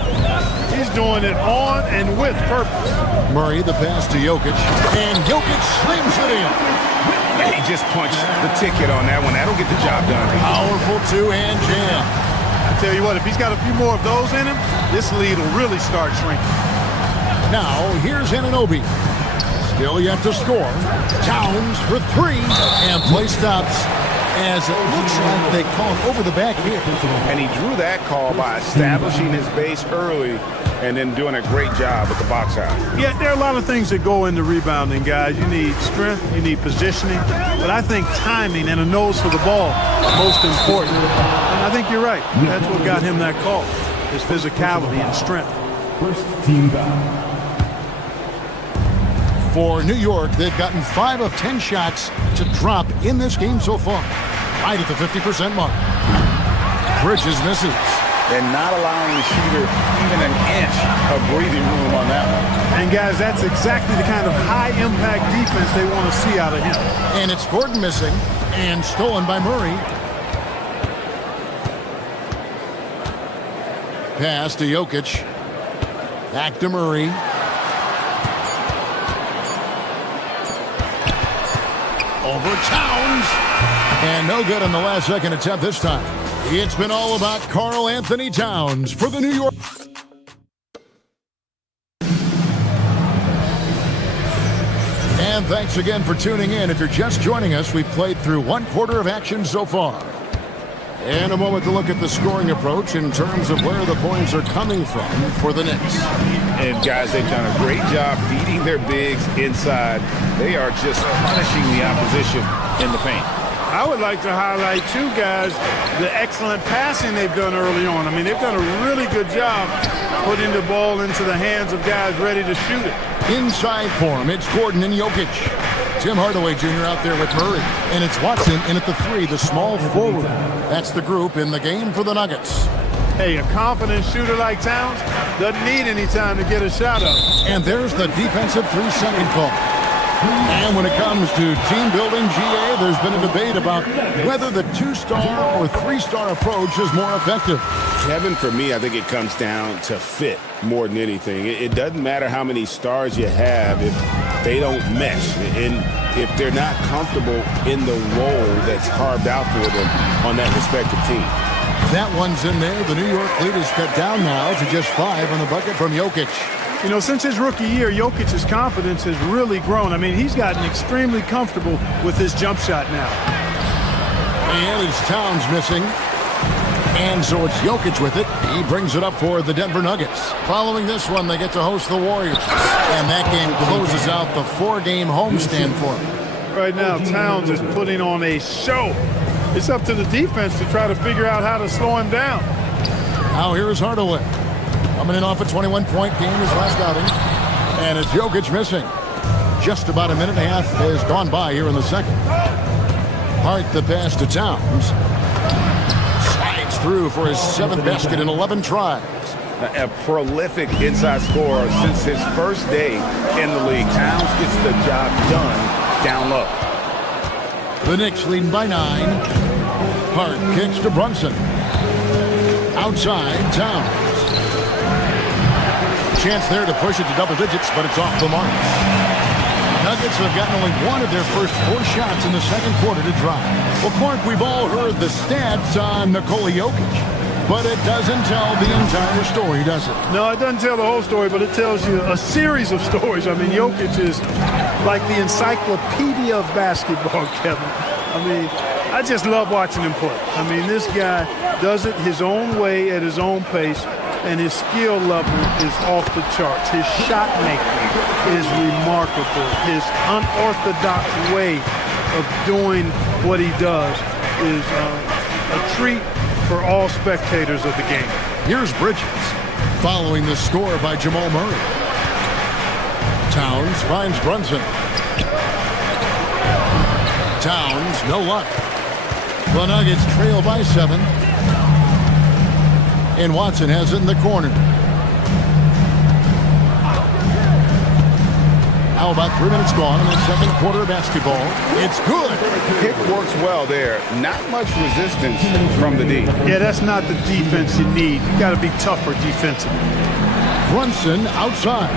He's doing it on and with purpose. Murray, the pass to Jokic. And Jokic slams it in. He just punched the ticket on that one. That'll get the job done. Powerful two-hand jam. I tell you what, if he's got a few more of those in him, this lead will really start shrinking. Now, here's Anunoby. Still yet to score. Towns for three. And play stops as it looks like they call him over the back here. And he drew that call by establishing his base early and then doing a great job with the box out. Yeah, there are a lot of things that go into rebounding, guys. You need strength, you need positioning, but I think timing and a nose for the ball are most important. And I think you're right. That's what got him that call, his physicality and strength. First team foul. For New York, they've gotten 5 of 10 shots to drop in this game so far. Right at the 50% mark. Bridges misses. and not allowing the shooter even an inch of breathing room on that one. And guys, that's exactly the kind of high-impact defense they want to see out of him. And it's Gordon missing and stolen by Murray. Pass to Jokic. Back to Murray. Over Towns. And no good on the last second attempt this time. It's been all about Karl Anthony Towns for the New York. And thanks again for tuning in. If you're just joining us, we've played through one quarter of action so far. And a moment to look at the scoring approach in terms of where the points are coming from for the Knicks. And guys, they've done a great job feeding their bigs inside. They are just punishing the opposition in the paint. I would like to highlight, too, guys, the excellent passing they've done early on. I mean, they've done a really good job putting the ball into the hands of guys ready to shoot it. Inside for him, it's Gordon and Jokic. Tim Hardaway Jr. out there with Murray. And it's Watson in at the three, the small forward. That's the group in the game for the Nuggets. Hey, a confident shooter like Towns doesn't need any time to get a shot up. And there's the defensive 3-second call. And when it comes to team building, GA, there's been a debate about whether the 2-star or 3-star approach is more effective. Kevin, for me, I think it comes down to fit more than anything. It doesn't matter how many stars you have if they don't mesh. And if they're not comfortable in the role that's carved out for them on that respective team. That one's in there. The New York lead is cut down now to just 5 on the bucket from Jokic. You know, since his rookie year, Jokic's confidence has really grown. I mean, he's gotten extremely comfortable with his jump shot now. And it's Towns missing. And so it's Jokic with it. He brings it up for the Denver Nuggets. Following this one, they get to host the Warriors. And that game closes out the 4-game homestand for them. Right now, Towns is putting on a show. It's up to the defense to try to figure out how to slow him down. Now here's Hardaway. Coming in off a 21-point game his last outing. And it's Jokic missing. Just about a minute and a half has gone by here in the second. Hart the pass to Towns. Slides through for his 7th basket in 11 tries. A prolific inside scorer since his first day in the league. Towns gets the job done down low. The Knicks leading by 9. Hart kicks to Brunson. Outside, Towns. Chance there to push it to double digits, but it's off the mark. Nuggets have gotten only one of their first 4 shots in the second quarter to drop. Well, Clark, we've all heard the stats on Nikola Jokic, but it doesn't tell the entire story, does it? No, it doesn't tell the whole story, but it tells you a series of stories. I mean, Jokic is like the encyclopedia of basketball, Kevin. I mean, I just love watching him play. I mean, this guy does it his own way at his own pace, and his skill level is off the charts. His shot making is remarkable. His unorthodox way of doing what he does is a treat for all spectators of the game. Here's Bridges following the score by Jamal Murray. Towns finds Brunson. Towns, no luck. The Nuggets trail by 7. And Watson has it in the corner. Now about 3 minutes gone in the second quarter of basketball. It's good. Pick works well there. Not much resistance from the D. Yeah, that's not the defense you need. You got to be tougher defensively. Brunson outside.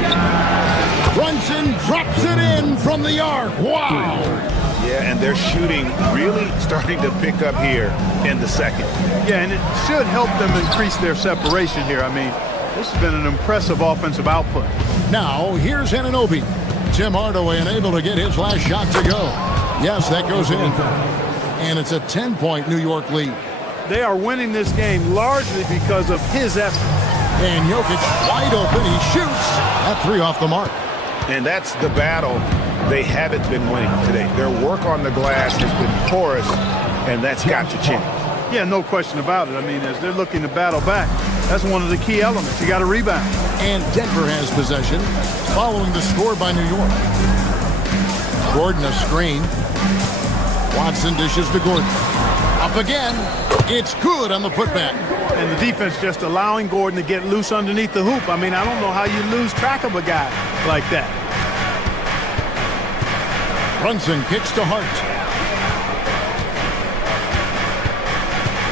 Brunson drops it in from the arc. Wow. Yeah, and they're shooting really starting to pick up here in the second. Yeah, and it should help them increase their separation here. I mean, this has been an impressive offensive output. Now, here's Anunoby. Tim Hardaway unable to get his last shot to go. Yes, that goes in. And it's a 10-point New York lead. They are winning this game largely because of his effort. And Jokic wide open. He shoots. That 3 off the mark. And that's the battle they haven't been winning today. Their work on the glass has been porous, and that's got to change. Yeah, no question about it. I mean, as they're looking to battle back, that's one of the key elements. You got to rebound. And Denver has possession following the score by New York. Gordon a screen. Watson dishes to Gordon. Up again. It's good on the putback. And the defense just allowing Gordon to get loose underneath the hoop. I mean, I don't know how you lose track of a guy like that. Brunson kicks to Hart.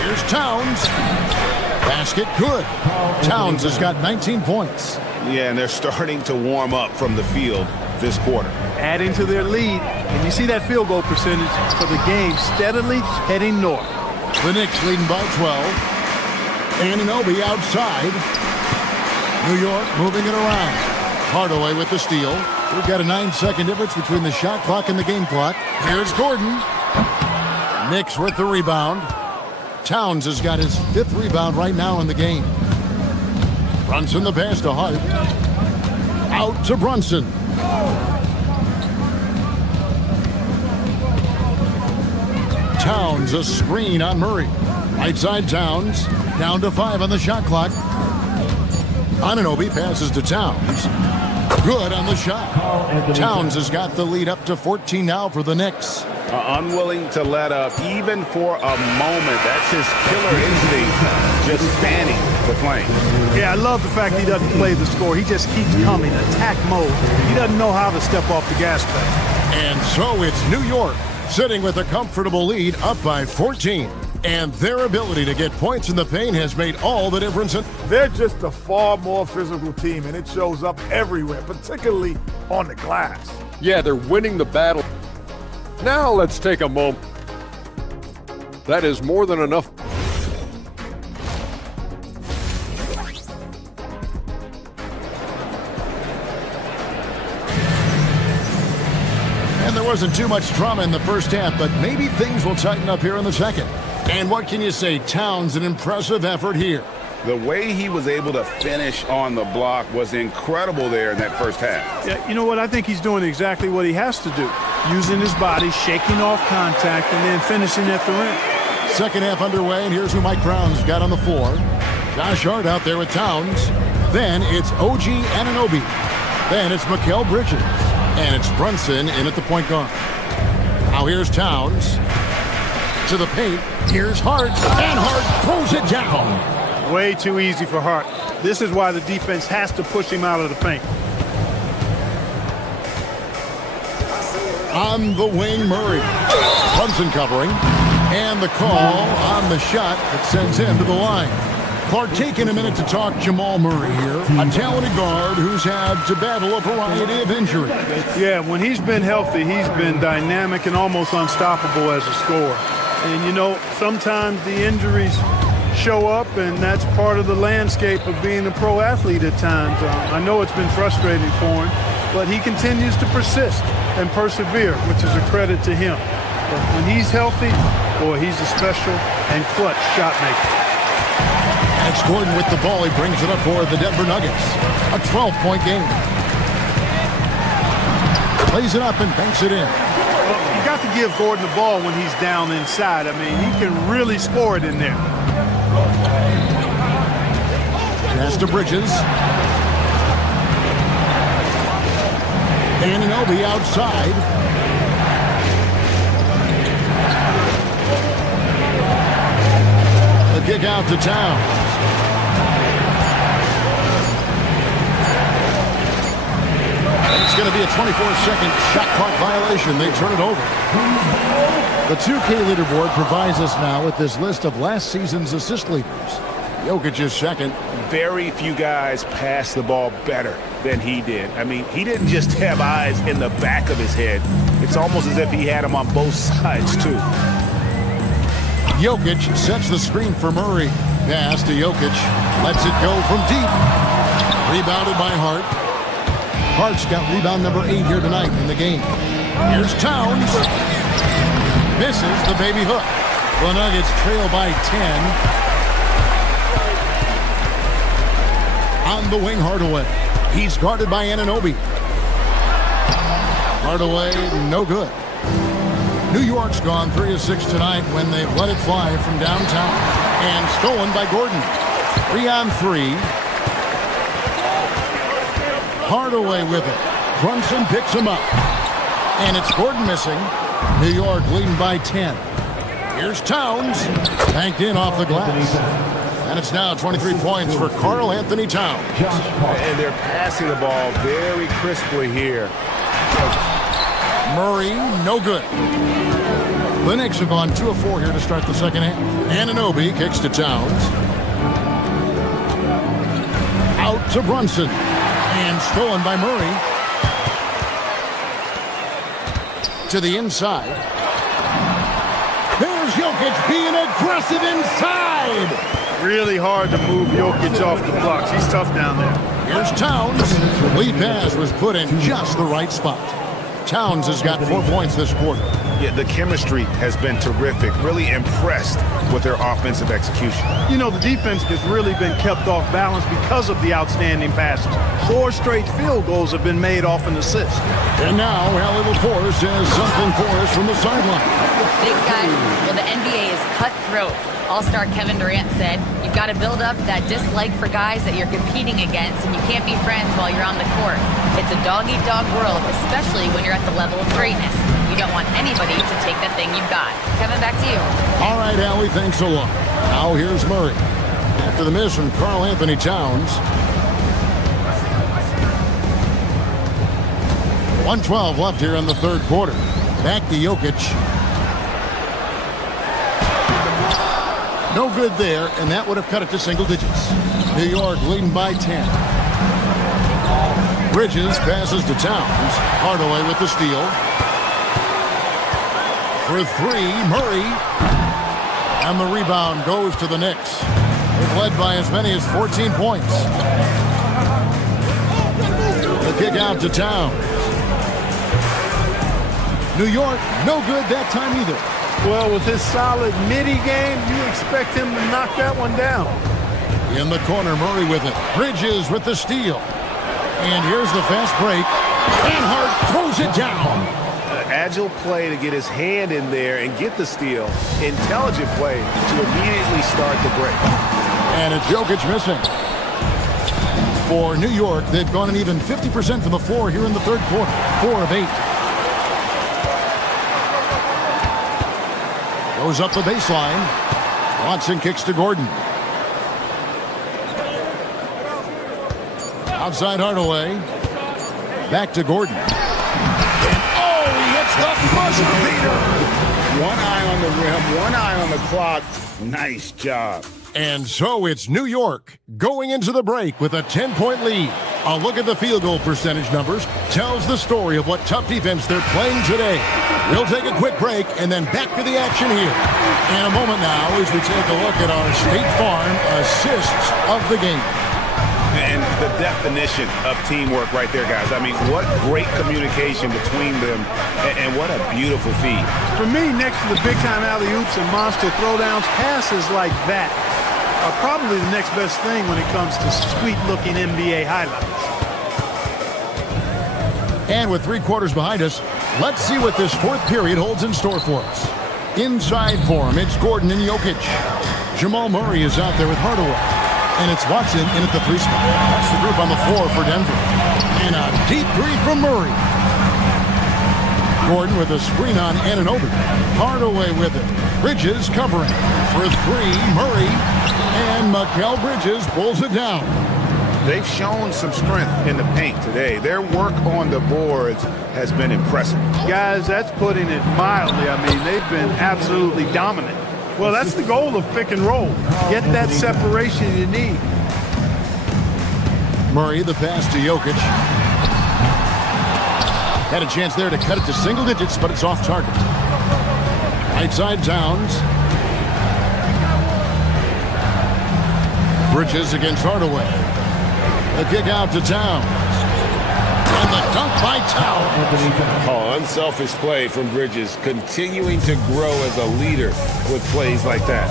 Here's Towns. Basket good. Towns has got 19 points. Yeah, and they're starting to warm up from the field this quarter. Adding to their lead, and you see that field goal percentage for the game steadily heading north. The Knicks leading by 12. Anunoby outside. New York moving it around. Hardaway with the steal. We've got a 9-second difference between the shot clock and the game clock. Here's Gordon. Knicks with the rebound. Towns has got his 5th rebound right now in the game. Brunson the pass to Hart. Out to Brunson. Towns a screen on Murray. Right side Towns. Down to 5 on the shot clock. Anunoby passes to Towns. Good on the shot. Towns has got the lead up to 14 now for the Knicks. Unwilling to let up even for a moment. That's his killer instinct, just fanning the flame. Yeah, I love the fact he doesn't play the score. He just keeps coming, attack mode. He doesn't know how to step off the gas pedal. And so it's New York sitting with a comfortable lead up by 14. And their ability to get points in the paint has made all the difference. They're just a far more physical team, and it shows up everywhere, particularly on the glass. Yeah, they're winning the battle. Now let's take a moment. That is more than enough. And there wasn't too much drama in the first half, but maybe things will tighten up here in the second. And what can you say? Towns, an impressive effort here. The way he was able to finish on the block was incredible there in that first half. Yeah, you know what? I think he's doing exactly what he has to do. Using his body, shaking off contact, and then finishing at the rim. Second half underway, and here's who Mike Brown's got on the floor. Josh Hart out there with Towns. Then it's OG Anunoby. Then it's Mikal Bridges. And it's Brunson in at the point guard. Now here's Towns. To the paint. Here's Hart. And Hart throws it down. Way too easy for Hart. This is why the defense has to push him out of the paint. On the wing, Murray. Brunson covering. And the call on the shot that sends him to the line. Clark taking a minute to talk Jamal Murray here. A talented guard who's had to battle a variety of injuries. Yeah, when he's been healthy, he's been dynamic and almost unstoppable as a scorer. And, you know, sometimes the injuries show up, and that's part of the landscape of being a pro athlete at times. I know it's been frustrating for him, but he continues to persist and persevere, which is a credit to him. But when he's healthy, boy, he's a special and clutch shot maker. That's Gordon with the ball. He brings it up for the Denver Nuggets. A 12-point game. Plays it up and banks it in. Well, you got to give Gordon the ball when he's down inside. I mean, he can really score it in there. Pass to Bridges. Anunoby outside. The kick out to Towns. It's going to be a 24-second shot clock violation. They turn it over. The 2K leaderboard provides us now with this list of last season's assist leaders. Jokic is second. Very few guys pass the ball better than he did. I mean, he didn't just have eyes in the back of his head. It's almost as if he had them on both sides, too. Jokic sets the screen for Murray. Pass to Jokic. Lets it go from deep. Rebounded by Hart. Hart's got rebound number 8 here tonight in the game. Here's Towns. Misses the baby hook. The Nuggets trail by 10. On the wing, Hardaway. He's guarded by Anunoby. Hardaway, no good. New York's gone 3 of 6 tonight when they've let it fly from downtown. And stolen by Gordon. 3 on 3. Hardaway with it. Brunson picks him up. And it's Gordon missing. New York leading by 10. Here's Towns. Banked in off the glass. And it's now 23 points for Karl Anthony Towns. And they're passing the ball very crisply here. Murray, no good. The Knicks have gone 2 of 4 here to start the second half. Anunoby kicks to Towns. Out to Brunson. And stolen by Murray. To the inside. There's Jokic being aggressive inside. Really hard to move Jokic off the blocks. He's tough down there. Here's Towns. Lead pass was put in just the right spot. Towns has got 4 points this quarter. Yeah, the chemistry has been terrific. Really impressed with their offensive execution. You know, the defense has really been kept off balance because of the outstanding passes. 4 straight field goals have been made off an assist. And now, Allie LaForce has something for us from the sideline. Thanks, guys. Well, the NBA is cutthroat. All-star Kevin Durant said, you've got to build up that dislike for guys that you're competing against, and you can't be friends while you're on the court. It's a dog-eat-dog world, especially when you're at the level of greatness. You don't want anybody to take the thing you've got. Kevin, back to you. All right, Allie, thanks a lot. Now here's Murray. After the miss from Karl Anthony Towns. 1:12 left here in the third quarter. Back to Jokic. No good there, and that would have cut it to single digits. New York leading by 10. Bridges passes to Towns. Hardaway with the steal. For 3, Murray. And the rebound goes to the Knicks. They've led by as many as 14 points. The kick out to Towns. New York, no good that time either. Well, with his solid midi game, you expect him to knock that one down. In the corner, Murray with it. Bridges with the steal. And here's the fast break. Van Hart throws it down. Agile play to get his hand in there and get the steal. Intelligent play to immediately start the break. And it's Jokic missing. For New York, they've gone an even 50% from the floor here in the third quarter. 4 of 8. Goes up the baseline. Watson kicks to Gordon. Outside Hardaway. Back to Gordon. And he hits the buzzer beater. One eye on the rim, one eye on the clock. Nice job. And so it's New York going into the break with a 10-point lead. A look at the field goal percentage numbers tells the story of what tough defense they're playing today. We'll take a quick break and then back to the action here. In a moment now as we take a look at our State Farm assists of the game. And the definition of teamwork right there, guys. I mean, what great communication between them, and what a beautiful feed. For me, next to the big-time alley-oops and monster throwdowns, passes like that are probably the next best thing when it comes to sweet-looking NBA highlights. And with 3 quarters behind us, let's see what this fourth period holds in store for us. Inside for him, it's Gordon and Jokic. Jamal Murray is out there with Hardaway. And it's Watson in at the 3 spot. That's the group on the floor for Denver. And a deep 3 from Murray. Gordon with a screen on Anunoby. Hardaway with it. Bridges covering. For 3, Murray. And Mikal Bridges pulls it down. They've shown some strength in the paint today. Their work on the boards has been impressive. Guys, that's putting it mildly. I mean, they've been absolutely dominant. Well, that's the goal of pick and roll. Get that separation you need. Murray, the pass to Jokic. Had a chance there to cut it to single digits, but it's off target. Right side Towns. Bridges against Hardaway. The kick out to Towns. And the dunk by Towns. Oh, unselfish play from Bridges, continuing to grow as a leader with plays like that.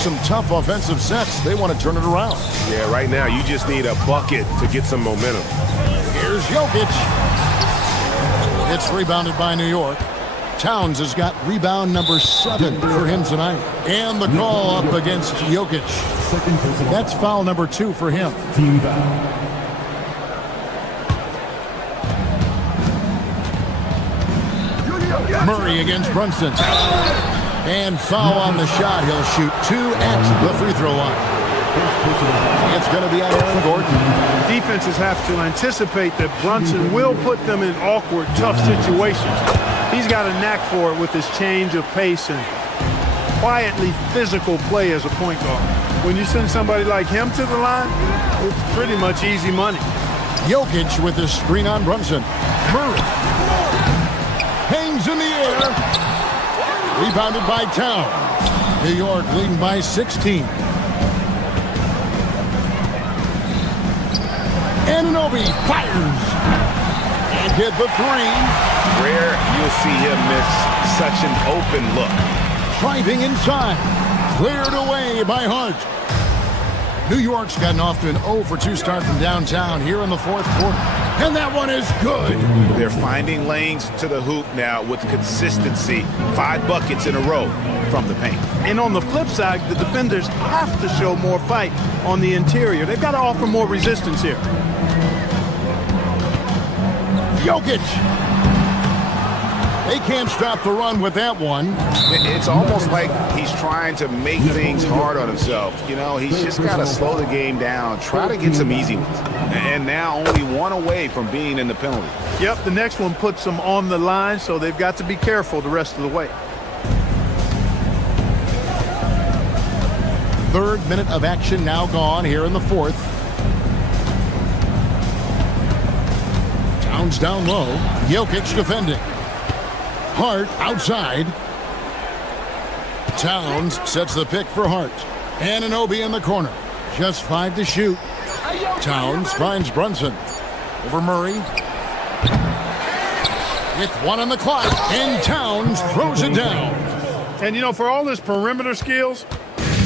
Some tough offensive sets. They want to turn it around. Yeah, right now you just need a bucket to get some momentum. Here's Jokic. It's rebounded by New York. Towns has got rebound number 7 for him tonight. And the call up against Jokic. That's foul number 2 for him. Murray against Brunson. And foul on the shot. He'll shoot 2 at the free throw line. It's going to be on Aaron Gordon. Defenses have to anticipate that Brunson will put them in awkward, tough situations. He's got a knack for it with his change of pace and quietly physical play as a point guard. When you send somebody like him to the line, it's pretty much easy money. Jokic with the screen on Brunson. Murray hangs in the air. Rebounded by Town. New York leading by 16. Anunoby fires and hit the 3. Rare you'll see him miss such an open look. Driving inside. Cleared away by Hart. New York's gotten off to an 0 for 2 start from downtown here in the fourth quarter. And that one is good. They're finding lanes to the hoop now with consistency. 5 buckets in a row from the paint. And on the flip side, the defenders have to show more fight on the interior. They've got to offer more resistance here. Jokic. They can't stop the run with that one. It's almost like he's trying to make things hard on himself. You know, he's just got to slow the game down, try to get some easy ones. And now only 1 away from being in the penalty. Yep, the next one puts them on the line, so they've got to be careful the rest of the way. 3rd minute of action now gone here in the 4th. Towns down low. Jokic defending. Hart outside. Towns sets the pick for Hart. Anunoby in the corner. Just 5 to shoot. Towns finds Brunson. Over Murray. With 1 on the clock. And Towns throws it down. And, you know, for all his perimeter skills,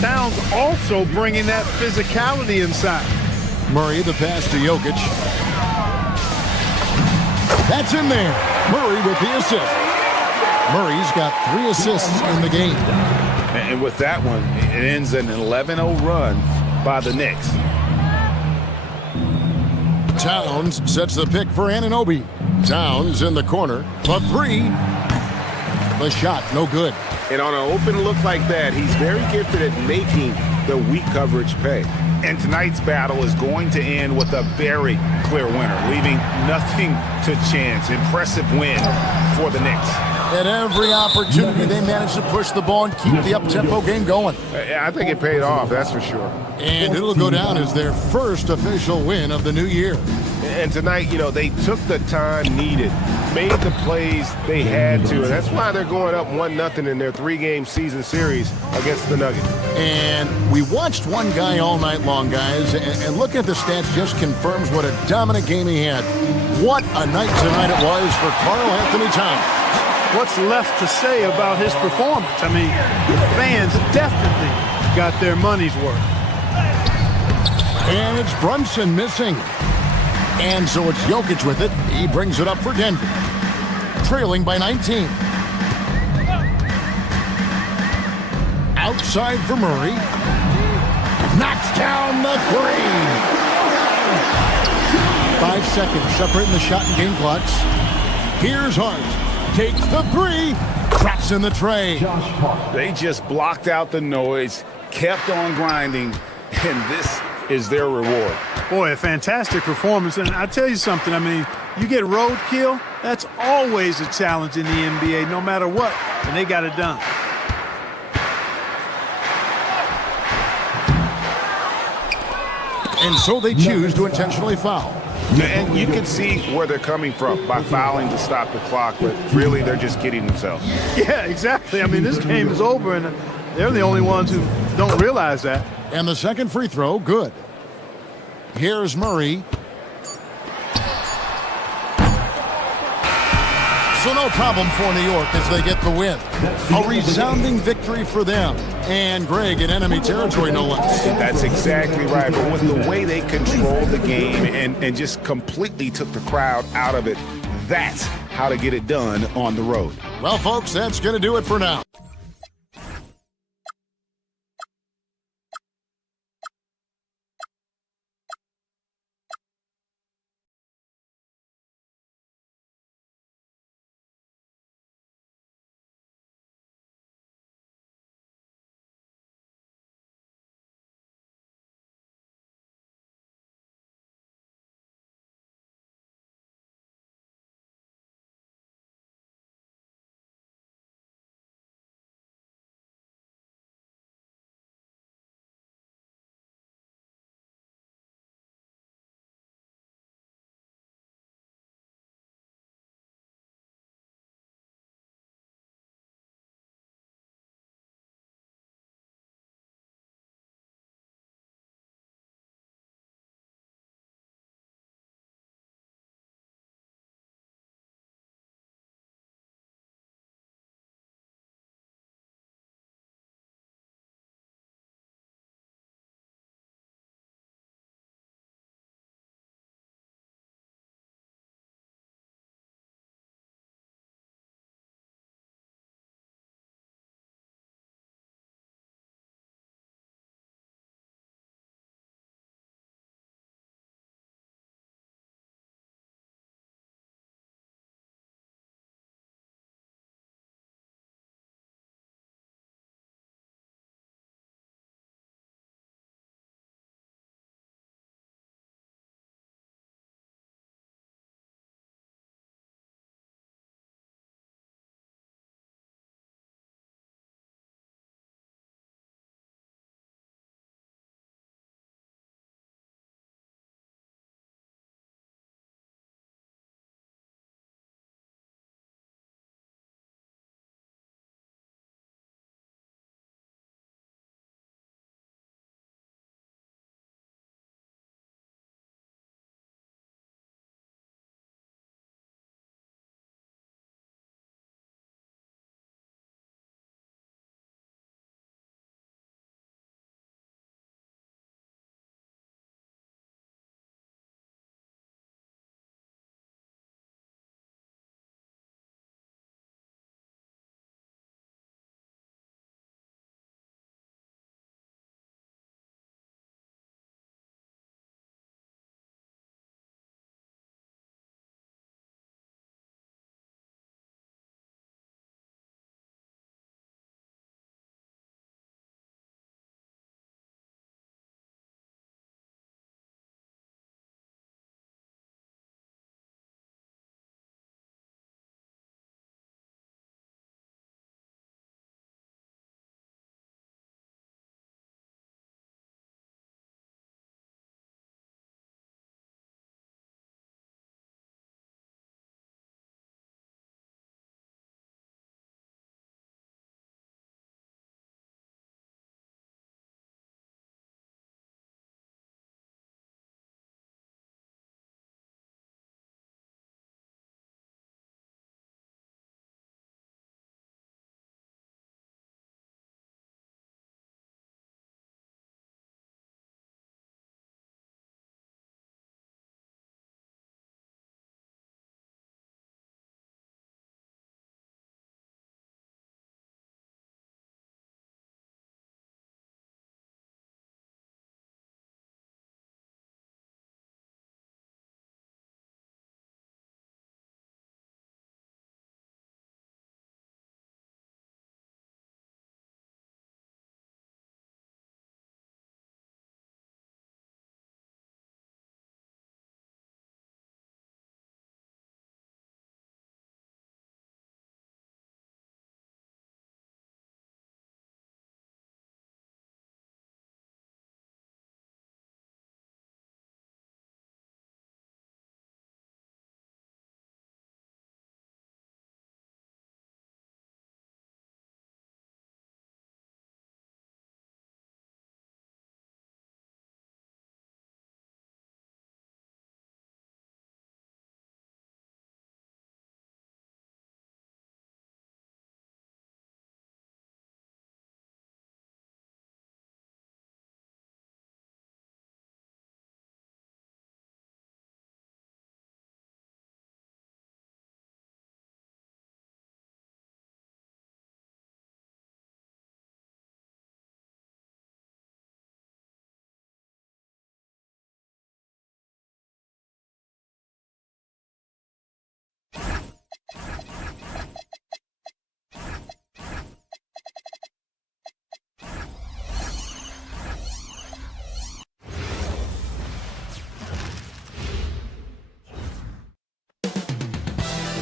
Towns also bringing that physicality inside. Murray, the pass to Jokic. That's in there. Murray with the assist. Murray's got 3 assists in the game. And with that one, it ends an 11-0 run by the Knicks. Towns sets the pick for Anunoby. Towns in the corner. A 3. The shot, no good. And on an open look like that, he's very gifted at making the weak coverage pay. And tonight's battle is going to end with a very clear winner, leaving nothing to chance. Impressive win for the Knicks. At every opportunity, they managed to push the ball and keep the up-tempo game going. I think it paid off, that's for sure. And it'll go down as their first official win of the new year. And tonight, you know, they took the time needed, made the plays they had to, and that's why they're going up 1-0 in their 3-game season series against the Nuggets. And we watched one guy all night long, guys, and looking at the stats just confirms what a dominant game he had. What a night tonight it was for Karl Anthony Towns. What's left to say about his performance? I mean, the fans definitely got their money's worth. And it's Brunson missing. And so it's Jokic with it. He brings it up for Denver. Trailing by 19. Outside for Murray. Knocks down the 3. 5 seconds separating the shot and game clocks. Here's Hart. Takes the 3. Traps in the tray. They just blocked out the noise, kept on grinding, and this is their reward. Boy, a fantastic performance. And I tell you something, I mean, you get roadkill, that's always a challenge in the NBA, no matter what, and they got it done. And so they choose to intentionally foul. And you can see where they're coming from by fouling to stop the clock, but really they're just kidding themselves. Yeah, exactly. I mean, this game is over, and they're the only ones who don't realize that. And the second free throw, good. Here's Murray. So no problem for New York as they get the win. A resounding victory for them. And Greg in enemy territory, no less. That's exactly right. But with the way they controlled the game and just completely took the crowd out of it, that's how to get it done on the road. Well, folks, that's going to do it for now.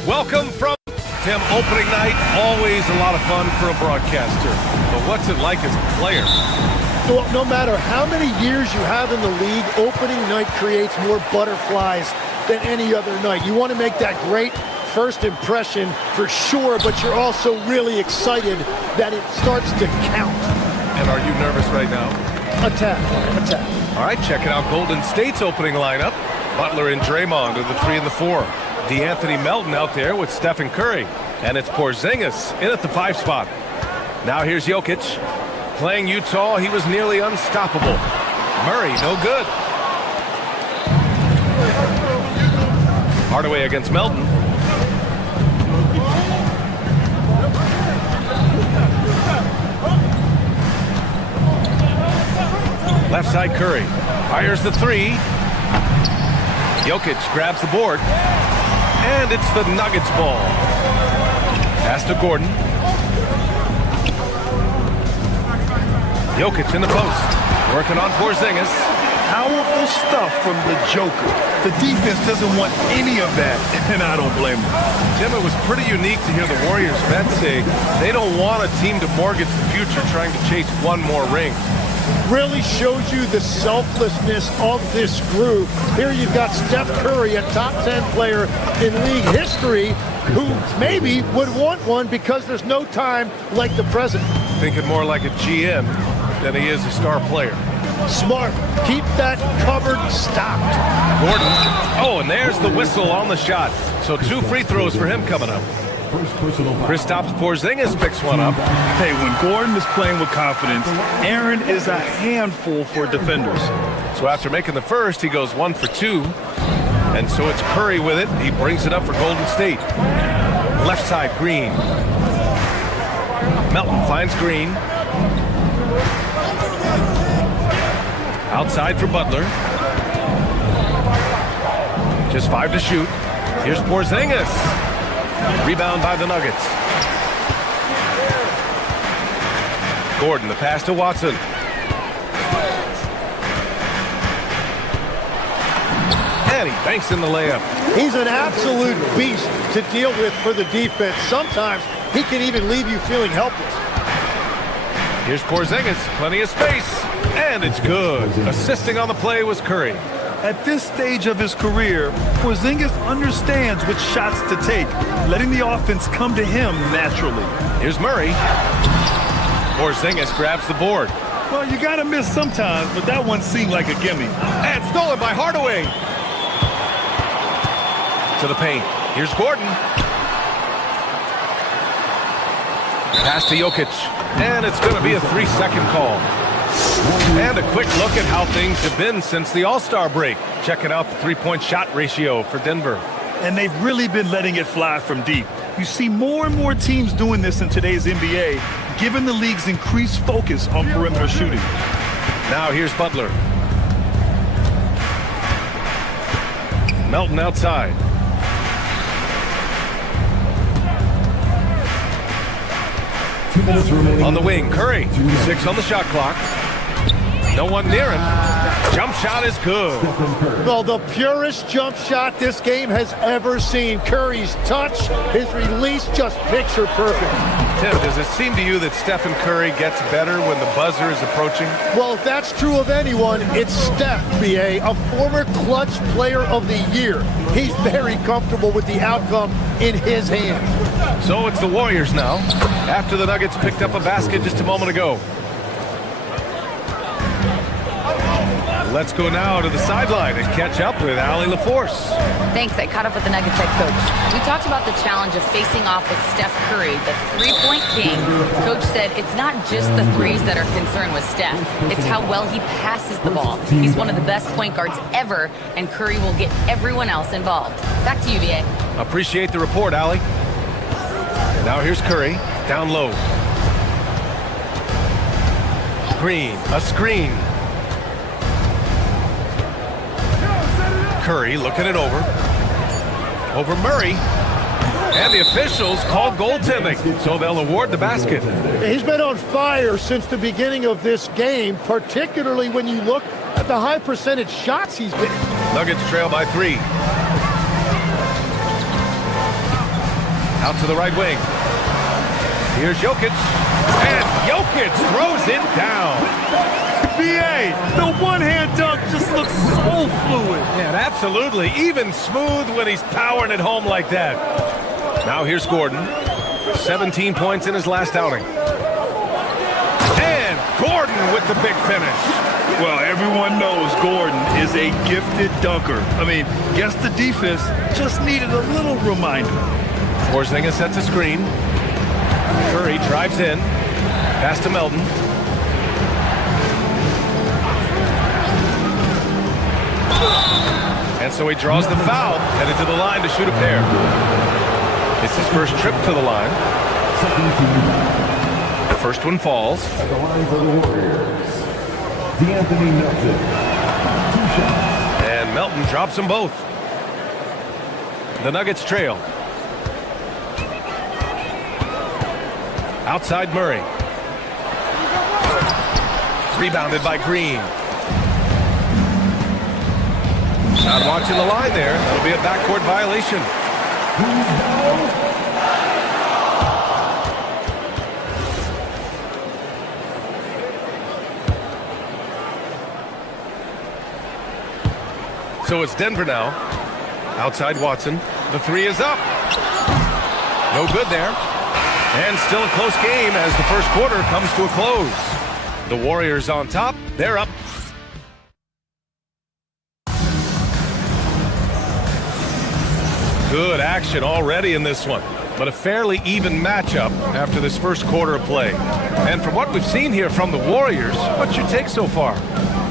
Welcome from Tim. Opening night, always a lot of fun for a broadcaster. But what's it like as a player? Well, no matter how many years you have in the league, opening night creates more butterflies than any other night. You want to make that great first impression for sure, but you're also really excited that it starts to count. And are you nervous right now? Attack. All right, checking out Golden State's opening lineup. Butler and Draymond are the 3 and the 4. DeAnthony Melton out there with Stephen Curry. And it's Porzingis in at the 5 spot. Now here's Jokic. Playing Utah, he was nearly unstoppable. Murray, no good. Hardaway against Melton. Left side Curry. Fires the 3. Jokic grabs the board. And it's the Nuggets ball. Pass to Gordon. Jokic in the post. Working on Porzingis. Powerful stuff from the Joker. The defense doesn't want any of that, and I don't blame them. Tim, it was pretty unique to hear the Warriors vets say they don't want a team to mortgage the future trying to chase one more ring. Really shows you the selflessness of this group. Here you've got Steph Curry, a top 10 player in league history, who maybe would want one because there's no time like the present. Thinking more like a GM than he is a star player. Smart. Keep that cupboard stocked. Gordon. Oh, and there's the whistle on the shot. So 2 free throws for him coming up. Kristaps Porzingis picks one up. Hey, when Gordon is playing with confidence, Aaron is a handful for defenders. So after making the first, he goes 1 for 2. And so it's Curry with it. He brings it up for Golden State. Left side, Green. Melton finds Green. Outside for Butler. Just 5 to shoot. Here's Porzingis. Rebound by the Nuggets. Gordon, the pass to Watson. And he banks in the layup. He's an absolute beast to deal with for the defense. Sometimes he can even leave you feeling helpless. Here's Porzingis, plenty of space, and it's good. Assisting on the play was Curry. At this stage of his career, Porzingis understands which shots to take, letting the offense come to him naturally. Here's Murray. Porzingis grabs the board. Well, you gotta miss sometimes, but that one seemed like a gimme. And stolen by Hardaway. To the paint. Here's Gordon. Pass to Jokic. And it's going to be a 3-second call. And a quick look at how things have been since the All-Star break. Checking out the 3-point shot ratio for Denver. And they've really been letting it fly from deep. You see more and more teams doing this in today's NBA, given the league's increased focus on perimeter shooting. Now here's Butler. Melton outside. On the wing, Curry. 6 on the shot clock. No one near him. Jump shot is good. Well, the purest jump shot this game has ever seen. Curry's touch, his release, just picture perfect. Tim, does it seem to you that Stephen Curry gets better when the buzzer is approaching? Well, if that's true of anyone, it's Steph, B.A., a former clutch player of the year. He's very comfortable with the outcome in his hands. So it's the Warriors now, after the Nuggets picked up a basket just a moment ago. Let's go now to the sideline and catch up with Allie LaForce. Thanks. I caught up with the Nuggets head coach. We talked about the challenge of facing off with Steph Curry, the three-point king. Coach said it's not just the threes that are concerned with Steph. It's how well he passes the ball. He's one of the best point guards ever, and Curry will get everyone else involved. Back to you, VA. Appreciate the report, Allie. Now here's Curry, down low. Green, a screen. Curry looking it over Murray, and the officials call goaltending, so they'll award the basket. He's been on fire since the beginning of this game, particularly when you look at the high percentage shots he's been. Nuggets trail by 3. Out to the right wing. Here's Jokic. And Jokic throws it down. B.A., the one-hand dunk just looks so fluid. Yeah, absolutely. Even smooth when he's powering it home like that. Now here's Gordon. 17 points in his last outing. And Gordon with the big finish. Well, everyone knows Gordon is a gifted dunker. I mean, guess the defense just needed a little reminder. Porzingis sets a screen. Curry drives in. Pass to Melton. And so he draws the foul, headed to the line to shoot a pair. It's his first trip to the line. The first one falls. At the line for the Warriors, D'Anthony Melton. 2 shots. And Melton drops them both. The Nuggets trail. Outside Murray. Rebounded by Green. Not watching the line there. That'll be a backcourt violation. So it's Denver now. Outside Watson. The three is up. No good there. And still a close game as the first quarter comes to a close. The Warriors on top. They're up. Good action already in this one, but a fairly even matchup after this first quarter of play. And from what we've seen here from the Warriors, what's your take so far?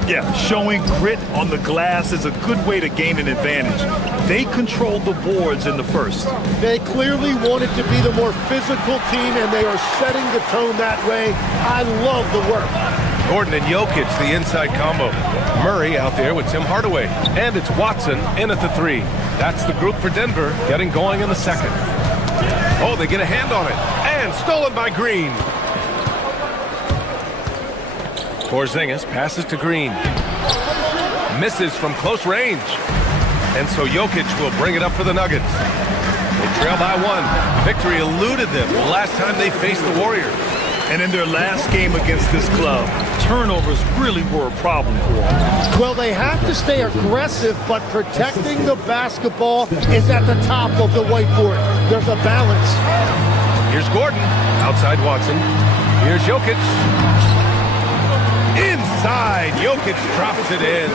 Yeah, showing grit on the glass is a good way to gain an advantage. They controlled the boards in the first. They clearly wanted to be the more physical team, and they are setting the tone that way. I love the work. Gordon and Jokic, the inside combo. Murray out there with Tim Hardaway. And it's Watson in at the three. That's the group for Denver getting going in the second. Oh, they get a hand on it. And stolen by Green. Porzingis passes to Green. Misses from close range. And so Jokic will bring it up for the Nuggets. They trail by 1. Victory eluded them the last time they faced the Warriors. And in their last game against this club, turnovers really were a problem for them. Well, they have to stay aggressive, but protecting the basketball is at the top of the whiteboard. There's a balance. Here's Gordon. Outside Watson. Here's Jokic. Inside. Jokic drops it in.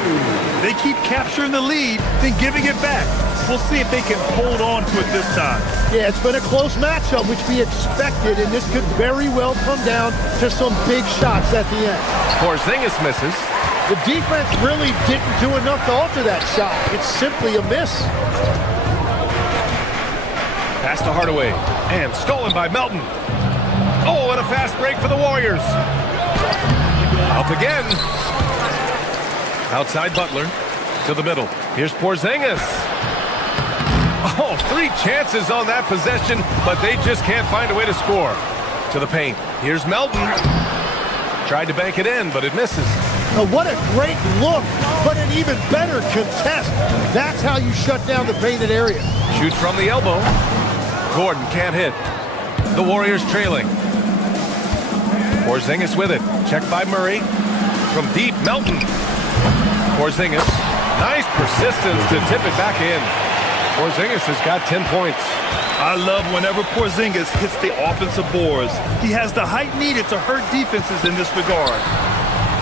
They keep capturing the lead, then giving it back. We'll see if they can hold on to it this time. Yeah, it's been a close matchup, which we expected, and this could very well come down to some big shots at the end. Porzingis misses. The defense really didn't do enough to alter that shot. It's simply a miss. Pass to Hardaway. And stolen by Melton. Oh, and a fast break for the Warriors. Up again. Outside Butler. To the middle. Here's Porzingis. Oh, 3 chances on that possession, but they just can't find a way to score. To the paint. Here's Melton. Tried to bank it in, but it misses. Oh, what a great look, but an even better contest. That's how you shut down the painted area. Shoots from the elbow. Gordon can't hit. The Warriors trailing. Porzingis with it. Checked by Murray. From deep, Melton. Porzingis. Nice persistence to tip it back in. Porzingis has got 10 points. I love whenever Porzingis hits the offensive boards. He has the height needed to hurt defenses in this regard.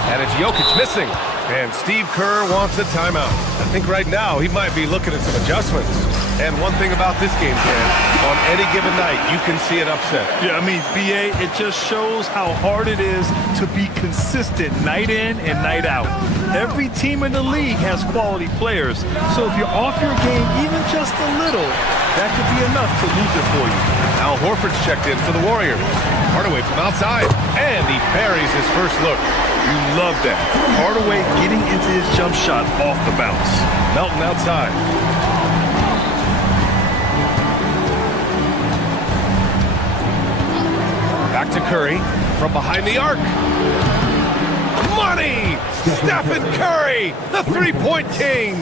And it's Jokic missing. And Steve Kerr wants a timeout. I think right now he might be looking at some adjustments. And one thing about this game, Ken, on any given night, you can see an upset. Yeah, I mean, B.A., it just shows how hard it is to be consistent night in and night out. Every team in the league has quality players. So if you're off your game even just a little, that could be enough to lose it for you. Al Horford's checked in for the Warriors. Hardaway from outside. And he buries his first look. You love that. Hardaway getting into his jump shot off the bounce. Melton outside. Back to Curry from behind the arc. Money! Stephen Curry, the three-point king.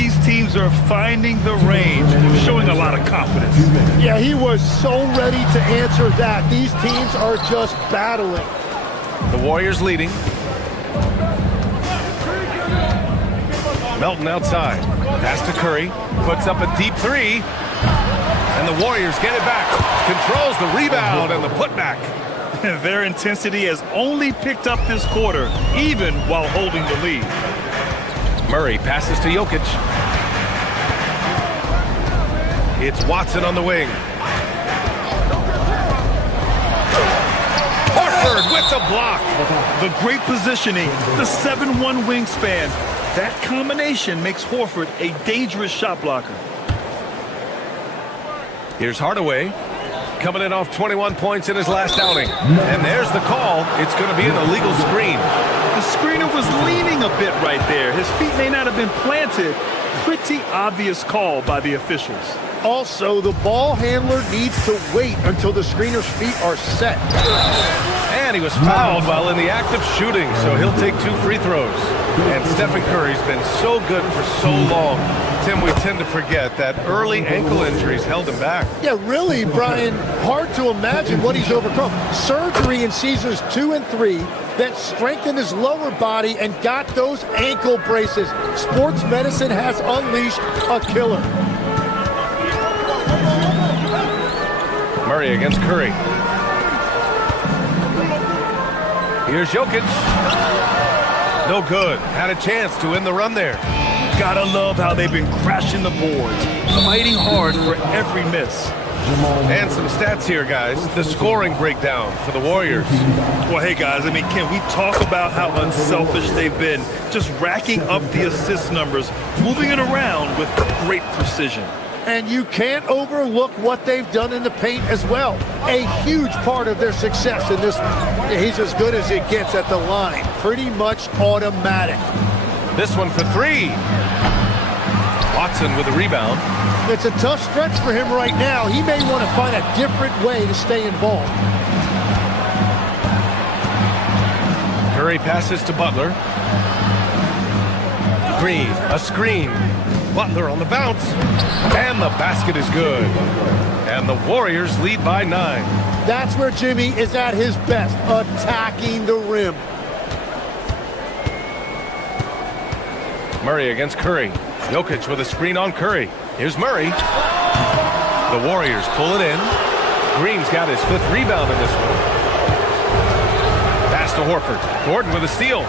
These teams are finding the range, showing a lot of confidence. Yeah, he was so ready to answer that. These teams are just battling. The Warriors leading. Melton outside. Pass to Curry. Puts up a deep three. And the Warriors get it back. Controls the rebound and the putback. Their intensity has only picked up this quarter, even while holding the lead. Murray passes to Jokic. It's Watson on the wing. Horford with the block. The great positioning, the 7-1 wingspan. That combination makes Horford a dangerous shot blocker. Here's Hardaway. Coming in off 21 points in his last outing. And there's the call. It's going to be an illegal screen. The screener was leaning a bit right there. His feet may not have been planted. Pretty obvious call by the officials. Also, the ball handler needs to wait until the screener's feet are set. And he was fouled while in the act of shooting, so he'll take 2 free throws. And Stephen Curry's been so good for so long. Tim, we tend to forget that early ankle injuries held him back. Yeah, really, Brian, hard to imagine what he's overcome. Surgery in seasons 2 and 3 that strengthened his lower body and got those ankle braces. Sports medicine has unleashed a killer. Murray against Curry. Here's Jokic. No good. Had a chance to win the run there. Gotta love how they've been crashing the boards, fighting hard for every miss. And some stats here, guys. The scoring breakdown for the Warriors. Well, hey, guys, I mean, can we talk about how unselfish they've been? Just racking up the assist numbers, moving it around with great precision. And you can't overlook what they've done in the paint as well. A huge part of their success in this. He's as good as it gets at the line. Pretty much automatic. This one for 3. Watson with a rebound. It's a tough stretch for him right now. He may want to find a different way to stay involved. Curry passes to Butler. Green, a screen. Butler on the bounce. And the basket is good. And the Warriors lead by 9. That's where Jimmy is at his best, attacking the rim. Murray against Curry. Jokic with a screen on Curry. Here's Murray. The Warriors pull it in. Green's got his 5th rebound in this one. Pass to Horford. Gordon with a steal.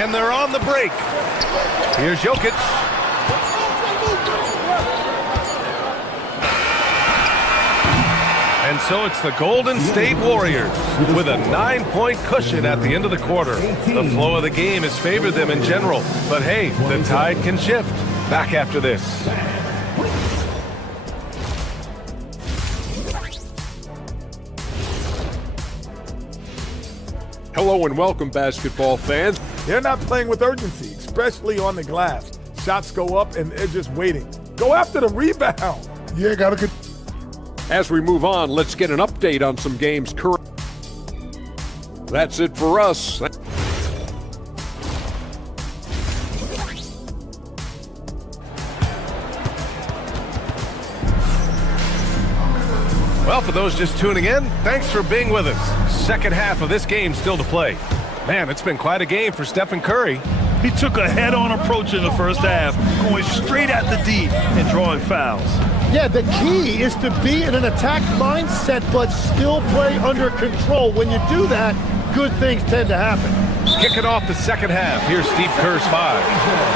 And they're on the break. Here's Jokic. And so it's the Golden State Warriors with a 9-point cushion at the end of the quarter. The flow of the game has favored them in general. But hey, the tide can shift. Back after this. Hello and welcome, basketball fans. They're not playing with urgency, especially on the glass. Shots go up and they're just waiting. Go after the rebound. Yeah, gotta get. As we move on, let's get an update on some games current. That's it for us. Well, for those just tuning in, thanks for being with us. Second half of this game still to play. Man, it's been quite a game for Stephen Curry. He took a head-on approach in the first half, going straight at the D and drawing fouls. Yeah, the key is to be in an attack mindset, but still play under control. When you do that, good things tend to happen. Kicking off the second half, here's Steve Kerr's 5.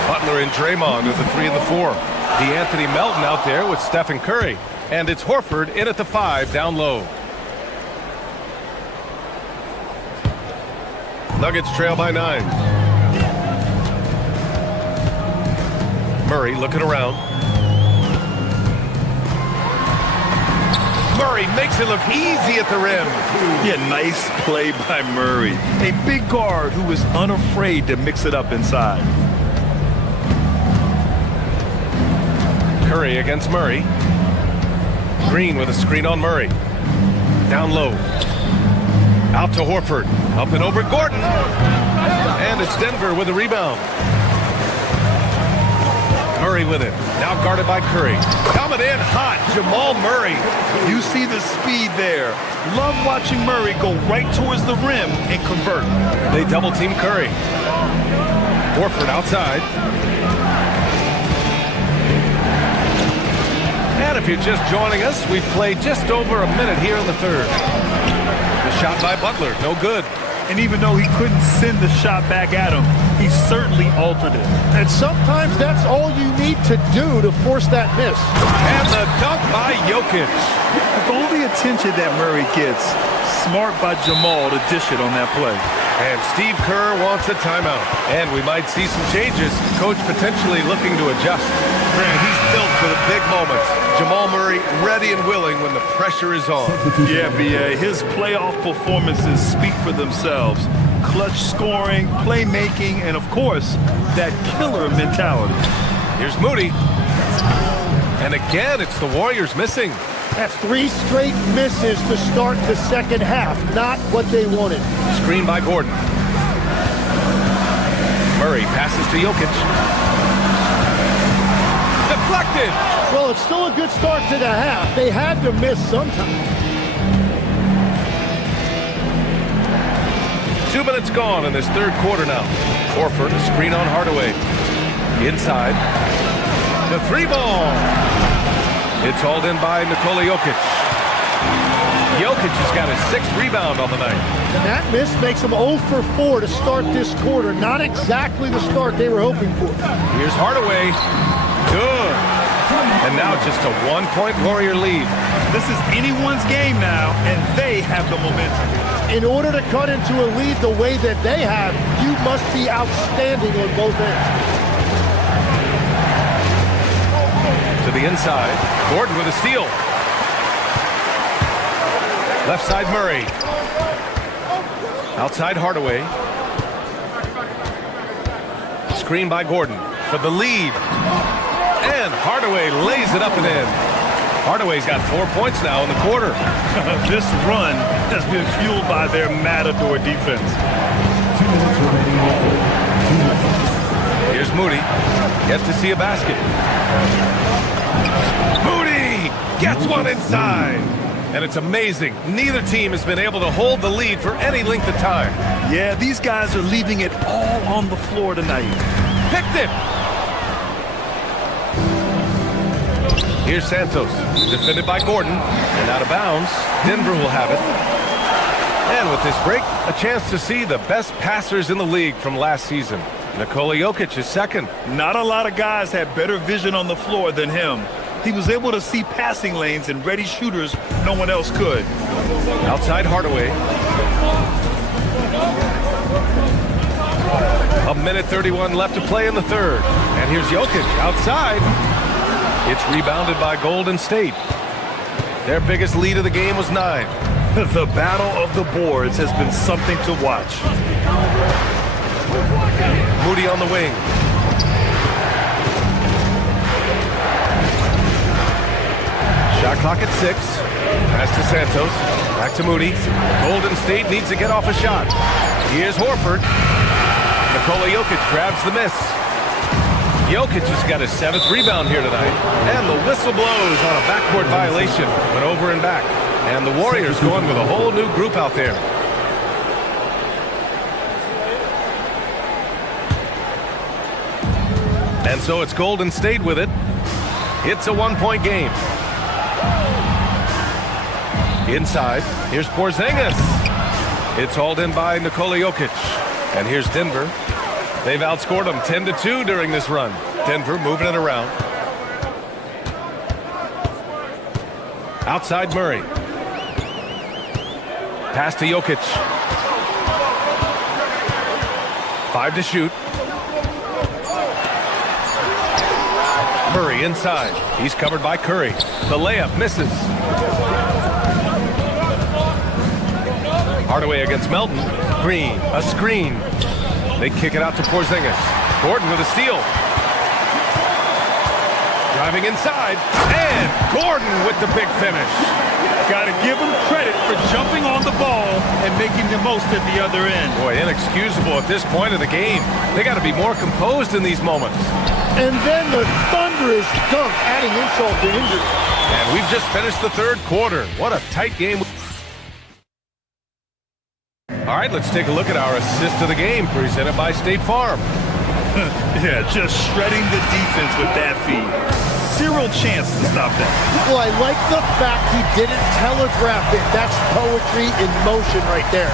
Butler and Draymond are the 3 and the 4. DeAnthony Melton out there with Stephen Curry. And it's Horford in at the 5 down low. Nuggets trail by 9. Murray looking around. Murray makes it look easy at the rim. Yeah, nice play by Murray. A big guard who is unafraid to mix it up inside. Curry against Murray. Green with a screen on Murray. Down low. Out to Horford. Up and over Gordon. And it's Denver with a rebound. Murray with it. Now guarded by Curry. Coming in hot, Jamal Murray. You see the speed there. Love watching Murray go right towards the rim and convert. They double team Curry. Horford outside. And if you're just joining us, we've played just over a minute here in the third. The shot by Butler, no good. And even though he couldn't send the shot back at him, he certainly altered it. And sometimes that's all you need to do to force that miss. And the dunk by Jokic. With all the attention that Murray gets, smart by Jamal to dish it on that play. And Steve Kerr wants a timeout. And we might see some changes. Coach potentially looking to adjust. Man, he's built for the big moments. Jamal Murray ready and willing when the pressure is on. Yeah, B.A. His playoff performances speak for themselves. Clutch scoring, playmaking, and of course, that killer mentality. Here's Moody. And again, it's the Warriors missing. That's 3 straight misses to start the second half. Not what they wanted. Screen by Gordon. Murray passes to Jokic. Deflected. Well, it's still a good start to the half. They had to miss sometime. 2 minutes gone in this third quarter now. Horford, a screen on Hardaway. Inside. The 3 ball. It's hauled in by Nikola Jokic. Jokic has got his 6th rebound on the night. And that miss makes them 0 for 4 to start this quarter. Not exactly the start they were hoping for. Here's Hardaway. Good. And now just a 1-point Warrior lead. This is anyone's game now, and they have the momentum. In order to cut into a lead the way that they have, you must be outstanding on both ends. To the inside. Gordon with a steal. Left side Murray. Outside Hardaway. Screen by Gordon for the lead. And Hardaway lays it up and in. Hardaway's got 4 points now in the quarter. This run has been fueled by their Matador defense. 2 minutes remaining. Here's Moody. Yet to see a basket. Moody gets one inside. And it's amazing. Neither team has been able to hold the lead for any length of time. Yeah, these guys are leaving it all on the floor tonight. Picked it. Here's Santos, defended by Gordon, and out of bounds. Denver will have it. And with this break, a chance to see the best passers in the league from last season. Nikola Jokic is second. Not a lot of guys had better vision on the floor than him. He was able to see passing lanes and ready shooters no one else could. Outside Hardaway. 1:31 left to play in the third. And here's Jokic outside. It's rebounded by Golden State. Their biggest lead of the game was 9. The battle of the boards has been something to watch. Moody on the wing. Shot clock at 6. Pass to Santos. Back to Moody. Golden State needs to get off a shot. Here's Horford. Nikola Jokic grabs the miss. Jokic has got his 7th rebound here tonight. And the whistle blows on a backcourt violation. Went over and back. And the Warriors going with a whole new group out there. And so it's Golden State with it. It's a 1-point game. Inside, here's Porzingis. It's hauled in by Nikola Jokic. And here's Denver. They've outscored them 10-2 during this run. Denver moving it around. Outside Murray. Pass to Jokic. 5 to shoot. Murray inside. He's covered by Curry. The layup misses. Hardaway against Melton. Green, a screen. They kick it out to Porzingis. Gordon with a steal. Driving inside. And Gordon with the big finish. Got to give him credit for jumping on the ball and making the most at the other end. Boy, inexcusable at this point of the game. They got to be more composed in these moments. And then the thunderous dunk, adding insult to injury. And we've just finished the third quarter. What a tight game. All right, let's take a look at our assist of the game presented by State Farm. Yeah, just shredding the defense with that feed. Zero chance to stop that. Well, I like the fact he didn't telegraph it. That's poetry in motion right there.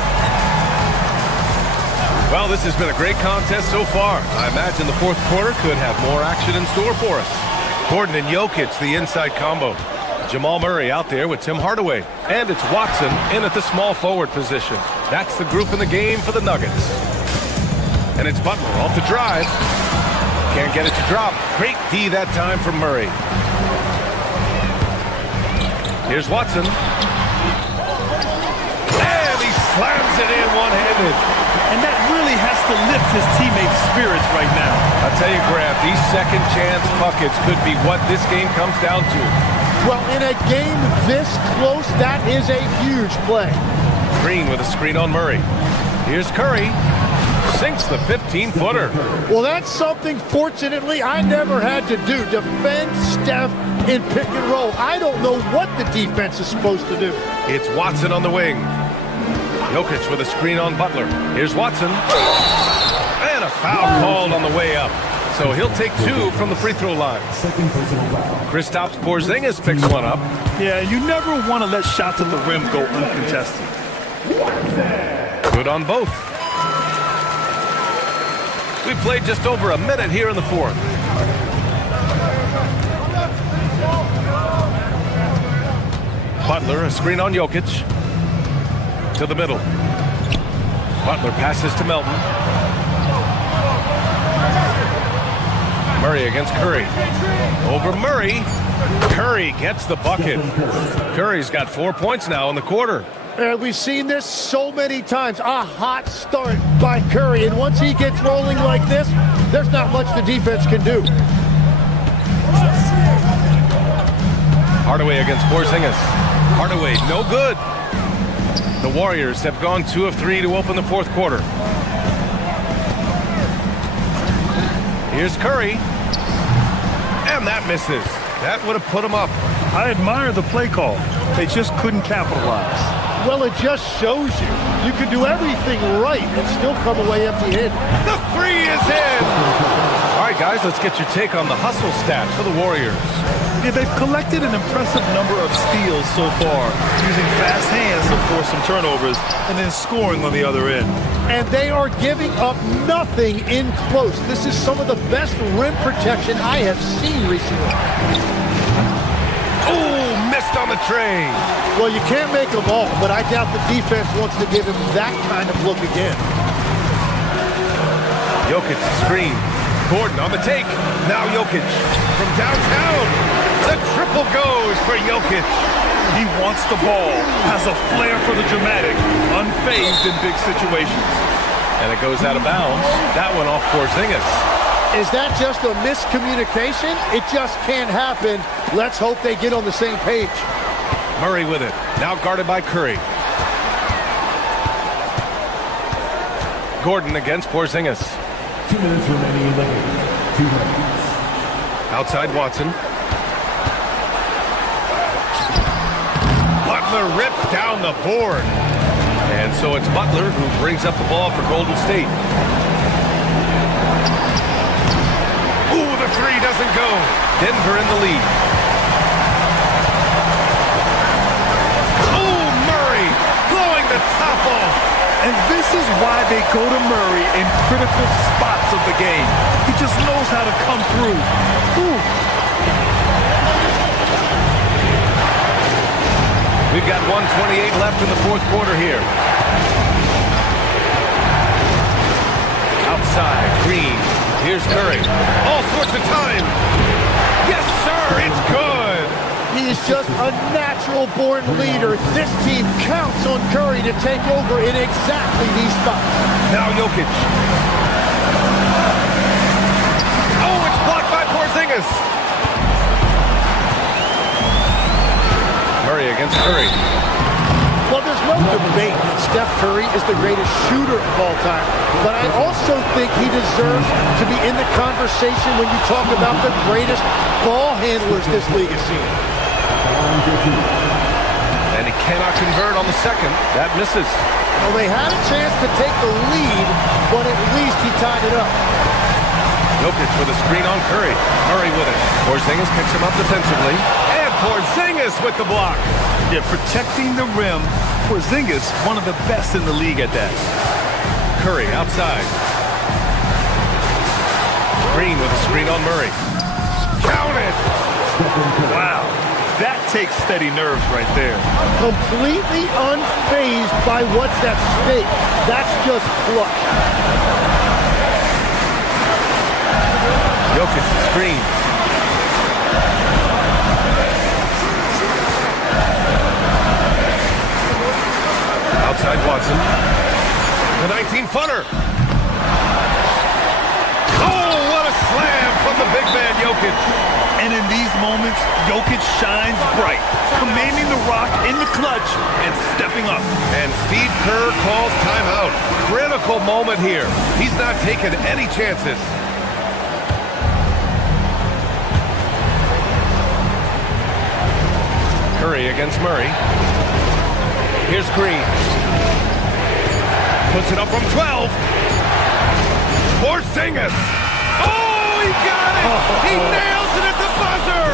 Well, this has been a great contest so far. I imagine the fourth quarter could have more action in store for us. Gordon and Jokic, the inside combo. Jamal Murray out there with Tim Hardaway. And it's Watson in at the small forward position. That's the group in the game for the Nuggets. And it's Butler off the drive. Can't get it to drop. Great D that time from Murray. Here's Watson. And he slams it in one-handed. And that really has to lift his teammates' spirits right now. I'll tell you, Grant, these second chance buckets could be what this game comes down to. Well, in a game this close, that is a huge play. Green with a screen on Murray. Here's Curry. Sinks the 15-footer. Well, that's something, fortunately, I never had to do. Defend Steph in pick and roll. I don't know what the defense is supposed to do. It's Watson on the wing. Jokic with a screen on Butler. Here's Watson. And a foul called on the way up. So he'll take two from the free throw line. Kristaps Porzingis picks one up. Yeah, you never want to let shots at the rim go uncontested. Good on both. We played just over a minute here in the fourth. Butler, a screen on Jokic. To the middle. Butler passes to Melton. Murray against Curry. Over Murray. Curry gets the bucket. Curry's got 4 points now in the quarter. And we've seen this so many times. A hot start by Curry. And once he gets rolling like this, there's not much the defense can do. Hardaway against Porzingis. Hardaway, no good. The Warriors have gone 2 of 3 to open the fourth quarter. Here's Curry. And that misses. That would have put him up. I admire the play call. They just couldn't capitalize. Well, it just shows you can do everything right and still come away empty-handed. The three is in! All right, guys, let's get your take on the hustle stats for the Warriors. Yeah, they've collected an impressive number of steals so far, using fast hands to force some turnovers and then scoring on the other end. And they are giving up nothing in close. This is some of the best rim protection I have seen recently. Oh, missed on the tray. Well, you can't make them all, but I doubt the defense wants to give him that kind of look again. Jokic screen. Gordon on the take. Now Jokic from downtown. The triple goes for Jokic. He wants the ball, has a flair for the dramatic, unfazed in big situations. And it goes out of bounds. That one off Porzingis. Is that just a miscommunication? It just can't happen. Let's hope they get on the same page. Murray with it. Now guarded by Curry. Gordon against Porzingis. 2 minutes remaining in the game. 2 minutes. Outside Watson. Butler rips down the board. And so it's Butler who brings up the ball for Golden State. Ooh, the three doesn't go. Denver in the lead. Oh, Murray blowing the top off. And this is why they go to Murray in critical spots of the game. He just knows how to come through. Ooh. We've got 1:28 left in the fourth quarter here. Outside, Green. Here's Curry. All sorts of time. Yes, sir, it's good. He is just a natural-born leader. This team counts on Curry to take over in exactly these spots. Now Jokic. Oh, it's blocked by Porzingis. Murray against Curry. Well, there's no debate that Steph Curry is the greatest shooter of all time. But I also think he deserves to be in the conversation when you talk about the greatest ball handlers this league has seen. And he cannot convert on the second. That misses. Well, they had a chance to take the lead, but at least he tied it up. Jokic with a screen on Curry. Murray with it. Porzingis picks him up defensively. And Porzingis with the block. Yeah, protecting the rim. Porzingis, one of the best in the league at that. Curry outside. Green with a screen on Murray. Count it! Wow. That takes steady nerves right there. Completely unfazed by what's at stake. That's just clutch. Jokic screen. Outside Watson. The 19-footer. Oh, what a slam from the big man Jokic. And in these moments, Jokic shines bright, commanding the rock in the clutch and stepping up. And Steve Kerr calls timeout. Critical moment here. He's not taking any chances. Curry against Murray. Here's Green. Puts it up from 12. Porzingis. Oh, he got it! He nails it at the buzzer!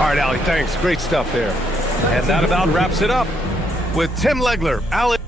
All right, Allie, thanks. Great stuff there. And that about wraps it up with Tim Legler, Allie.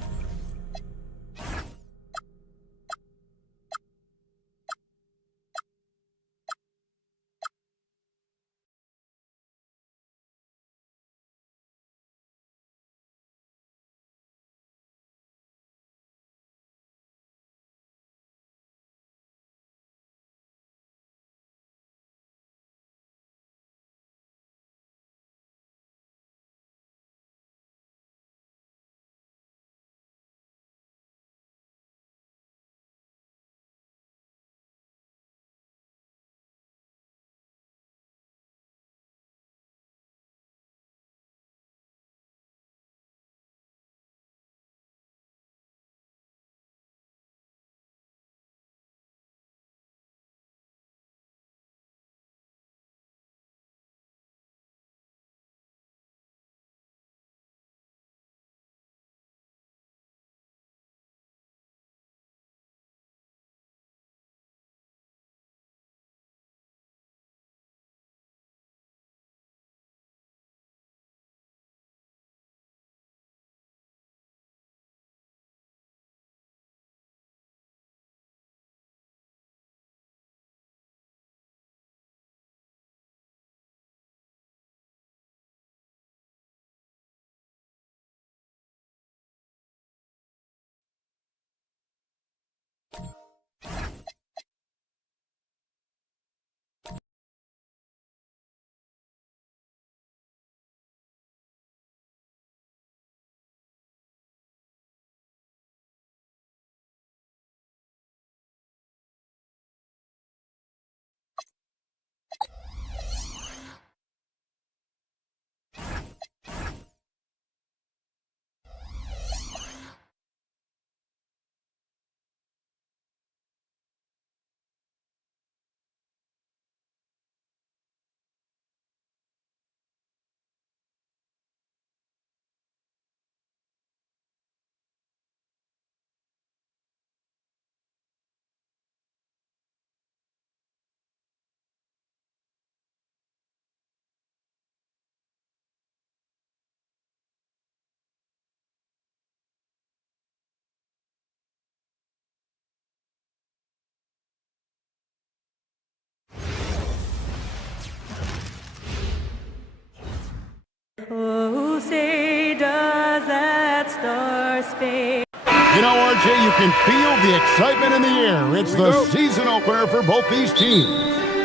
Oh, say does that star-spangled... You know, RJ, you can feel the excitement in the air. It's the season opener for both these teams.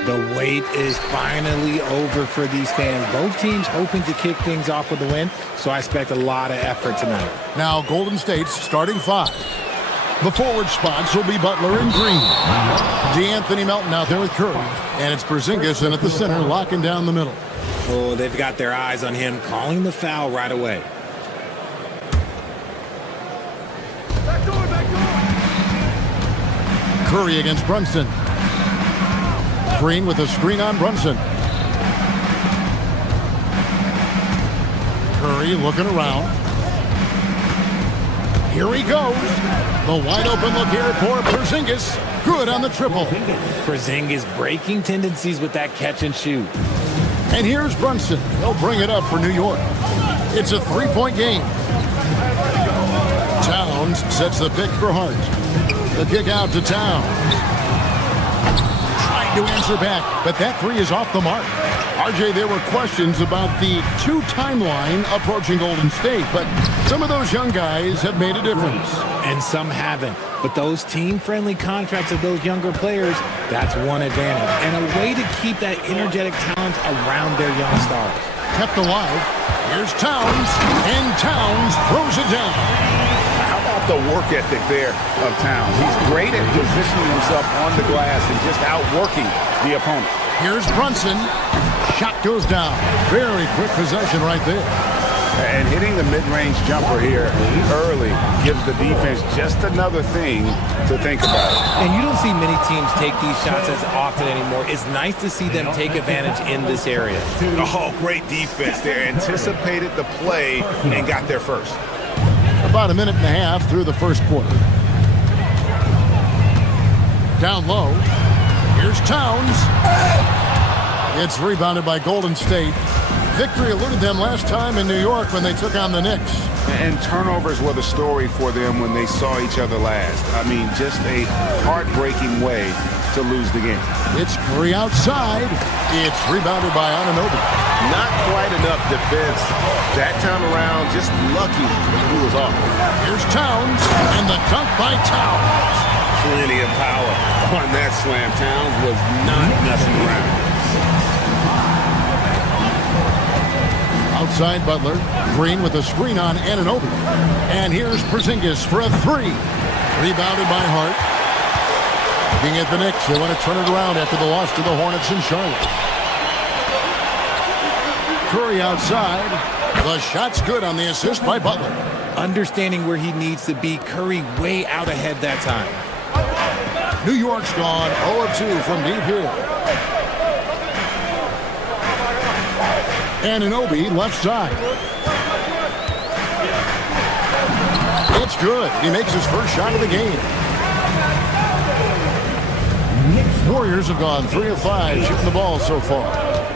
The wait is finally over for these fans. Both teams hoping to kick things off with a win, so I expect a lot of effort tonight. Now, Golden State's starting five. The forward spots will be Butler and Green. DeAnthony Melton out there with Curry. And it's Porzingis in at the center, locking down the middle. Oh, they've got their eyes on him, calling the foul right away. Curry against Brunson. Green with a screen on Brunson. Curry looking around. Here he goes. The wide open look here for Porzingis. Good on the triple. Porzingis breaking tendencies with that catch and shoot. And here's Brunson. He'll bring it up for New York. It's a three-point game. Towns sets the pick for Hart. The kick out to Towns. Trying to answer back, but that three is off the mark. RJ, there were questions about the two timeline approaching Golden State, but some of those young guys have made a difference. And some haven't. But those team-friendly contracts of those younger players, that's one advantage. And a way to keep that energetic talent around their young stars. Kept alive. Here's Towns, and Towns throws it down. How about the work ethic there of Towns? He's great at positioning himself on the glass and just outworking the opponent. Here's Brunson. Shot goes down. Very quick possession right there. And hitting the mid-range jumper here early gives the defense just another thing to think about. And you don't see many teams take these shots as often anymore. It's nice to see them take advantage in this area. Oh, great defense there. Anticipated the play and got there first. About a minute and a half through the first quarter. Down low. Here's Towns. It's rebounded by Golden State. Victory eluded them last time in New York when they took on the Knicks. And turnovers were the story for them when they saw each other last. I mean, just a heartbreaking way to lose the game. It's Curry outside. It's rebounded by Anunoby. Not quite enough defense that time around. Just lucky he was off. Here's Towns, and the dunk by Towns. Plenty of power on that slam. Towns was not messing around. Outside Butler. Green with a screen on Anunoby. And here's Porzingis for a three. Rebounded by Hart. Looking at the Knicks, they want to turn it around after the loss to the Hornets in Charlotte. Curry outside. The shot's good on the assist by Butler. Understanding where he needs to be. Curry way out ahead that time. New York's gone 0 of 2 from deep here. Anunoby left side. It's good. He makes his first shot of the game. Warriors have gone 3 of 5 shooting the ball so far.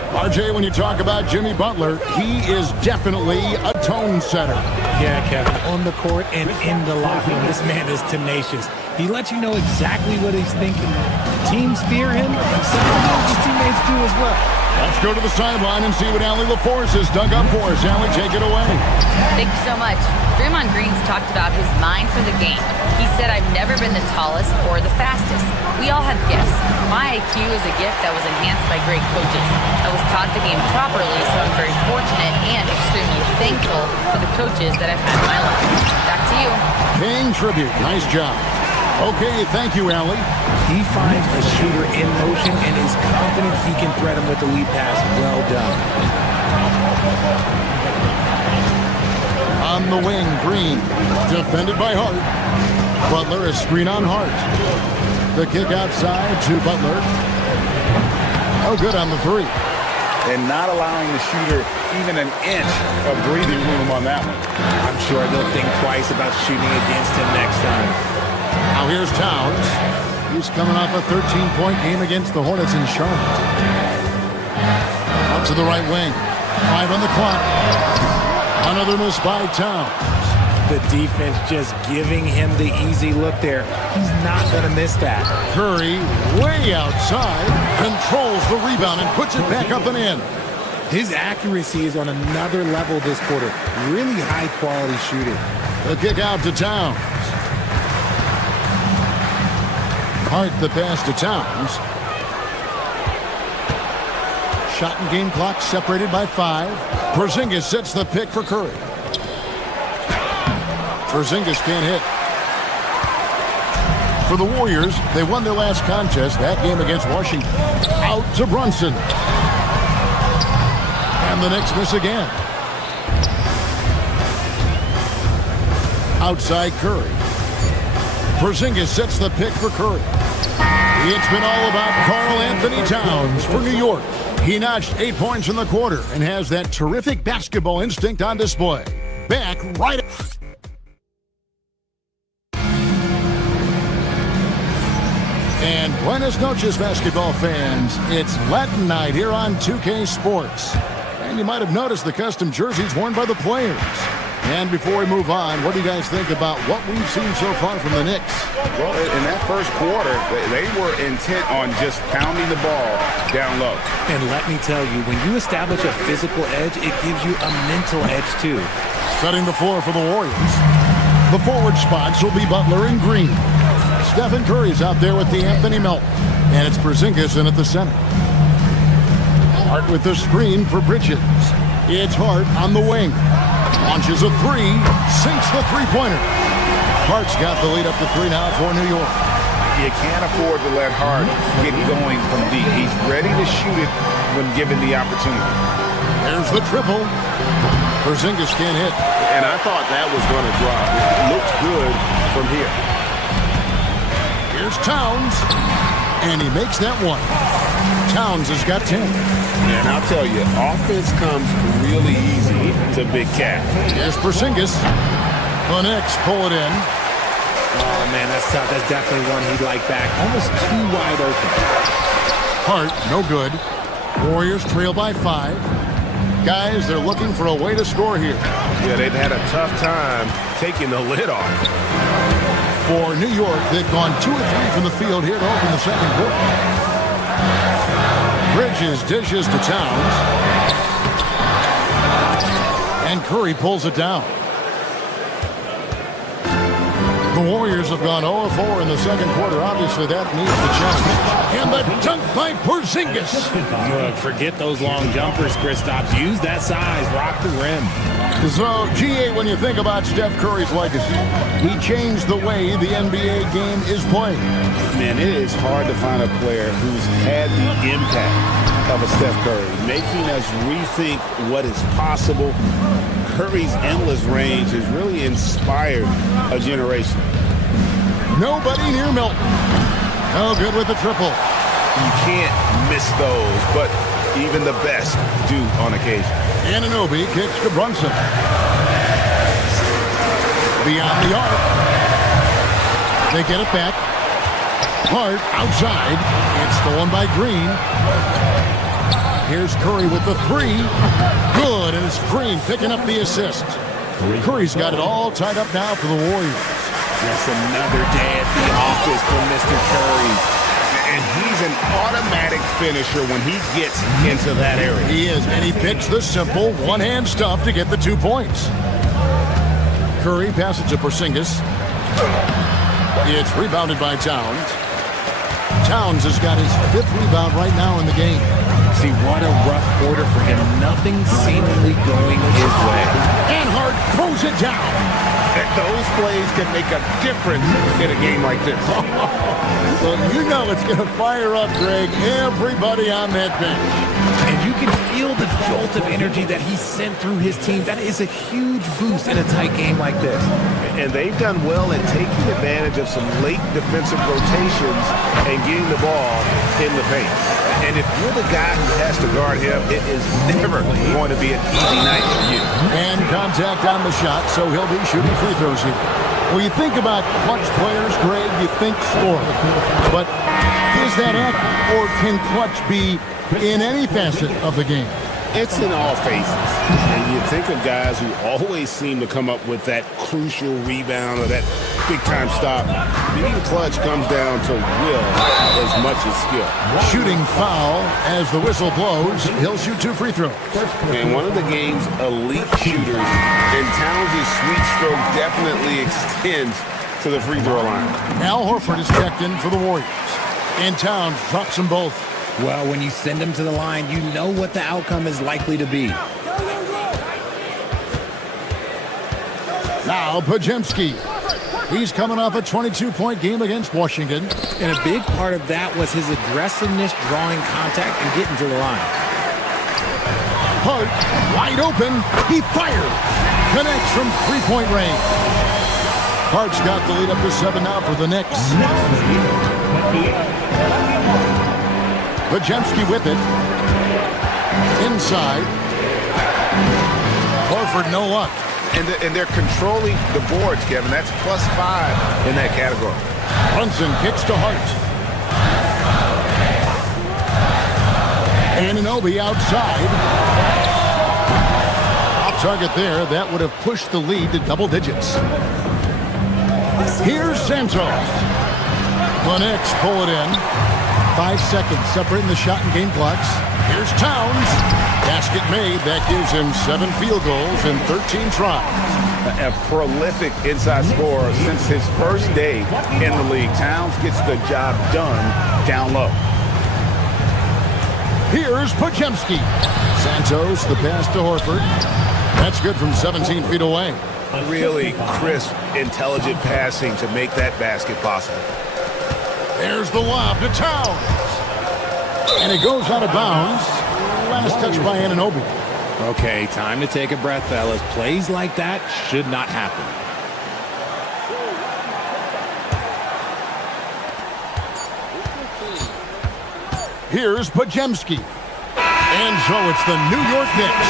RJ, when you talk about Jimmy Butler, he is definitely a tone setter. Yeah, Kevin, on the court and in the locker room, this man is tenacious. He lets you know exactly what he's thinking. Teams fear him, and sometimes his teammates do as well. Let's go to the sideline and see what Allie LaForce has dug up for us. Allie, take it away. Thank you so much. Draymond Green's talked about his mind for the game. He said, I've never been the tallest or the fastest. We all have gifts. My IQ is a gift that was enhanced by great coaches. I was taught the game properly, so I'm very fortunate and extremely thankful for the coaches that I've had in my life. Back to you. Paying tribute. Nice job. Okay, thank you, Allie. He finds a shooter in motion and is confident he can thread him with the lead pass. Well done. On the wing, Green. Defended by Hart. Butler is screen on Hart. The kick outside to Butler. Oh, good on the three. And not allowing the shooter even an inch of breathing room on that one. I'm sure they'll think twice about shooting against him next time. Now here's Towns. He's coming off a 13-point game against the Hornets in Charlotte. Out to the right wing. 5 on the clock. Another miss by Towns. The defense just giving him the easy look there. He's not going to miss that. Curry way outside. Controls the rebound and puts it back up and in. His accuracy is on another level this quarter. Really high-quality shooting. The kick out to Towns. Hart the pass to Towns. Shot and game clock separated by 5. Porzingis sets the pick for Curry. Porzingis can't hit. For the Warriors, they won their last contest, that game against Washington. Out to Brunson. And the Knicks miss again. Outside Curry. Porzingis sets the pick for Curry. It's been all about Karl Anthony Towns for New York. He notched 8 points in the quarter and has that terrific basketball instinct on display. Back right. And buenas noches, basketball fans. It's Latin night here on 2K Sports. And you might have noticed the custom jerseys worn by the players. And before we move on, what do you guys think about what we've seen so far from the Knicks? Well, in that first quarter, they were intent on just pounding the ball down low. And let me tell you, when you establish a physical edge, it gives you a mental edge too. Setting the floor for the Warriors. The forward spots will be Butler and Green. Stephen Curry's out there with the Anthony Melton. And it's Porzingis in at the center. Hart with the screen for Bridges. It's Hart on the wing. Launches a three, sinks the three-pointer. Hart's got the lead up to 3 now for New York. You can't afford to let Hart get going from deep. He's ready to shoot it when given the opportunity. There's the triple. Porzingis can't hit. And I thought that was going to drop. It looks good from here. Here's Towns. And he makes that one. Towns has got 10. And I'll tell you, offense comes really easy to Big Cat. Here's Porzingis. The Knicks pull it in. Oh, man, that's tough. That's definitely one he'd like back. Almost too wide open. Hart, no good. Warriors trail by 5. Guys, they're looking for a way to score here. Yeah, they've had a tough time taking the lid off. For New York, they've gone 2 of 3 from the field here to open the second quarter. Bridges dishes to Towns. And Curry pulls it down. The Warriors have gone 0-4 in the second quarter. Obviously, that needs to change. And the dunk by Porzingis. Look, forget those long jumpers, Kristaps. Use that size. Rock the rim. So, GA, when you think about Steph Curry's legacy, he changed the way the NBA game is played. Man, it is hard to find a player who's had the impact of a Steph Curry, making us rethink what is possible. Curry's endless range has really inspired a generation. Nobody near Melton. No good with the triple. You can't miss those, but even the best do on occasion. Anunoby kicks to Brunson. Beyond the arc. They get it back. Hart outside. It's stolen by Green. Here's Curry with the 3. Good, and it's Green picking up the assist. Curry's got it all tied up now for the Warriors. Just another day at the office for Mr. Curry. And he's an automatic finisher when he gets into that area. He is, and he picks the simple one-hand stuff to get the 2 points. Curry passes to Porzingis. It's rebounded by Towns. Towns has got his 5th rebound right now in the game. See, what a rough quarter for him. Nothing seemingly going his way. And Hart throws it down. Those plays can make a difference in a game like this. Well, you know it's going to fire up, Greg, everybody on that bench. And you can feel the jolt of energy that he sent through his team. That is a huge boost in a tight game like this. And they've done well in taking advantage of some late defensive rotations and getting the ball in the paint. And if you're the guy who has to guard him, it is never going to be an easy night for you. And contact on the shot, so he'll be shooting free throws here. When you think about clutch players, Greg, you think score. But is that accurate, or can clutch be in any facet of the game? It's in all phases. And you think of guys who always seem to come up with that crucial rebound or that big-time stop. Being clutch comes down to will as much as skill. Shooting foul as the whistle blows. He'll shoot 2 free throws. And one of the game's elite shooters, and Towns' sweet stroke definitely extends to the free throw line. Al Horford is checked in for the Warriors. And Towns drops them both. Well, when you send him to the line, you know what the outcome is likely to be. Now, Podziemski. He's coming off a 22-point game against Washington. And a big part of that was his aggressiveness, drawing contact, and getting to the line. Hart, wide open. He fires. Connects from 3-point range. Hart's got the lead up to 7 now for the Knicks. Pajemski with it. Inside. Horford, no luck. And they're controlling the boards, Kevin. That's +5 in that category. Brunson kicks to Hart. Anunoby outside. Off target there. That would have pushed the lead to double digits. Here's Santos. The Knicks pull it in. 5 seconds separating the shot and game clocks. Here's Towns. Basket made. That gives him 7 field goals in 13 tries. A prolific inside scorer since his first day in the league. Towns gets the job done down low. Here's Pajemski. Santos, the pass to Horford. That's good from 17 feet away. Really crisp, intelligent passing to make that basket possible. There's the lob to Towns. And it goes out of bounds. Last touch by Anunoby. Okay, time to take a breath, fellas. Plays like that should not happen. Here's Pajemski. And so it's the New York Knicks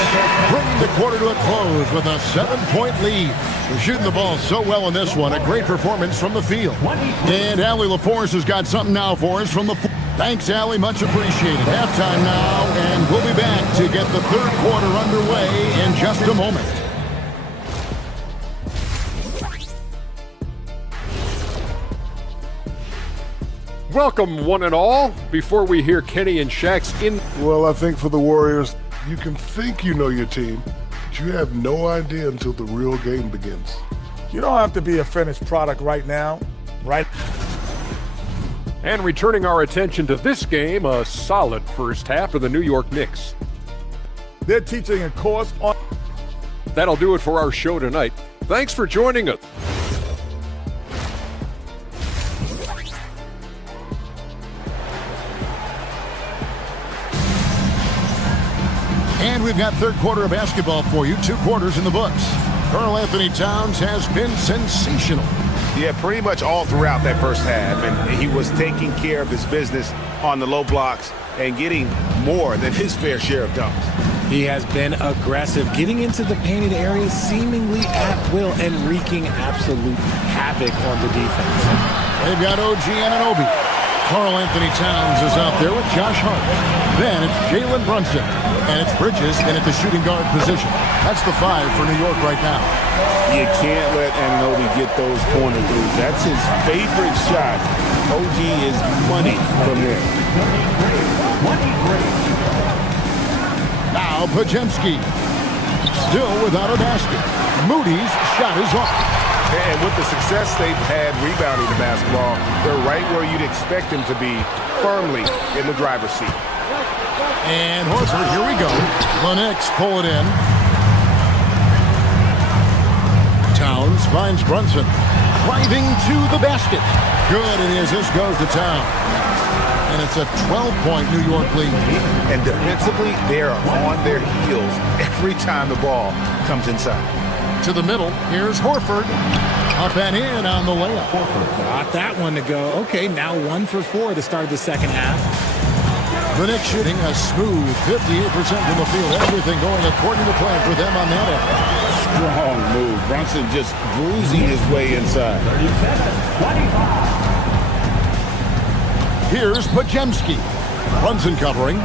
bringing the quarter to a close with a 7-point lead. They're shooting the ball so well in this one. A great performance from the field. And Allie LaForce has got something now for us from the floor. Thanks, Allie. Much appreciated. Halftime now, and we'll be back to get the third quarter underway in just a moment. Welcome, one and all. Before we hear Kenny and Shaq's Well, I think for the Warriors, you can think you know your team, but you have no idea until the real game begins. You don't have to be a finished product right now, right? And returning our attention to this game, a solid first half for the New York Knicks. They're teaching a course on... That'll do it for our show tonight. Thanks for joining us. And we've got third quarter of basketball for you. 2 quarters in the books. Karl Anthony Towns has been sensational. Yeah, pretty much all throughout that first half. And he was taking care of his business on the low blocks and getting more than his fair share of dunks. He has been aggressive, getting into the painted areas seemingly at will and wreaking absolute havoc on the defense. They've got OG Anunoby. Karl Anthony Towns is out there with Josh Hart. Then it's Jalen Brunson. And it's Bridges in at the shooting guard position. That's the 5 for New York right now. You can't let Anunoby get those corner threes. That's his favorite shot. OG is money from there. Now Pajemski. Still without a basket. Moody's shot is off. And with the success they've had rebounding the basketball, they're right where you'd expect them to be, firmly in the driver's seat. And Horford, here we go. The Knicks pull it in. Towns finds Brunson. Driving to the basket. Good, it is. This goes to Towns. And it's a 12-point New York lead. And defensively, they are on their heels every time the ball comes inside. To the middle, here's Horford. Up and in on the layup. Horford got that one to go. Okay, now 1 for 4 to start the second half. The Knicks shooting a smooth 58% from the field. Everything going according to plan for them on that end. Strong move. Brunson just bruising his way inside. Here's Pajemski. Brunson covering.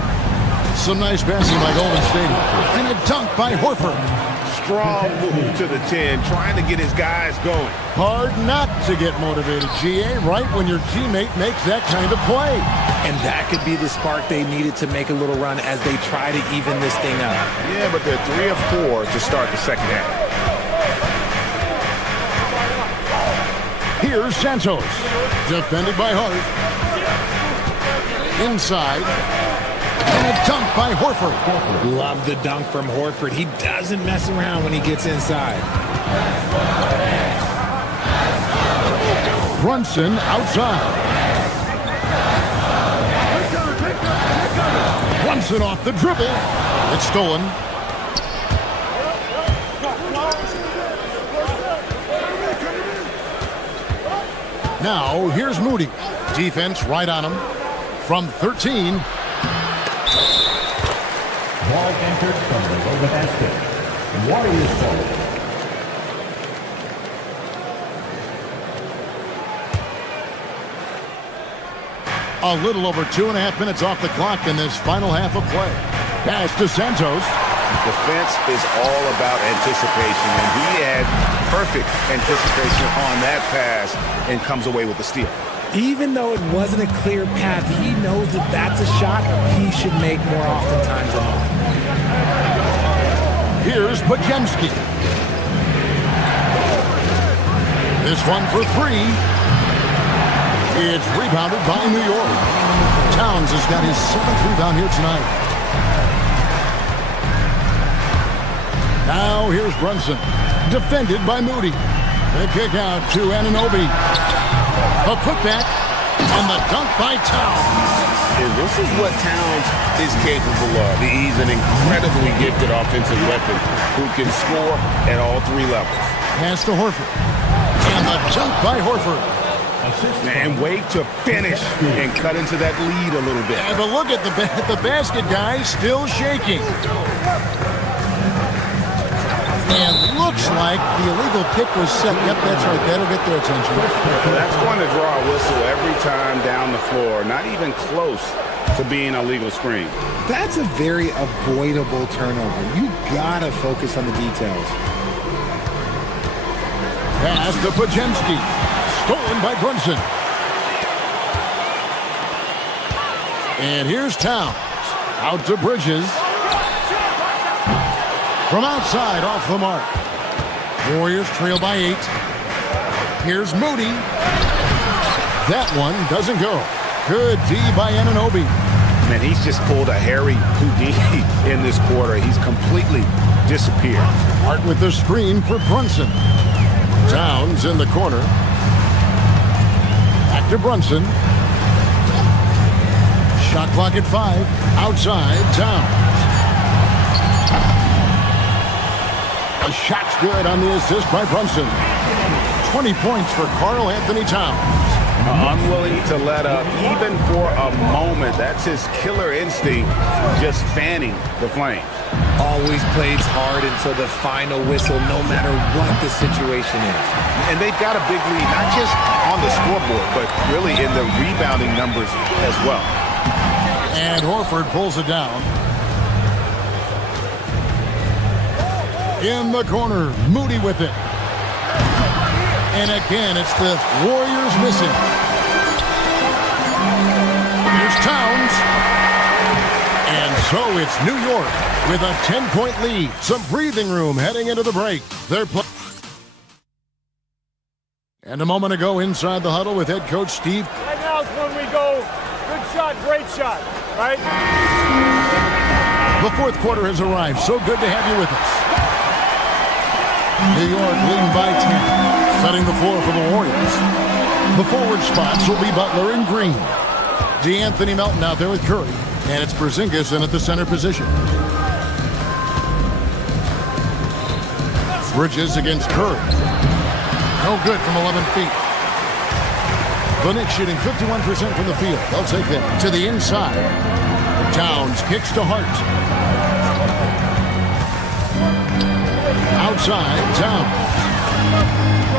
Some nice passing by Golden State. And a dunk by Horford. Strong move to the 10, trying to get his guys going. Hard not to get motivated, GA, right when your teammate makes that kind of play. And that could be the spark they needed to make a little run as they try to even this thing up. Yeah, but they're 3 of 4 to start the second half. Here's Santos. Defended by Hart. Inside. And a dunk by Horford. Love the dunk from Horford. He doesn't mess around when he gets inside. Brunson outside. Brunson off the dribble. It's stolen. Now, here's Moody. Defense right on him. From 13. Ball entered from below the basket. Warriors ball. A little over 2.5 minutes off the clock in this final half of play. Pass to Santos. Defense is all about anticipation, and he had perfect anticipation on that pass and comes away with the steal. Even though it wasn't a clear path, he knows that that's a shot he should make more oftentimes than not. Here's Pajemski. This one for 3. It's rebounded by New York. Towns has got his 7th rebound here tonight. Now here's Brunson. Defended by Moody. The kick out to Anunoby. A putback and the dunk by Towns. And this is what Towns is capable of. He's an incredibly gifted offensive weapon who can score at all 3 levels. Pass to Horford. And the dunk by Horford. And wait to finish and cut into that lead a little bit. Yeah, but look at the basket guy still shaking. And looks like the illegal pick was set. Yep, that's right. That'll get their attention. That's going to draw a whistle every time down the floor. Not even close to being a legal screen. That's a very avoidable turnover. You gotta focus on the details. Pass to Pajemski. Stolen by Brunson. And here's Towns. Out to Bridges. From outside, off the mark. Warriors trail by 8. Here's Moody. That one doesn't go. Good D by Anunoby. Man, he's just pulled a Harry Houdini in this quarter. He's completely disappeared. Hart with the screen for Brunson. Towns in the corner. Back to Brunson. Shot clock at 5. Outside, Towns. A shot's good on the assist by Brunson. 20 points for Karl Anthony Towns. Unwilling to let up even for a moment. That's his killer instinct, just fanning the flames. Always plays hard until the final whistle, no matter what the situation is. And they've got a big lead, not just on the scoreboard, but really in the rebounding numbers as well. And Horford pulls it down. In the corner, Moody with it. And again, it's the Warriors missing. Here's Towns. And so it's New York with a 10-point lead. Some breathing room heading into the break. They're playing. And a moment ago inside the huddle with head coach Steve. Right now is when we go, good shot, great shot, right? The fourth quarter has arrived. So good to have you with us. New York leading by 10. Setting the floor for the Warriors. The forward spots will be Butler and Green. DeAnthony Melton out there with Curry. And it's Porzingis in at the center position. Bridges against Curry. No good from 11 feet. The Knicks shooting 51% from the field. They'll take them to the inside. Towns kicks to Hart. Outside, Towns.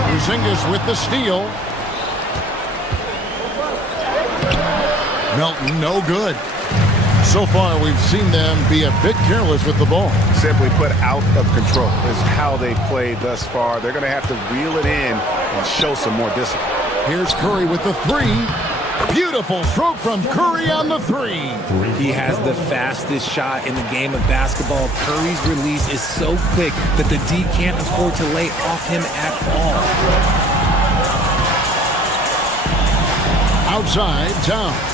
Porzingis with the steal. Melton, no good. So far, we've seen them be a bit careless with the ball. Simply put, out of control is how they played thus far. They're going to have to reel it in and show some more discipline. Here's Curry with the 3. Beautiful stroke from Curry on the 3. He has the fastest shot in the game of basketball. Curry's release is so quick that the D can't afford to lay off him at all. Outside, Towns.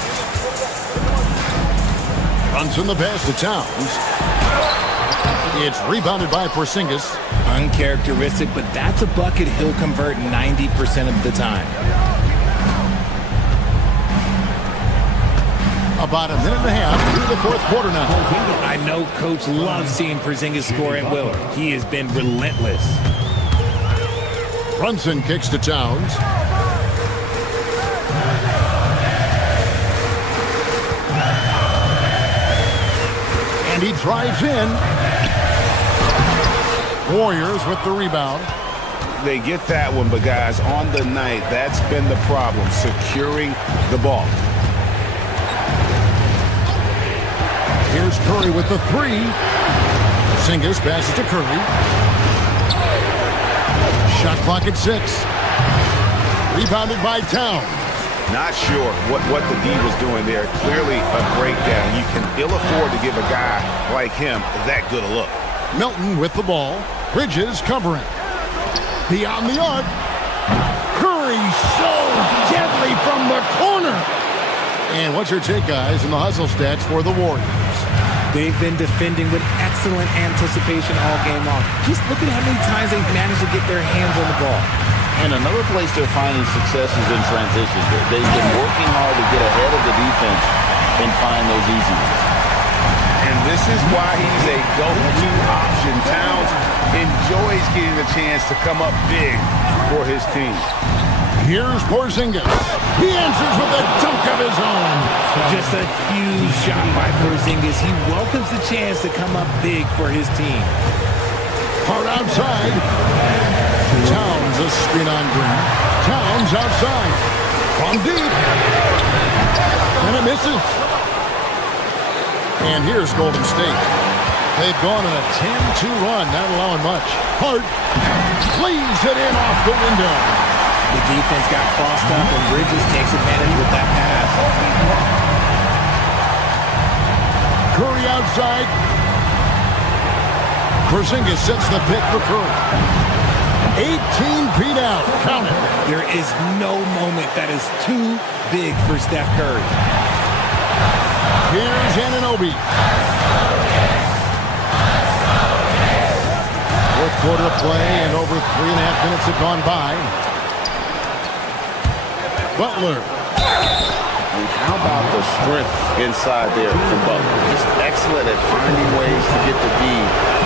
Brunson the pass to Towns. It's rebounded by Porzingis. Uncharacteristic, but that's a bucket he'll convert 90% of the time. About a minute and a half through the fourth quarter now. I know Coach loves seeing Porzingis score at will. He has been relentless. Brunson kicks to Towns. And he drives in. Warriors with the rebound. They get that one, but guys, on the night, that's been the problem, securing the ball. Here's Curry with the three. Porzingis passes to Curry. Shot clock at 6. Rebounded by Towns. Not sure what the D was doing there. Clearly a breakdown. You can ill afford to give a guy like him that good a look. Melton with the ball. Bridges covering. Beyond the arc. Curry so deadly from the corner. And what's your take, guys, in the hustle stats for the Warriors? They've been defending with excellent anticipation all game long. Just look at how many times they've managed to get their hands on the ball. And another place they're finding success is in transition. They've been working hard to get ahead of the defense and find those easy ones. And this is why he's a go-to option. Towns enjoys getting the chance to come up big for his team. Here's Porzingis. He answers with a dunk of his own. Just a huge shot by Porzingis. He welcomes the chance to come up big for his team. Hard outside. Towns a screen on Green. Towns outside. From deep. And it misses. And here's Golden State. They've gone on a 10-2 run, not allowing much. Hart cleaves it in off the window. The defense got crossed up, and Bridges takes advantage with that pass. Curry outside. Porzingis sets the pick for Curry. 18 feet out. Count it. There is no moment that is too big for Steph Curry. Here's Anunoby. Fourth quarter of play, and over 3.5 minutes have gone by. Butler. And how about the strength inside there from Butler? Just excellent at finding ways to get the D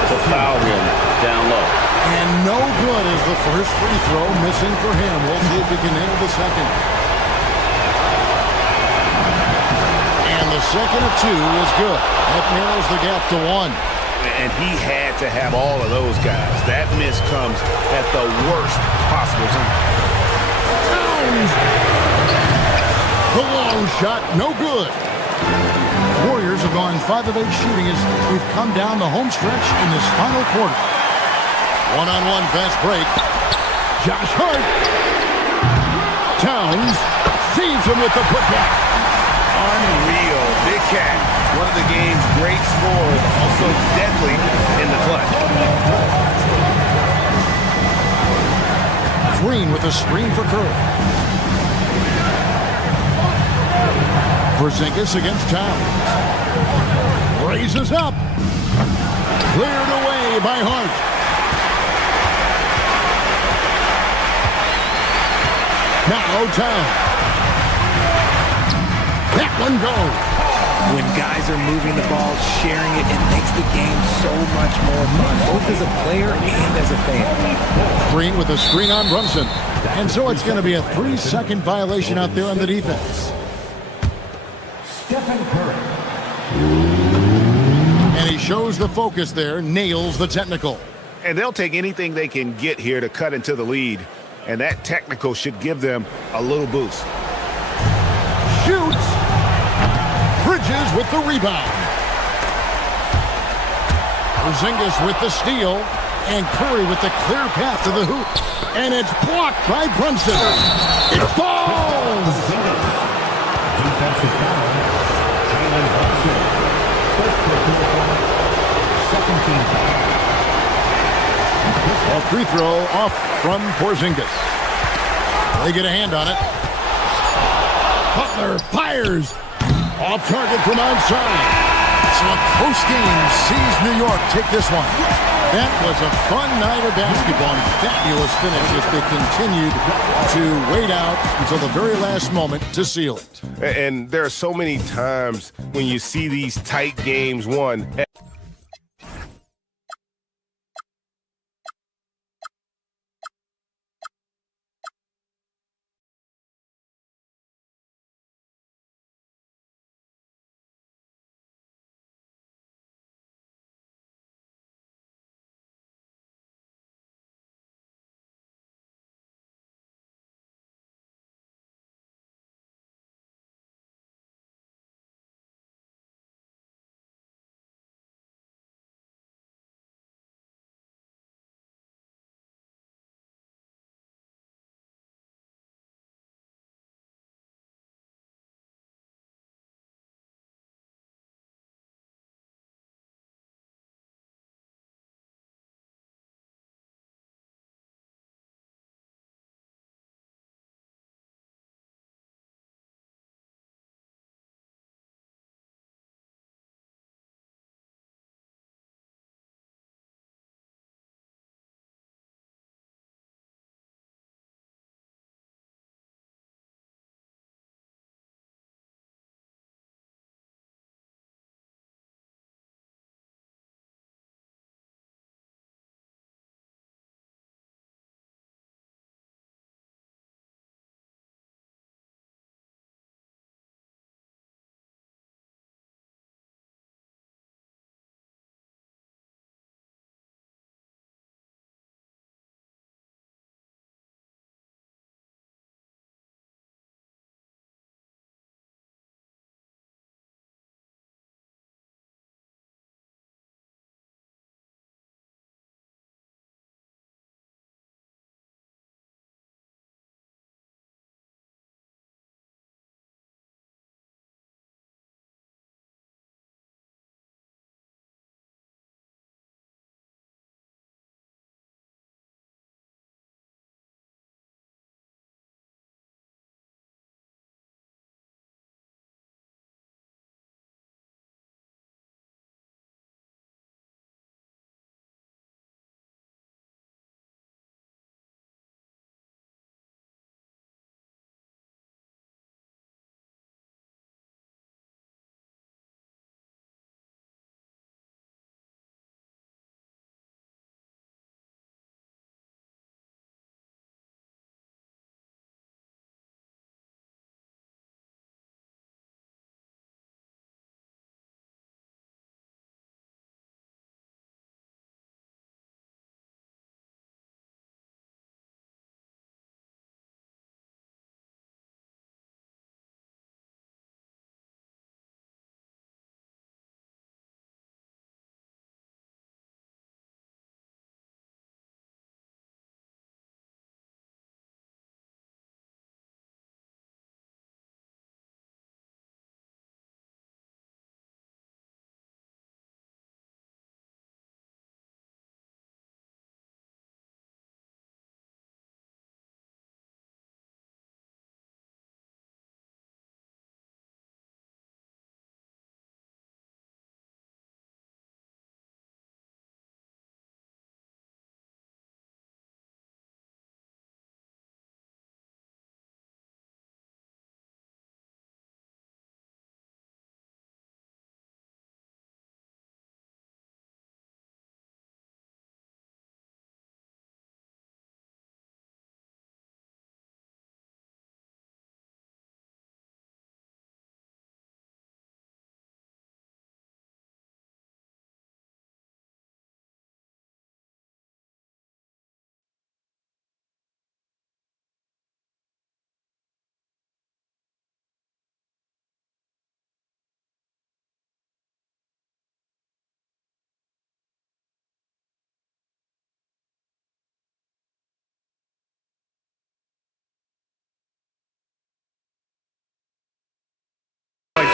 to foul him down low. And no good is the first free throw, missing for him. We'll see if he can nail the second. And the second of 2 is good. That narrows the gap to 1. And he had to have all of those guys. That miss comes at the worst possible time. The long shot, no good. Warriors have gone 5 of 8 shooting as we've come down the home stretch in this final quarter. One-on-one fast break. Josh Hart. Towns sees him with the putback. Unreal. Big Cat, one of the game's great scorers, also deadly in the clutch. Green with a screen for Curry. Porzingis against Towns. Raises up. Cleared away by Hart. Now Towns. That one goes. When guys are moving the ball, sharing it, it makes the game so much more fun, both as a player and as a fan. Green with a screen on Brunson. And so it's going to be a 3-second violation out there on the defense. Stephen Curry. And he shows the focus there, nails the technical. And they'll take anything they can get here to cut into the lead. And that technical should give them a little boost. Shoots. Bridges with the rebound. Porzingis with the steal. And Curry with the clear path to the hoop. And it's blocked by Brunson. It falls. Defensive foul. Jalen Brunson. First personal foul. Second team foul. A free throw off from Porzingis. They get a hand on it. Butler fires. Off target from outside. So a close game sees New York take this one. That was a fun night of basketball and fabulous finish as they continued to wait out until the very last moment to seal it. And there are so many times when you see these tight games won.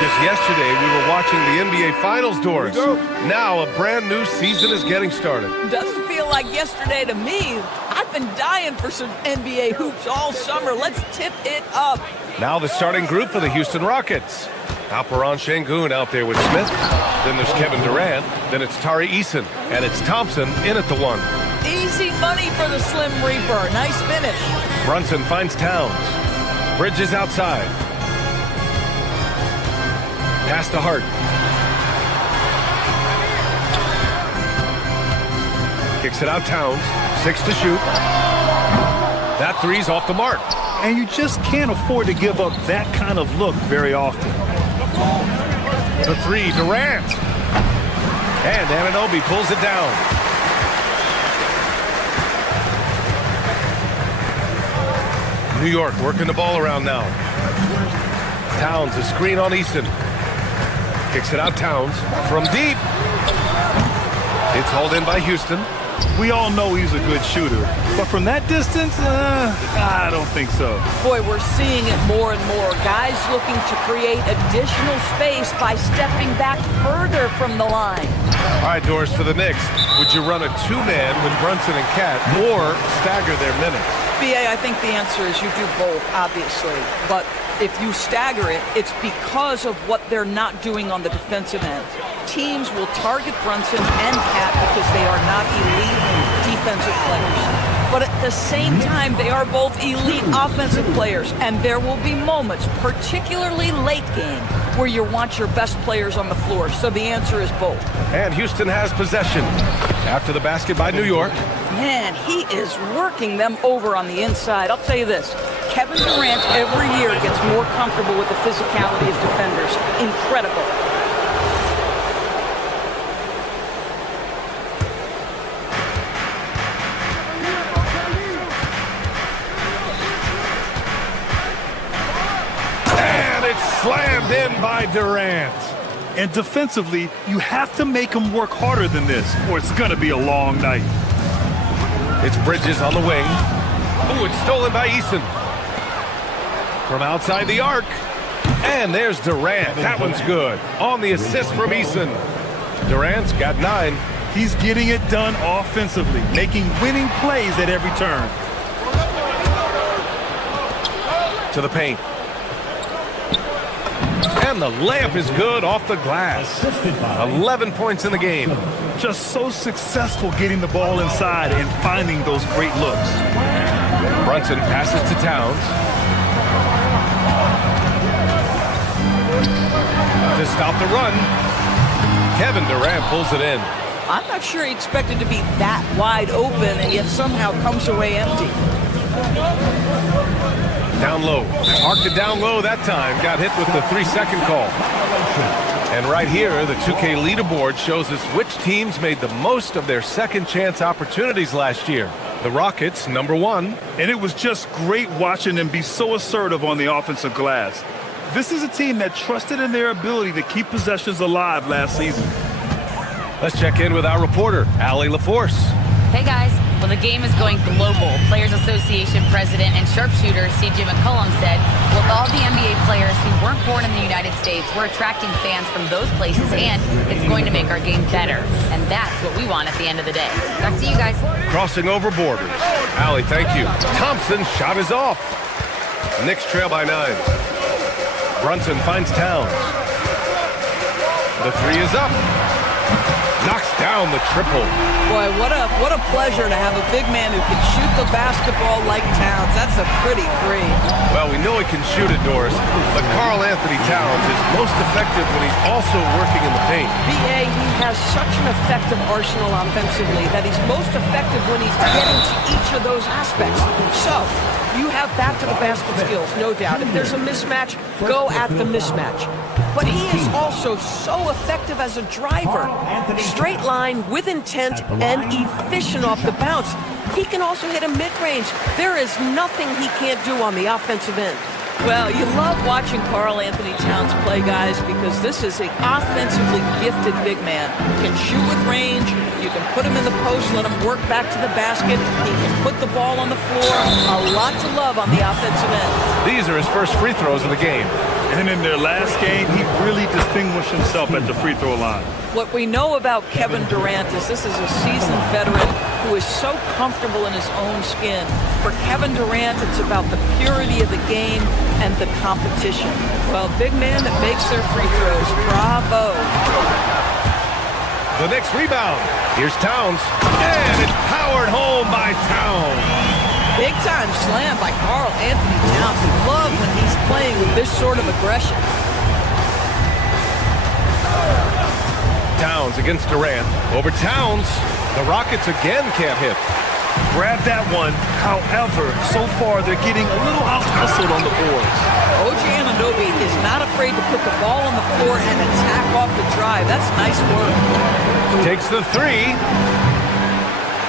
Just yesterday, we were watching the NBA Finals, Doris. Now a brand new season is getting started. Doesn't feel like yesterday to me. I've been dying for some NBA hoops all summer. Let's tip it up. Now the starting group for the Houston Rockets. Alperon Şengün out there with Smith. Then there's Kevin Durant. Then it's Tari Eason. And it's Thompson in at the 1. Easy money for the Slim Reaper. Nice finish. Brunson finds Towns. Bridges outside. Pass to Hart. Kicks it out Towns. 6 to shoot. That three's off the mark. And you just can't afford to give up that kind of look very often. The 3, Durant. And Anunoby pulls it down. New York working the ball around now. Towns, a screen on Easton. Kicks it out Towns from deep. It's hauled in by Houston. We all know he's a good shooter, but from that distance, I don't think so. Boy, we're seeing it more and more. Guys looking to create additional space by stepping back further from the line. All right, Doris, for the Knicks, would you run a 2-man with Brunson and Cat or stagger their minutes? BA, I think the answer is you do both, obviously. But if you stagger it, it's because of what they're not doing on the defensive end. Teams will target Brunson and Cat because they are not elite defensive players. But at the same time, they are both elite offensive players. And there will be moments, particularly late game, where you want your best players on the floor. So the answer is both. And Houston has possession. After the basket by New York. Man, he is working them over on the inside. I'll tell you this, Kevin Durant every year gets more comfortable with the physicality of defenders. Incredible. And it's slammed in by Durant. And defensively, you have to make him work harder than this, or it's going to be a long night. It's Bridges on the wing. Ooh, it's stolen by Eason. From outside the arc. And there's Durant. That one's good. On the assist from Eason. Durant's got 9. He's getting it done offensively, making winning plays at every turn. To the paint. And the layup is good off the glass. 11 points in the game. Just so successful getting the ball inside and finding those great looks. Brunson passes to Towns. To stop the run. Kevin Durant pulls it in. I'm not sure he expected to be that wide open and yet somehow comes away empty. Down low. Arced it down low that time. Got hit with the 3-second call. And right here, the 2K leaderboard shows us which teams made the most of their second chance opportunities last year. The Rockets, number 1. And it was just great watching them be so assertive on the offensive glass. This is a team that trusted in their ability to keep possessions alive last season. Let's check in with our reporter, Allie LaForce. Hey guys, well the game is going global. Players Association President and sharpshooter C.J. McCollum said, with all the NBA players who weren't born in the United States, we're attracting fans from those places and it's going to make our game better. And that's what we want at the end of the day. Back to you guys. Crossing over borders. Allie, thank you. Thompson shot is off. Knicks trail by 9. Brunson finds Towns. The 3 is up. Knocks down the triple. Boy, what a pleasure to have a big man who can shoot the basketball like Towns. That's a pretty 3. Well, we know he can shoot it, Doris, but Karl Anthony Towns is most effective when he's also working in the paint. BA, he has such an effective arsenal offensively that he's most effective when he's getting to each of those aspects. So, you have back-to-the-basket skills, no doubt. If there's a mismatch, go at the mismatch. But he is also so effective as a driver. Straight line, with intent, and efficient off the bounce. He can also hit a mid-range. There is nothing he can't do on the offensive end. Well, you love watching Karl Anthony Towns play, guys, because this is an offensively gifted big man. He can shoot with range. You can put him in the post, let him work back to the basket. He can put the ball on the floor. A lot to love on the offensive end. These are his first free throws of the game. And in their last game, he really distinguished himself at the free throw line. What we know about Kevin Durant is this is a seasoned veteran who is so comfortable in his own skin. For Kevin Durant, it's about the purity of the game and the competition. Well, big man that makes their free throws. Bravo. The next rebound. Here's Towns. And it's powered home by Towns. Big time slam by Karl Anthony Towns. Love when he's playing with this sort of aggression. Towns against Durant. Over Towns. The Rockets again can't hit. Grab that one. However, so far they're getting a little out-hustled on the boards. OG Anunoby is not afraid to put the ball on the floor and attack off the drive. That's nice work. Takes the three.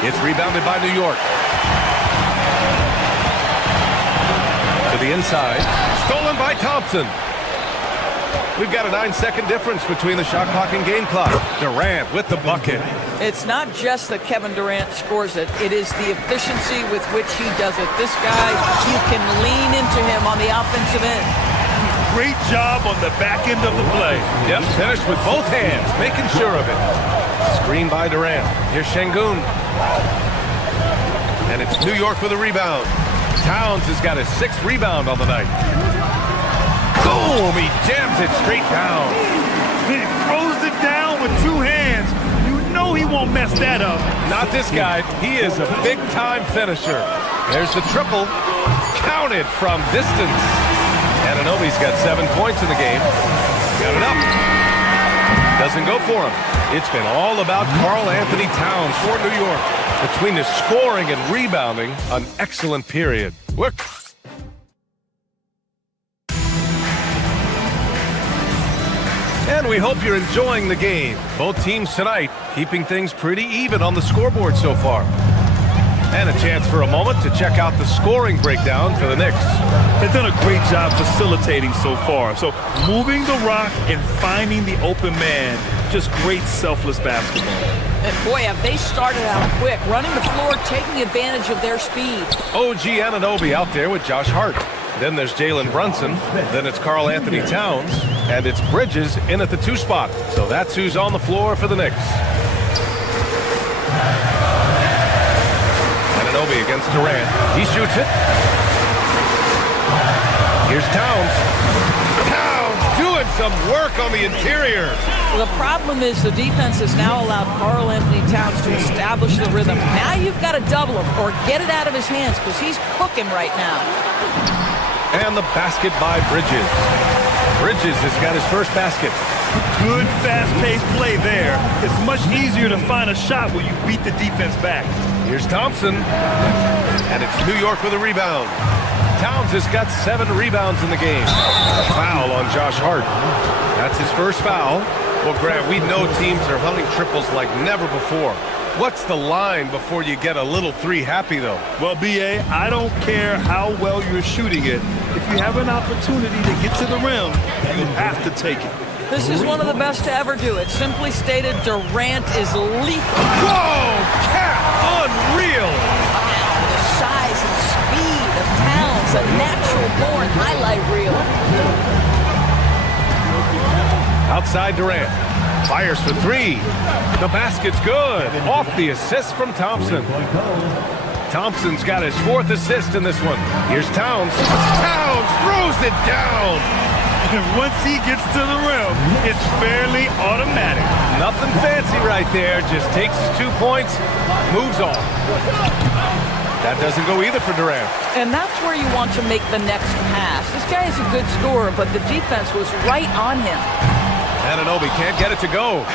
It's rebounded by New York. To the inside. Stolen by Thompson. We've got a 9-second difference between the shot clock and game clock. Durant with the bucket. It's not just that Kevin Durant scores it. It is the efficiency with which he does it. This guy, you can lean into him on the offensive end. Great job on the back end of the play. Yep, finished with both hands, making sure of it. Screen by Durant. Here's Şengün. And it's New York with a rebound. Towns has got his 6th rebound on the night. Boom! He jams it straight down. He throws it down with 2 hands. You know he won't mess that up. Not this guy. He is a big-time finisher. There's the triple. Counted from distance. Anunoby's got 7 points in the game. Got it up. Doesn't go for him. It's been all about Karl Anthony Towns for New York. Between the scoring and rebounding, an excellent period. Look. And we hope you're enjoying the game. Both teams tonight keeping things pretty even on the scoreboard so far. And a chance for a moment to check out the scoring breakdown for the Knicks. They've done a great job facilitating so far. So moving the rock and finding the open man, just great selfless basketball. And boy, have they started out quick, running the floor, taking advantage of their speed. OG Anunoby out there with Josh Hart. Then there's Jalen Brunson. Then it's Karl Anthony Towns. And it's Bridges in at the 2 spot. So that's who's on the floor for the Knicks. Anunoby against Durant. He shoots it. Here's Towns. Towns doing some work on the interior. Well, the problem is the defense has now allowed Karl Anthony Towns to establish the rhythm. Now you've got to double him or get it out of his hands because he's cooking right now. And the basket by Bridges. Bridges has got his first basket. Good fast-paced play there. It's much easier to find a shot when you beat the defense back. Here's Thompson. And it's New York with a rebound. Towns has got 7 rebounds in the game. A foul on Josh Hart. That's his first foul. Well, Grant, we know teams are hunting triples like never before. What's the line before you get a little 3 happy, though? Well, B.A., I don't care how well you're shooting it. If you have an opportunity to get to the rim, you have to take it. This is one of the best to ever do it. Simply stated, Durant is lethal. Whoa! Cat! Unreal! Wow, the size and speed of Towns, a natural-born highlight reel. Outside Durant. Fires for 3. The basket's good. Off the assist from Thompson. Thompson's got his 4th assist in this one. Here's Towns. Towns throws it down. And once he gets to the rim, it's fairly automatic. Nothing fancy right there. Just takes his 2 points, moves on. That doesn't go either for Durant. And that's where you want to make the next pass. This guy is a good scorer, but the defense was right on him. Anunoby can't get it to go.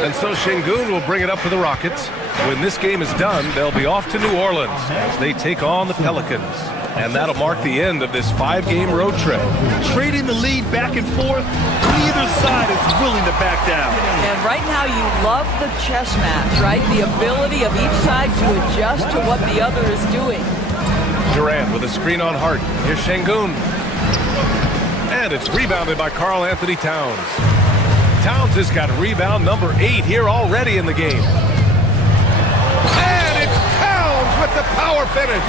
And so Şengün will bring it up for the Rockets. When this game is done, they'll be off to New Orleans as they take on the Pelicans. And that'll mark the end of this 5-game road trip. Trading the lead back and forth, neither side is willing to back down. And right now you love the chess match, right? The ability of each side to adjust to what the other is doing. Durant with a screen on Hart. Here's Şengün. And it's rebounded by Karl Anthony Towns. Towns has got rebound number 8 here already in the game. And it's Towns with with the power finish.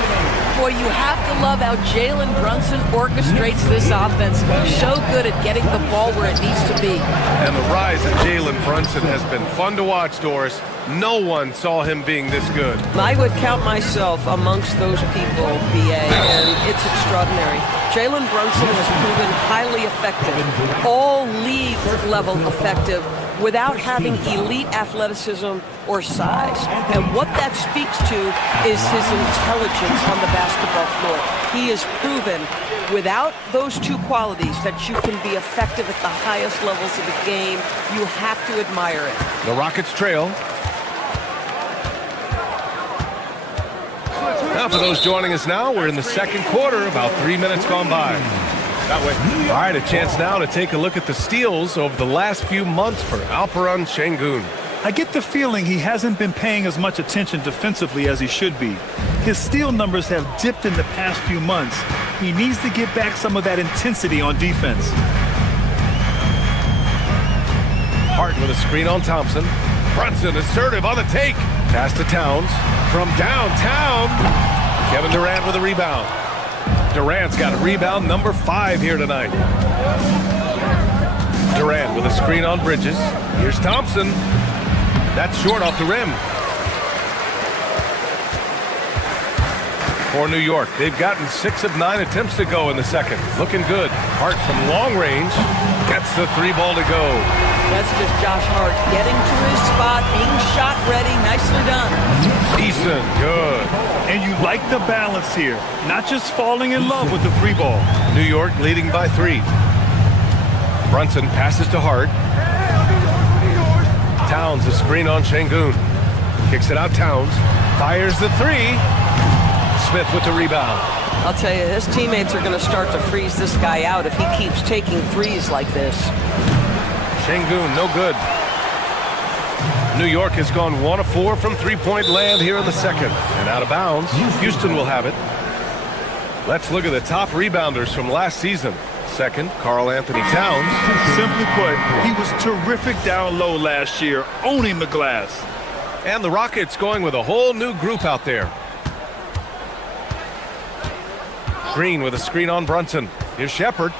Boy, you have to love how Jalen Brunson orchestrates this offense. So good at getting the ball where it needs to be. And the rise of Jalen Brunson has been fun to watch, Doris. No one saw him being this good. I would count myself amongst those people, BA, and it's extraordinary. Jalen Brunson has proven highly effective, all league level effective, without having elite athleticism or size. And what that speaks to is his intelligence on the basketball floor. He has proven without those two qualities that you can be effective at the highest levels of the game. You have to admire it. The Rockets trail. Now for those joining us now, we're in the second quarter, about 3 minutes gone by. That way. All right, a chance now to take a look at the steals over the last few months for Alperen Şengün. I get the feeling he hasn't been paying as much attention defensively as he should be. His steal numbers have dipped in the past few months. He needs to get back some of that intensity on defense. Hart with a screen on Thompson. Brunson assertive on the take. Pass to Towns. From downtown, Kevin Durant with a rebound. Durant's got a rebound number 5 here tonight. Durant with a screen on Bridges. Here's Thompson. That's short off the rim. For New York, they've gotten 6 of 9 attempts to go in the second. Looking good. Hart from long range gets the 3 ball to go. That's just Josh Hart getting to his spot, being shot ready. Nicely done. Decent, good. And you like the balance here, not just falling in love with the 3 ball. New York leading by 3. Brunson passes to Hart. Towns, a screen on Şengün. Kicks it out, Towns. Fires the 3. Smith with the rebound. I'll tell you, his teammates are going to start to freeze this guy out if he keeps taking threes like this. Şengün, no good. New York has gone 1 of 4 from three-point land here in the second. And out of bounds, Houston will have it. Let's look at the top rebounders from last season. Second, Karl Anthony Towns. Simply put, he was terrific down low last year, owning the glass. And the Rockets going with a whole new group out there. Green with a screen on Brunson. Here's Shepherd.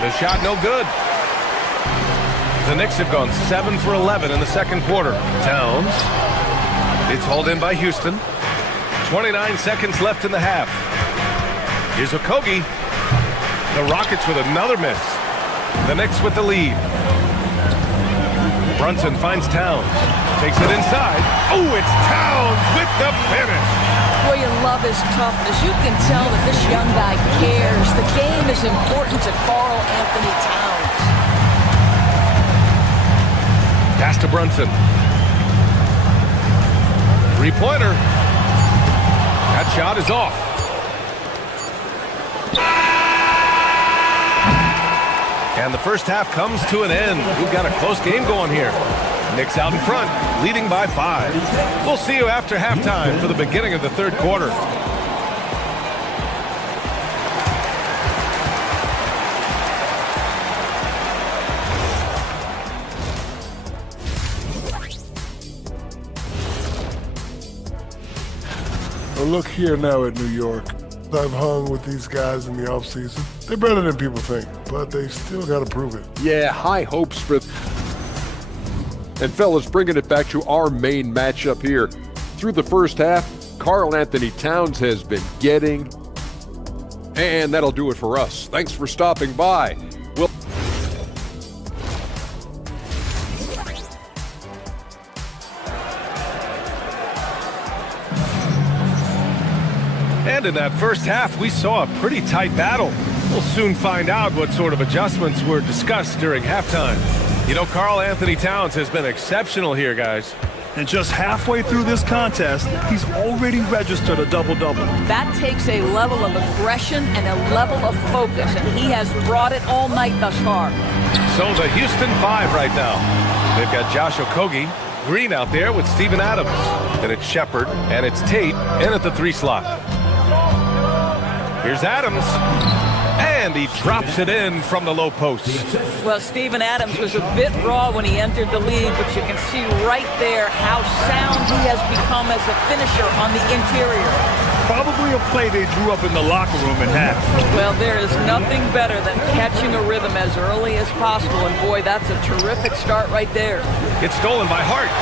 The shot no good. The Knicks have gone 7 for 11 in the second quarter. Towns. It's hauled in by Houston. 29 seconds left in the half. Here's Okogie. The Rockets with another miss. The Knicks with the lead. Brunson finds Towns. Takes it inside. Oh, it's Towns with the finish. Boy, you love his toughness. You can tell that this young guy cares. The game is important to Karl Anthony Towns. Pass to Brunson. 3-pointer. That shot is off. And the first half comes to an end. We've got a close game going here. Knicks out in front, leading by 5. We'll see you after halftime for the beginning of the third quarter. Well, look here now at New York. I've hung with these guys in the offseason. They're better than people think, but they still got to prove it. Yeah, high hopes for... And fellas, bringing it back to our main matchup here. Through the first half, Karl Anthony Towns has been getting... And that'll do it for us. Thanks for stopping by. We'll... And in that first half, we saw a pretty tight battle. We'll soon find out what sort of adjustments were discussed during halftime. You know, Karl Anthony Towns has been exceptional here, guys. And just halfway through this contest, he's already registered a double-double. That takes a level of aggression and a level of focus, and he has brought it all night thus far. So the Houston 5 right now. They've got Josh Okogie, Green out there with Steven Adams. Then it's Shepherd, and it's Tate in at the 3 slot. Here's Adams. And And he drops it in from the low post. Well, Steven Adams was a bit raw when he entered the league, but you can see right there how sound he has become as a finisher on the interior. Probably a play they drew up in the locker room in half. Well, there is nothing better than catching a rhythm as early as possible, and boy, that's a terrific start right there. It's stolen by Hart.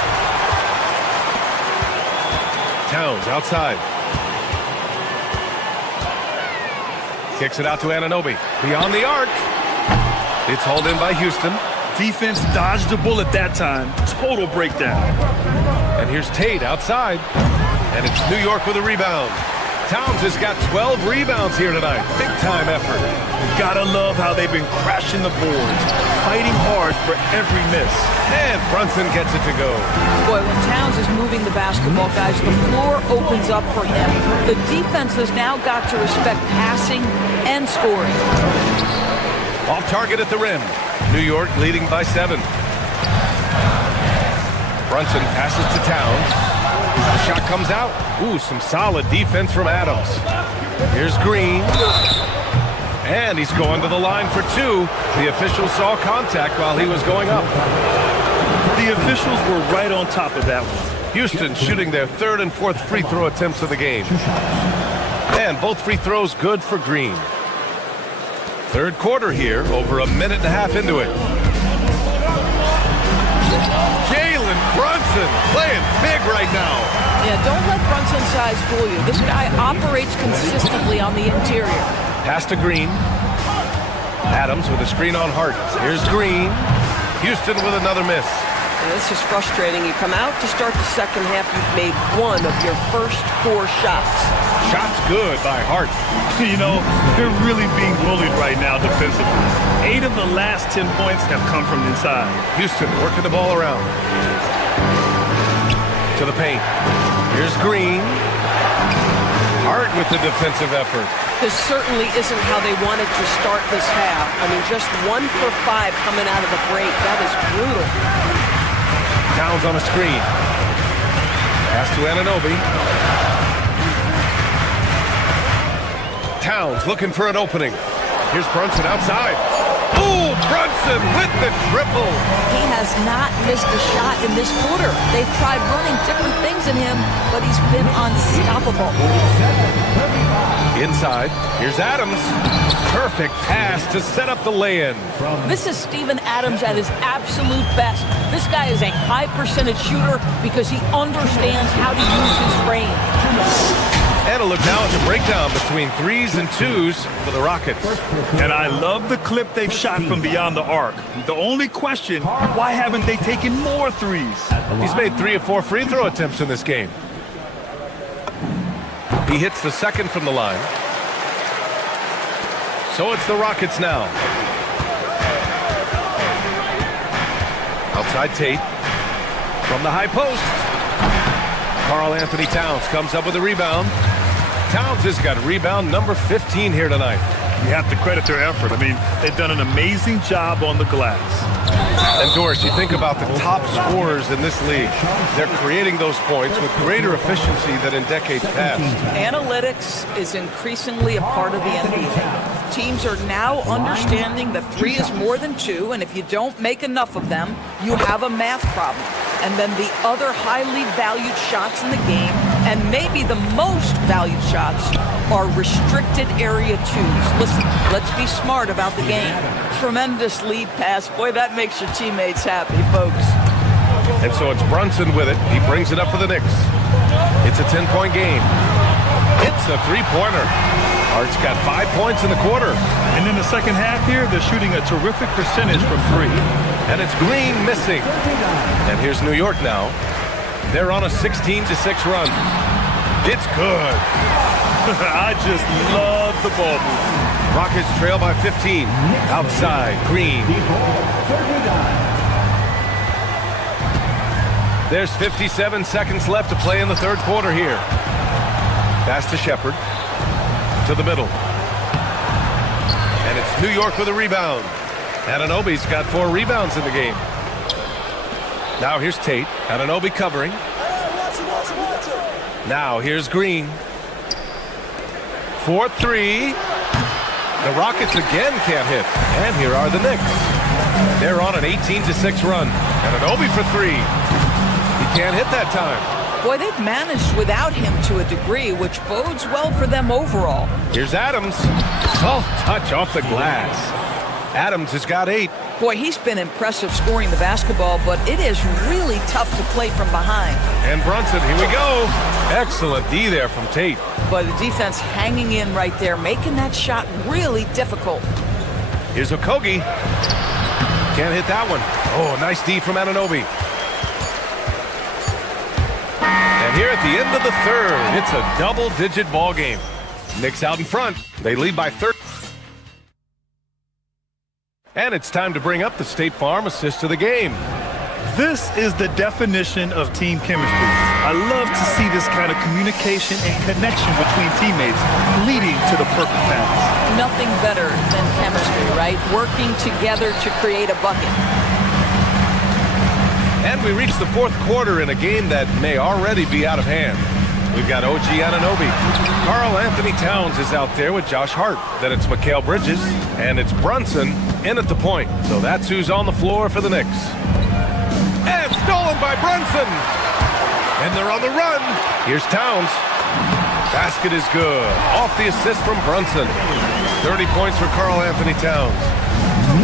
Towns outside. Kicks it out to Anunoby. Beyond the arc. It's hauled in by Houston. Defense dodged the bullet that time. Total breakdown. And here's Tate outside. And it's New York with a rebound. Towns has got 12 rebounds here tonight. Big time effort. Gotta love how they've been crashing the boards, fighting hard for every miss. And Brunson gets it to go. Boy, when Towns is moving the basketball, guys, the floor opens up for him. The defense has now got to respect passing and scoring. Off target at the rim. New York leading by 7. Brunson passes to Towns. The shot comes out. Ooh, some solid defense from Adams. Here's Green. And he's going to the line for 2. The official saw contact while he was going up. The officials were right on top of that one. Houston shooting their 3rd and 4th free throw attempts of the game. And both free throws good for Green. 3rd quarter here, over a minute and a half into it. Jalen Brunson playing big right now. Yeah, don't let Brunson's size fool you. This guy operates consistently on the interior. Pass to Green. Adams with a screen on Hart. Here's Green. Houston with another miss. And this is frustrating. You come out to start the second half, you've made 1 of your first 4 shots. Shots good by Hart. You know, they're really being bullied right now defensively. 8 of the last 10 points have come from inside. Houston working the ball around. To the paint. Here's Green. Hart with the defensive effort. This certainly isn't how they wanted to start this half. I mean, just 1 for 5 coming out of the break. That is brutal. Towns on a screen. Pass to Anunoby. Towns looking for an opening. Here's Brunson outside. Ooh, Brunson with the triple. He has not missed a shot in this quarter. They've tried running different things in him, but he's been unstoppable. Inside, here's Adams. Perfect pass to set up the lay-in. This is Steven Adams at his absolute best. This guy is a high percentage shooter because he understands how to use his frame. And a look now at the breakdown between 3s and 2s for the Rockets. And I love the clip they've shot from beyond the arc. The only question, why haven't they taken more 3s? He's made 3 of 4 free throw attempts in this game. He hits the 2nd from the line. So it's the Rockets now. Outside Tate. From the high post. Karl Anthony Towns comes up with a rebound. Towns has got rebound number 15 here tonight. You have to credit their effort. I mean, they've done an amazing job on the glass. And Doris, you think about the top scorers in this league. They're creating those points with greater efficiency than in decades past. Analytics is increasingly a part of the NBA. Teams are now understanding that 3 is more than 2, and if you don't make enough of them, you have a math problem. And then the other highly valued shots in the game, and maybe the most valued shots, are restricted area 2s. Listen, let's be smart about the game. Tremendous lead pass. Boy, that makes your teammates happy, folks. And so it's Brunson with it. He brings it up for the Knicks. It's a 10-point game. It's a 3-pointer. Hart's got 5 points in the quarter. And in the second half here, they're shooting a terrific percentage from 3. And it's Green missing. And here's New York now. They're on a 16-6 run. It's good. I just love the ball movement. Rockets trail by 15. Outside, Green. There's 57 seconds left to play in the 3rd quarter here. Pass to Shepard. To the middle. And it's New York with a rebound. Anunoby's got 4 rebounds in the game. Now here's Tate. Anunoby covering. Now here's Green. 4-3. The Rockets again can't hit. And here are the Knicks. They're on an 18-6 run. And Anunoby for three. He can't hit that time. Boy, they've managed without him to a degree, which bodes well for them overall. Here's Adams. Soft touch off the glass. Adams has got 8. Boy, he's been impressive scoring the basketball, but it is really tough to play from behind. And Brunson, here we go. Excellent D there from Tate. But the defense hanging in right there, making that shot really difficult. Here's Okogie. Can't hit that one. Oh, nice D from Anunoby. And here at the end of the third, it's a double-digit ball game. Knicks out in front. They lead by 30. And it's time to bring up the State Farm assist of the game. This is the definition of team chemistry. I love to see this kind of communication and connection between teammates leading to the perfect pass. Nothing better than chemistry, right? Working together to create a bucket. And we reach the fourth quarter in a game that may already be out of hand. We've got OG Anunoby. Karl Anthony Towns is out there with Josh Hart. Then it's Mikal Bridges, and it's Brunson in at the point. So that's who's on the floor for the Knicks. And stolen by Brunson. And they're on the run. Here's Towns. Basket is good. Off the assist from Brunson. 30 points for Karl Anthony Towns.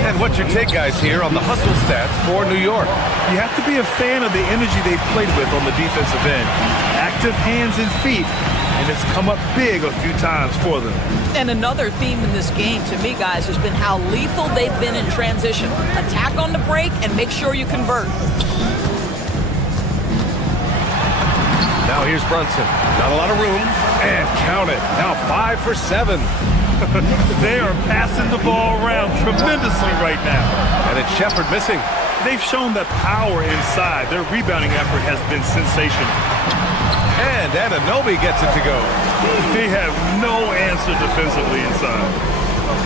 And what's your take, guys, here on the hustle stats for New York? You have to be a fan of the energy they played with on the defensive end. Active hands and feet, and it's come up big a few times for them. And another theme in this game, to me, guys, has been how lethal they've been in transition. Attack on the break and make sure you convert. Now here's Brunson. Not a lot of room. And count it. Now 5 for 7. They are passing the ball around tremendously right now. And it's Shepherd missing. They've shown that power inside. Their rebounding effort has been sensational. And Anunoby gets it to go. They have no answer defensively inside.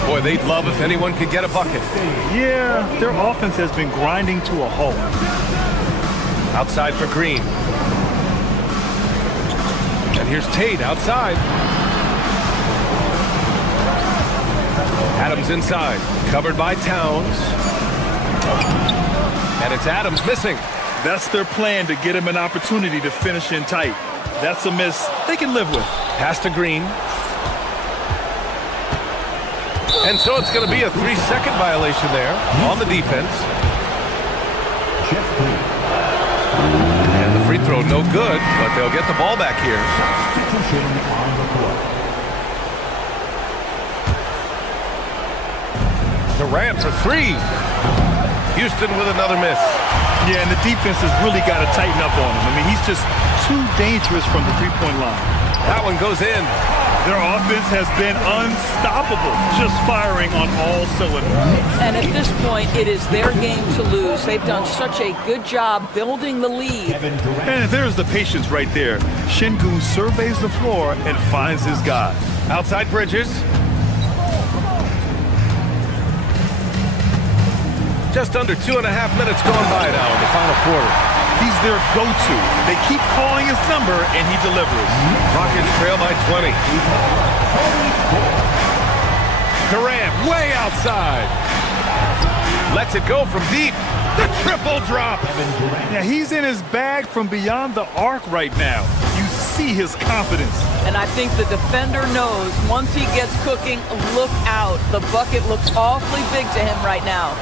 Boy, they'd love if anyone could get a bucket. Yeah, their offense has been grinding to a halt. Outside for Green. And here's Tate outside. Adams inside, covered by Towns. And it's Adams missing. That's their plan, to get him an opportunity to finish in tight. That's a miss they can live with. Pass to Green. And so it's going to be a 3-second violation there on the defense. And the free throw no good, but they'll get the ball back here. Durant for 3. Houston with another miss. Yeah, and the defense has really got to tighten up on him. I mean, he's just too dangerous from the three-point line. That one goes in. Their offense has been unstoppable, just firing on all cylinders. And at this point, it is their game to lose. They've done such a good job building the lead. And there's the patience right there. Şengün surveys the floor and finds his guy. Outside Bridges. Just under 2.5 minutes gone by now in the final quarter. He's their go-to. They keep calling his number, and he delivers. Rockets trail by 20. Durant way outside. Lets it go from deep. The triple drop. Yeah, he's in his bag from beyond the arc right now. You see his confidence. And I think the defender knows once he gets cooking, look out. The bucket looks awfully big to him right now.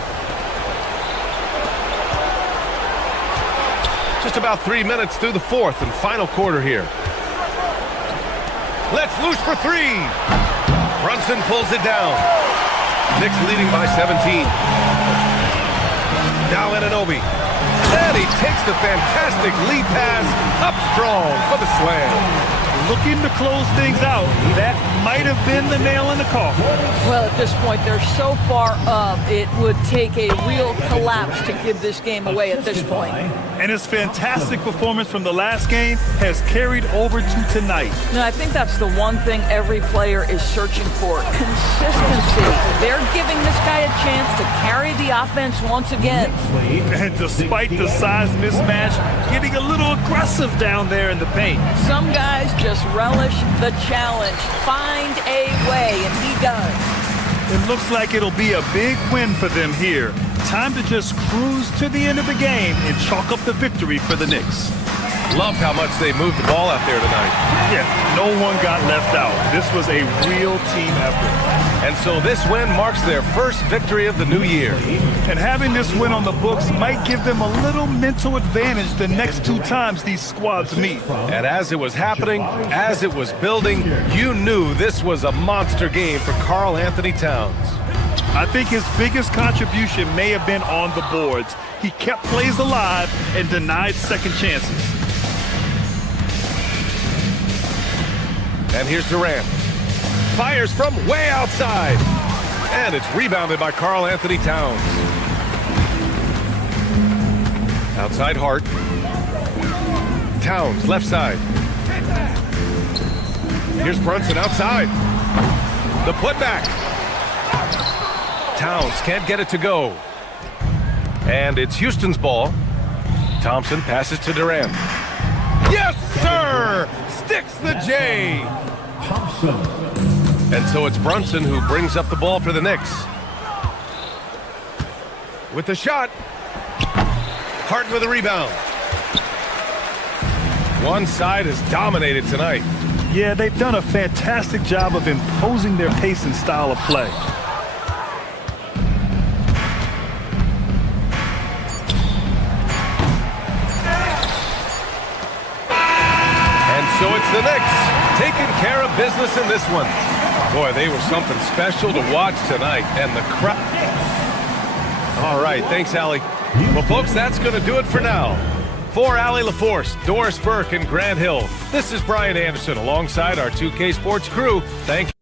Just about 3 minutes through the fourth and final quarter here. Let's loose for 3. Brunson pulls it down. Knicks leading by 17. Now Anunoby. And he takes the fantastic lead pass up strong for the slam. Looking to close things out. That might have been the nail in the coffin. Well, at this point, they're so far up, it would take a real collapse to give this game away at this point. And his fantastic performance from the last game has carried over to tonight. No, I think that's the one thing every player is searching for. Consistency. They're giving this guy a chance to carry the offense once again. And despite the size mismatch, getting a little aggressive down there in the paint. Some guys just relish the challenge. Find a way, and he does. It looks like it'll be a big win for them here. Time to just cruise to the end of the game and chalk up the victory for the Knicks. Loved how much they moved the ball out there tonight. Yeah, no one got left out. This was a real team effort. And so this win marks their first victory of the new year. And having this win on the books might give them a little mental advantage the next 2 times these squads meet. And as it was happening, as it was building, you knew this was a monster game for Karl Anthony Towns. I think his biggest contribution may have been on the boards. He kept plays alive and denied second chances. And here's Durant. Fires from way outside. And it's rebounded by Karl Anthony Towns. Outside Hart. Towns, left side. Here's Brunson outside. The putback. Towns can't get it to go. And it's Houston's ball. Thompson passes to Durant. Yes, sir! Sticks the J. Thompson. And so it's Brunson who brings up the ball for the Knicks. With the shot. Hart with a rebound. One side has dominated tonight. Yeah, they've done a fantastic job of imposing their pace and style of play. So it's the Knicks taking care of business in this one. Boy, they were something special to watch tonight. And the crowd. All right, thanks, Allie. Well, folks, that's going to do it for now. For Allie LaForce, Doris Burke, and Grant Hill, this is Brian Anderson alongside our 2K Sports crew. Thank you.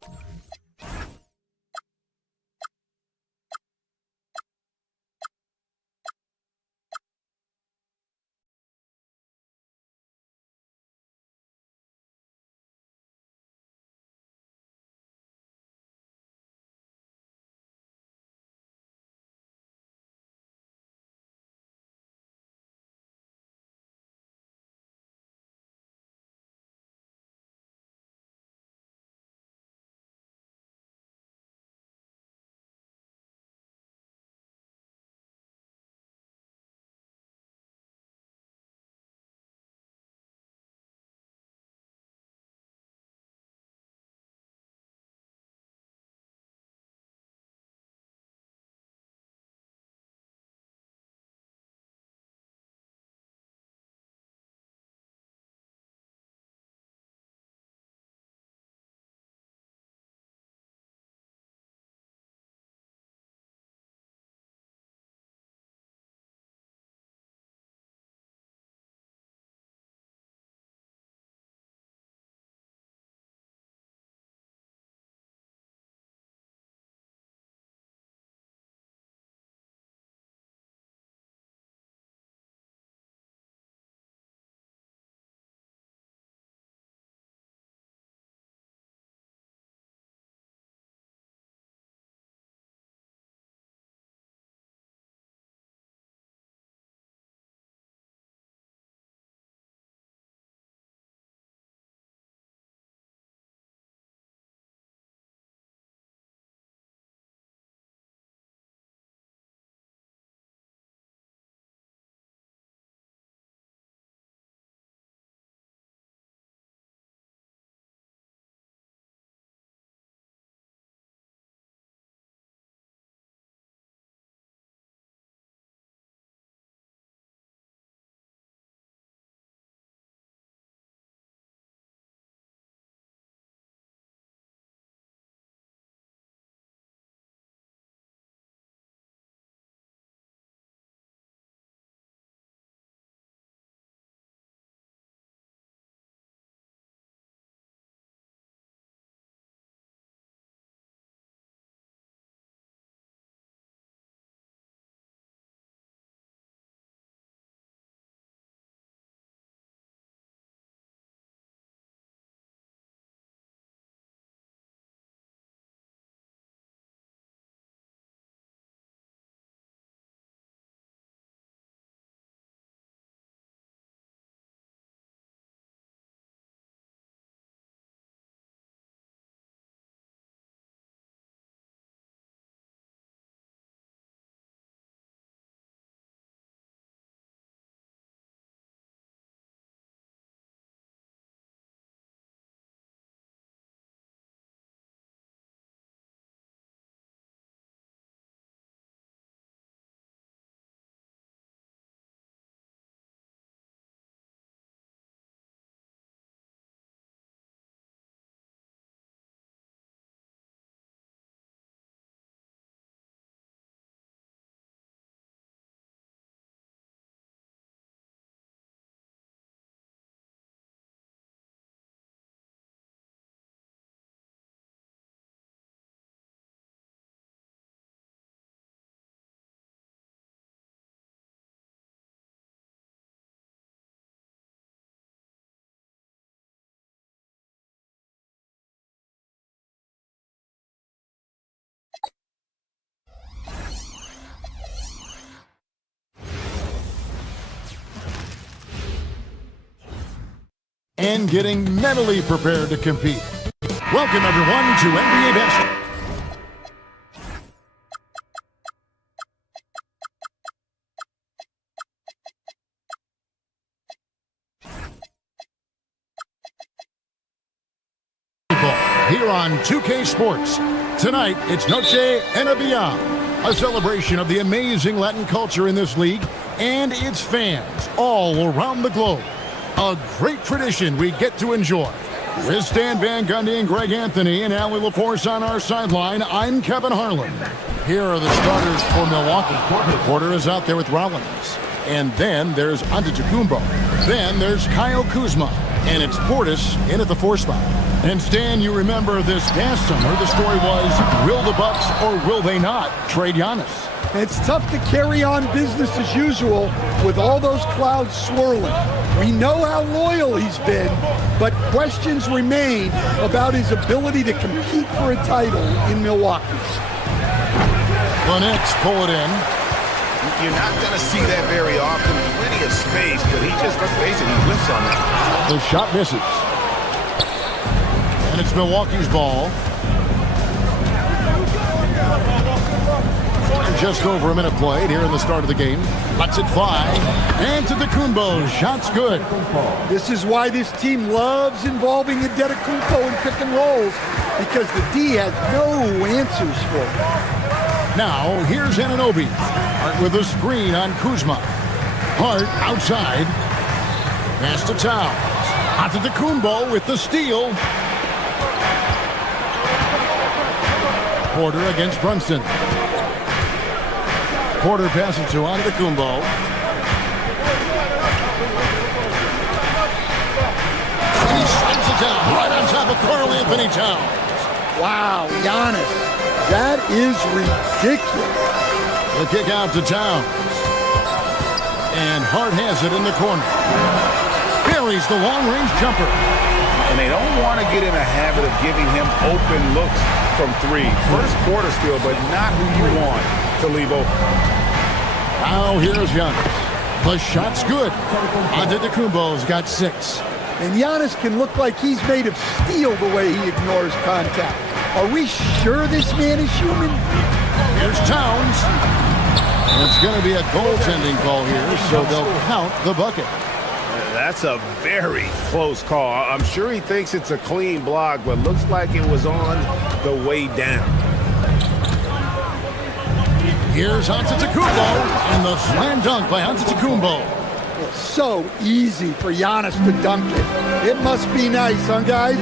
and getting mentally prepared to compete. Welcome, everyone, to NBA Basketball. Here on 2K Sports. Tonight, it's Noche Enabia, a celebration of the amazing Latin culture in this league and its fans all around the globe. A great tradition we get to enjoy. With Stan Van Gundy and Greg Anthony and Allie LaForce on our sideline, I'm Kevin Harlan. Here are the starters for Milwaukee. Porter is out there with Rollins. And then there's Antetokounmpo. Then there's Kyle Kuzma. And it's Portis in at the 4 spot. And Stan, you remember this past summer, the story was, will the Bucks or will they not trade Giannis? It's tough to carry on business as usual with all those clouds swirling. We know how loyal he's been, but questions remain about his ability to compete for a title in Milwaukee. The Knicks pull it in. You're not going to see that very often. Plenty of space, but he just, let's face it, he whiffs on that. The shot misses. And it's Milwaukee's ball. Just over a minute played here in the start of the game. Lets it fly. Antetokounmpo, shot's good. This is why this team loves involving Antetokounmpo in pick and rolls, because the D has no answers for it. Now, here's Anunoby. Hart with a screen on Kuzma. Hart outside. Pass to Towns. Antetokounmpo with the steal. Porter against Brunson. Porter passes to Antetokounmpo. And he slams it down right on top of Karl Anthony Towns. Wow, Giannis, that is ridiculous. The kick out to Towns. And Hart has it in the corner. Buries the long-range jumper. And they don't want to get in a habit of giving him open looks from 3. First quarter steal, but not who you want to leave open. Now here's Giannis. The shot's good. Antetokounmpo's got 6. And Giannis can look like he's made of steel the way he ignores contact. Are we sure this man is human? Here's Towns. And it's going to be a goaltending call here, so they'll count the bucket. That's a very close call. I'm sure he thinks it's a clean block, but looks like it was on the way down. Here's Antetokounmpo, and the slam dunk by Antetokounmpo. It's so easy for Giannis to dunk it. It must be nice, huh, guys?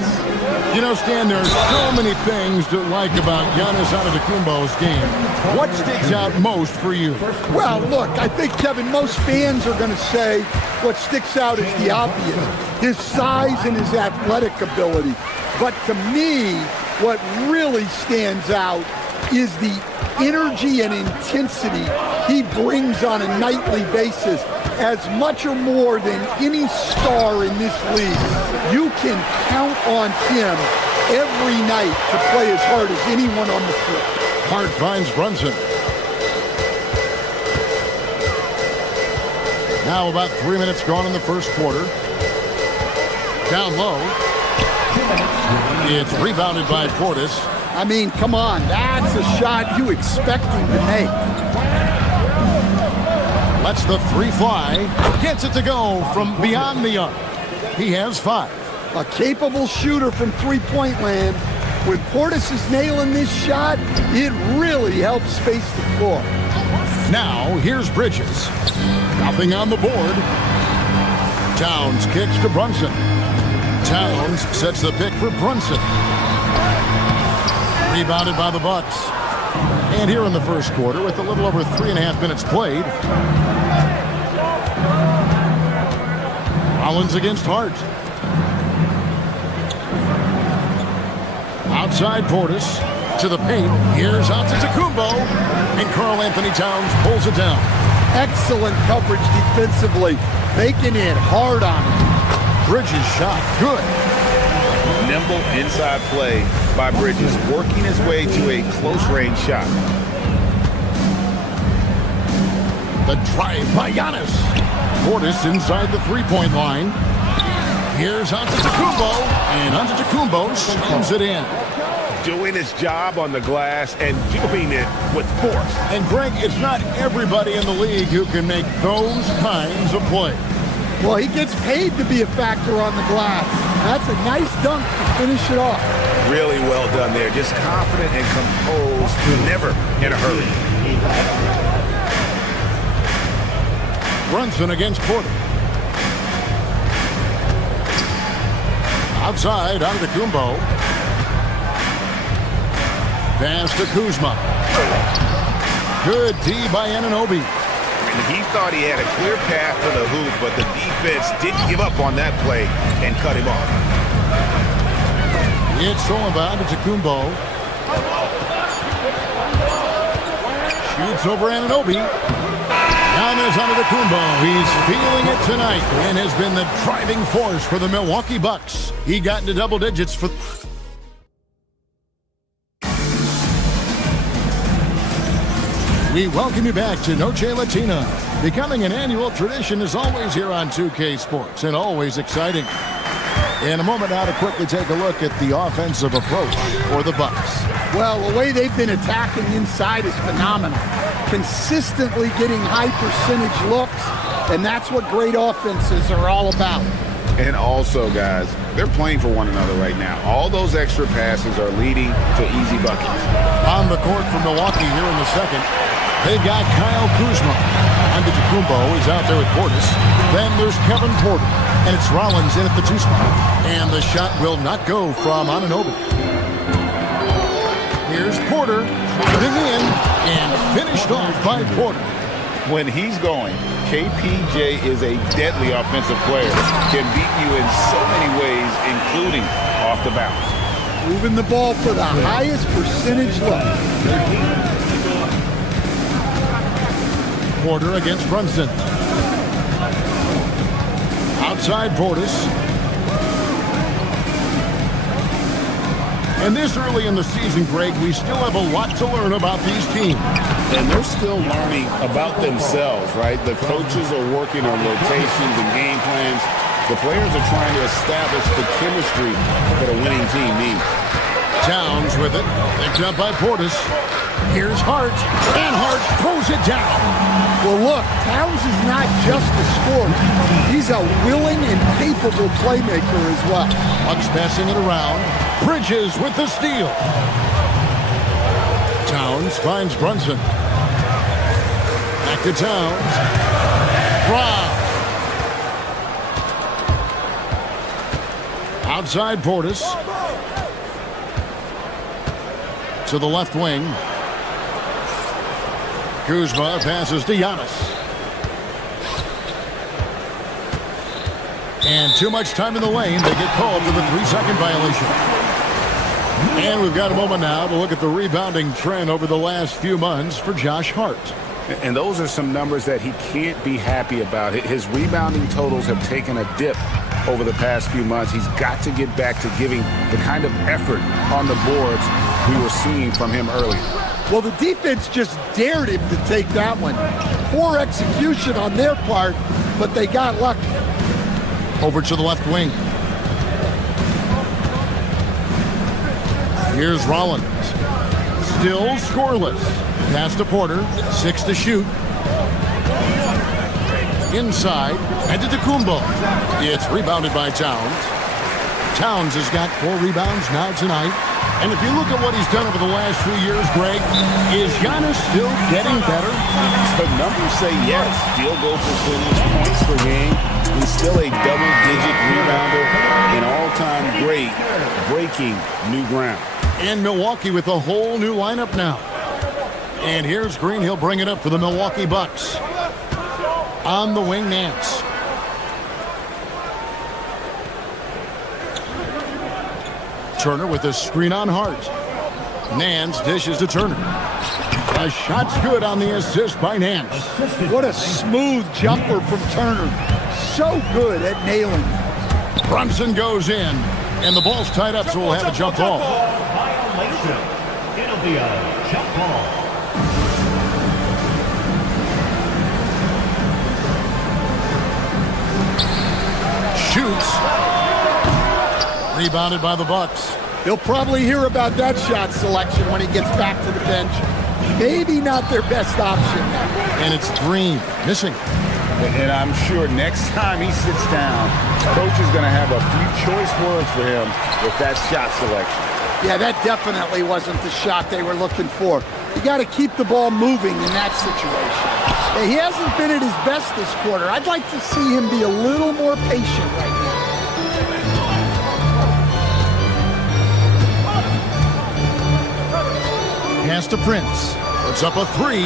You know, Stan, there are so many things to like about Giannis Antetokounmpo's game. What sticks out most for you? Well, look, I think, Kevin, most fans are going to say what sticks out is the obvious, his size and his athletic ability. But to me, what really stands out is the energy and intensity he brings on a nightly basis, as much or more than any star in this league. You can count on him every night to play as hard as anyone on the floor. Hart finds Brunson. Now about 3 minutes gone in the first quarter. Down low. It's rebounded by Portis. I mean, come on, that's a shot you expect him to make. Lets the 3 fly. Gets it to go from beyond the arc. He has 5. A capable shooter from three-point land. When Portis is nailing this shot, it really helps space the floor. Now, here's Bridges. Nothing on the board. Towns kicks to Brunson. Towns sets the pick for Brunson. Rebounded by the Bucks. And here in the first quarter, with a little over 3.5 minutes played, Rollins against Hart. Outside Portis to the paint. Here's Antetokounmpo, and Karl Anthony Towns pulls it down. Excellent coverage defensively, making it hard on him. Bridges shot good. Nimble inside play by Bridges, working his way to a close-range shot. The drive by Giannis. Portis inside the three-point line. Here's Antetokounmpo, and Antetokounmpo slams it in. Doing his job on the glass and doing it with force. And Greg, it's not everybody in the league who can make those kinds of plays. Well, he gets paid to be a factor on the glass. That's a nice dunk to finish it off. Really well done there. Just confident and composed, never in a hurry. Brunson against Porter. Outside, Antetokounmpo. Pass to Kuzma. Good D by Anunoby. And he thought he had a clear path to the hoop, but the defense didn't give up on that play and cut him off. It's stolen by Antetokounmpo. Shoots over Anunoby. Giannis Antetokounmpo. He's feeling it tonight and has been the driving force for the Milwaukee Bucks. He got into double digits for... We welcome you back to Noche Latina. Becoming an annual tradition is always here on 2K Sports and always exciting. In a moment now to quickly take a look at the offensive approach for the Bucks. Well, the way they've been attacking inside is phenomenal. Consistently getting high percentage looks, and that's what great offenses are all about. And also, guys, they're playing for one another right now. All those extra passes are leading to easy buckets. On the court for Milwaukee here in the second, they've got Kyle Kuzma. Antetokounmpo is out there with Portis. Then there's Kevin Porter. And it's Rollins in at the 2 spot. And the shot will not go from Anunoby. Here's Porter driving in and finished off by Porter. When he's going, KPJ is a deadly offensive player. Can beat you in so many ways, including off the bounce. Moving the ball for the highest percentage look. Porter against Brunson. Outside Portis. And this early in the season, Greg, we still have a lot to learn about these teams. And they're still learning about themselves, right? The coaches are working on rotations and game plans. The players are trying to establish the chemistry that a winning team needs. Towns with it. Picked up by Portis. Here's Hart. And Hart throws it down. Well, look, Towns is not just a scorer. He's a willing and capable playmaker as well. Bucks passing it around. Bridges with the steal. Towns finds Brunson. Back to Towns. Rob. Outside Portis. To the left wing. Kuzma passes to Giannis. And too much time in the lane. They get called for the 3-second violation. And we've got a moment now to look at the rebounding trend over the last few months for Josh Hart. And those are some numbers that he can't be happy about. His rebounding totals have taken a dip over the past few months. He's got to get back to giving the kind of effort on the boards we were seeing from him earlier. Well, the defense just dared him to take that one. Poor execution on their part, but they got lucky. Over to the left wing. Here's Rollins. Still scoreless. Pass to Porter. 6 to shoot. Inside. Antetokounmpo. It's rebounded by Towns. Towns has got 4 rebounds now tonight. And if you look at what he's done over the last few years, Greg, is Giannis still getting better? The numbers say yes. Field goal percentage, points per game. He's still a double-digit rebounder, an all-time great, breaking new ground. And Milwaukee with a whole new lineup now. And here's Green. He'll bring it up for the Milwaukee Bucks. On the wing, Nance. Turner with a screen on Hart. Nance dishes to Turner. A shot's good on the assist by Nance. What a smooth jumper from Turner. So good at nailing. Brunson goes in, and the ball's tied up, so we'll have a jump ball. It'll be a jump ball. Shoots. Rebounded by the Bucks. He'll probably hear about that shot selection when he gets back to the bench. Maybe not their best option now. And it's Green, missing. And I'm sure next time he sits down, coach is going to have a few choice words for him with that shot selection. Yeah, that definitely wasn't the shot they were looking for. You got to keep the ball moving in that situation. Yeah, he hasn't been at his best this quarter. I'd like to see him be a little more patient right now. Pass to Prince. Puts up a three.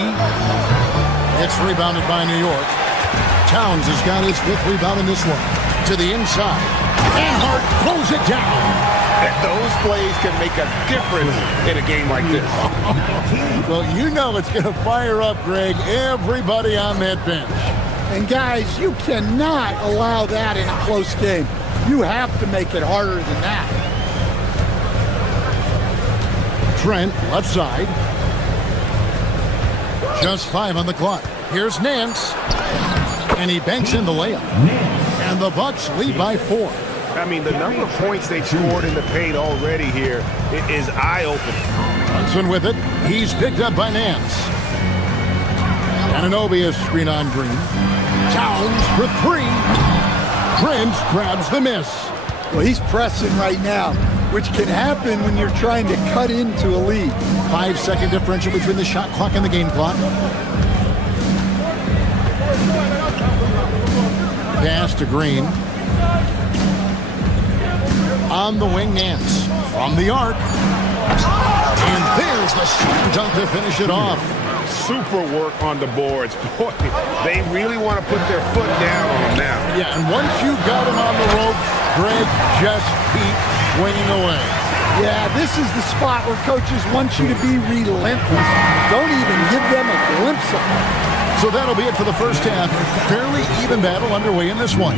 It's rebounded by New York. Towns has got his 5th rebound in this one. To the inside. And Hart throws it down. And those plays can make a difference in a game like this. Well, you know it's going to fire up, Greg, everybody on that bench. And guys, you cannot allow that in a close game. You have to make it harder than that. Trent, left side. Just 5 on the clock. Here's Nance. And he banks in the layup. And the Bucks lead by 4. I mean, the number of points they've scored in the paint already here is eye-opening. Brunson with it. He's picked up by Nance. Anunoby is screen on Green. Towns for 3. Prince grabs the miss. Well, he's pressing right now, which can happen when you're trying to cut into a lead. 5-second differential between the shot clock and the game clock. Pass to Green. On the wing, Nance. From the arc. And there's the slam dunk to finish it off. Super work on the boards. Boy, they really want to put their foot down on them now. Yeah, and once you've got him on the ropes, Greg, just keep swinging away. Yeah, this is the spot where coaches want you to be relentless. Don't even give them a glimpse of it. So that'll be it for the first half. Fairly even battle underway in this one.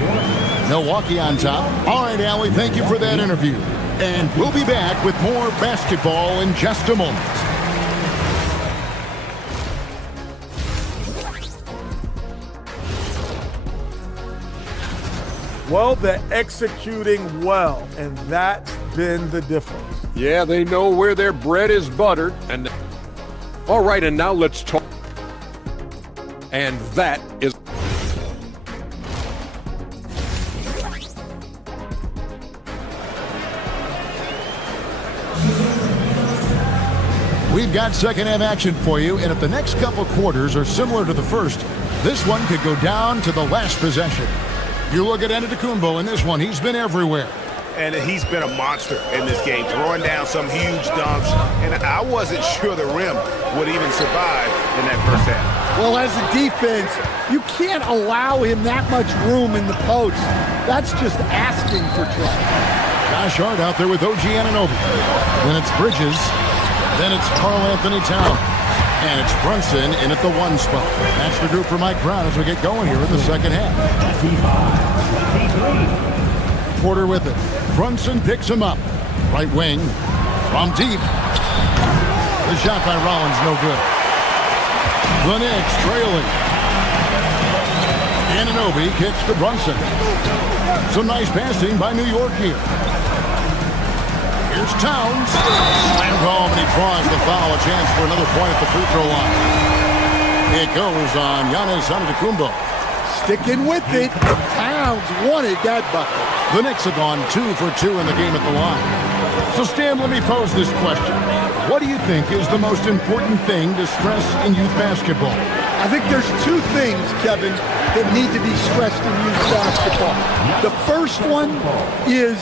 Milwaukee on top. All right, Allie, thank you for that interview. And we'll be back with more basketball in just a moment. Well, they're executing well, and that's been the difference. Yeah, they know where their bread is buttered. And all right, and now let's talk. And that is... We've got second half action for you, and if the next couple quarters are similar to the first, this one could go down to the last possession. You look at Antetokounmpo in this one. He's been everywhere. And he's been a monster in this game, throwing down some huge dunks. And I wasn't sure the rim would even survive in that first half. Well, as a defense, you can't allow him that much room in the post. That's just asking for trouble. Josh Hart out there with OG Anunoby. Then it's Bridges. Then it's Karl Anthony Towns. And it's Brunson in at the 1 spot. That's the group for Mike Brown as we get going here in the second half. Porter with it. Brunson picks him up. Right wing. From deep. The shot by Rollins, no good. The Knicks trailing. Anunoby kicks to Brunson. Some nice passing by New York here. Here's Towns. Slammed home, and he draws the foul. A chance for another point at the free throw line. It goes on Giannis Antetokounmpo. Sticking with it. Towns wanted that bucket. The Knicks have gone 2 for 2 in the game at the line. So, Stan, let me pose this question. What do you think is the most important thing to stress in youth basketball? I think there's 2 things, Kevin, that need to be stressed in youth basketball. The first one is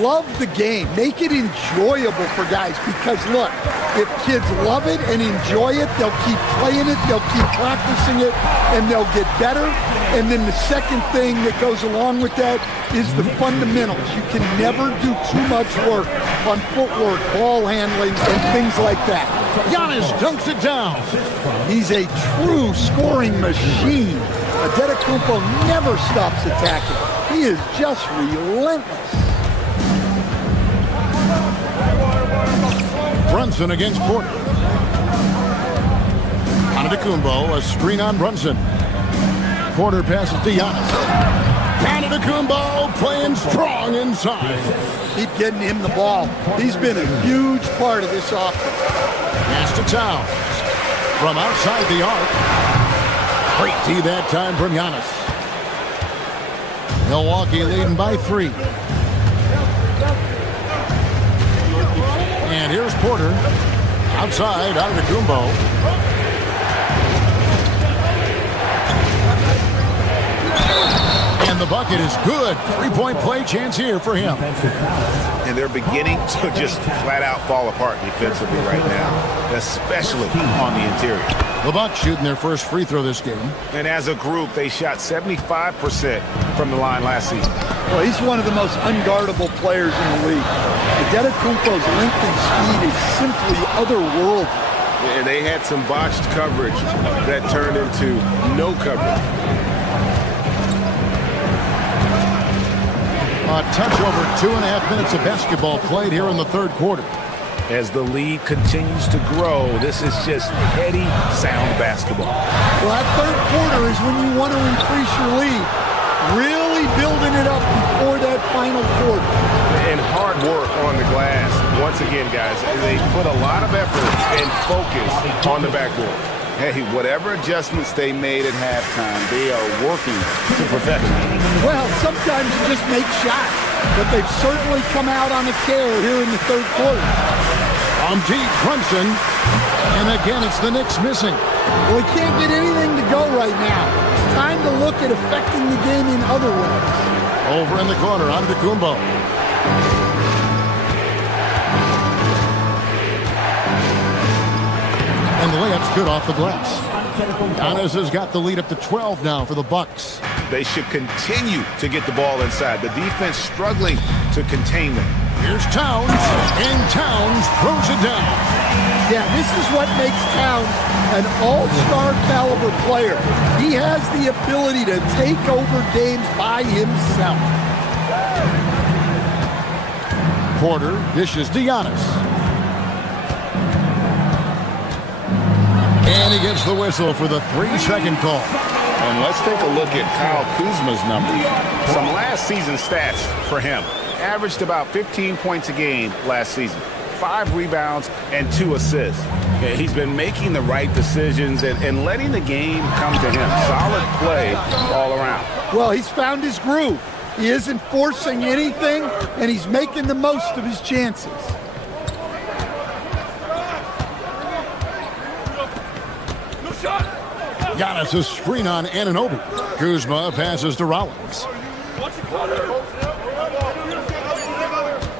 love the game. Make it enjoyable for guys, because look, if kids love it and enjoy it, they'll keep playing it, they'll keep practicing it, and they'll get better. And then the second thing that goes along with that is the fundamentals. You can never do too much work on footwork, ball handling, and things like that. Giannis dunks it down. He's a true scoring machine. Antetokounmpo never stops attacking. He is just relentless. Brunson against Porter. Antetokounmpo, a screen on Brunson. Porter passes to Giannis. Antetokounmpo playing strong inside. Keep getting him the ball. He's been a huge part of this offense. Pass to Towns. From outside the arc. Great D that time from Giannis. Milwaukee leading by 3. And here's Porter. Outside, Antetokounmpo. And the bucket is good. 3-point play chance here for him. And they're beginning to just flat out fall apart defensively right now, especially on the interior. The Bucks shooting their first free throw this game. And as a group, they shot 75% from the line last season. Well, he's one of the most unguardable players in the league. Antetokounmpo's length and speed is simply otherworldly. And they had some botched coverage that turned into no coverage. A touch over 2.5 minutes of basketball played here in the third quarter. As the lead continues to grow, this is just heady, sound basketball. Well, that third quarter is when you want to increase your lead. Really building it up before that final quarter. And hard work on the glass. Once again, guys, they put a lot of effort and focus on the backboard. Hey, whatever adjustments they made at halftime, they are working to perfection. Well, sometimes you just make shots, but they've certainly come out on a tear here in the third quarter. Deep Brunson, and again it's the Knicks missing. Well, he can't get anything to go right now. It's time to look at affecting the game in other ways. Over in the corner, Antetokounmpo. And the layup's good off the glass. Giannis has got the lead up to 12 now for the Bucks. They should continue to get the ball inside. The defense struggling to contain them. Here's Towns, and Towns throws it down. Yeah, this is what makes Towns an all-star caliber player. He has the ability to take over games by himself. Porter dishes to Giannis. And he gets the whistle for the 3-second call. And let's take a look at Kyle Kuzma's numbers. Some last season stats for him. Averaged about 15 points a game last season. 5 rebounds and 2 assists. He's been making the right decisions and letting the game come to him. Solid play all around. Well, he's found his groove. He isn't forcing anything, and he's making the most of his chances. Giannis' screen on Anunoby. Kuzma passes to Rollins.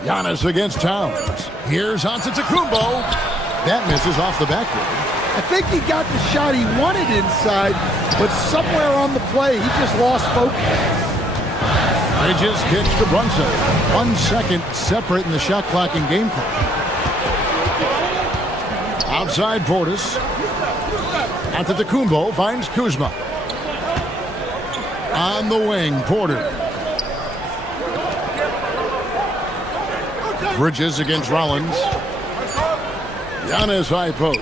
Giannis against Towns. Here's Antetokounmpo. That misses off the backboard. I think he got the shot he wanted inside, but somewhere on the play, he just lost focus. Bridges kicks to Brunson. 1 second separating the shot clock and game clock. Outside Portis. Antetokounmpo finds Kuzma. On the wing, Porter. Bridges against Rollins. Giannis high post.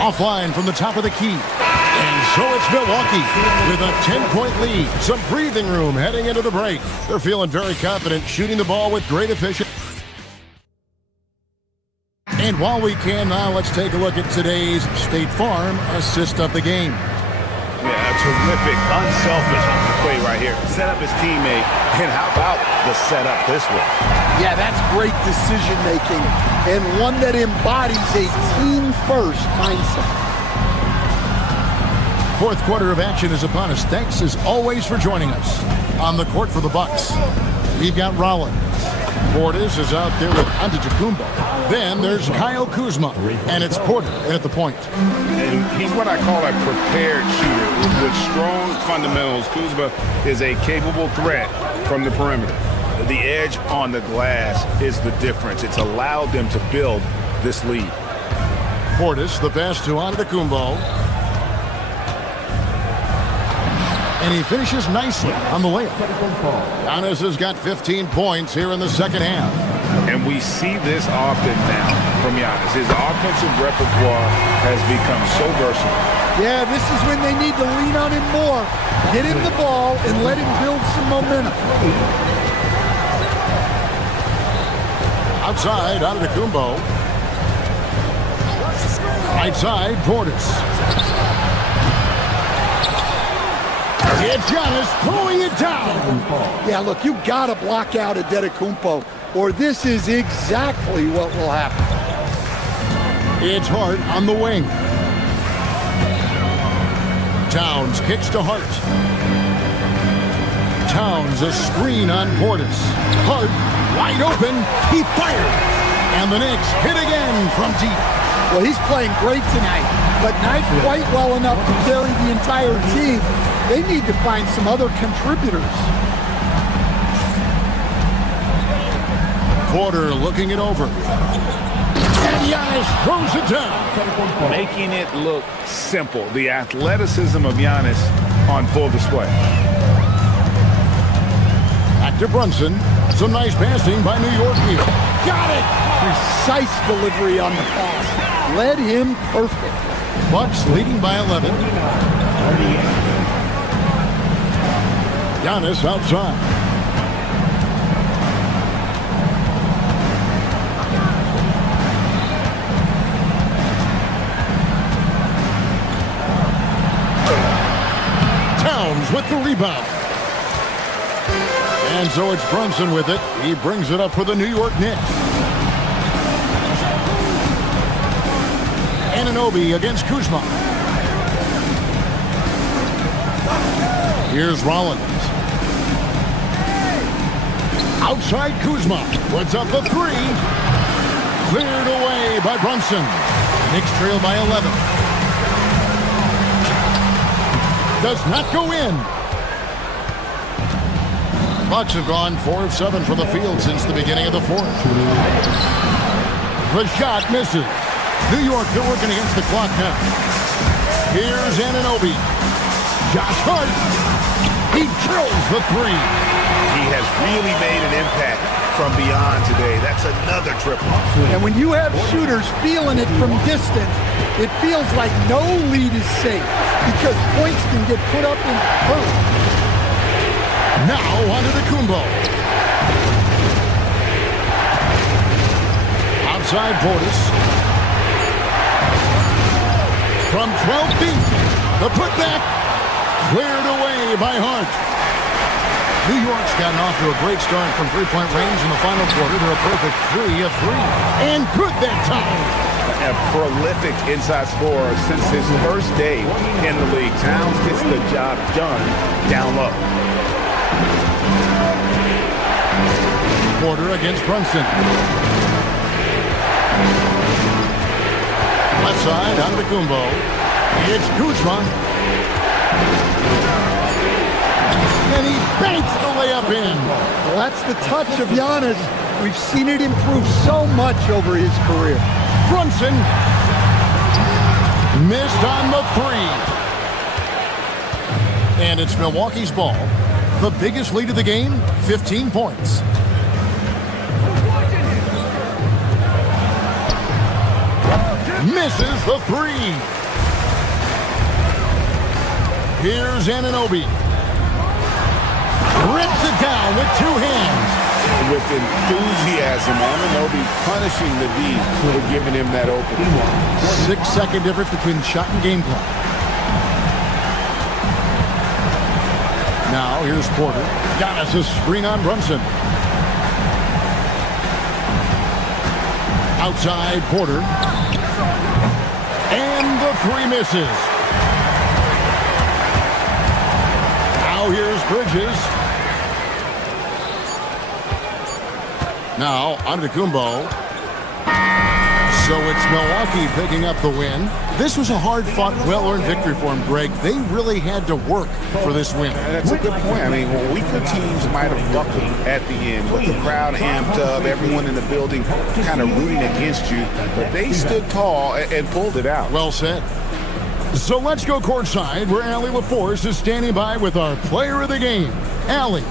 Offline from the top of the key. And so it's Milwaukee with a 10-point lead. Some breathing room heading into the break. They're feeling very confident, shooting the ball with great efficiency. And while we can now, let's take a look at today's State Farm assist of the game. Yeah, a terrific, unselfish play right here. Set up his teammate, and how about the setup this way? Yeah, that's great decision-making, and one that embodies a team-first mindset. Fourth quarter of action is upon us. Thanks, as always, for joining us. On the court for the Bucks, we've got Rollins. Portis is out there with Antetokounmpo. Then there's Kyle Kuzma, and it's Porter at the point. And he's what I call a prepared shooter. With strong fundamentals, Kuzma is a capable threat from the perimeter. The edge on the glass is the difference. It's allowed them to build this lead. Portis, the pass to Antetokounmpo. And he finishes nicely on the layup. Giannis has got 15 points here in the second half. And And we see this often now from Giannis. His offensive repertoire has become so versatile. Yeah, this is when they need to lean on him more. Get him the ball and let him build some momentum. Outside, out of the Kumbo. Right side, Portis. It's Giannis throwing it down. Yeah, look, you got to block out Antetokounmpo, or this is exactly what will happen. It's Hart on the wing. Towns kicks to Hart. Towns a screen on Portis. Hart wide open. He fired. And the Knicks hit again from deep. Well, he's playing great tonight, but not quite well enough to carry the entire team. They need to find some other contributors. Porter looking it over. And Giannis throws it down. Making it look simple. The athleticism of Giannis on full display. Back to Brunson. Some nice passing by New York here. Got it! Precise delivery on the pass. Led him perfect. Bucks leading by 11. Giannis outside. Towns with the rebound. And so it's Brunson with it. He brings it up for the New York Knicks. Anunoby against Kuzma. Here's Rollins. Outside Kuzma. Puts up the three. Cleared away by Brunson. Knicks trail by 11. Does not go in. Bucks have gone 4 of 7 from the field since the beginning of the fourth. The shot misses. New York, they're working against the clock now. Here's Anunoby. Josh Hart. He drills the three. He has really made an impact from beyond today. That's another triple. And when you have shooters feeling it from distance, it feels like no lead is safe because points can get put up in a hurry. Now onto the Kumbo. Outside Portis. From 12 feet. The putback. Cleared away by Hart. New York's gotten off to a great start from three-point range in the final quarter. They're a perfect 3 of 3. And good that time. A prolific inside scorer since his first day in the league. Towns gets the job done down low. Porter against Brunson. Left side, Antetokounmpo. It's Kuzma. And he banks the layup in. Well, that's the touch of Giannis. We've seen it improve so much over his career. Brunson missed on the three. And it's Milwaukee's ball. The biggest lead of the game, 15 points. Misses the three. Here's Anunoby. Rips it down with 2 hands. With enthusiasm, Anunoby punishing the D for giving him that opening. 6-second difference between shot and game clock. Now here's Porter. Giannis a screen on Brunson. Outside Porter. And the three misses. Now here's Bridges. Now Antetokounmpo. So it's Milwaukee picking up the win. This was a hard-fought, well-earned victory for them, Greg. They really had to work for this win. That's a good point. I mean, weaker teams might have buckled at the end, but the crowd amped up, everyone in the building kind of rooting against you. But they stood tall and pulled it out. Well said. So let's go courtside, where Allie LaForce is standing by with our player of the game. Allie.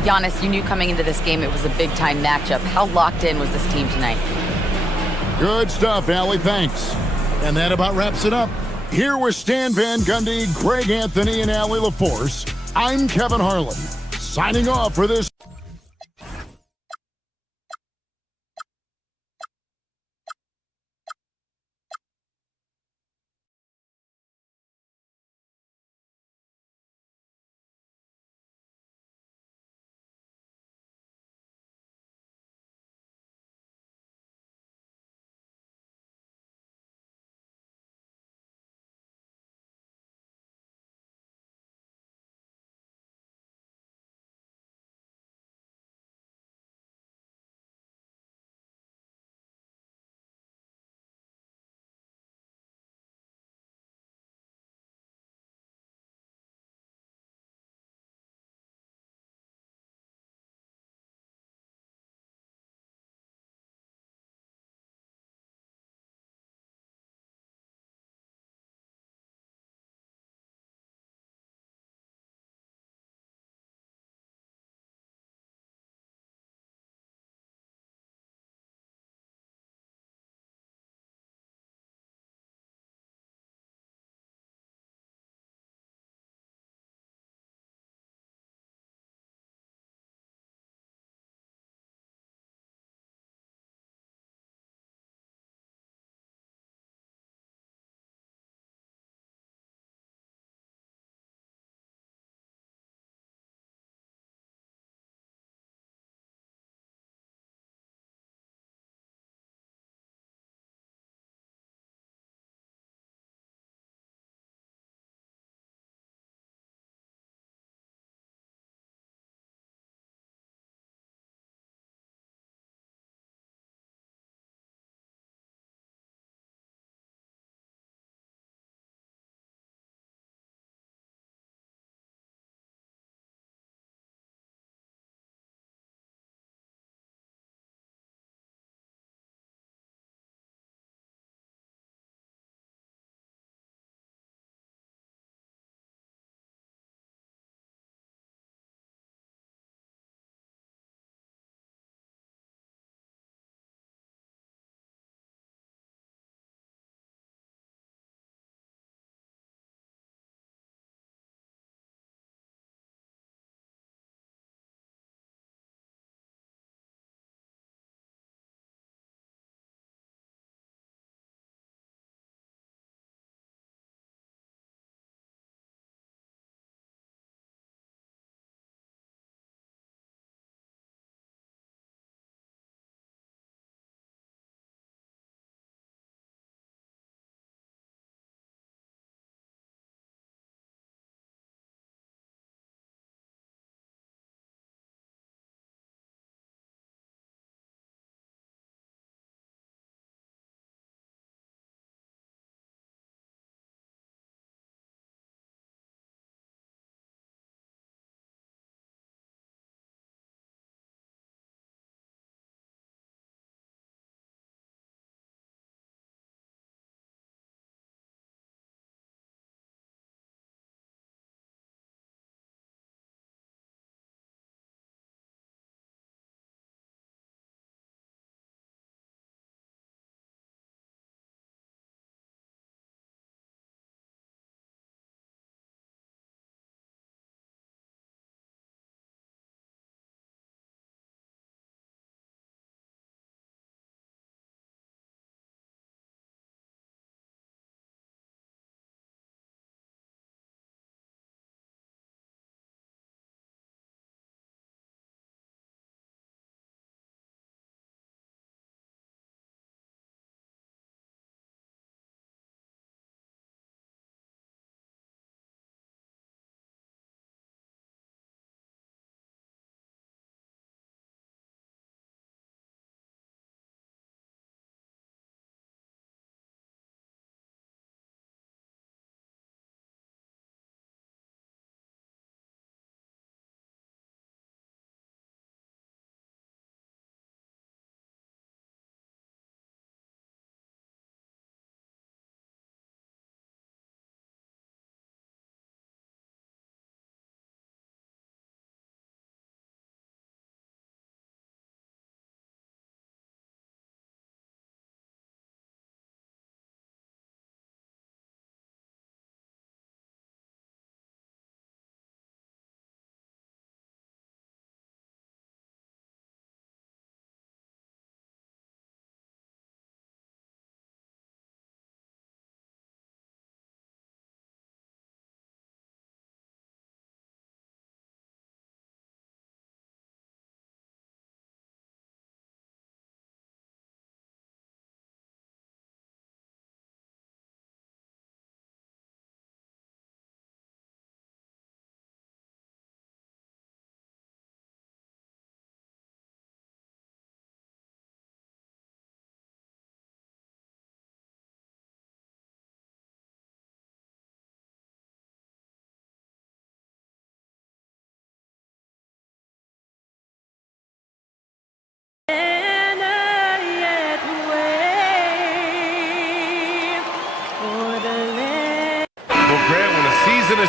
Giannis, you knew coming into this game it was a big-time matchup. How locked in was this team tonight? Good stuff, Allie. Thanks. And that about wraps it up. Here with Stan Van Gundy, Greg Anthony, and Allie LaForce, I'm Kevin Harlan, signing off for this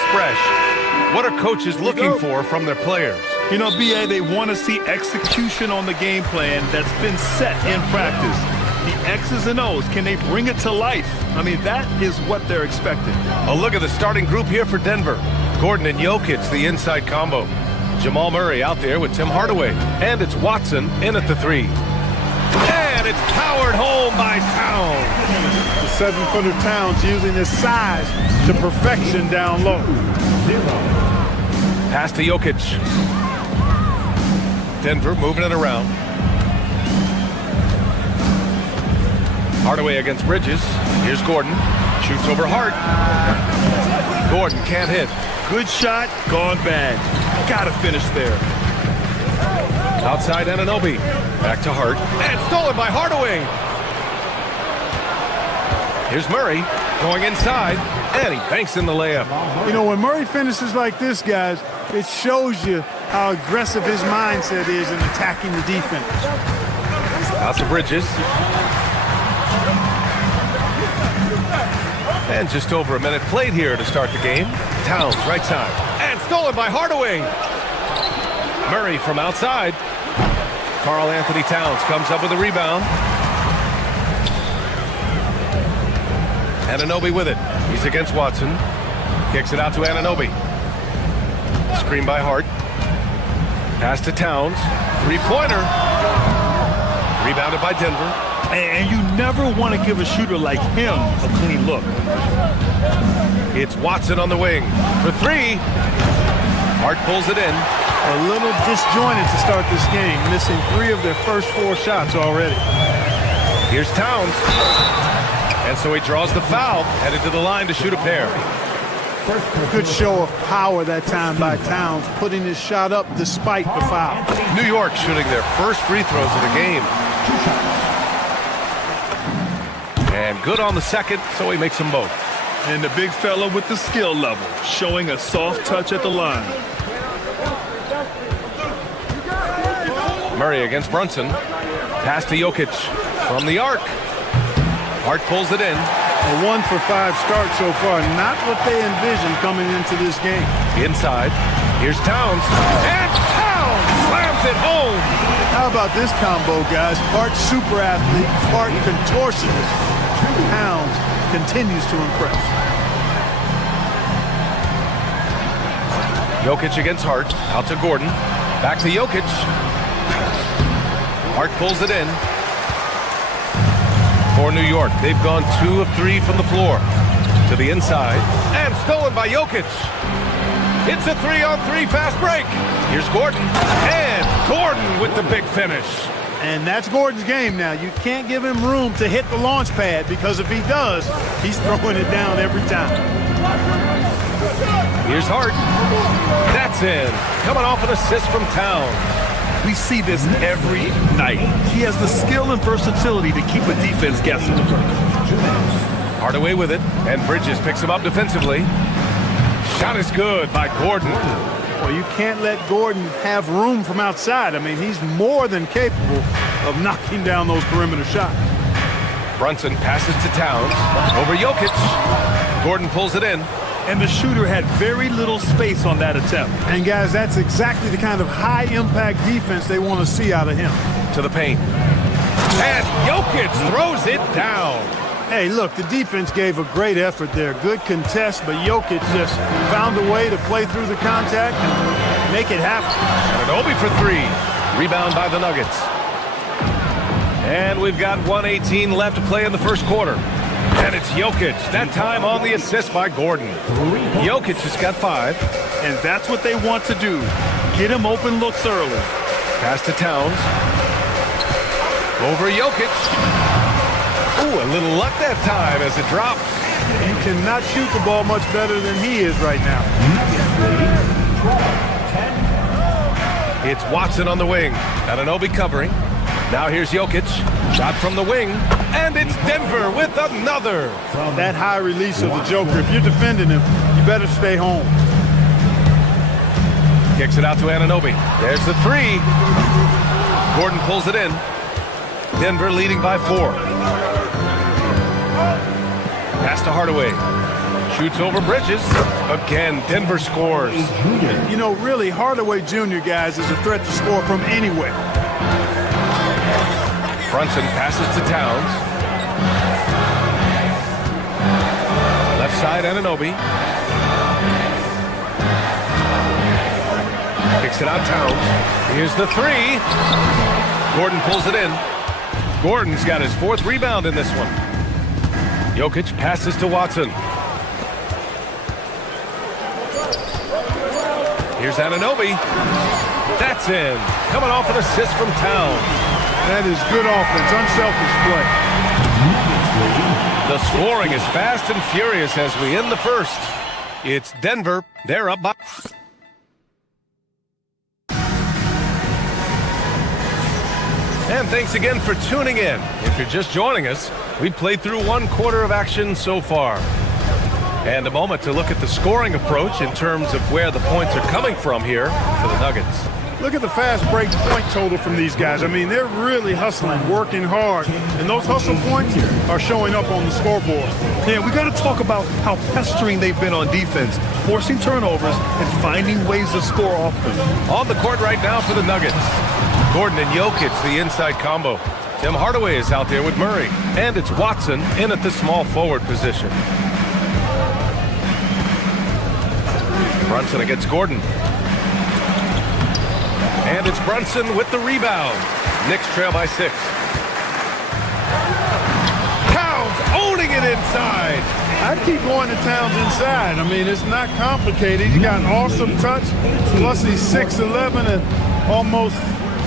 is fresh. What are coaches looking for from their players? You know, BA, they want to see execution on the game plan that's been set in practice. The X's and O's, can they bring it to life? I mean, that is what they're expecting. A look at the starting group here for Denver. Gordon and Jokic, the inside combo. Jamal Murray out there with Tim Hardaway. And it's Watson in at the 3. And it's powered home by Towns. The 7-footer Towns using his size to perfection down low. Pass to Jokic. Denver moving it around. Hardaway against Bridges. Here's Gordon. Shoots over Hart. Gordon can't hit. Good shot, gone bad. Gotta finish there. Outside Anunoby. Back to Hart. And stolen by Hardaway. Here's Murray going inside. And he banks in the layup. You know, when Murray finishes like this, guys, it shows you how aggressive his mindset is in attacking the defense. Out to Bridges. And just over a minute played here to start the game. Towns, right side. And stolen by Hardaway. Murray from outside. Karl Anthony Towns comes up with a rebound. Anunoby with it. He's against Watson. Kicks it out to Anunoby. Screen by Hart. Pass to Towns. Three-pointer. Rebounded by Denver. And you never want to give a shooter like him a clean look. It's Watson on the wing for 3. Hart pulls it in. A little disjointed to start this game, missing 3 of their first 4 shots already. Here's Towns. And so he draws the foul, headed to the line to shoot a pair. Good show of power that time by Towns, putting his shot up despite the foul. New York shooting their first free throws of the game. And good on the second, so he makes them both. And the big fella with the skill level, showing a soft touch at the line. Murray against Brunson. Pass to Jokic from the arc. Hart pulls it in. A 1 for 5 start so far. Not what they envisioned coming into this game. Inside. Here's Towns. And Towns slams it home. How about this combo, guys? Part super athlete, part contortionist. Towns continues to impress. Jokic against Hart. Out to Gordon. Back to Jokic. Hart pulls it in. For New York, they've gone 2 of 3 from the floor. To the inside. And stolen by Jokic. It's a 3-on-3 fast break. Here's Gordon. And Gordon with the big finish. And that's Gordon's game now. You can't give him room to hit the launch pad, because if he does, he's throwing it down every time. Here's Hart. That's in. Coming off an assist from Towns. We see this every night. He has the skill and versatility to keep a defense guessing. Hardaway with it, and Bridges picks him up defensively. Shot is good by Gordon. Well, you can't let Gordon have room from outside. I mean, he's more than capable of knocking down those perimeter shots. Brunson passes to Towns. Over Jokic. Gordon pulls it in. And the shooter had very little space on that attempt. And guys, that's exactly the kind of high-impact defense they want to see out of him. To the paint. And Jokic throws it down. Hey, look, the defense gave a great effort there. Good contest, but Jokic just found a way to play through the contact and make it happen. Anunoby for 3. Rebound by the Nuggets. And we've got 1:18 left to play in the first quarter. And it's Jokic, that time on the assist by Gordon. Jokic has got 5. And that's what they want to do. Get him open looks early. Pass to Towns. Over Jokic. Ooh, a little luck that time as it drops. You cannot shoot the ball much better than he is right now. It's Watson on the wing. Anunoby covering. Now here's Jokic. Shot from the wing. And it's Denver with another. That high release of the Joker. If you're defending him, you better stay home. Kicks it out to Anunoby. There's the 3. Gordon pulls it in. Denver leading by 4. Pass to Hardaway. Shoots over Bridges. Again, Denver scores. You know, really, Hardaway Jr., guys, is a threat to score from anywhere. Brunson passes to Towns. Left side, Anunoby. Kicks it out, Towns. Here's the three. Gordon pulls it in. Gordon's got his 4th rebound in this one. Jokic passes to Watson. Here's Anunoby. That's in. Coming off an assist from Towns. That is good offense, unselfish play. The scoring is fast and furious as we end the first. It's Denver. They're up by... And thanks again for tuning in. If you're just joining us, we've played through 1 quarter of action so far. And a moment to look at the scoring approach in terms of where the points are coming from here for the Nuggets. Look at the fast break point total from these guys. I mean, they're really hustling, working hard, and those hustle points are showing up on the scoreboard. Yeah, we got to talk about how pestering they've been on defense, forcing turnovers and finding ways to score off them. On the court right now for the Nuggets. Gordon and Jokic, the inside combo. Tim Hardaway is out there with Murray. And it's Watson in at the small forward position. Brunson against Gordon. And it's Brunson with the rebound. Knicks trail by 6. Towns owning it inside. I'd keep going to Towns inside. I mean, it's not complicated. He got an awesome touch. Plus, he's 6'11" and almost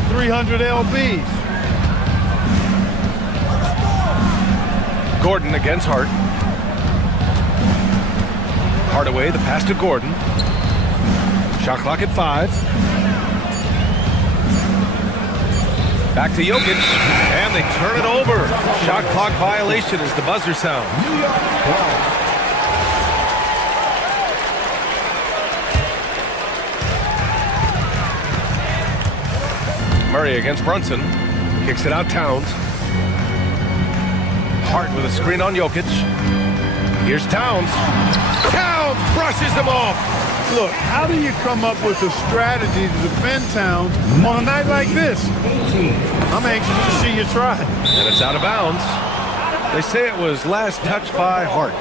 300 lbs. Gordon against Hart. Hardaway, the pass to Gordon. Shot clock at 5. Back to Jokic, and they turn it over. Shot clock violation as the buzzer sounds. Murray against Brunson. Kicks it out, Towns. Hart with a screen on Jokic. Here's Towns. Towns brushes him off. Look, how do you come up with a strategy to defend Towns on a night like this? I'm anxious to see you try. And it's out of bounds. They say it was last touched by Hart.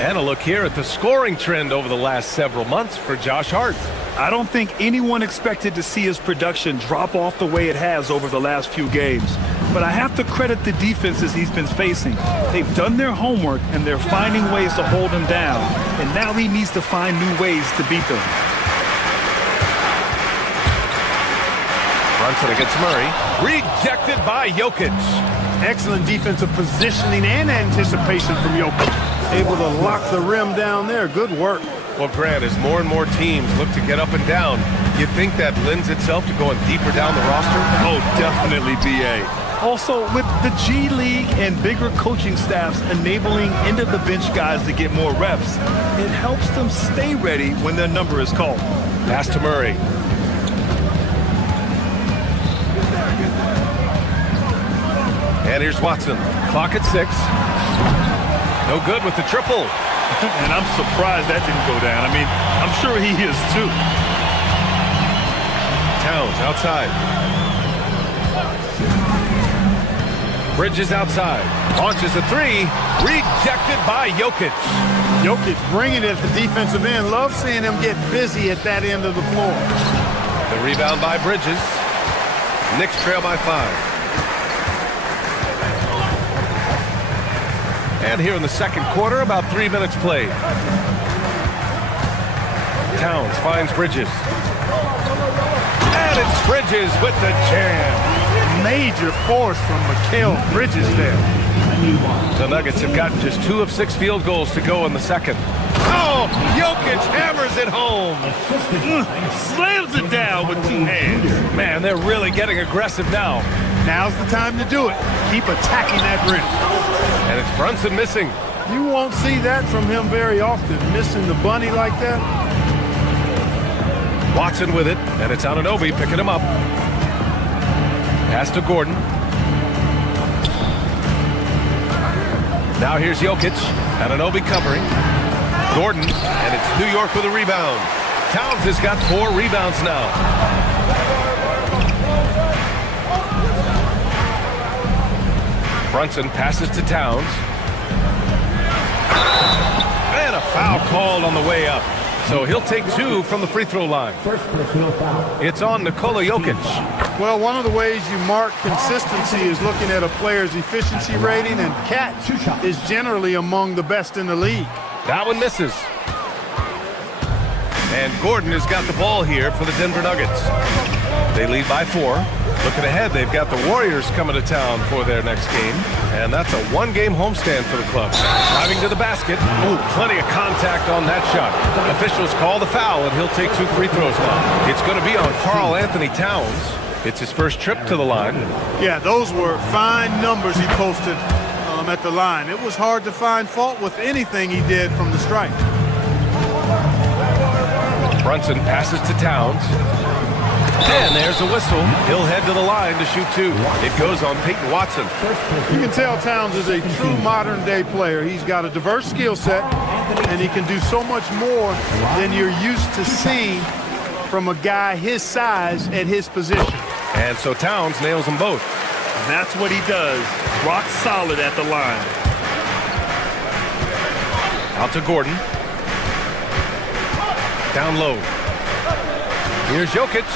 And a look here at the scoring trend over the last several months for Josh Hart. I don't think anyone expected to see his production drop off the way it has over the last few games. But I have to credit the defenses he's been facing. They've done their homework, and they're finding ways to hold him down. And now he needs to find new ways to beat them. Brunson against Murray. Rejected by Jokic. Excellent defensive positioning and anticipation from Jokic. Able to lock the rim down there. Good work. Well, Grant, as more and more teams look to get up and down, you think that lends itself to going deeper down the roster? Oh, definitely, B.A. Also, with the G League and bigger coaching staffs enabling end-of-the-bench guys to get more reps, it helps them stay ready when their number is called. Pass to Murray. And here's Watson. Clock at 6. No good with the triple. And I'm surprised that didn't go down. I mean, I'm sure he is too. Towns outside. Bridges outside. Launches a 3. Rejected by Jokic. Jokic bringing it at the defensive end. Love seeing him get busy at that end of the floor. The rebound by Bridges. Knicks trail by 5. And here in the second quarter, about 3 minutes played. Towns finds Bridges. And it's Bridges with the jam. Major force from Mikal Bridges there. The Nuggets have gotten just 2 of 6 field goals to go in the second. Oh, Jokic hammers it home. Slams it down with 2 hands. Man, they're really getting aggressive now. Now's the time to do it. Keep attacking that rim. And it's Brunson missing. You won't see that from him very often, missing the bunny like that. Watson with it, and it's Anunoby picking him up. Pass to Gordon. Now here's Jokic. Anunoby covering. Gordon, and it's New York with a rebound. Towns has got 4 rebounds now. Brunson passes to Towns. And a foul called on the way up. So he'll take 2 from the free throw line. It's on Nikola Jokic. Well, one of the ways you mark consistency is looking at a player's efficiency rating, and Cat is generally among the best in the league. That one misses. And Gordon has got the ball here for the Denver Nuggets. They lead by 4. Looking ahead, they've got the Warriors coming to town for their next game. And that's a 1-game homestand for the club. Driving to the basket. Ooh, plenty of contact on that shot. Officials call the foul, and he'll take 2 free throws now. It's going to be on Karl Anthony Towns. It's his first trip to the line. Yeah, those were fine numbers he posted at the line. It was hard to find fault with anything he did from the stripe. Brunson passes to Towns. And there's a whistle. He'll head to the line to shoot 2. It goes on Peyton Watson. You can tell Towns is a true modern-day player. He's got a diverse skill set, and he can do so much more than you're used to seeing from a guy his size at his position. And so Towns nails them both. That's what he does. Rock solid at the line. Out to Gordon. Down low. Here's Jokic.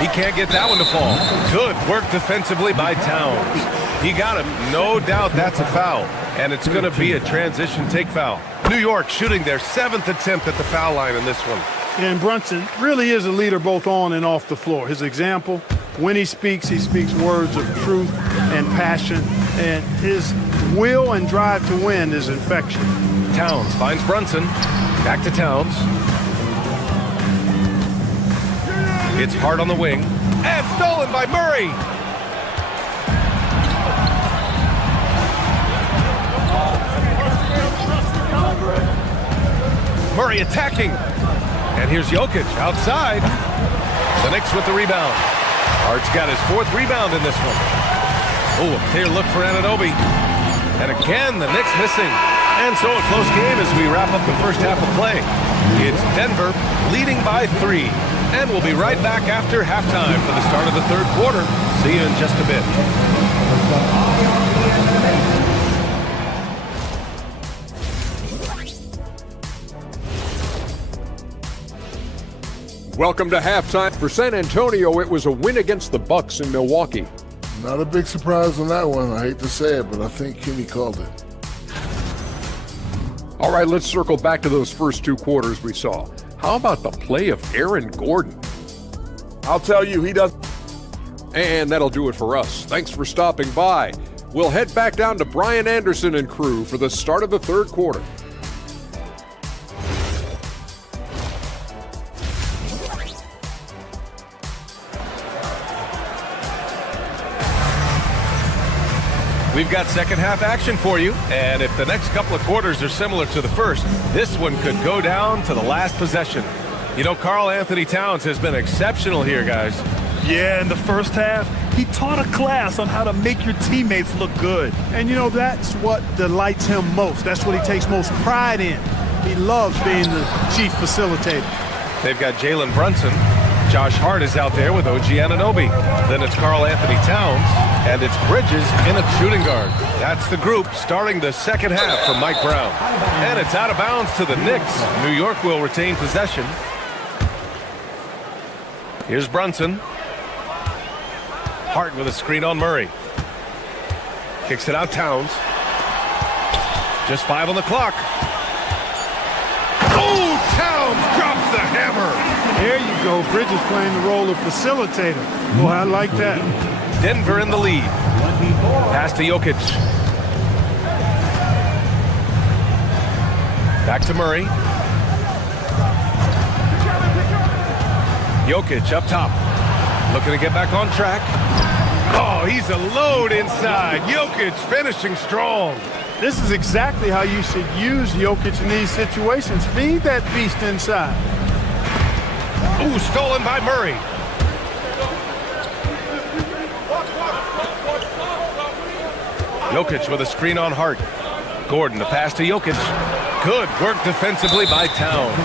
He can't get that one to fall. Good work defensively by Towns. He got him. No doubt that's a foul. And it's going to be a transition take foul. New York shooting their 7th attempt at the foul line in this one. And Brunson really is a leader both on and off the floor. His example, when he speaks words of truth and passion. And his will and drive to win is infectious. Towns finds Brunson. Back to Towns. It's hard on the wing. And stolen by Murray. Murray attacking. And here's Jokic outside. The Knicks with the rebound. Hart's got his 4th rebound in this one. Oh, a clear look for Anunoby. And again, the Knicks missing. And so a close game as we wrap up the first half of play. It's Denver leading by 3. And we'll be right back after halftime for the start of the 3rd quarter. See you in just a bit. Welcome to halftime. For San Antonio, it was a win against the Bucks in Milwaukee. Not a big surprise on that one. I hate to say it, but I think Kenny called it. All right, let's circle back to those first 2 quarters we saw. How about the play of Aaron Gordon? I'll tell you, he does. And that'll do it for us. Thanks for stopping by. We'll head back down to Brian Anderson and crew for the start of the 3rd quarter. We've got second half action for you, and if the next couple of quarters are similar to the first, this one could go down to the last possession. You know, Karl Anthony Towns has been exceptional here, guys. Yeah, in the first half, he taught a class on how to make your teammates look good. And you know, that's what delights him most. That's what he takes most pride in. He loves being the chief facilitator. They've got Jalen Brunson. Josh Hart is out there with OG Anunoby. Then it's Karl Anthony Towns, and it's Bridges in a shooting guard. That's the group starting the second half for Mike Brown. And it's out of bounds to the Knicks. New York will retain possession. Here's Brunson. Hart with a screen on Murray. Kicks it out Towns. Just 5 on the clock. Oh, Towns drops the hammer. There you go. Bridges playing the role of facilitator. Boy, I like that. Denver in the lead. Pass to Jokic. Back to Murray. Jokic up top. Looking to get back on track. Oh, he's a load inside. Jokic finishing strong. This is exactly how you should use Jokic in these situations. Feed that beast inside. Ooh, stolen by Murray. Jokic with a screen on Hart. Gordon, the pass to Jokic. Good work defensively by Towns.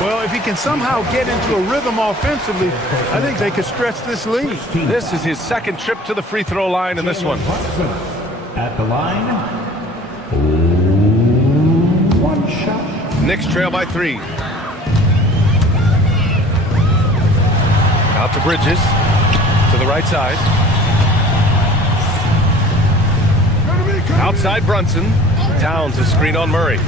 Well, if he can somehow get into a rhythm offensively, I think they could stretch this lead. This is his second trip to the free throw line in this one. At the line, one shot. Knicks trail by 3. Out to Bridges, to the right side. Outside Brunson. Towns is screen on Murray.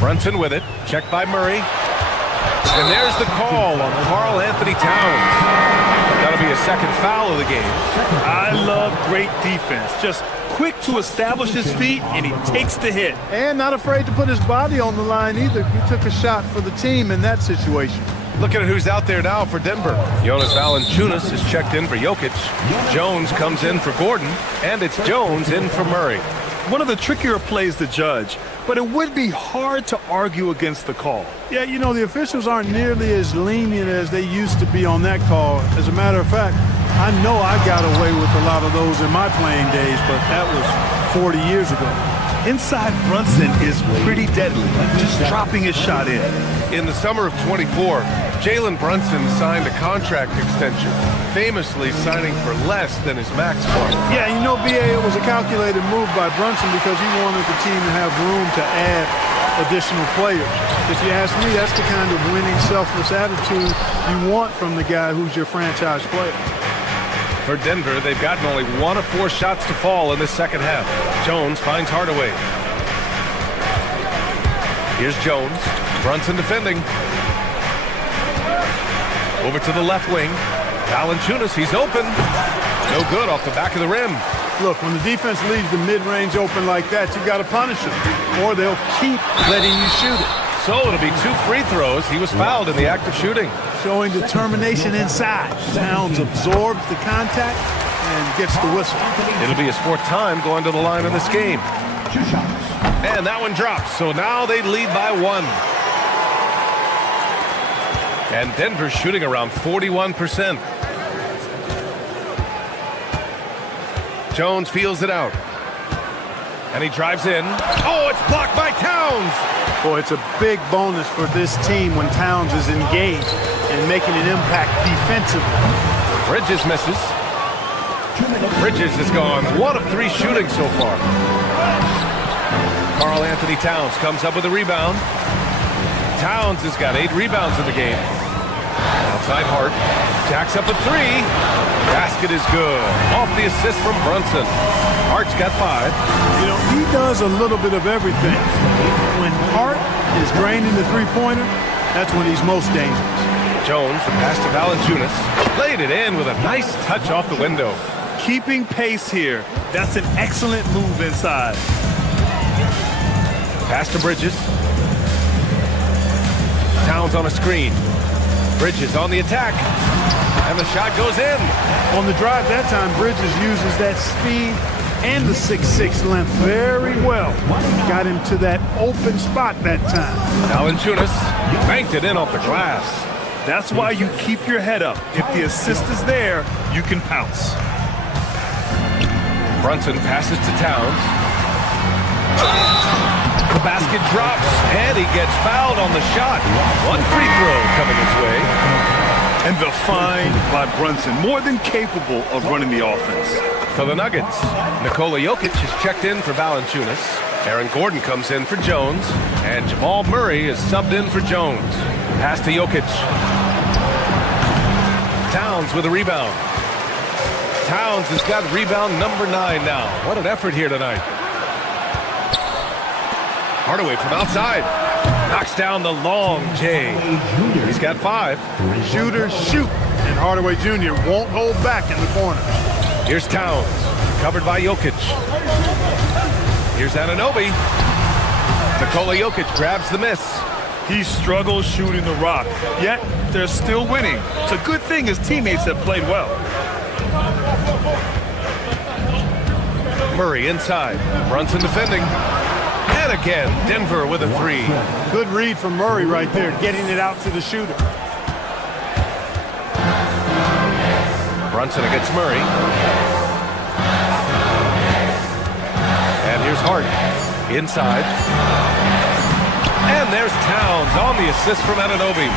Brunson with it, checked by Murray. And there's the call on Karl Anthony Towns. That'll be a second foul of the game. I love great defense. Just quick to establish his feet, and he takes the hit. And not afraid to put his body on the line either. He took a shot for the team in that situation. Look at who's out there now for Denver. Jonas Valanciunas is checked in for Jokic. Jones comes in for Gordon, and it's Jones in for Murray. One of the trickier plays to judge, but it would be hard to argue against the call. Yeah, you know, the officials aren't nearly as lenient as they used to be on that call. As a matter of fact, I know I got away with a lot of those in my playing days, but that was 40 years ago. Inside Brunson is pretty deadly, just dropping his shot in. In the summer of 24, Jalen Brunson signed a contract extension, famously signing for less than his max point. Yeah, you know, BA, it was a calculated move by Brunson because he wanted the team to have room to add additional players. If you ask me, that's the kind of winning, selfless attitude you want from the guy who's your franchise player. For Denver, they've gotten only 1 of 4 shots to fall in the second half. Jones finds Hardaway. Here's Jones. Brunson defending. Over to the left wing. Valanciunas, he's open. No good off the back of the rim. Look, when the defense leaves the mid-range open like that, you've got to punish them, or they'll keep letting you shoot it. So it'll be 2 free throws. He was fouled in the act of shooting. Showing determination inside. Towns absorbs the contact and gets the whistle. It'll be his 4th time going to the line in this game. And that one drops, so now they lead by 1. And Denver's shooting around 41%. Jones feels it out. And he drives in. Oh, it's blocked by Towns! Boy, it's a big bonus for this team when Towns is engaged and making an impact defensively. Bridges misses. Bridges has gone 1 of 3 shooting so far. Karl Anthony Towns comes up with a rebound. Towns has got 8 rebounds in the game. Outside Hart. Jacks up a 3. Basket is good. Off the assist from Brunson. Hart's got 5. You know, he does a little bit of everything. When Hart is draining the three-pointer, that's when he's most dangerous. Jones, the pass to Valanciunas. Laid it in with a nice touch off the window. Keeping pace here. That's an excellent move inside. Pass to Bridges. Towns on a screen. Bridges on the attack. And the shot goes in. On the drive that time, Bridges uses that speed and the 6'6" length very well. Got him to that open spot that time. Valanciunas banked it in off the glass. That's why you keep your head up. If the assist is there, you can pounce. Brunson passes to Towns. The basket drops, and he gets fouled on the shot. 1 free throw coming his way. And the find by Brunson, more than capable of running the offense. For the Nuggets, Nikola Jokic is checked in for Valanciunas. Aaron Gordon comes in for Jones. And Jamal Murray is subbed in for Jones. Pass to Jokic. Towns with a rebound. Towns has got rebound number 9 now. What an effort here tonight. Hardaway from outside. Knocks down the long J. He's got 5. Shooters shoot. And Hardaway Jr. won't hold back in the corner. Here's Towns. Covered by Jokic. Here's Anunoby. Nikola Jokic grabs the miss. He struggles shooting the rock, yet they're still winning. It's a good thing his teammates have played well. Murray inside. Brunson defending. And again, Denver with a 3. Good read from Murray right there, getting it out to the shooter. Brunson against Murray. And here's Hart. Inside. there's Towns on the assist from Anunoby.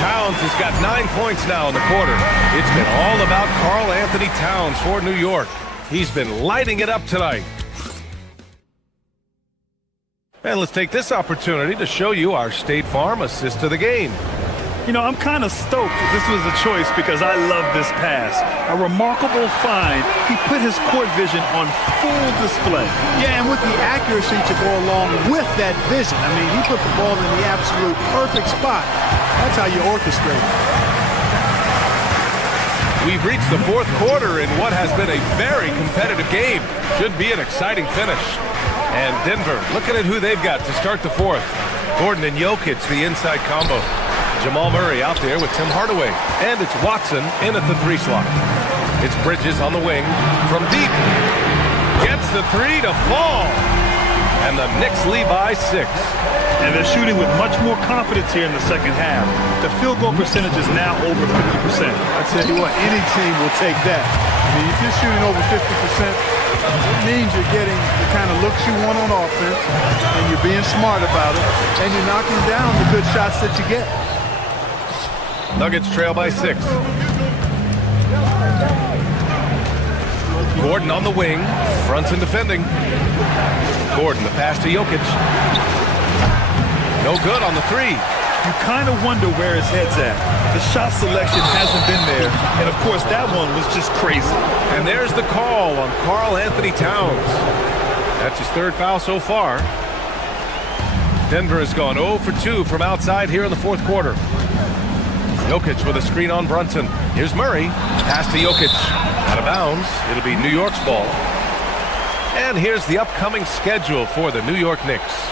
Towns has got 9 points now in the quarter. It's been all about Karl Anthony Towns for New York. He's been lighting it up tonight. And let's take this opportunity to show you our State Farm assist of the game. You know, I'm kind of stoked this was a choice because I love this pass. A remarkable find. He put his court vision on full display. Yeah, and with the accuracy to go along with that vision. I mean, he put the ball in the absolute perfect spot. That's how you orchestrate it. We've reached the fourth quarter in what has been a very competitive game. Should be an exciting finish. And Denver, looking at who they've got to start the fourth. Gordon and Jokic, the inside combo. Jamal Murray out there with Tim Hardaway. And it's Watson in at the 3 slot. It's Bridges on the wing from deep. Gets the 3 to fall. And the Knicks lead by 6. And they're shooting with much more confidence here in the second half. The field goal percentage is now over 50%. I tell you what, any team will take that. I mean, if you're shooting over 50%, it means you're getting the kind of looks you want on offense, and you're being smart about it, and you're knocking down the good shots that you get. Nuggets trail by 6. Gordon on the wing. Brunson defending. Gordon, the pass to Jokic. No good on the 3. You kind of wonder where his head's at. The shot selection hasn't been there. And, of course, that one was just crazy. And there's the call on Karl Anthony Towns. That's his 3rd foul so far. Denver has gone 0 for 2 from outside here in the fourth quarter. Jokic with a screen on Brunson. Here's Murray. Pass to Jokic. Out of bounds. It'll be New York's ball. And here's the upcoming schedule for the New York Knicks.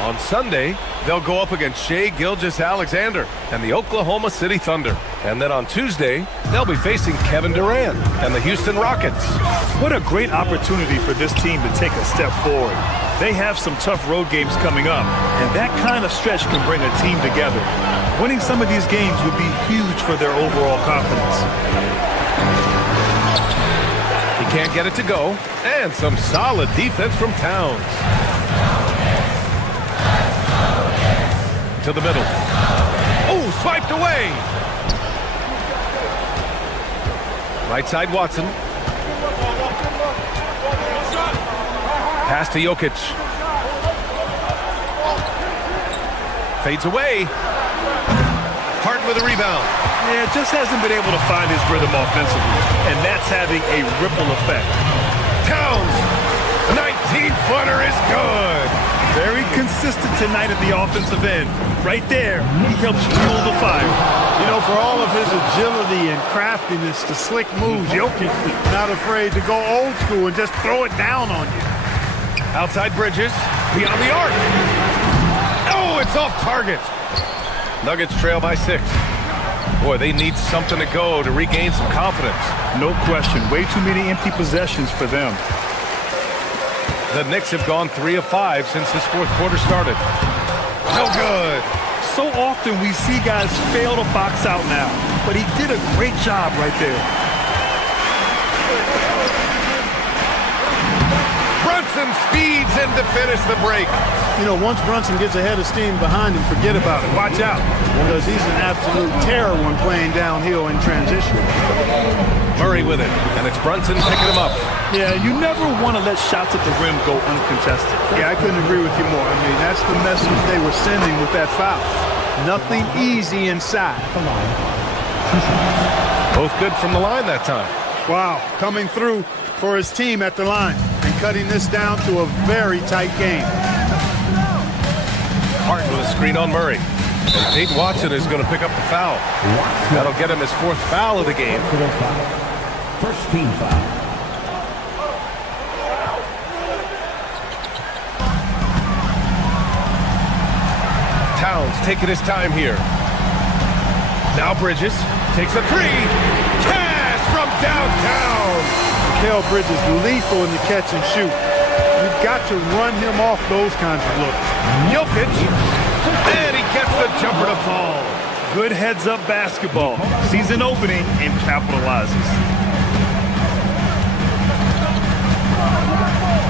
On Sunday, they'll go up against Shai Gilgeous-Alexander and the Oklahoma City Thunder. And then on Tuesday, they'll be facing Kevin Durant and the Houston Rockets. What a great opportunity for this team to take a step forward. They have some tough road games coming up, and that kind of stretch can bring a team together. Winning some of these games would be huge for their overall confidence. He can't get it to go, and some solid defense from Towns. To the middle. Oh, swiped away. Right side, Watson. Pass to Jokic. Fades away. Hart with a rebound. Yeah, just hasn't been able to find his rhythm offensively, and that's having a ripple effect. Towns, 19-footer is good. Very consistent tonight at the offensive end. Right there, he helps fuel the fire. You know, for all of his agility and craftiness, the slick moves, Jokic not afraid to go old school and just throw it down on you. Outside Bridges, beyond the arc. Oh, it's off target. Nuggets trail by 6. Boy, they need something to go to regain some confidence. No question. Way too many empty possessions for them. The Knicks have gone 3 of 5 since this fourth quarter started. No good. So often we see guys fail to box out now, but he did a great job right there. Brunson speeds in to finish the break. You know, once Brunson gets ahead of steam behind him, forget about it. Watch out, because he's an absolute terror when playing downhill in transition. Murray with it, and it's Brunson picking him up. Yeah, you never want to let shots at the rim go uncontested. Yeah, I couldn't agree with you more. I mean, that's the message they were sending with that foul. Nothing easy inside. Come on. Both good from the line that time. Wow, coming through for his team at the line and cutting this down to a very tight game. Hart with a screen on Murray. And Peyton Watson is going to pick up the foul. That'll get him his 4th foul of the game. First team foul. Towns taking his time here. Now Bridges takes a 3. Cash from downtown. Mikal Bridges lethal in the catch and shoot. You've got to run him off those kinds of looks. Jokic, and he gets the jumper to fall. Good heads-up basketball. Sees an opening and capitalizes.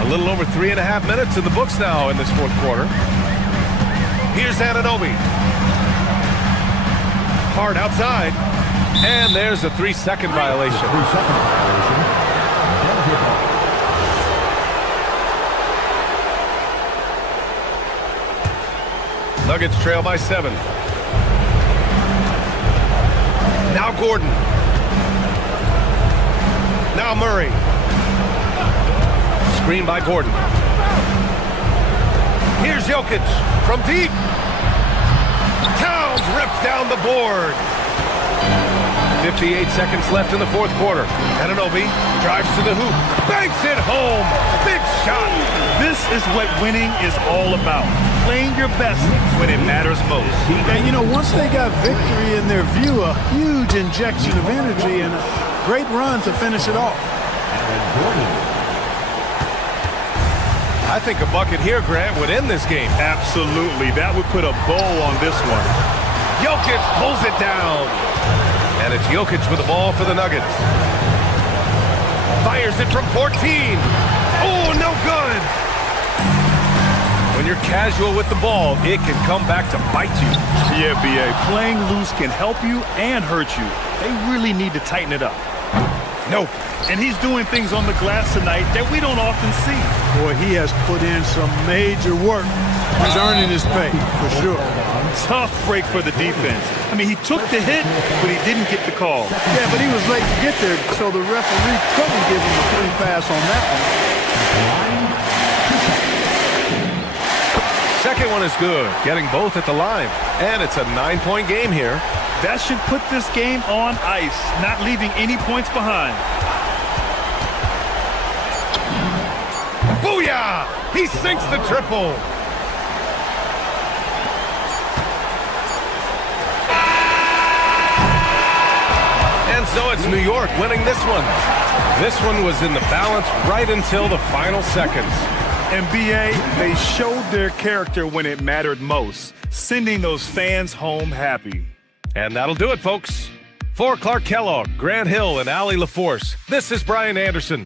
A little over 3.5 minutes in the books now in this fourth quarter. Here's Anunoby. Hard outside. And there's a 3-second violation. 3-second violation. Denver ball. Nuggets trail by 7. Now Gordon. Now Murray. Screen by Gordon. Here's Jokic from deep. Towns rips down the board. 58 seconds left in the fourth quarter. Anunoby drives to the hoop. Banks it home. Big shot. This is what winning is all about. Playing your best when it matters most. And, you know, once they got victory in their view, a huge injection of energy and a great run to finish it off. I think a bucket here, Grant, would end this game. Absolutely. That would put a bow on this one. Jokic pulls it down. And it's Jokic with the ball for the Nuggets. Fires it from 14. Oh, no good. When you're casual with the ball, it can come back to bite you. Yeah, B.A. Playing loose can help you and hurt you. They really need to tighten it up. Nope. And he's doing things on the glass tonight that we don't often see. Boy, he has put in some major work. He's earning his pay, for sure. Tough break for the defense. I mean, he took the hit, but he didn't get the call. Yeah, but he was late to get there, so the referee couldn't give him a clean pass on that one. Second one is good, getting both at the line. And it's a 9-point game here. That should put this game on ice, not leaving any points behind. Booyah! He sinks the triple. And so it's New York winning this one. This one was in the balance right until the final seconds. And B.A., they showed their character when it mattered most, sending those fans home happy. And that'll do it, folks. For Clark Kellogg, Grant Hill, and Allie LaForce, this is Brian Anderson.